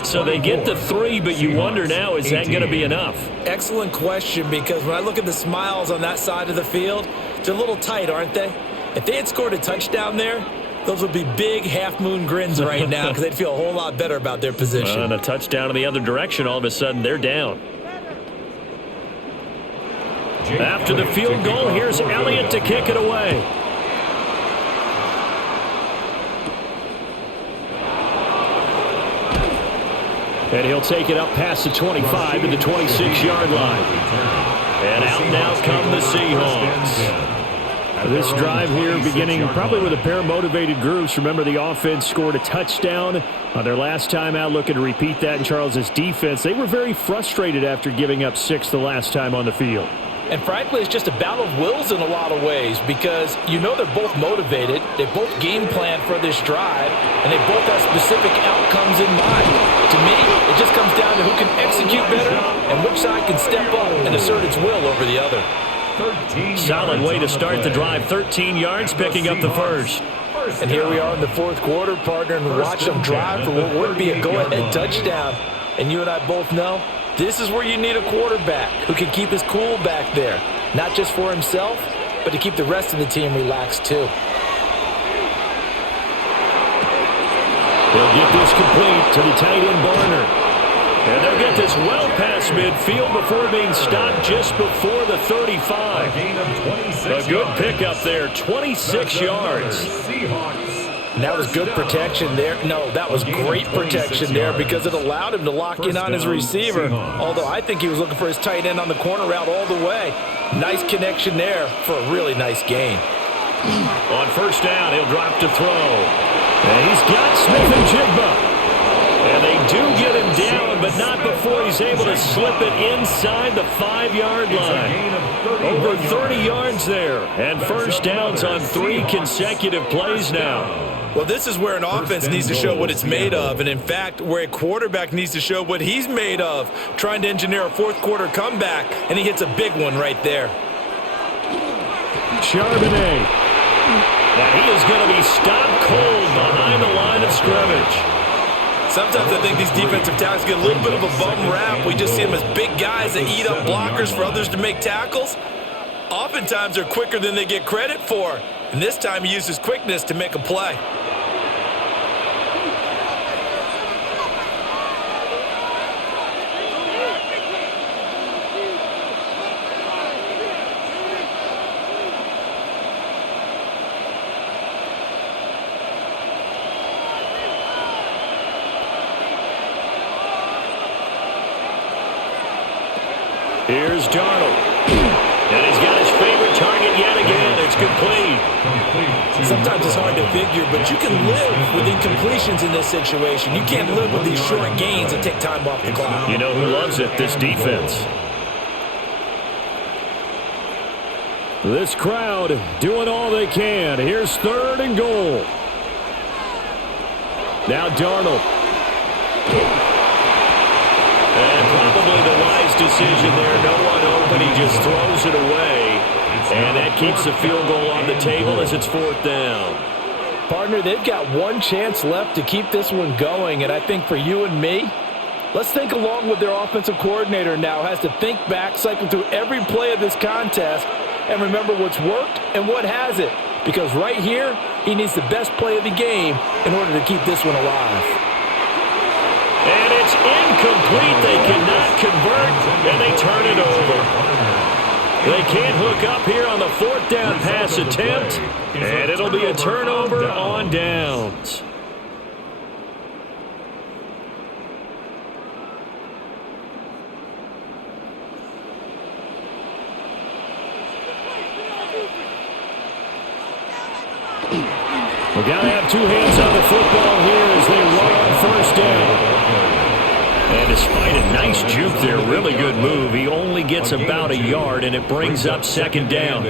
So they get the 3, but you wonder now, is that going to be enough? Excellent question, because when I look at the smiles on that side of the field, they're a little tight, aren't they? If they had scored a touchdown there, those would be big half-moon grins right now, because they'd feel a whole lot better about their position. And a touchdown in the other direction, all of a sudden they're down. After the field goal, here's Elliott to kick it away. And he'll take it up past the 25 to the 26-yard line. And out now come the Seahawks. This drive here beginning probably with a pair of motivated groups. Remember, the offense scored a touchdown on their last time out, looking to repeat that in Charles's defense. They were very frustrated after giving up 6 the last time on the field. And frankly, it's just a battle of wills in a lot of ways, because you know they're both motivated, they both game plan for this drive, and they both have specific outcomes in mind. To me, it just comes down to who can execute better and which side can step up and assert its will over the other. Solid way to start the drive. 13 yards, picking up the first. And here we are in the 4th quarter, partner, and watch them drive for what would be a go-ahead touchdown. And you and I both know, this is where you need a quarterback who can keep his cool back there. Not just for himself, but to keep the rest of the team relaxed too. They'll get this complete to the tight end Barner. And they'll get this well past midfield before being stopped just before the 35. A good pickup there, 26 yards. And that was good protection there. No, that was great protection there, because it allowed him to lock in on his receiver. Although I think he was looking for his tight end on the corner route all the way. Nice connection there for a really nice gain. On first down, he'll drop to throw. And he's got Smith and Jigba. And they do get him down, but not before he's able to slip it inside the 5-yard line. Over 30 yards there, and first downs on 3 consecutive plays now. Well, this is where an offense needs to show what it's made of, and in fact, where a quarterback needs to show what he's made of, trying to engineer a 4th quarter comeback, and he hits a big one right there. Charbonnet. And he is going to be stopped cold behind the line of scrimmage. Sometimes I think these defensive tackles get a little bit of a bum rap. We just see them as big guys that eat up blockers for others to make tackles. Oftentimes they're quicker than they get credit for. And this time he used his quickness to make a play. Here's Darnold. And he's got his favorite target yet again. It's complete. Sometimes it's hard to figure, but you can live with incompletions in this situation. You can't live with these short gains that take time off the clock. You know who loves it? This defense. This crowd doing all they can. Here's 3rd and goal. Now Darnold. And probably the wise decision there. No one open. He just throws it away. And that keeps the field goal on the table as it's 4th down. Partner, they've got one chance left to keep this one going. And I think for you and me, let's think along with their offensive coordinator now. Has to think back, cycle through every play of this contest, and remember what's worked and what hasn't. Because right here, he needs the best play of the game in order to keep this one alive. And it's incomplete. They cannot convert, and they turn it over. They can't hook up here on the 4th down pass attempt, and it'll be a turnover on downs. We've got to have 2 hands on the football here as they there. Really good move. He only gets about a yard, and it brings up second down.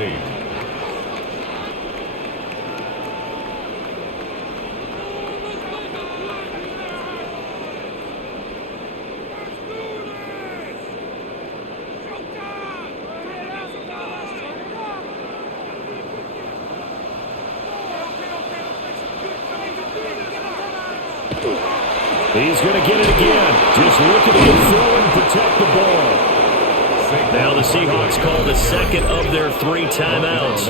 He's going to get it again. Just looking to throw and protect the ball. Now the Seahawks call the second of their 3 timeouts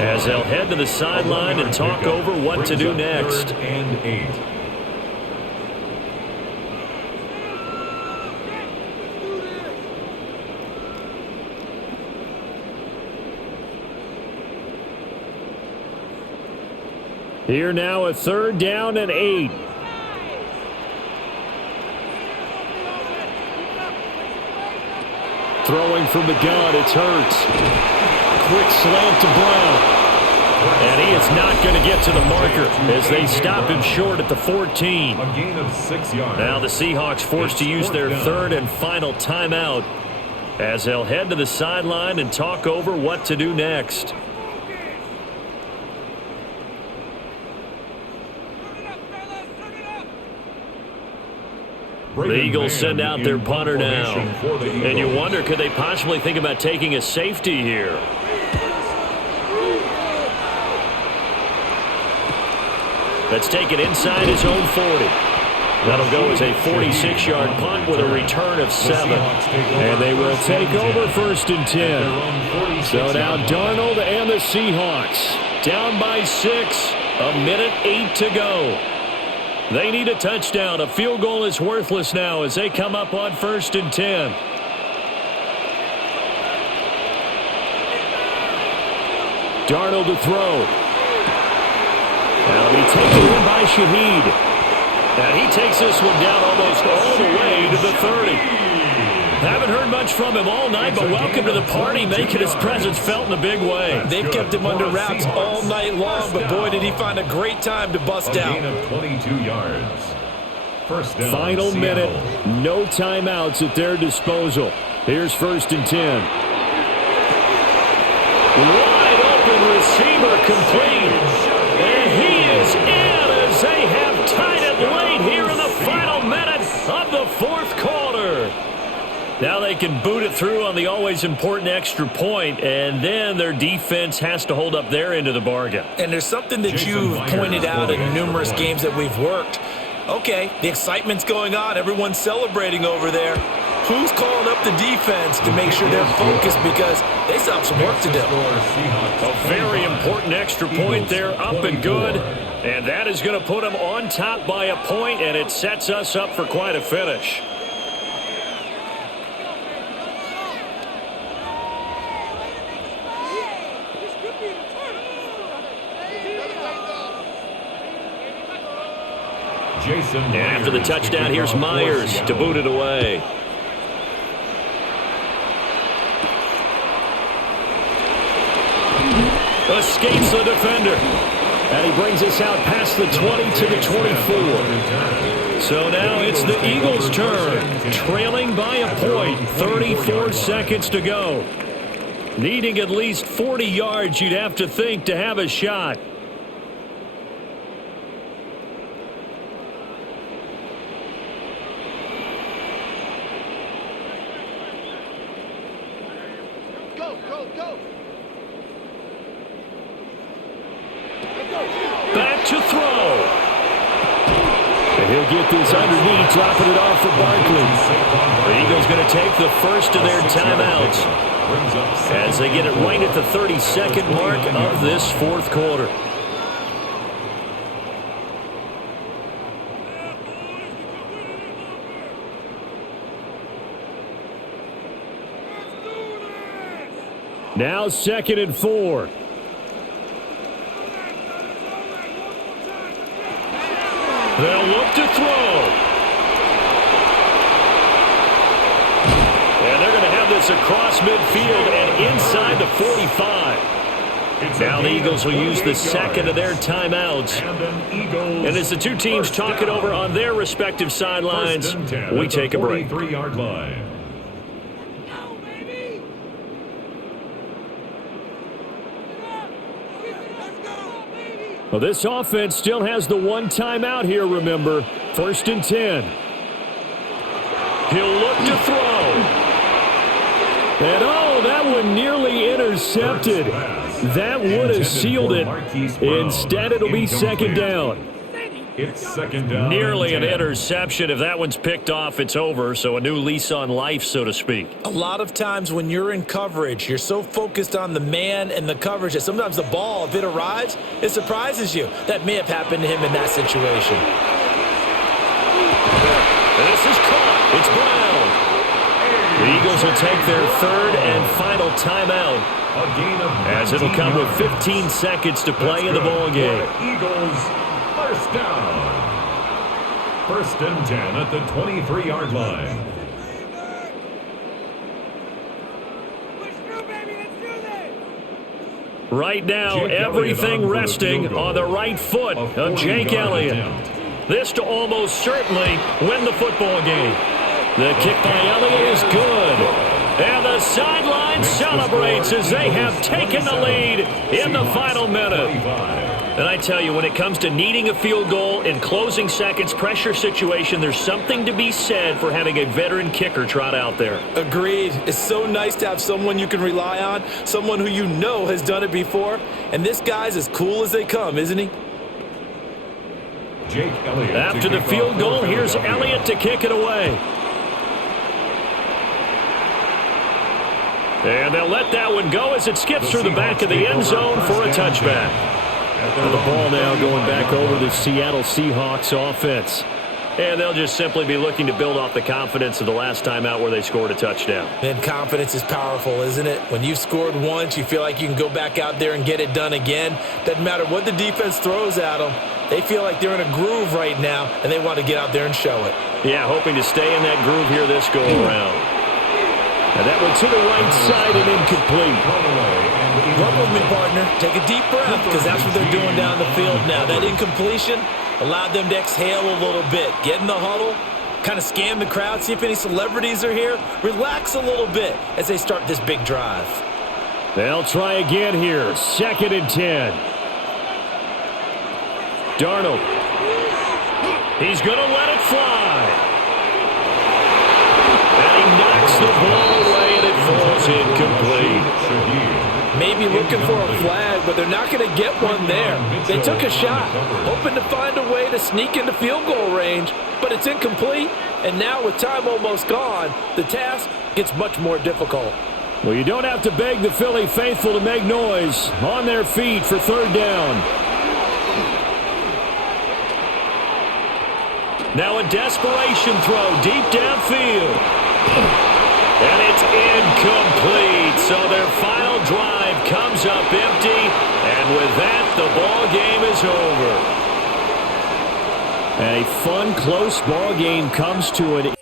as they'll head to the sideline and talk over what to do next. Here now, a 3rd down and 8. Throwing from the gun, it's Hurts. Quick slant to Brown. And he is not going to get to the marker as they stop him short at the 14. A gain of 6 yards. Now the Seahawks forced to use their 3rd and final timeout as they'll head to the sideline and talk over what to do next. The Eagles send out their punter now. And you wonder, could they possibly think about taking a safety here? Let's take it inside his own 40. That'll go as a 46-yard punt with a return of 7. And they will take over 1st and 10. So now Darnold and the Seahawks Down by 6, a minute 8 to go. They need a touchdown. A field goal is worthless now as they come up on 1st and 10. Darnold to throw. That'll be taken in by Shaheed. And he takes this one down almost all the way to the 30. Haven't heard much from him all night, but welcome to the party, making his presence felt in a big way. They've kept him under wraps all night long, but boy, did he find a great time to bust out. Gain of 22 yards. First down, Final Seattle. minute. No timeouts at their disposal. Here's 1st and 10. Wide open receiver complete. And he is in as they have tied it late here in the final minute of the 4th quarter. Now they can boot it through on the always important extra point, and then their defense has to hold up their end of the bargain. And there's something that you've pointed out in numerous games that we've worked. Okay, the excitement's going on. Everyone's celebrating over there. Who's calling up the defense to make sure they're focused because they still have some work to do? A very important extra point there, up and good. And that is going to put them on top by a point, and it sets us up for quite a finish. After the touchdown, here's Myers to boot it away. Escapes the defender. And he brings us out past the 20 to the 24. So now it's the Eagles' turn, trailing by a point, 34 seconds to go. Needing at least 40 yards, you'd have to think, to have a shot. Back to throw. And he'll get this underneath, dropping it off for Barkley. The Eagles going to take the first of their timeouts as they get it right at the 32nd mark of this 4th quarter. Now 2nd and 4. They'll look to throw. And they're going to have this across midfield and inside the 45. Now the Eagles will use the second of their timeouts. And as the two teams talk it over on their respective sidelines, we take a break. 43-yard line. Well, this offense still has the one timeout here, remember. 1st and 10. He'll look to throw. And oh, that one nearly intercepted. That would have sealed it. Instead, it'll be 2nd down. It's 2nd down. Nearly an interception. If that one's picked off, it's over. So a new lease on life, so to speak. A lot of times when you're in coverage, you're so focused on the man and the coverage that sometimes the ball, if it arrives, it surprises you. That may have happened to him in that situation. This is caught. It's Brown. The Eagles will take their 3rd and final timeout, As it'll come with 15 seconds to play in the ball game. Eagles, 1st down. 1st and 10 at the 23-yard line. Right now, everything resting on the right foot of Jake Elliott. This to almost certainly win the football game. The kick by Elliott is good. And the sideline celebrates as they have taken the lead in the final minute. And I tell you, when it comes to needing a field goal in closing seconds, pressure situation, there's something to be said for having a veteran kicker trot out there. Agreed. It's so nice to have someone you can rely on, someone who you know has done it before. And this guy's as cool as they come, isn't he? Jake Elliott. After the field goal, here's Elliott to kick it away. And they'll let that one go as it skips through the back of the end zone for a touchback. And the ball now going back over the Seattle Seahawks offense. And they'll just simply be looking to build off the confidence of the last time out where they scored a touchdown. And confidence is powerful, isn't it? When you've scored once, you feel like you can go back out there and get it done again. Doesn't matter what the defense throws at them. They feel like they're in a groove right now, and they want to get out there and show it. Yeah, hoping to stay in that groove here this go-around. And that one to the right side and incomplete. Run with me, partner. Take a deep breath, because that's what they're doing down the field now. That incompletion allowed them to exhale a little bit. Get in the huddle, kind of scan the crowd, see if any celebrities are here. Relax a little bit as they start this big drive. They'll try again here. 2nd and 10. Darnold. He's going to let it fly. And he knocks the ball away, and it falls incomplete. Maybe looking for a flag, but they're not going to get one there. They took a shot, hoping to find a way to sneak into field goal range, but it's incomplete. And now with time almost gone, the task gets much more difficult. Well, you don't have to beg the Philly faithful to make noise. On their feet for 3rd down. Now a desperation throw deep downfield. And it's incomplete. So their final drive comes up empty. And with that, the ball game is over. And a fun, close ball game comes to an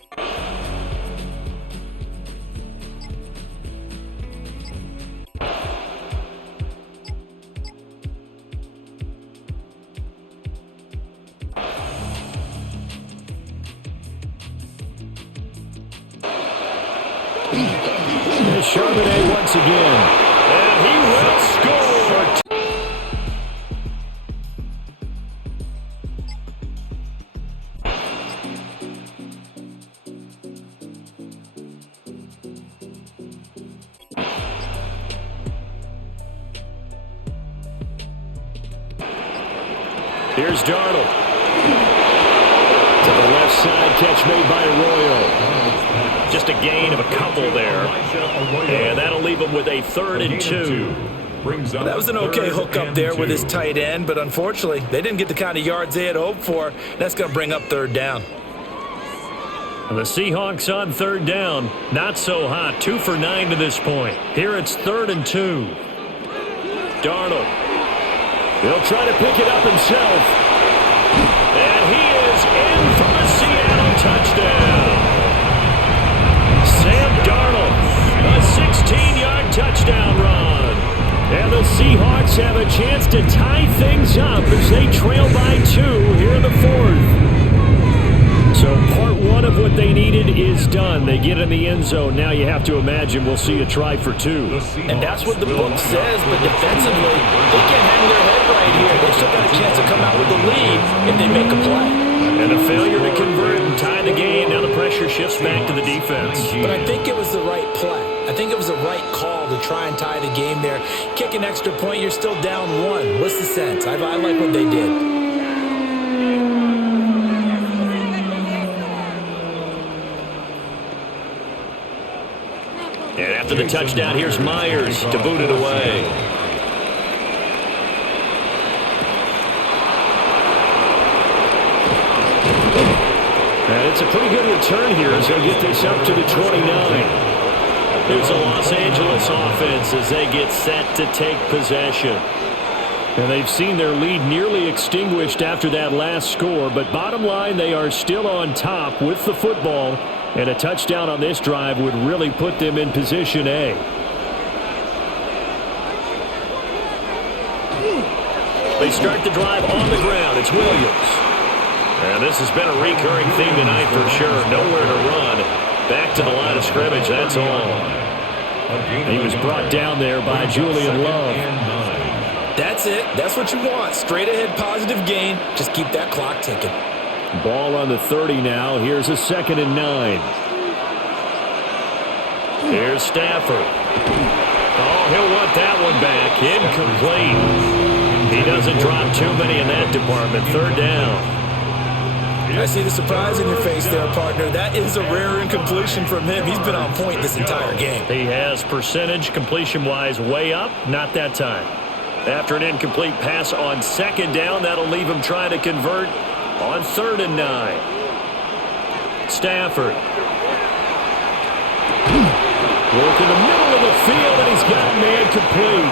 Charbonnet once again. And he will score. Here's Darnold. To the left side, catch made by Arroyo. Just a gain of a couple there. And that'll leave him with a 3rd and 2. That was an okay hook up there with his tight end, but unfortunately, they didn't get the kind of yards they had hoped for. That's going to bring up 3rd down. The Seahawks on 3rd down. Not so hot. 2 for 9 to this point. Here it's 3rd and 2. Darnold. He'll try to pick it up himself. And he is in for the Seattle touchdown. Sam Darnold, a 16-yard touchdown run. And the Seahawks to tie things up as they trail by 2 here in the 4th. So part 1 of what they needed is done. They get in the end zone. Now you have to imagine we'll see a try for 2. And that's what the book says, but defensively, they can't hang their head right here. They still got a chance to come out with the lead if they make a play. And a failure to convert and tie the game. Now the pressure shifts back to the defense. But I think it was the right play. I think it was the right call to try and tie the game there. Kick an extra point, you're still down 1. What's the sense? I like what they did. And after the touchdown, here's Myers to boot it away. And it's a pretty good return here as they'll get this up to the 29. Here's the Los Angeles offense as they get set to take possession. And they've seen their lead nearly extinguished after that last score. But bottom line, they are still on top with the football. And a touchdown on this drive would really put them in position A. They start the drive on the ground. It's Williams. And this has been a recurring theme tonight for sure. Nowhere to run. Back to the line of scrimmage, that's all. He was brought down there by Julian Love. That's it. That's what you want. Straight ahead positive gain. Just keep that clock ticking. Ball on the 30 now. Here's a 2nd and 9. Here's Stafford. Oh, he'll want that one back. Incomplete. He doesn't drop too many in that department. 3rd down. I see the surprise in your face there, partner. That is a rare incompletion from him. He's been on point this entire game. He has percentage completion-wise way up. Not that time. After an incomplete pass on 2nd down, that'll leave him trying to convert on 3rd and 9. Stafford. Work in the middle of the field, and he's got man complete.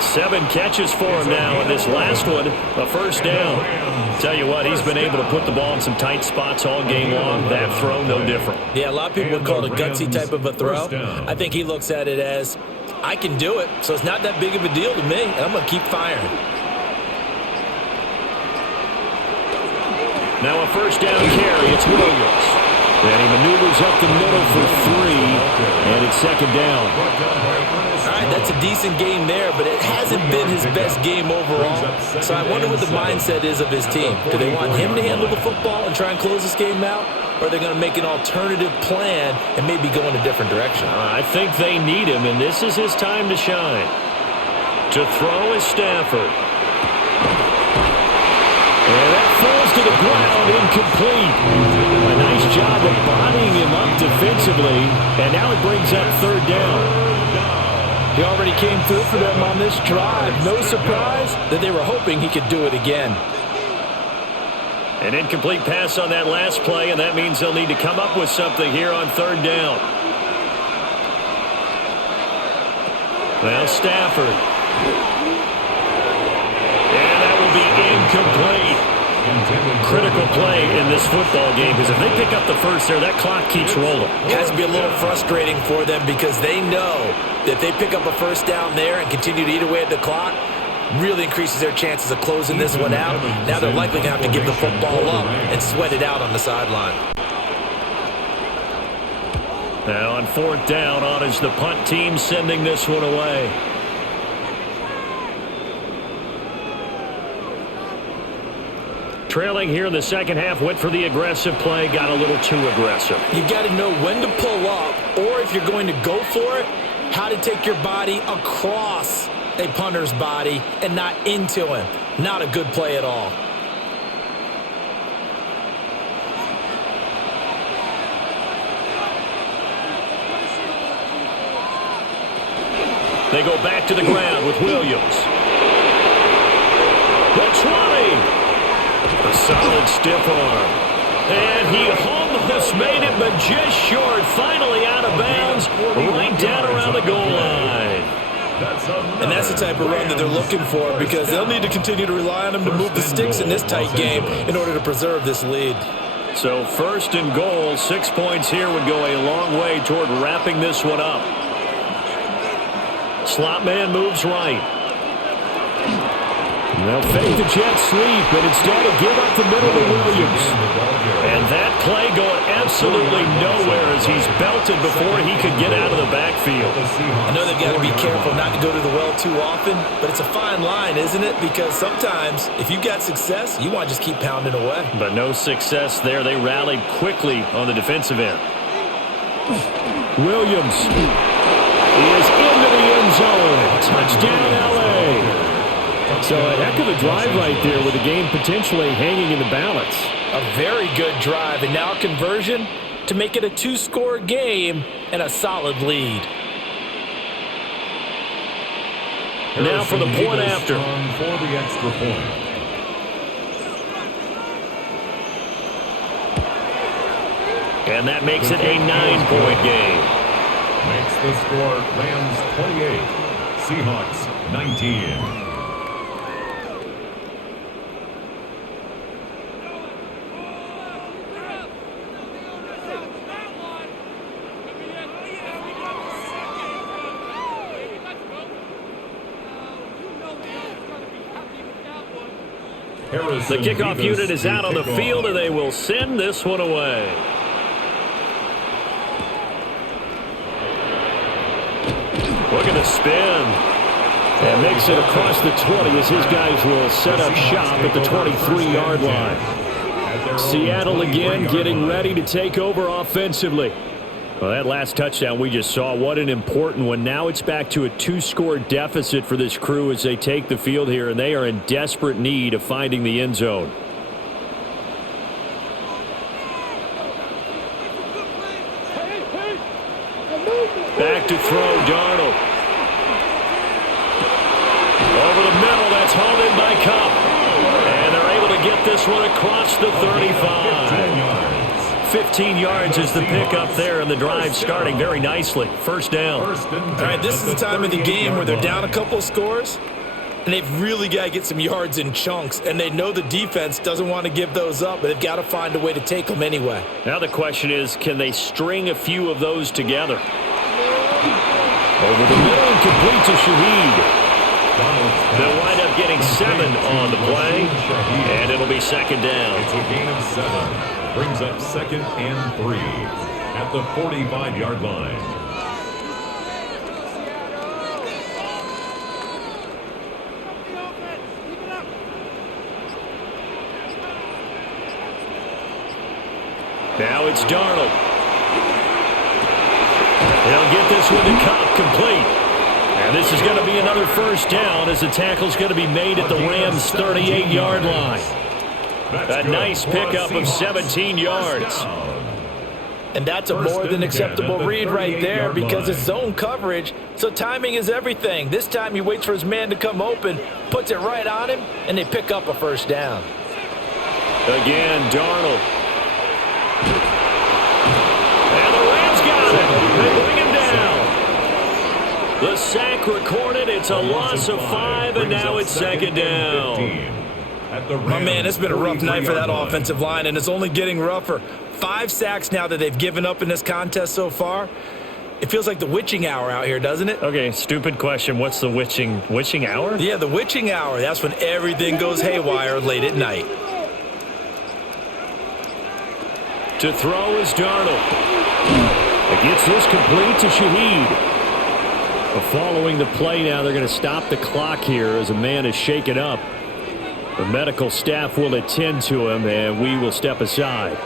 7 catches for him now, and this last one, a 1st down. Tell you what, he's been able to put the ball in some tight spots all game long. That throw, no different. Yeah, a lot of people would call it a gutsy type of a throw. I think he looks at it as, I can do it, so it's not that big of a deal to me, and I'm going to keep firing. Now a 1st down carry. It's Williams. And he maneuvers up the middle for 3, and it's 2nd down. All right, that's a decent game there, but it hasn't been his best game overall. So I wonder what the mindset is of his team. Do they want him to handle the football and try and close this game out? Or are they going to make an alternative plan and maybe go in a different direction? I think they need him, and this is his time to shine. To throw is Stafford. And that falls to the ground, incomplete. A nice job of bodying him up defensively, and now it brings up 3rd down. He already came through for them on this drive. No surprise that they were hoping he could do it again. An incomplete pass on that last play, and that means they'll need to come up with something here on 3rd down. Now Stafford. And that will be incomplete. Critical play in this football game, because if they pick up the 1st there, that clock keeps rolling. It has to be a little frustrating for them because they know that if they pick up a 1st down there and continue to eat away at the clock, really increases their chances of closing this one out. Now they're likely going to have to give the football up and sweat it out on the sideline. Now on 4th down, on is the punt team sending this one away. Trailing here in the 2nd half, went for the aggressive play, got a little too aggressive. You've got to know when to pull up, or if you're going to go for it, how to take your body across a punter's body and not into him. Not a good play at all. They go back to the ground with Williams. The 20. A solid stiff arm. And he almost made it, but just short. Finally out of bounds, right down around the goal line. And that's the type of run that they're looking for, because they'll need to continue to rely on him to move the sticks in this tight game in order to preserve this lead. So 1st and goal, 6 points here would go a long way toward wrapping this one up. Slot man moves right. They'll fake the jet sweep, and instead give up the middle to Williams. And that play going absolutely nowhere as he's belted before he could get out of the backfield. I know they've got to be careful not to go to the well too often, but it's a fine line, isn't it? Because sometimes, if you've got success, you want to just keep pounding away. But no success there. They rallied quickly on the defensive end. Williams is into the end zone. Touchdown, L.A. So a heck of a drive right there with the game potentially hanging in the balance. A very good drive, and now conversion to make it a 2-score game and a solid lead. Now for the point after. For the extra point. And that makes it a 9-point game. Makes the score Rams 28, Seahawks 19. The kickoff unit is out on the field, and they will send this one away. Look at the spin. And makes it across the 20 as his guys will set up shop at the 23-yard line. Seattle again getting ready to take over offensively. Well, that last touchdown we just saw, what an important one. Now it's back to a 2-score deficit for this crew as they take the field here, and they are in desperate need of finding the end zone. Back to throw, Darnold. Over the middle, that's hauled in by Cup. And they're able to get this one across the 35. 15 yards is the pickup there, and the drive starting very nicely. First down. All right, this is the time of the game where they're down a couple scores, and they've really got to get some yards in chunks, and they know the defense doesn't want to give those up, but they've got to find a way to take them anyway. Now the question is, can they string a few of those together? Over the middle and complete to Shaheed. They'll wind up getting 7 on the play, and it'll be second down. It's a gain of 7. Brings up 2nd and 3 at the 45-yard line. Now it's Darnold. He'll get this one to Cup, complete. And this is going to be another first down as the tackle's going to be made at the Rams' 38-yard line. A nice pickup of 17 yards. And that's a more than acceptable read right there because it's zone coverage, so timing is everything. This time he waits for his man to come open, puts it right on him, and they pick up a first down. Again, Darnold. And the Rams got him. They bring him down. The sack recorded. It's a loss of 5, and now it's second down. Oh, man, it's been a rough night for that offensive line, and it's only getting rougher. 5 sacks now that they've given up in this contest so far. It feels like the witching hour out here, doesn't it? Okay, stupid question. What's the witching hour? Yeah, the witching hour. That's when everything goes haywire late at night. To throw is Darnold. It gets this complete to Shaheed. Following the play now, they're going to stop the clock here as a man is shaken up. The medical staff will attend to him, and we will step aside.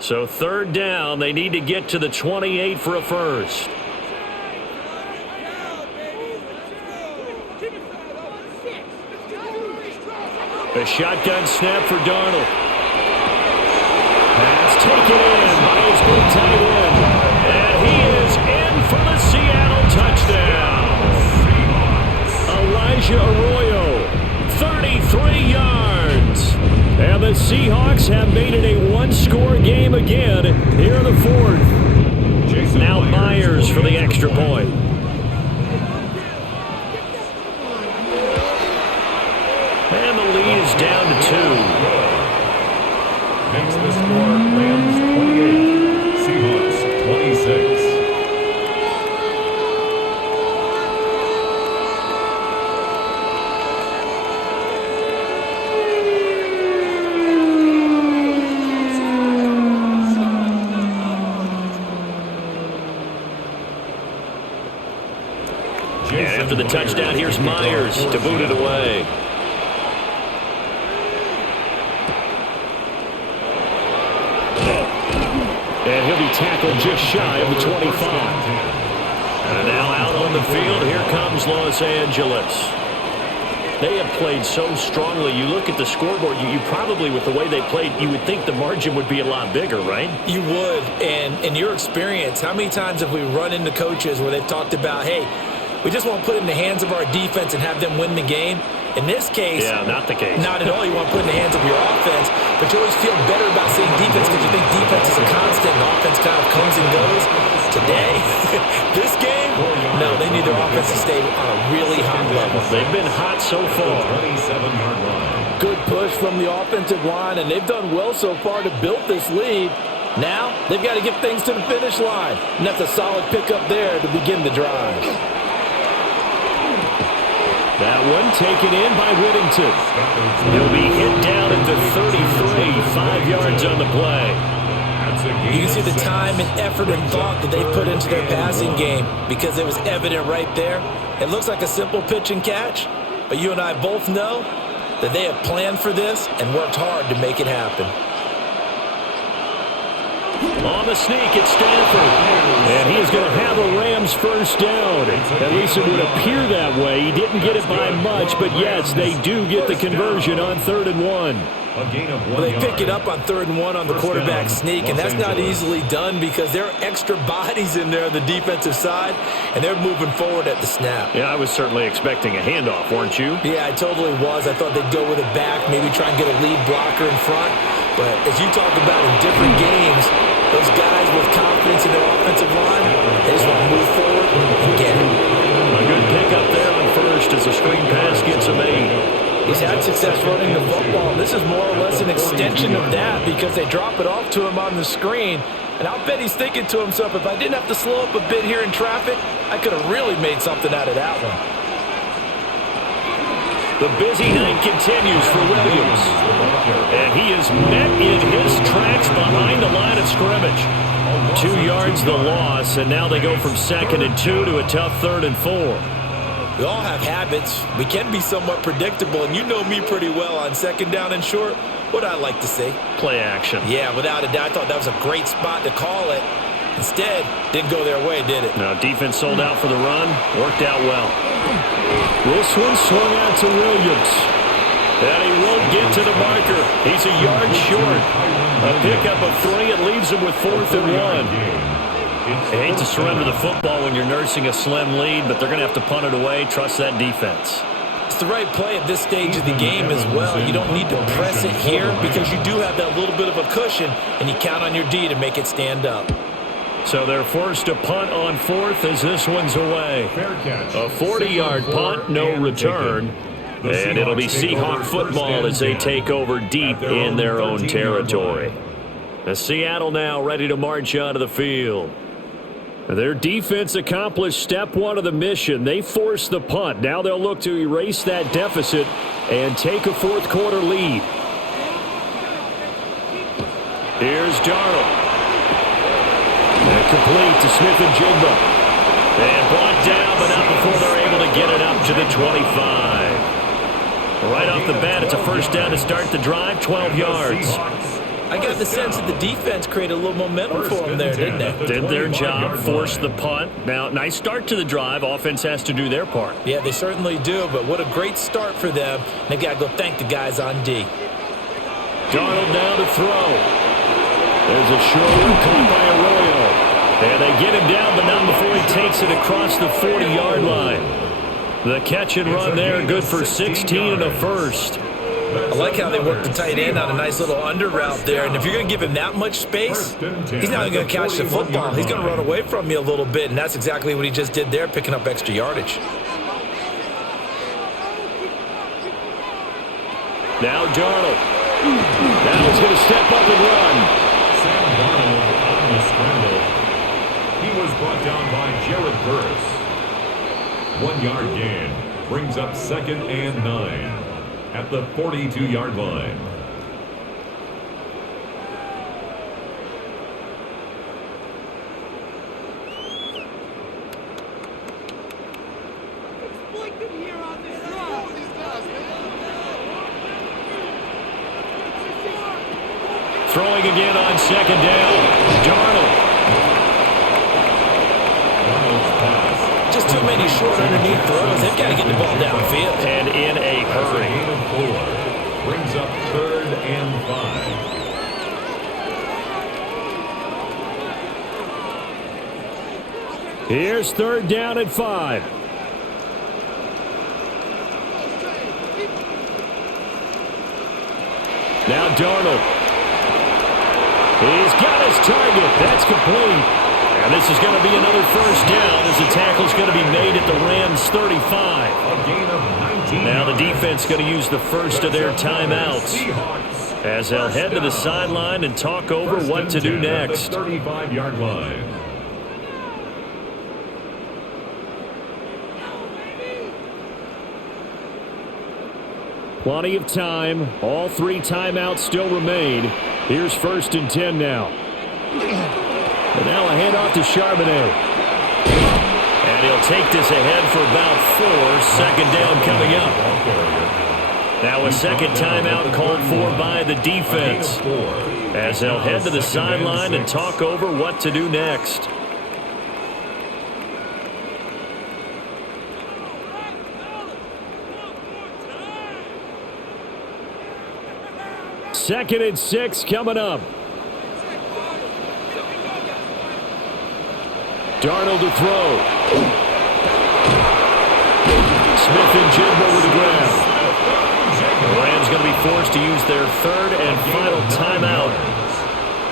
So third down, they need to get to the 28 for a first. A shotgun snap for Darnold. Pass taken in by his big tight end. And he is in for the Seattle touchdown. Elijah Arroyo, 33 yards. And the Seahawks have made it a 1-score game again here in the 4th. Now Myers for the extra point. And the lead is down to 2. Makes the score Rams 28, Seahawks 26. And after the touchdown, here's Myers to boot it away. And he'll be tackled just shy of the 25. And now out on the field, here comes Los Angeles. They have played so strongly. You look at the scoreboard, you probably, with the way they played, you would think the margin would be a lot bigger, right? You would. And in your experience, how many times have we run into coaches where they've talked about, hey, we just want to put it in the hands of our defense and have them win the game? In this case, yeah, not the case. Not at all. You want to put it in the hands of your offense, but you always feel better about saying defense because you think defense is a constant and offense kind of comes and goes. Today, this game, no, they need their offense to stay on a really high level. They've been hot so far. 27-yard line. Good push from the offensive line, and they've done well so far to build this lead. Now, they've got to get things to the finish line, and that's a solid pickup there to begin the drive. That one taken in by Whittington. He'll be hit down at the 33, 5 yards on the play. You can see the time and effort and thought that they put into their passing game because it was evident right there. It looks like a simple pitch and catch, but you and I both know that they have planned for this and worked hard to make it happen. On the sneak, it's Stanford. And he is going to have a Rams first down. At least it would appear that way. He didn't get it by much, but yes, they do get the conversion on 3rd and 1. Well, they pick it up on 3rd and 1 on the quarterback sneak, and that's not easily done because there are extra bodies in there on the defensive side, and they're moving forward at the snap. Yeah, I was certainly expecting a handoff, weren't you? Yeah, I totally was. I thought they'd go with it back, maybe try and get a lead blocker in front. But as you talk about in different games, those guys with confidence in their offensive line, they just want to move forward and get it. A good pickup there on first as the screen pass gets a made. He's had success running the football. This is more or less an extension of that because they drop it off to him on the screen. And I'll bet he's thinking to himself, if I didn't have to slow up a bit here in traffic, I could have really made something out of that one. The busy night continues for Williams. And he is met in his tracks behind the line of scrimmage. 2 yards the loss, and now they go from 2nd and 2 to a tough 3rd and 4. We all have habits. We can be somewhat predictable, and you know me pretty well on 2nd down and short. What I like to say? Play action. Yeah, without a doubt. I thought that was a great spot to call it. Instead, didn't go their way, did it? No, defense sold out for the run. Worked out well. This one swung out to Williams. And he won't get to the marker. He's a yard short. A pickup of 3. It leaves him with 4th and 1. I hate to surrender the football when you're nursing a slim lead, but they're going to have to punt it away. Trust that defense. It's the right play at this stage of the game as well. You don't need to press it here because you do have that little bit of a cushion, and you count on your D to make it stand up. So they're forced to punt on 4th as this one's away. A 40-yard punt, no return. And it'll be Seahawk football as they take over deep in their own territory. The Seattle now ready to march onto the field. Their defense accomplished step 1 of the mission. They forced the punt. Now they'll look to erase that deficit and take a 4th quarter lead. Here's Darnold. And complete to Smith-Njigba. And brought down, but not before they're able to get it up to the 25. Right off the bat, it's a first down to start the drive, 12 yards. I got the sense that the defense created a little momentum for them there, didn't they? Did their job, forced the punt. Now, nice start to the drive. Offense has to do their part. Yeah, they certainly do, but what a great start for them. They've got to go thank the guys on D. Darnold now to throw. There's a short one caught by Arroyo. And they get him down, but not before he takes it across the 40-yard line. The catch and run there, good for 16 and a first. I like how they work the tight end on a nice little under route there. And if you're going to give him that much space, he's not even going to catch the football. He's going to run away from you a little bit, and that's exactly what he just did there, picking up extra yardage. Now Darnold. Now he's going to step up and run. Sam Darnold on the scramble. He was brought down by Jared Verse. 1 yard gain brings up 2nd and 9 at the 42-yard line. Throwing again on 2nd down. Darnold. Just too many short underneath throws. They've got to get the ball downfield. And in a hurry. Gain of 4 brings up 3rd and 5. Here's 3rd down and 5. Now Darnold. He's got his target. That's complete. And this is going to be another 1st down as the tackle's going to be made at the Rams' 35. A gain of 19. Now the defense going to use the first of their timeouts as they'll head to the sideline and talk over what to do next. 35-yard line. Plenty of time. All 3 timeouts still remain. Here's 1st and 10 now. And now a handoff to Charbonnet. And he'll take this ahead for about 4. 2nd down coming up. Now a 2nd timeout called for by the defense as they'll head to the sideline and talk over what to do next. Second and 6 coming up. Darnold to throw. Smith and Jigba with the grab. The Rams going to be forced to use their 3rd and final timeout.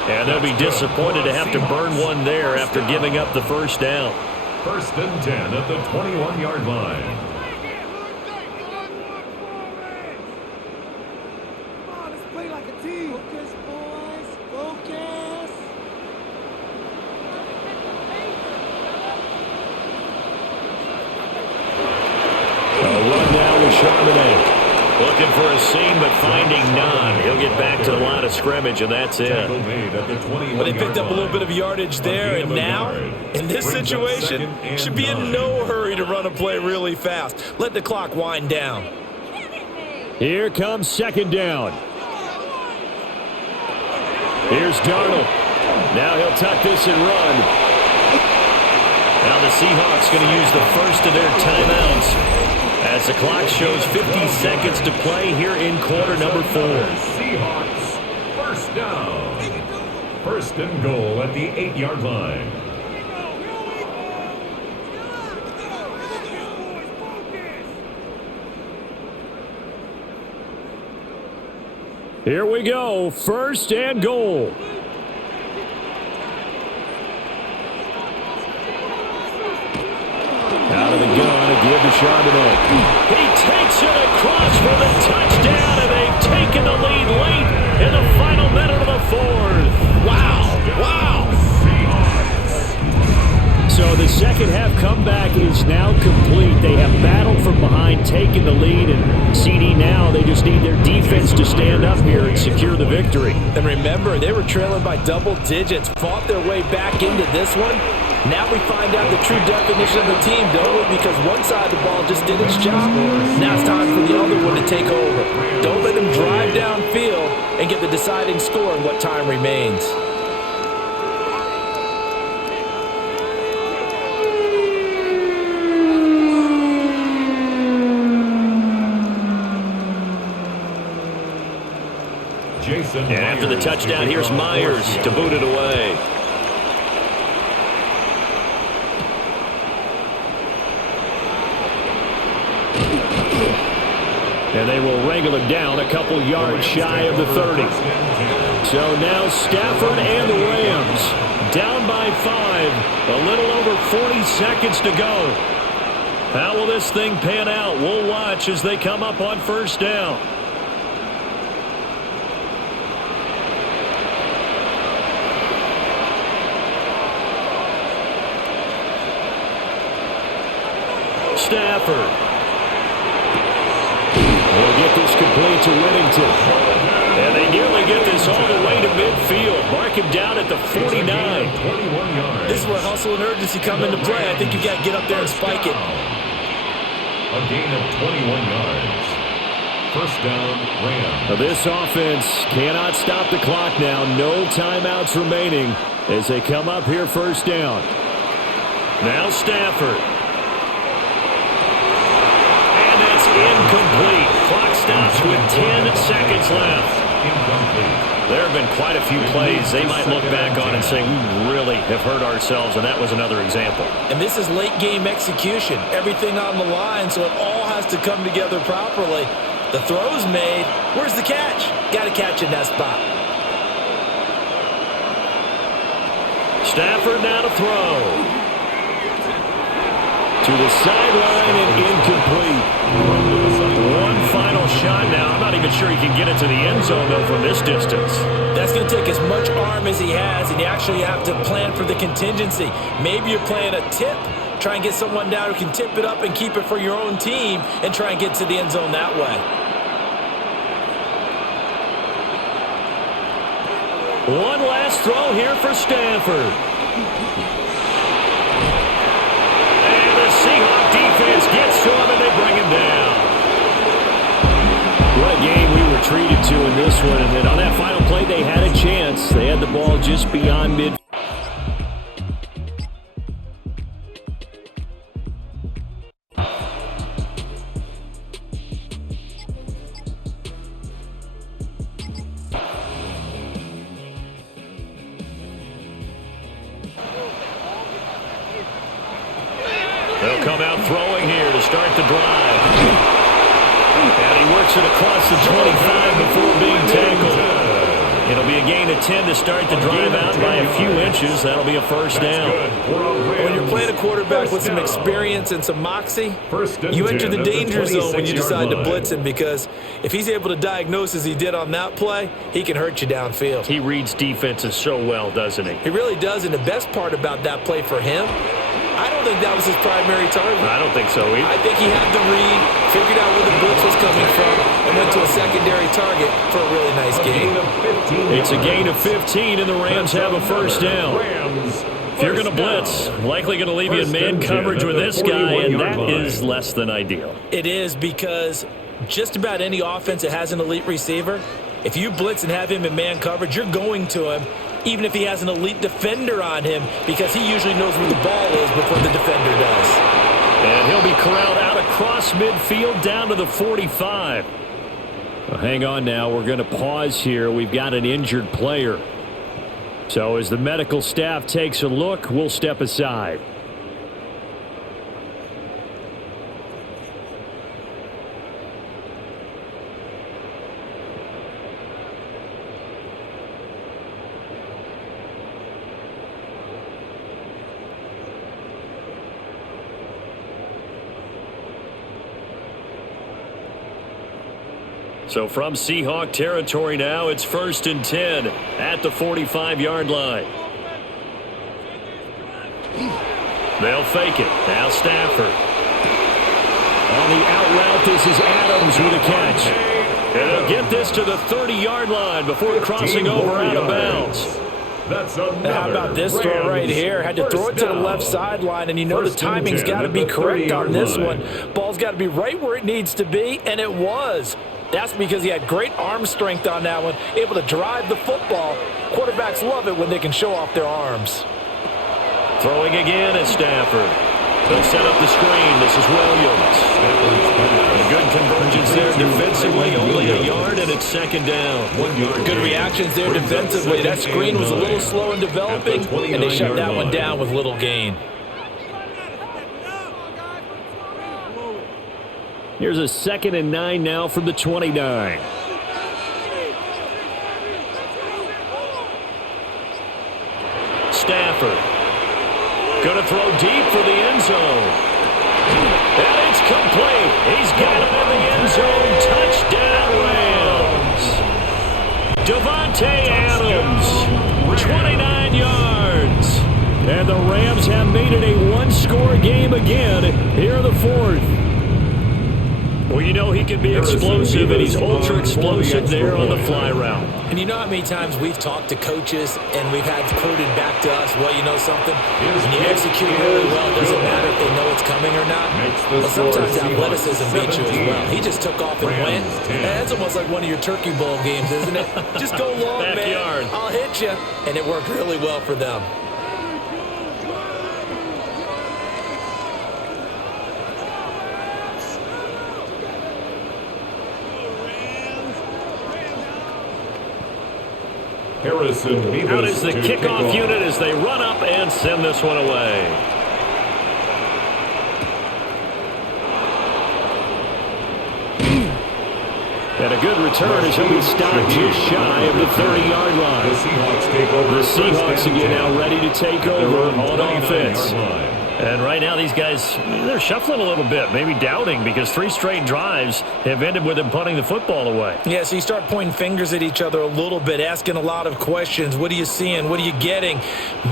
And they'll be disappointed to have to burn one there after giving up the 1st down. 1st and 10 at the 21-yard line. Charbonnet. Looking for a seam, but finding none. He'll get back to the line of scrimmage, and that's it. But he picked up a little bit of yardage there, and now, in this situation, should be in no hurry to run a play really fast. Let the clock wind down. Here comes 2nd down. Here's Darnold. Now he'll tuck this and run. Now the Seahawks going to use the first of their timeouts as the clock shows 50 seconds to play here in quarter number 4. Seahawks, 1st down. 1st and goal at the 8-yard line. Here we go. 1st and goal. Out of the gun, again to Charbonnet. He takes it across for the touchdown, and they've taken the lead late in the final minute of the 4th. Wow, wow. So the second half comeback is now complete. They have battled from behind, taken the lead, and CD now, they just need their defense to stand up here and secure the victory. And remember, they were trailing by double digits, fought their way back into this one. Now we find out the true definition of the team, don't we? Because one side of the ball just did its job. Now it's time for the other one to take over. Don't let them drive downfield and get the deciding score in what time remains. And after the touchdown, here's Myers to boot it away. And they will wrangle him down a couple yards shy of the 30. So now Stafford and the Rams down by 5. A little over 40 seconds to go. How will this thing pan out? We'll watch as they come up on first down. Stafford. They'll get this complete to Whittington. And they nearly get this all the way to midfield. Mark him down at the 49. This is where hustle and urgency come into play. I think you've got to get up there and spike it. A gain of 21 yards. First down, Rams. Now this offense cannot stop the clock now. No timeouts remaining as they come up here first down. Now Stafford. And that's incomplete. Clock stops with 10 seconds left. Incomplete. There have been quite a few plays they might look back on and say, we really have hurt ourselves, and that was another example. And this is late game execution. Everything on the line, so it all has to come together properly. The throw's made. Where's the catch? Got to catch in that spot. Stafford now to throw. To the sideline and incomplete. One final shot now. I'm not even sure he can get it to the end zone, though, from this distance. That's going to take as much arm as he has, and you actually have to plan for the contingency. Maybe you're playing a tip. Try and get someone down who can tip it up and keep it for your own team and try and get to the end zone that way. One last throw here for Stafford. And the Seahawks defense gets to him, and they bring him down. What a game we were treated to in this one. And then on that final play, they had a chance. They had the ball just beyond mid. They'll come out throwing here to start the drive. And he works it across the 25 before being tackled. It'll be a gain of 10 to start the drive out by a few inches. That'll be a first down. When you're playing a quarterback with some experience and some moxie, you enter the danger zone when you decide to blitz him, because if he's able to diagnose as he did on that play, he can hurt you downfield. He reads defenses so well, doesn't he? He really does, and the best part about that play for him, I don't think that was his primary target. I don't think so either. I think he had the read, figured out where the blitz was coming from, and went to a secondary target for a really nice game. It's a gain of 15, and the Rams have a first down. If you're going to blitz, likely going to leave you in man coverage with this guy, and that is less than ideal. It is, because just about any offense that has an elite receiver, if you blitz and have him in man coverage, you're going to him, even if he has an elite defender on him, because he usually knows where the ball is before the defender does. And he'll be corralled out across midfield down to the 45. Well, hang on now. We're going to pause here. We've got an injured player. So as the medical staff takes a look, we'll step aside. So from Seahawk territory now, it's 1st and 10 at the 45-yard line. They'll fake it. Now Stafford. On the out route, this is Adams with a catch. And they'll get this to the 30-yard line before crossing over out of bounds. How about this throw right here? Had to throw it to the left sideline, and you know the timing's got to be correct on this one. Ball's got to be right where it needs to be, and it was. That's because he had great arm strength on that one, able to drive the football. Quarterbacks love it when they can show off their arms. Throwing again is Stafford. They'll set up the screen. This is Williams. A good convergence there defensively, only a yard, and it's 2nd down. Good reactions there defensively. That screen was a little slow in developing, and they shut that one down with little gain. Here's a 2nd and 9 now from the 29. Stafford. Going to throw deep for the end zone. And it's complete. He's got it in the end zone. Touchdown, Rams. Devontae Adams, 29 yards. And the Rams have made it a one-score game again here in the 4th. Well, you know he can be explosive, and he's ultra-explosive there on the fly route. And you know how many times we've talked to coaches and we've had quoted back to us, well, you know something? When you execute really well, it doesn't matter if they know it's coming or not. But sometimes athleticism beats you as well. He just took off and went. And that's almost like one of your Turkey Bowl games, isn't it? Just go long, Backyard. man. I'll hit you. And it worked really well for them. Out is the kickoff unit as they run up and send this one away. And a good return as he'll be stopped just shy of the 30-yard line. The Seahawks take over. The Seahawks again now ready to take over on offense. And right now these guys, they're shuffling a little bit, maybe doubting, because 3 straight drives have ended with them punting the football away. Yeah, so you start pointing fingers at each other a little bit, asking a lot of questions. What are you seeing? What are you getting?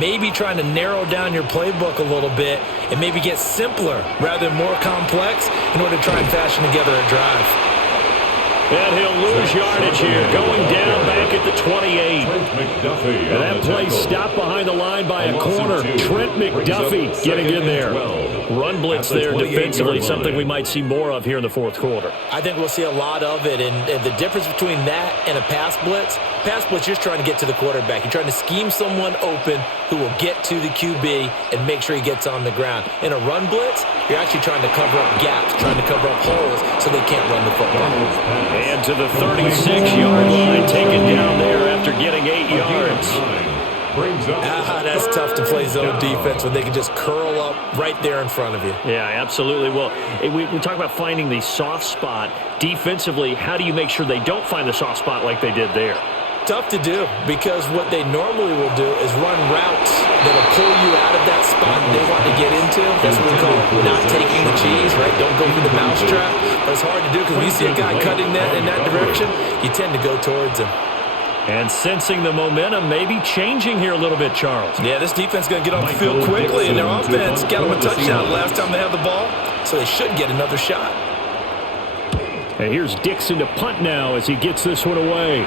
Maybe trying to narrow down your playbook a little bit and maybe get simpler rather than more complex in order to try and fashion together a drive. And he'll lose yardage here, going down back at the 28. And that play stopped behind the line by a corner. Trent McDuffie getting in there. Run blitz there defensively, something we might see more of here in the 4th quarter. I think we'll see a lot of it, and the difference between that and a pass blitz, you're just trying to get to the quarterback. You're trying to scheme someone open who will get to the QB and make sure he gets on the ground. In a run blitz, you're actually trying to cover up gaps, trying to cover up holes so they can't run the football. And to the 36-yard line, taken down there after getting 8 yards. That's tough to play zone defense when they can just curl up right there in front of you. Yeah, absolutely. Well, we talk about finding the soft spot. Defensively, how do you make sure they don't find the soft spot like they did there? Tough to do, because what they normally will do is run routes that'll pull you out of that spot they want to get into. That's what we call not taking the cheese, right? Don't go for the mousetrap. But it's hard to do because when you see a guy cutting that in that direction, you tend to go towards him. And sensing the momentum maybe changing here a little bit, Charles. Yeah, this defense is going to get off the field quickly, and their offense got them a touchdown last time they had the ball, so they should get another shot. And here's Dixon to punt now as he gets this one away.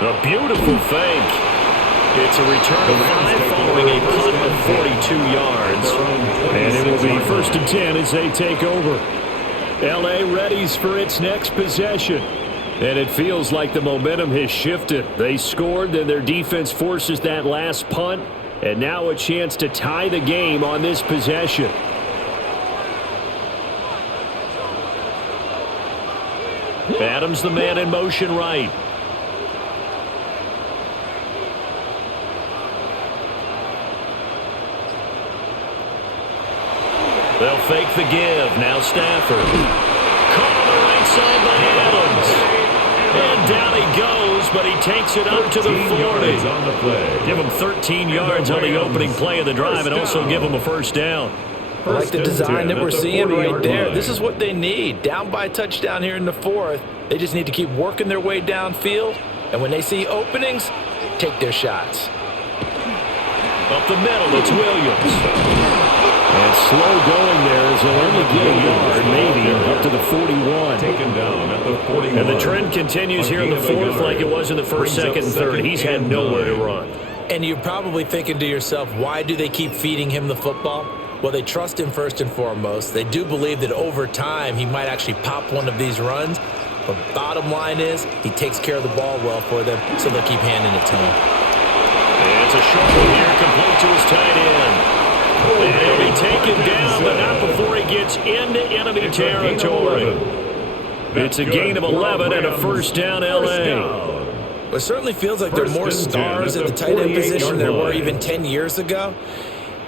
A beautiful fake. It's a return of 5 following a punt of 42 yards. And it will be 1st and 10 as they take over. L.A. readies for its next possession. And it feels like the momentum has shifted. They scored, then their defense forces that last punt. And now a chance to tie the game on this possession. Adams the man in motion right. They'll fake the give. Now Stafford. Caught on the right side by Adams. And down he goes, but he takes it up to the 40. Give him 13 yards on the opening play of the drive and also give him a first down. I like the design that we're seeing right there. This is what they need. Down by a touchdown here in the 4th. They just need to keep working their way downfield. And when they see openings, take their shots. Up the middle, it's Williams. And slow going there as he'll only get a yard, maybe, up to the 41. Taken down at the 41. And the trend continues here in the 4th like it was in the 1st, 2nd, and 3rd. He's had nowhere to run. And you're probably thinking to yourself, why do they keep feeding him the football? Well, they trust him first and foremost. They do believe that over time he might actually pop one of these runs. But bottom line is, he takes care of the ball well for them, so they'll keep handing it to him. It's a short one here, complete to his tight end. And he'll be taken down, but not before he gets into enemy territory. It's a gain of 11 and a first down, L.A. Well, it certainly feels like there are more stars at the tight end position than there were even 10 years ago.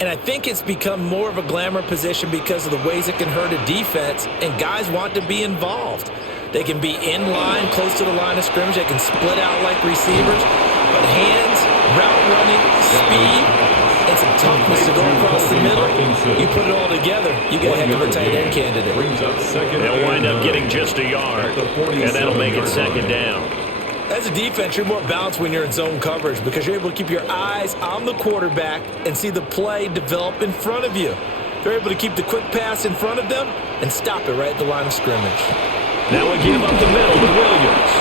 And I think it's become more of a glamour position because of the ways it can hurt a defense, and guys want to be involved. They can be in line, close to the line of scrimmage. They can split out like receivers. But hands, route running, speed, and some toughness to go across the middle, you put it all together, you get a heck of a tight end candidate. They'll wind up getting just a yard, and that'll make it second down. As a defense, you're more balanced when you're in zone coverage because you're able to keep your eyes on the quarterback and see the play develop in front of you. They're able to keep the quick pass in front of them and stop it right at the line of scrimmage. Now we give up the middle to Williams.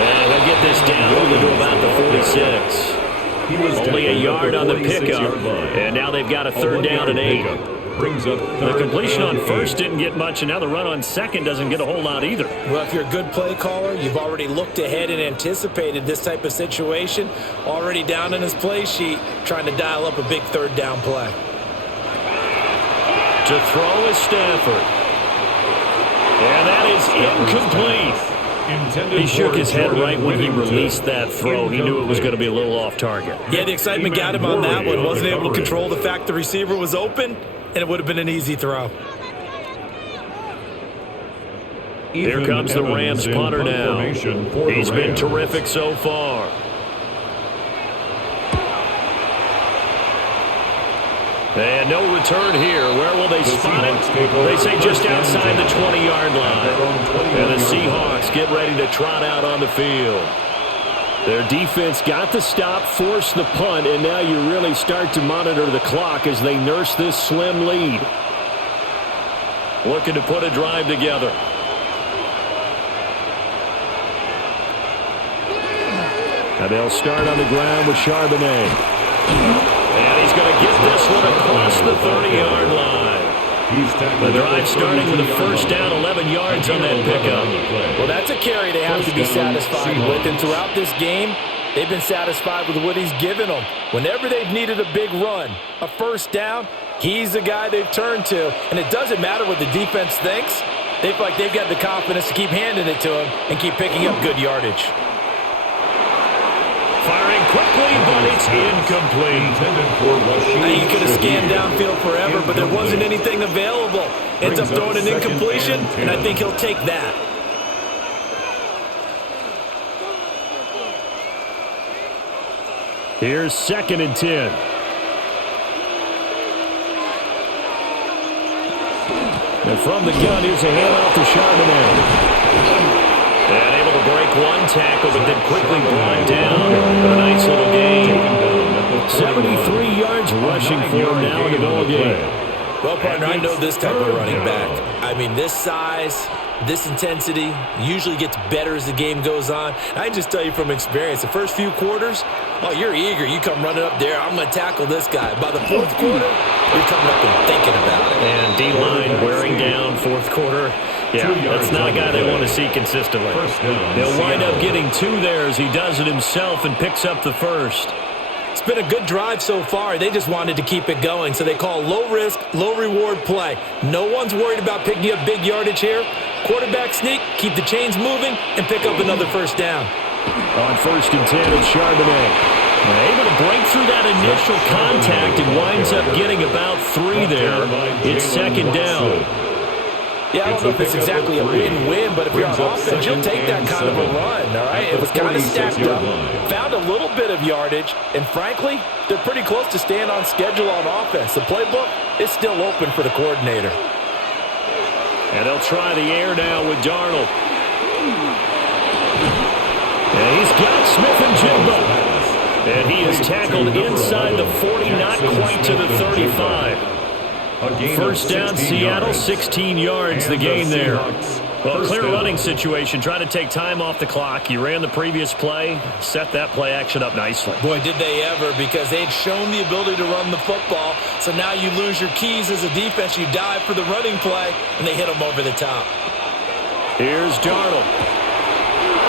And they'll get this down only to about the 46. Only a yard on the pickup, and now they've got a third down and 8. The completion on first didn't get much, and now the run on second doesn't get a whole lot either. Well, if you're a good play caller, you've already looked ahead and anticipated this type of situation, already down in his play sheet, trying to dial up a big third down play. To throw is Stafford. And that is incomplete. He shook his head right when he released that throw. He knew it was going to be a little off target. Yeah, the excitement got him on that one. Wasn't able to control the fact the receiver was open, and it would have been an easy throw. Here comes the Rams punter now. He's been terrific so far. And no return here. Where will they spot it? They say just outside the 20-yard line. And the Seahawks get ready to trot out on the field. Their defense got the stop, forced the punt, and now you really start to monitor the clock as they nurse this slim lead. Looking to put a drive together. And they'll start on the ground with Charbonnet. And he's going to get this one across the 30-yard line. The drive starting with a first down, 11 yards on that pickup. Well, that's a carry they have to be satisfied with. And throughout this game, they've been satisfied with what he's given them. Whenever they've needed a big run, a first down, he's the guy they've turned to. And it doesn't matter what the defense thinks. They feel like they've got the confidence to keep handing it to him and keep picking up good yardage. Firing quickly, but it's incomplete. Now, you could have scanned downfield forever, but there wasn't anything available. Ends up throwing an incompletion, and I think he'll take that. Here's 2nd and 10. And from the gun, here's a handoff to Charbonnet. And able to break one tackle, but then quickly brought down. A nice little gain. 73 yards rushing for him now in the ball game. Well, partner, I know this type of running back. I mean, this size, this intensity usually gets better as the game goes on. I just tell you from experience, the first few quarters, oh, you're eager. You come running up there, I'm going to tackle this guy. By the fourth quarter, you're coming up and thinking about it. And D-line wearing down fourth quarter. Yeah, that's not a guy they want to see consistently. He'll wind up getting 2 there as he does it himself and picks up the first. It's been a good drive so far. They just wanted to keep it going, so they call low-risk, low-reward play. No one's worried about picking up big yardage here. Quarterback sneak, keep the chains moving, and pick up another first down. On 1st and 10, it's Charbonnet. Able to break through that initial contact and winds up getting about 3 there. It's 2nd down. Yeah, I don't know if it's exactly a win-win, but if you're on offense, you'll take that kind of a run, all right? It was kind of stacked up, found a little bit of yardage, and frankly, they're pretty close to staying on schedule on offense. The playbook is still open for the coordinator. And they'll try the air now with Darnold. And he's got Smith-Njigba. And he is tackled inside the 40, not quite to the 35. First down, Seattle, 16 yards the gain there. Well, clear running situation, trying to take time off the clock. You ran the previous play, set that play action up nicely. Boy, did they ever, because they'd shown the ability to run the football. So now you lose your keys as a defense. You dive for the running play, and they hit them over the top. Here's Darnold.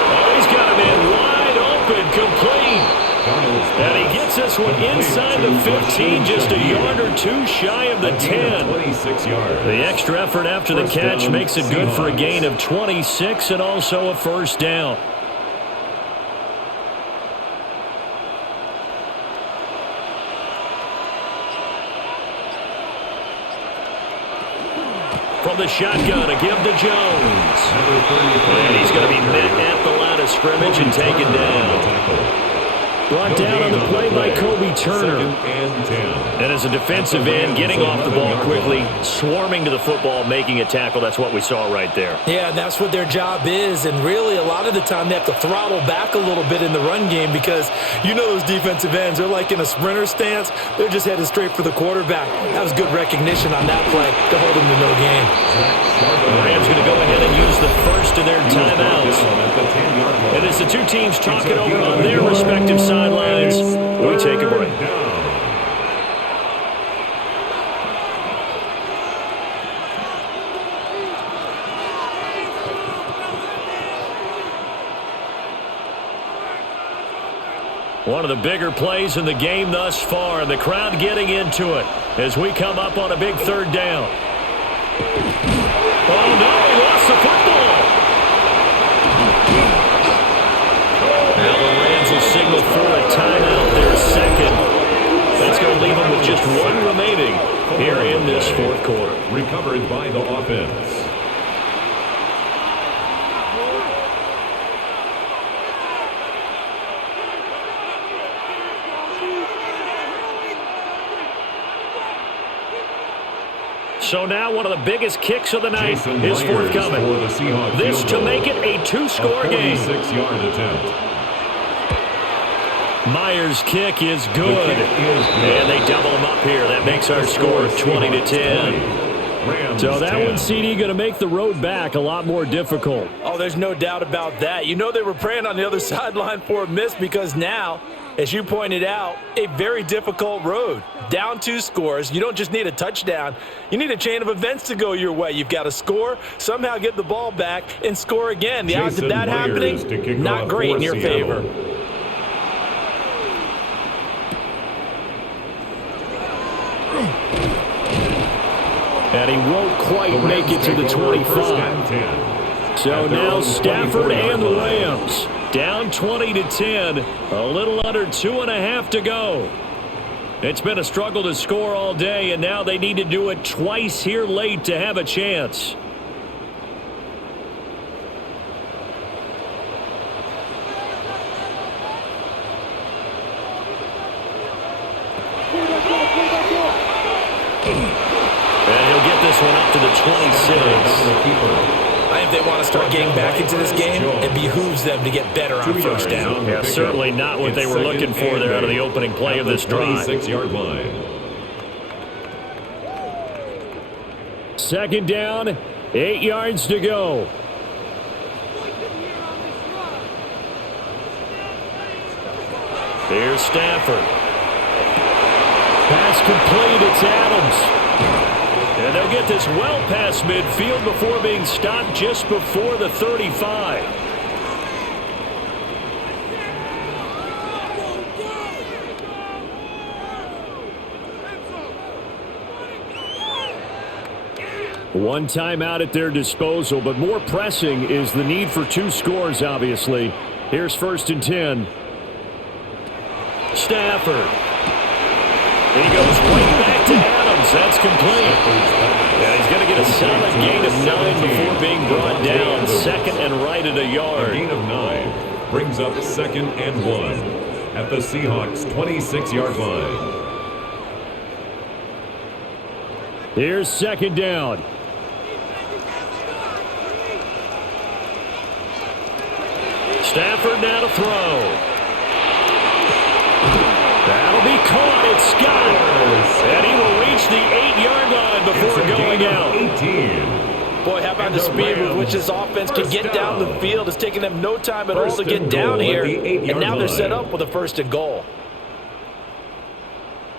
Oh, he's got him in wide open, complete. And he gets this one inside the 15, just a yard or 2 shy of the 10. The extra effort after the catch makes it good for a gain of 26 and also a first down. from the shotgun. A give to Jones. And he's going to be met at the line of scrimmage and taken down. Brought down on the play by Kobe Turner. And as a defensive end, getting off the ball quickly, swarming to the football, making a tackle. That's what we saw right there. Yeah, that's what their job is. And really, a lot of the time, they have to throttle back a little bit in the run game because you know those defensive ends, they're like in a sprinter stance. They're just headed straight for the quarterback. That was good recognition on that play to hold them to no gain. The Rams going to go ahead and use the first of their timeouts. And as the two teams talk it over on their respective sidelines, we take a break. One of the bigger plays in the game thus far, and the crowd getting into it as we come up on a big third down. Oh, no, he lost the football. Now the Rams will signal for a timeout, their second. That's going to leave them with just one remaining here in this fourth quarter. Recovered by the offense. So now one of the biggest kicks of the night is forthcoming. This to make it a two-score game. 46-yard attempt. Myers' kick is good. And they double him up here. That makes our score 20-10. So that one, CD, going to make the road back a lot more difficult. Oh, there's no doubt about that. You know they were praying on the other sideline for a miss because now, as you pointed out, a very difficult road. Down 2 scores. You don't just need a touchdown. You need a chain of events to go your way. You've got to score, somehow get the ball back, and score again. The odds of that happening, not great in your favor. And he won't quite make it to the 25. So now Stafford and the Rams down 20-10. A little under 2.5 to go. It's been a struggle to score all day, and now they need to do it twice here late to have a chance. And he'll get this one up to the 26. I think they want to start getting back into this game, it behooves them to get better on first down. Yeah, certainly not what they were looking for there out of the opening play of this drive. 26-yard line. Second down, 8 yards to go. Here's Stafford. Pass complete, it's Adams. And they'll get this well past midfield before being stopped just before the 35. One timeout at their disposal, but more pressing is the need for 2 scores, obviously. Here's 1st and 10. Stafford. He goes right back to Adams. That's complete. Yeah, he's going to get a solid gain of 9 before being brought down. Second and right at a yard. A gain of 9 brings up 2nd and 1 at the Seahawks 26-yard line. Here's 2nd down. Stafford now to throw. That'll be caught. It's Scott. And he will reach the 8-yard line before going out. 18. Boy, how about the speed with which this offense can get down the field? It's taking them no time at all to get down here. And now they're set up with a 1st and goal.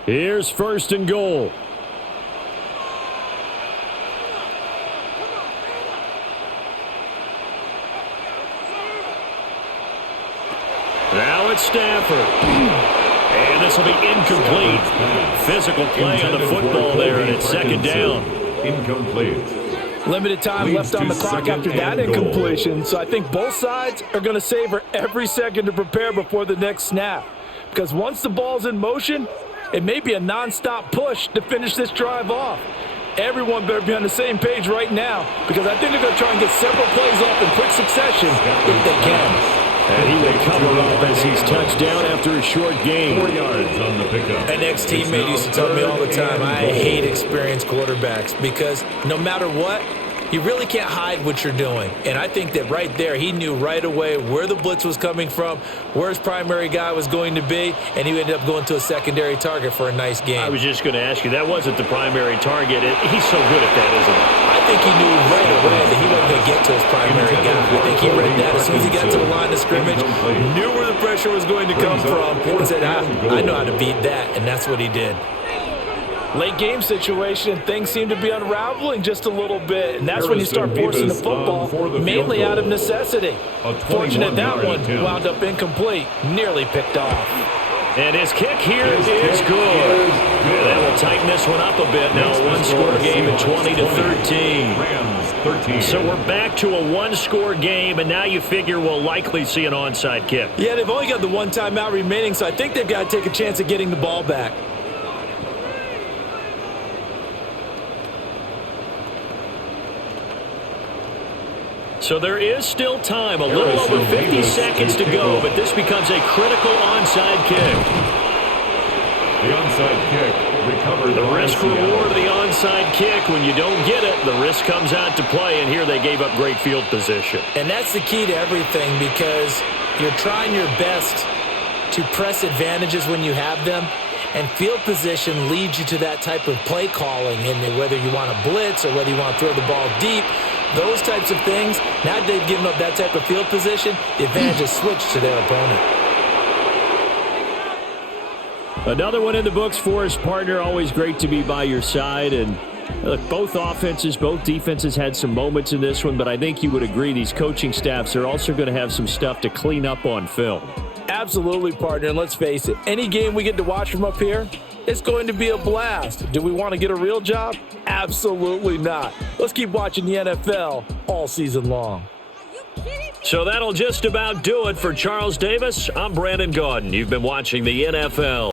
Here's 1st and goal. Now it's Stafford. And this will be incomplete. Physical play on the football there, and it's 2nd down. Incomplete. Limited time left on the clock after that incompletion, so I think both sides are going to savor every second to prepare before the next snap. Because once the ball's in motion, it may be a nonstop push to finish this drive off. everyone better be on the same page right now because I think they're going to try and get several plays off in quick succession if they can. And he will cover up as he's touched down after a short gain. 4 yards on the pickup. An ex-teammate used to tell me all the time, I hate experienced quarterbacks because no matter what, you really can't hide what you're doing. And I think that right there, he knew right away where the blitz was coming from, where his primary guy was going to be, and he ended up going to a secondary target for a nice game. I was just going to ask you, that wasn't the primary target. He's so good at that, isn't he? I think he knew right away that he wasn't going to get to his primary guy. I think he read that as soon as he got to the line of scrimmage, knew where the pressure was going to come from, and said, I know how to beat that, and that's what he did. Late game situation, things seem to be unraveling just a little bit, and that's when you start forcing the football, mainly out of necessity. Fortunate that one wound up incomplete, nearly picked off. And his kick here is good. That will tighten this one up a bit. Now a one-score game at 20-13. So we're back to a one-score game, and now you figure we'll likely see an onside kick. Yeah, they've only got the one timeout remaining, so I think they've got to take a chance at getting the ball back. So there is still time, a little over 50 seconds to go, but this becomes a critical onside kick. The onside kick recovered. The risk reward of the onside kick, when you don't get it, the risk comes out to play, and here they gave up great field position. And that's the key to everything because you're trying your best to press advantages when you have them, and field position leads you to that type of play calling, and whether you want to blitz or whether you want to throw the ball deep, those types of things, now that they've given up that type of field position, the advantage is switched to their opponent. Another one in the books for his partner. Always great to be by your side. And look, both offenses, both defenses had some moments in this one, but I think you would agree these coaching staffs are also going to have some stuff to clean up on film. Absolutely, partner. And let's face it, any game we get to watch from up here, it's going to be a blast. Do we want to get a real job? Absolutely not. Let's keep watching the NFL all season long. So that'll just about do it for Charles Davis. I'm Brandon Gaudin. You've been watching the NFL.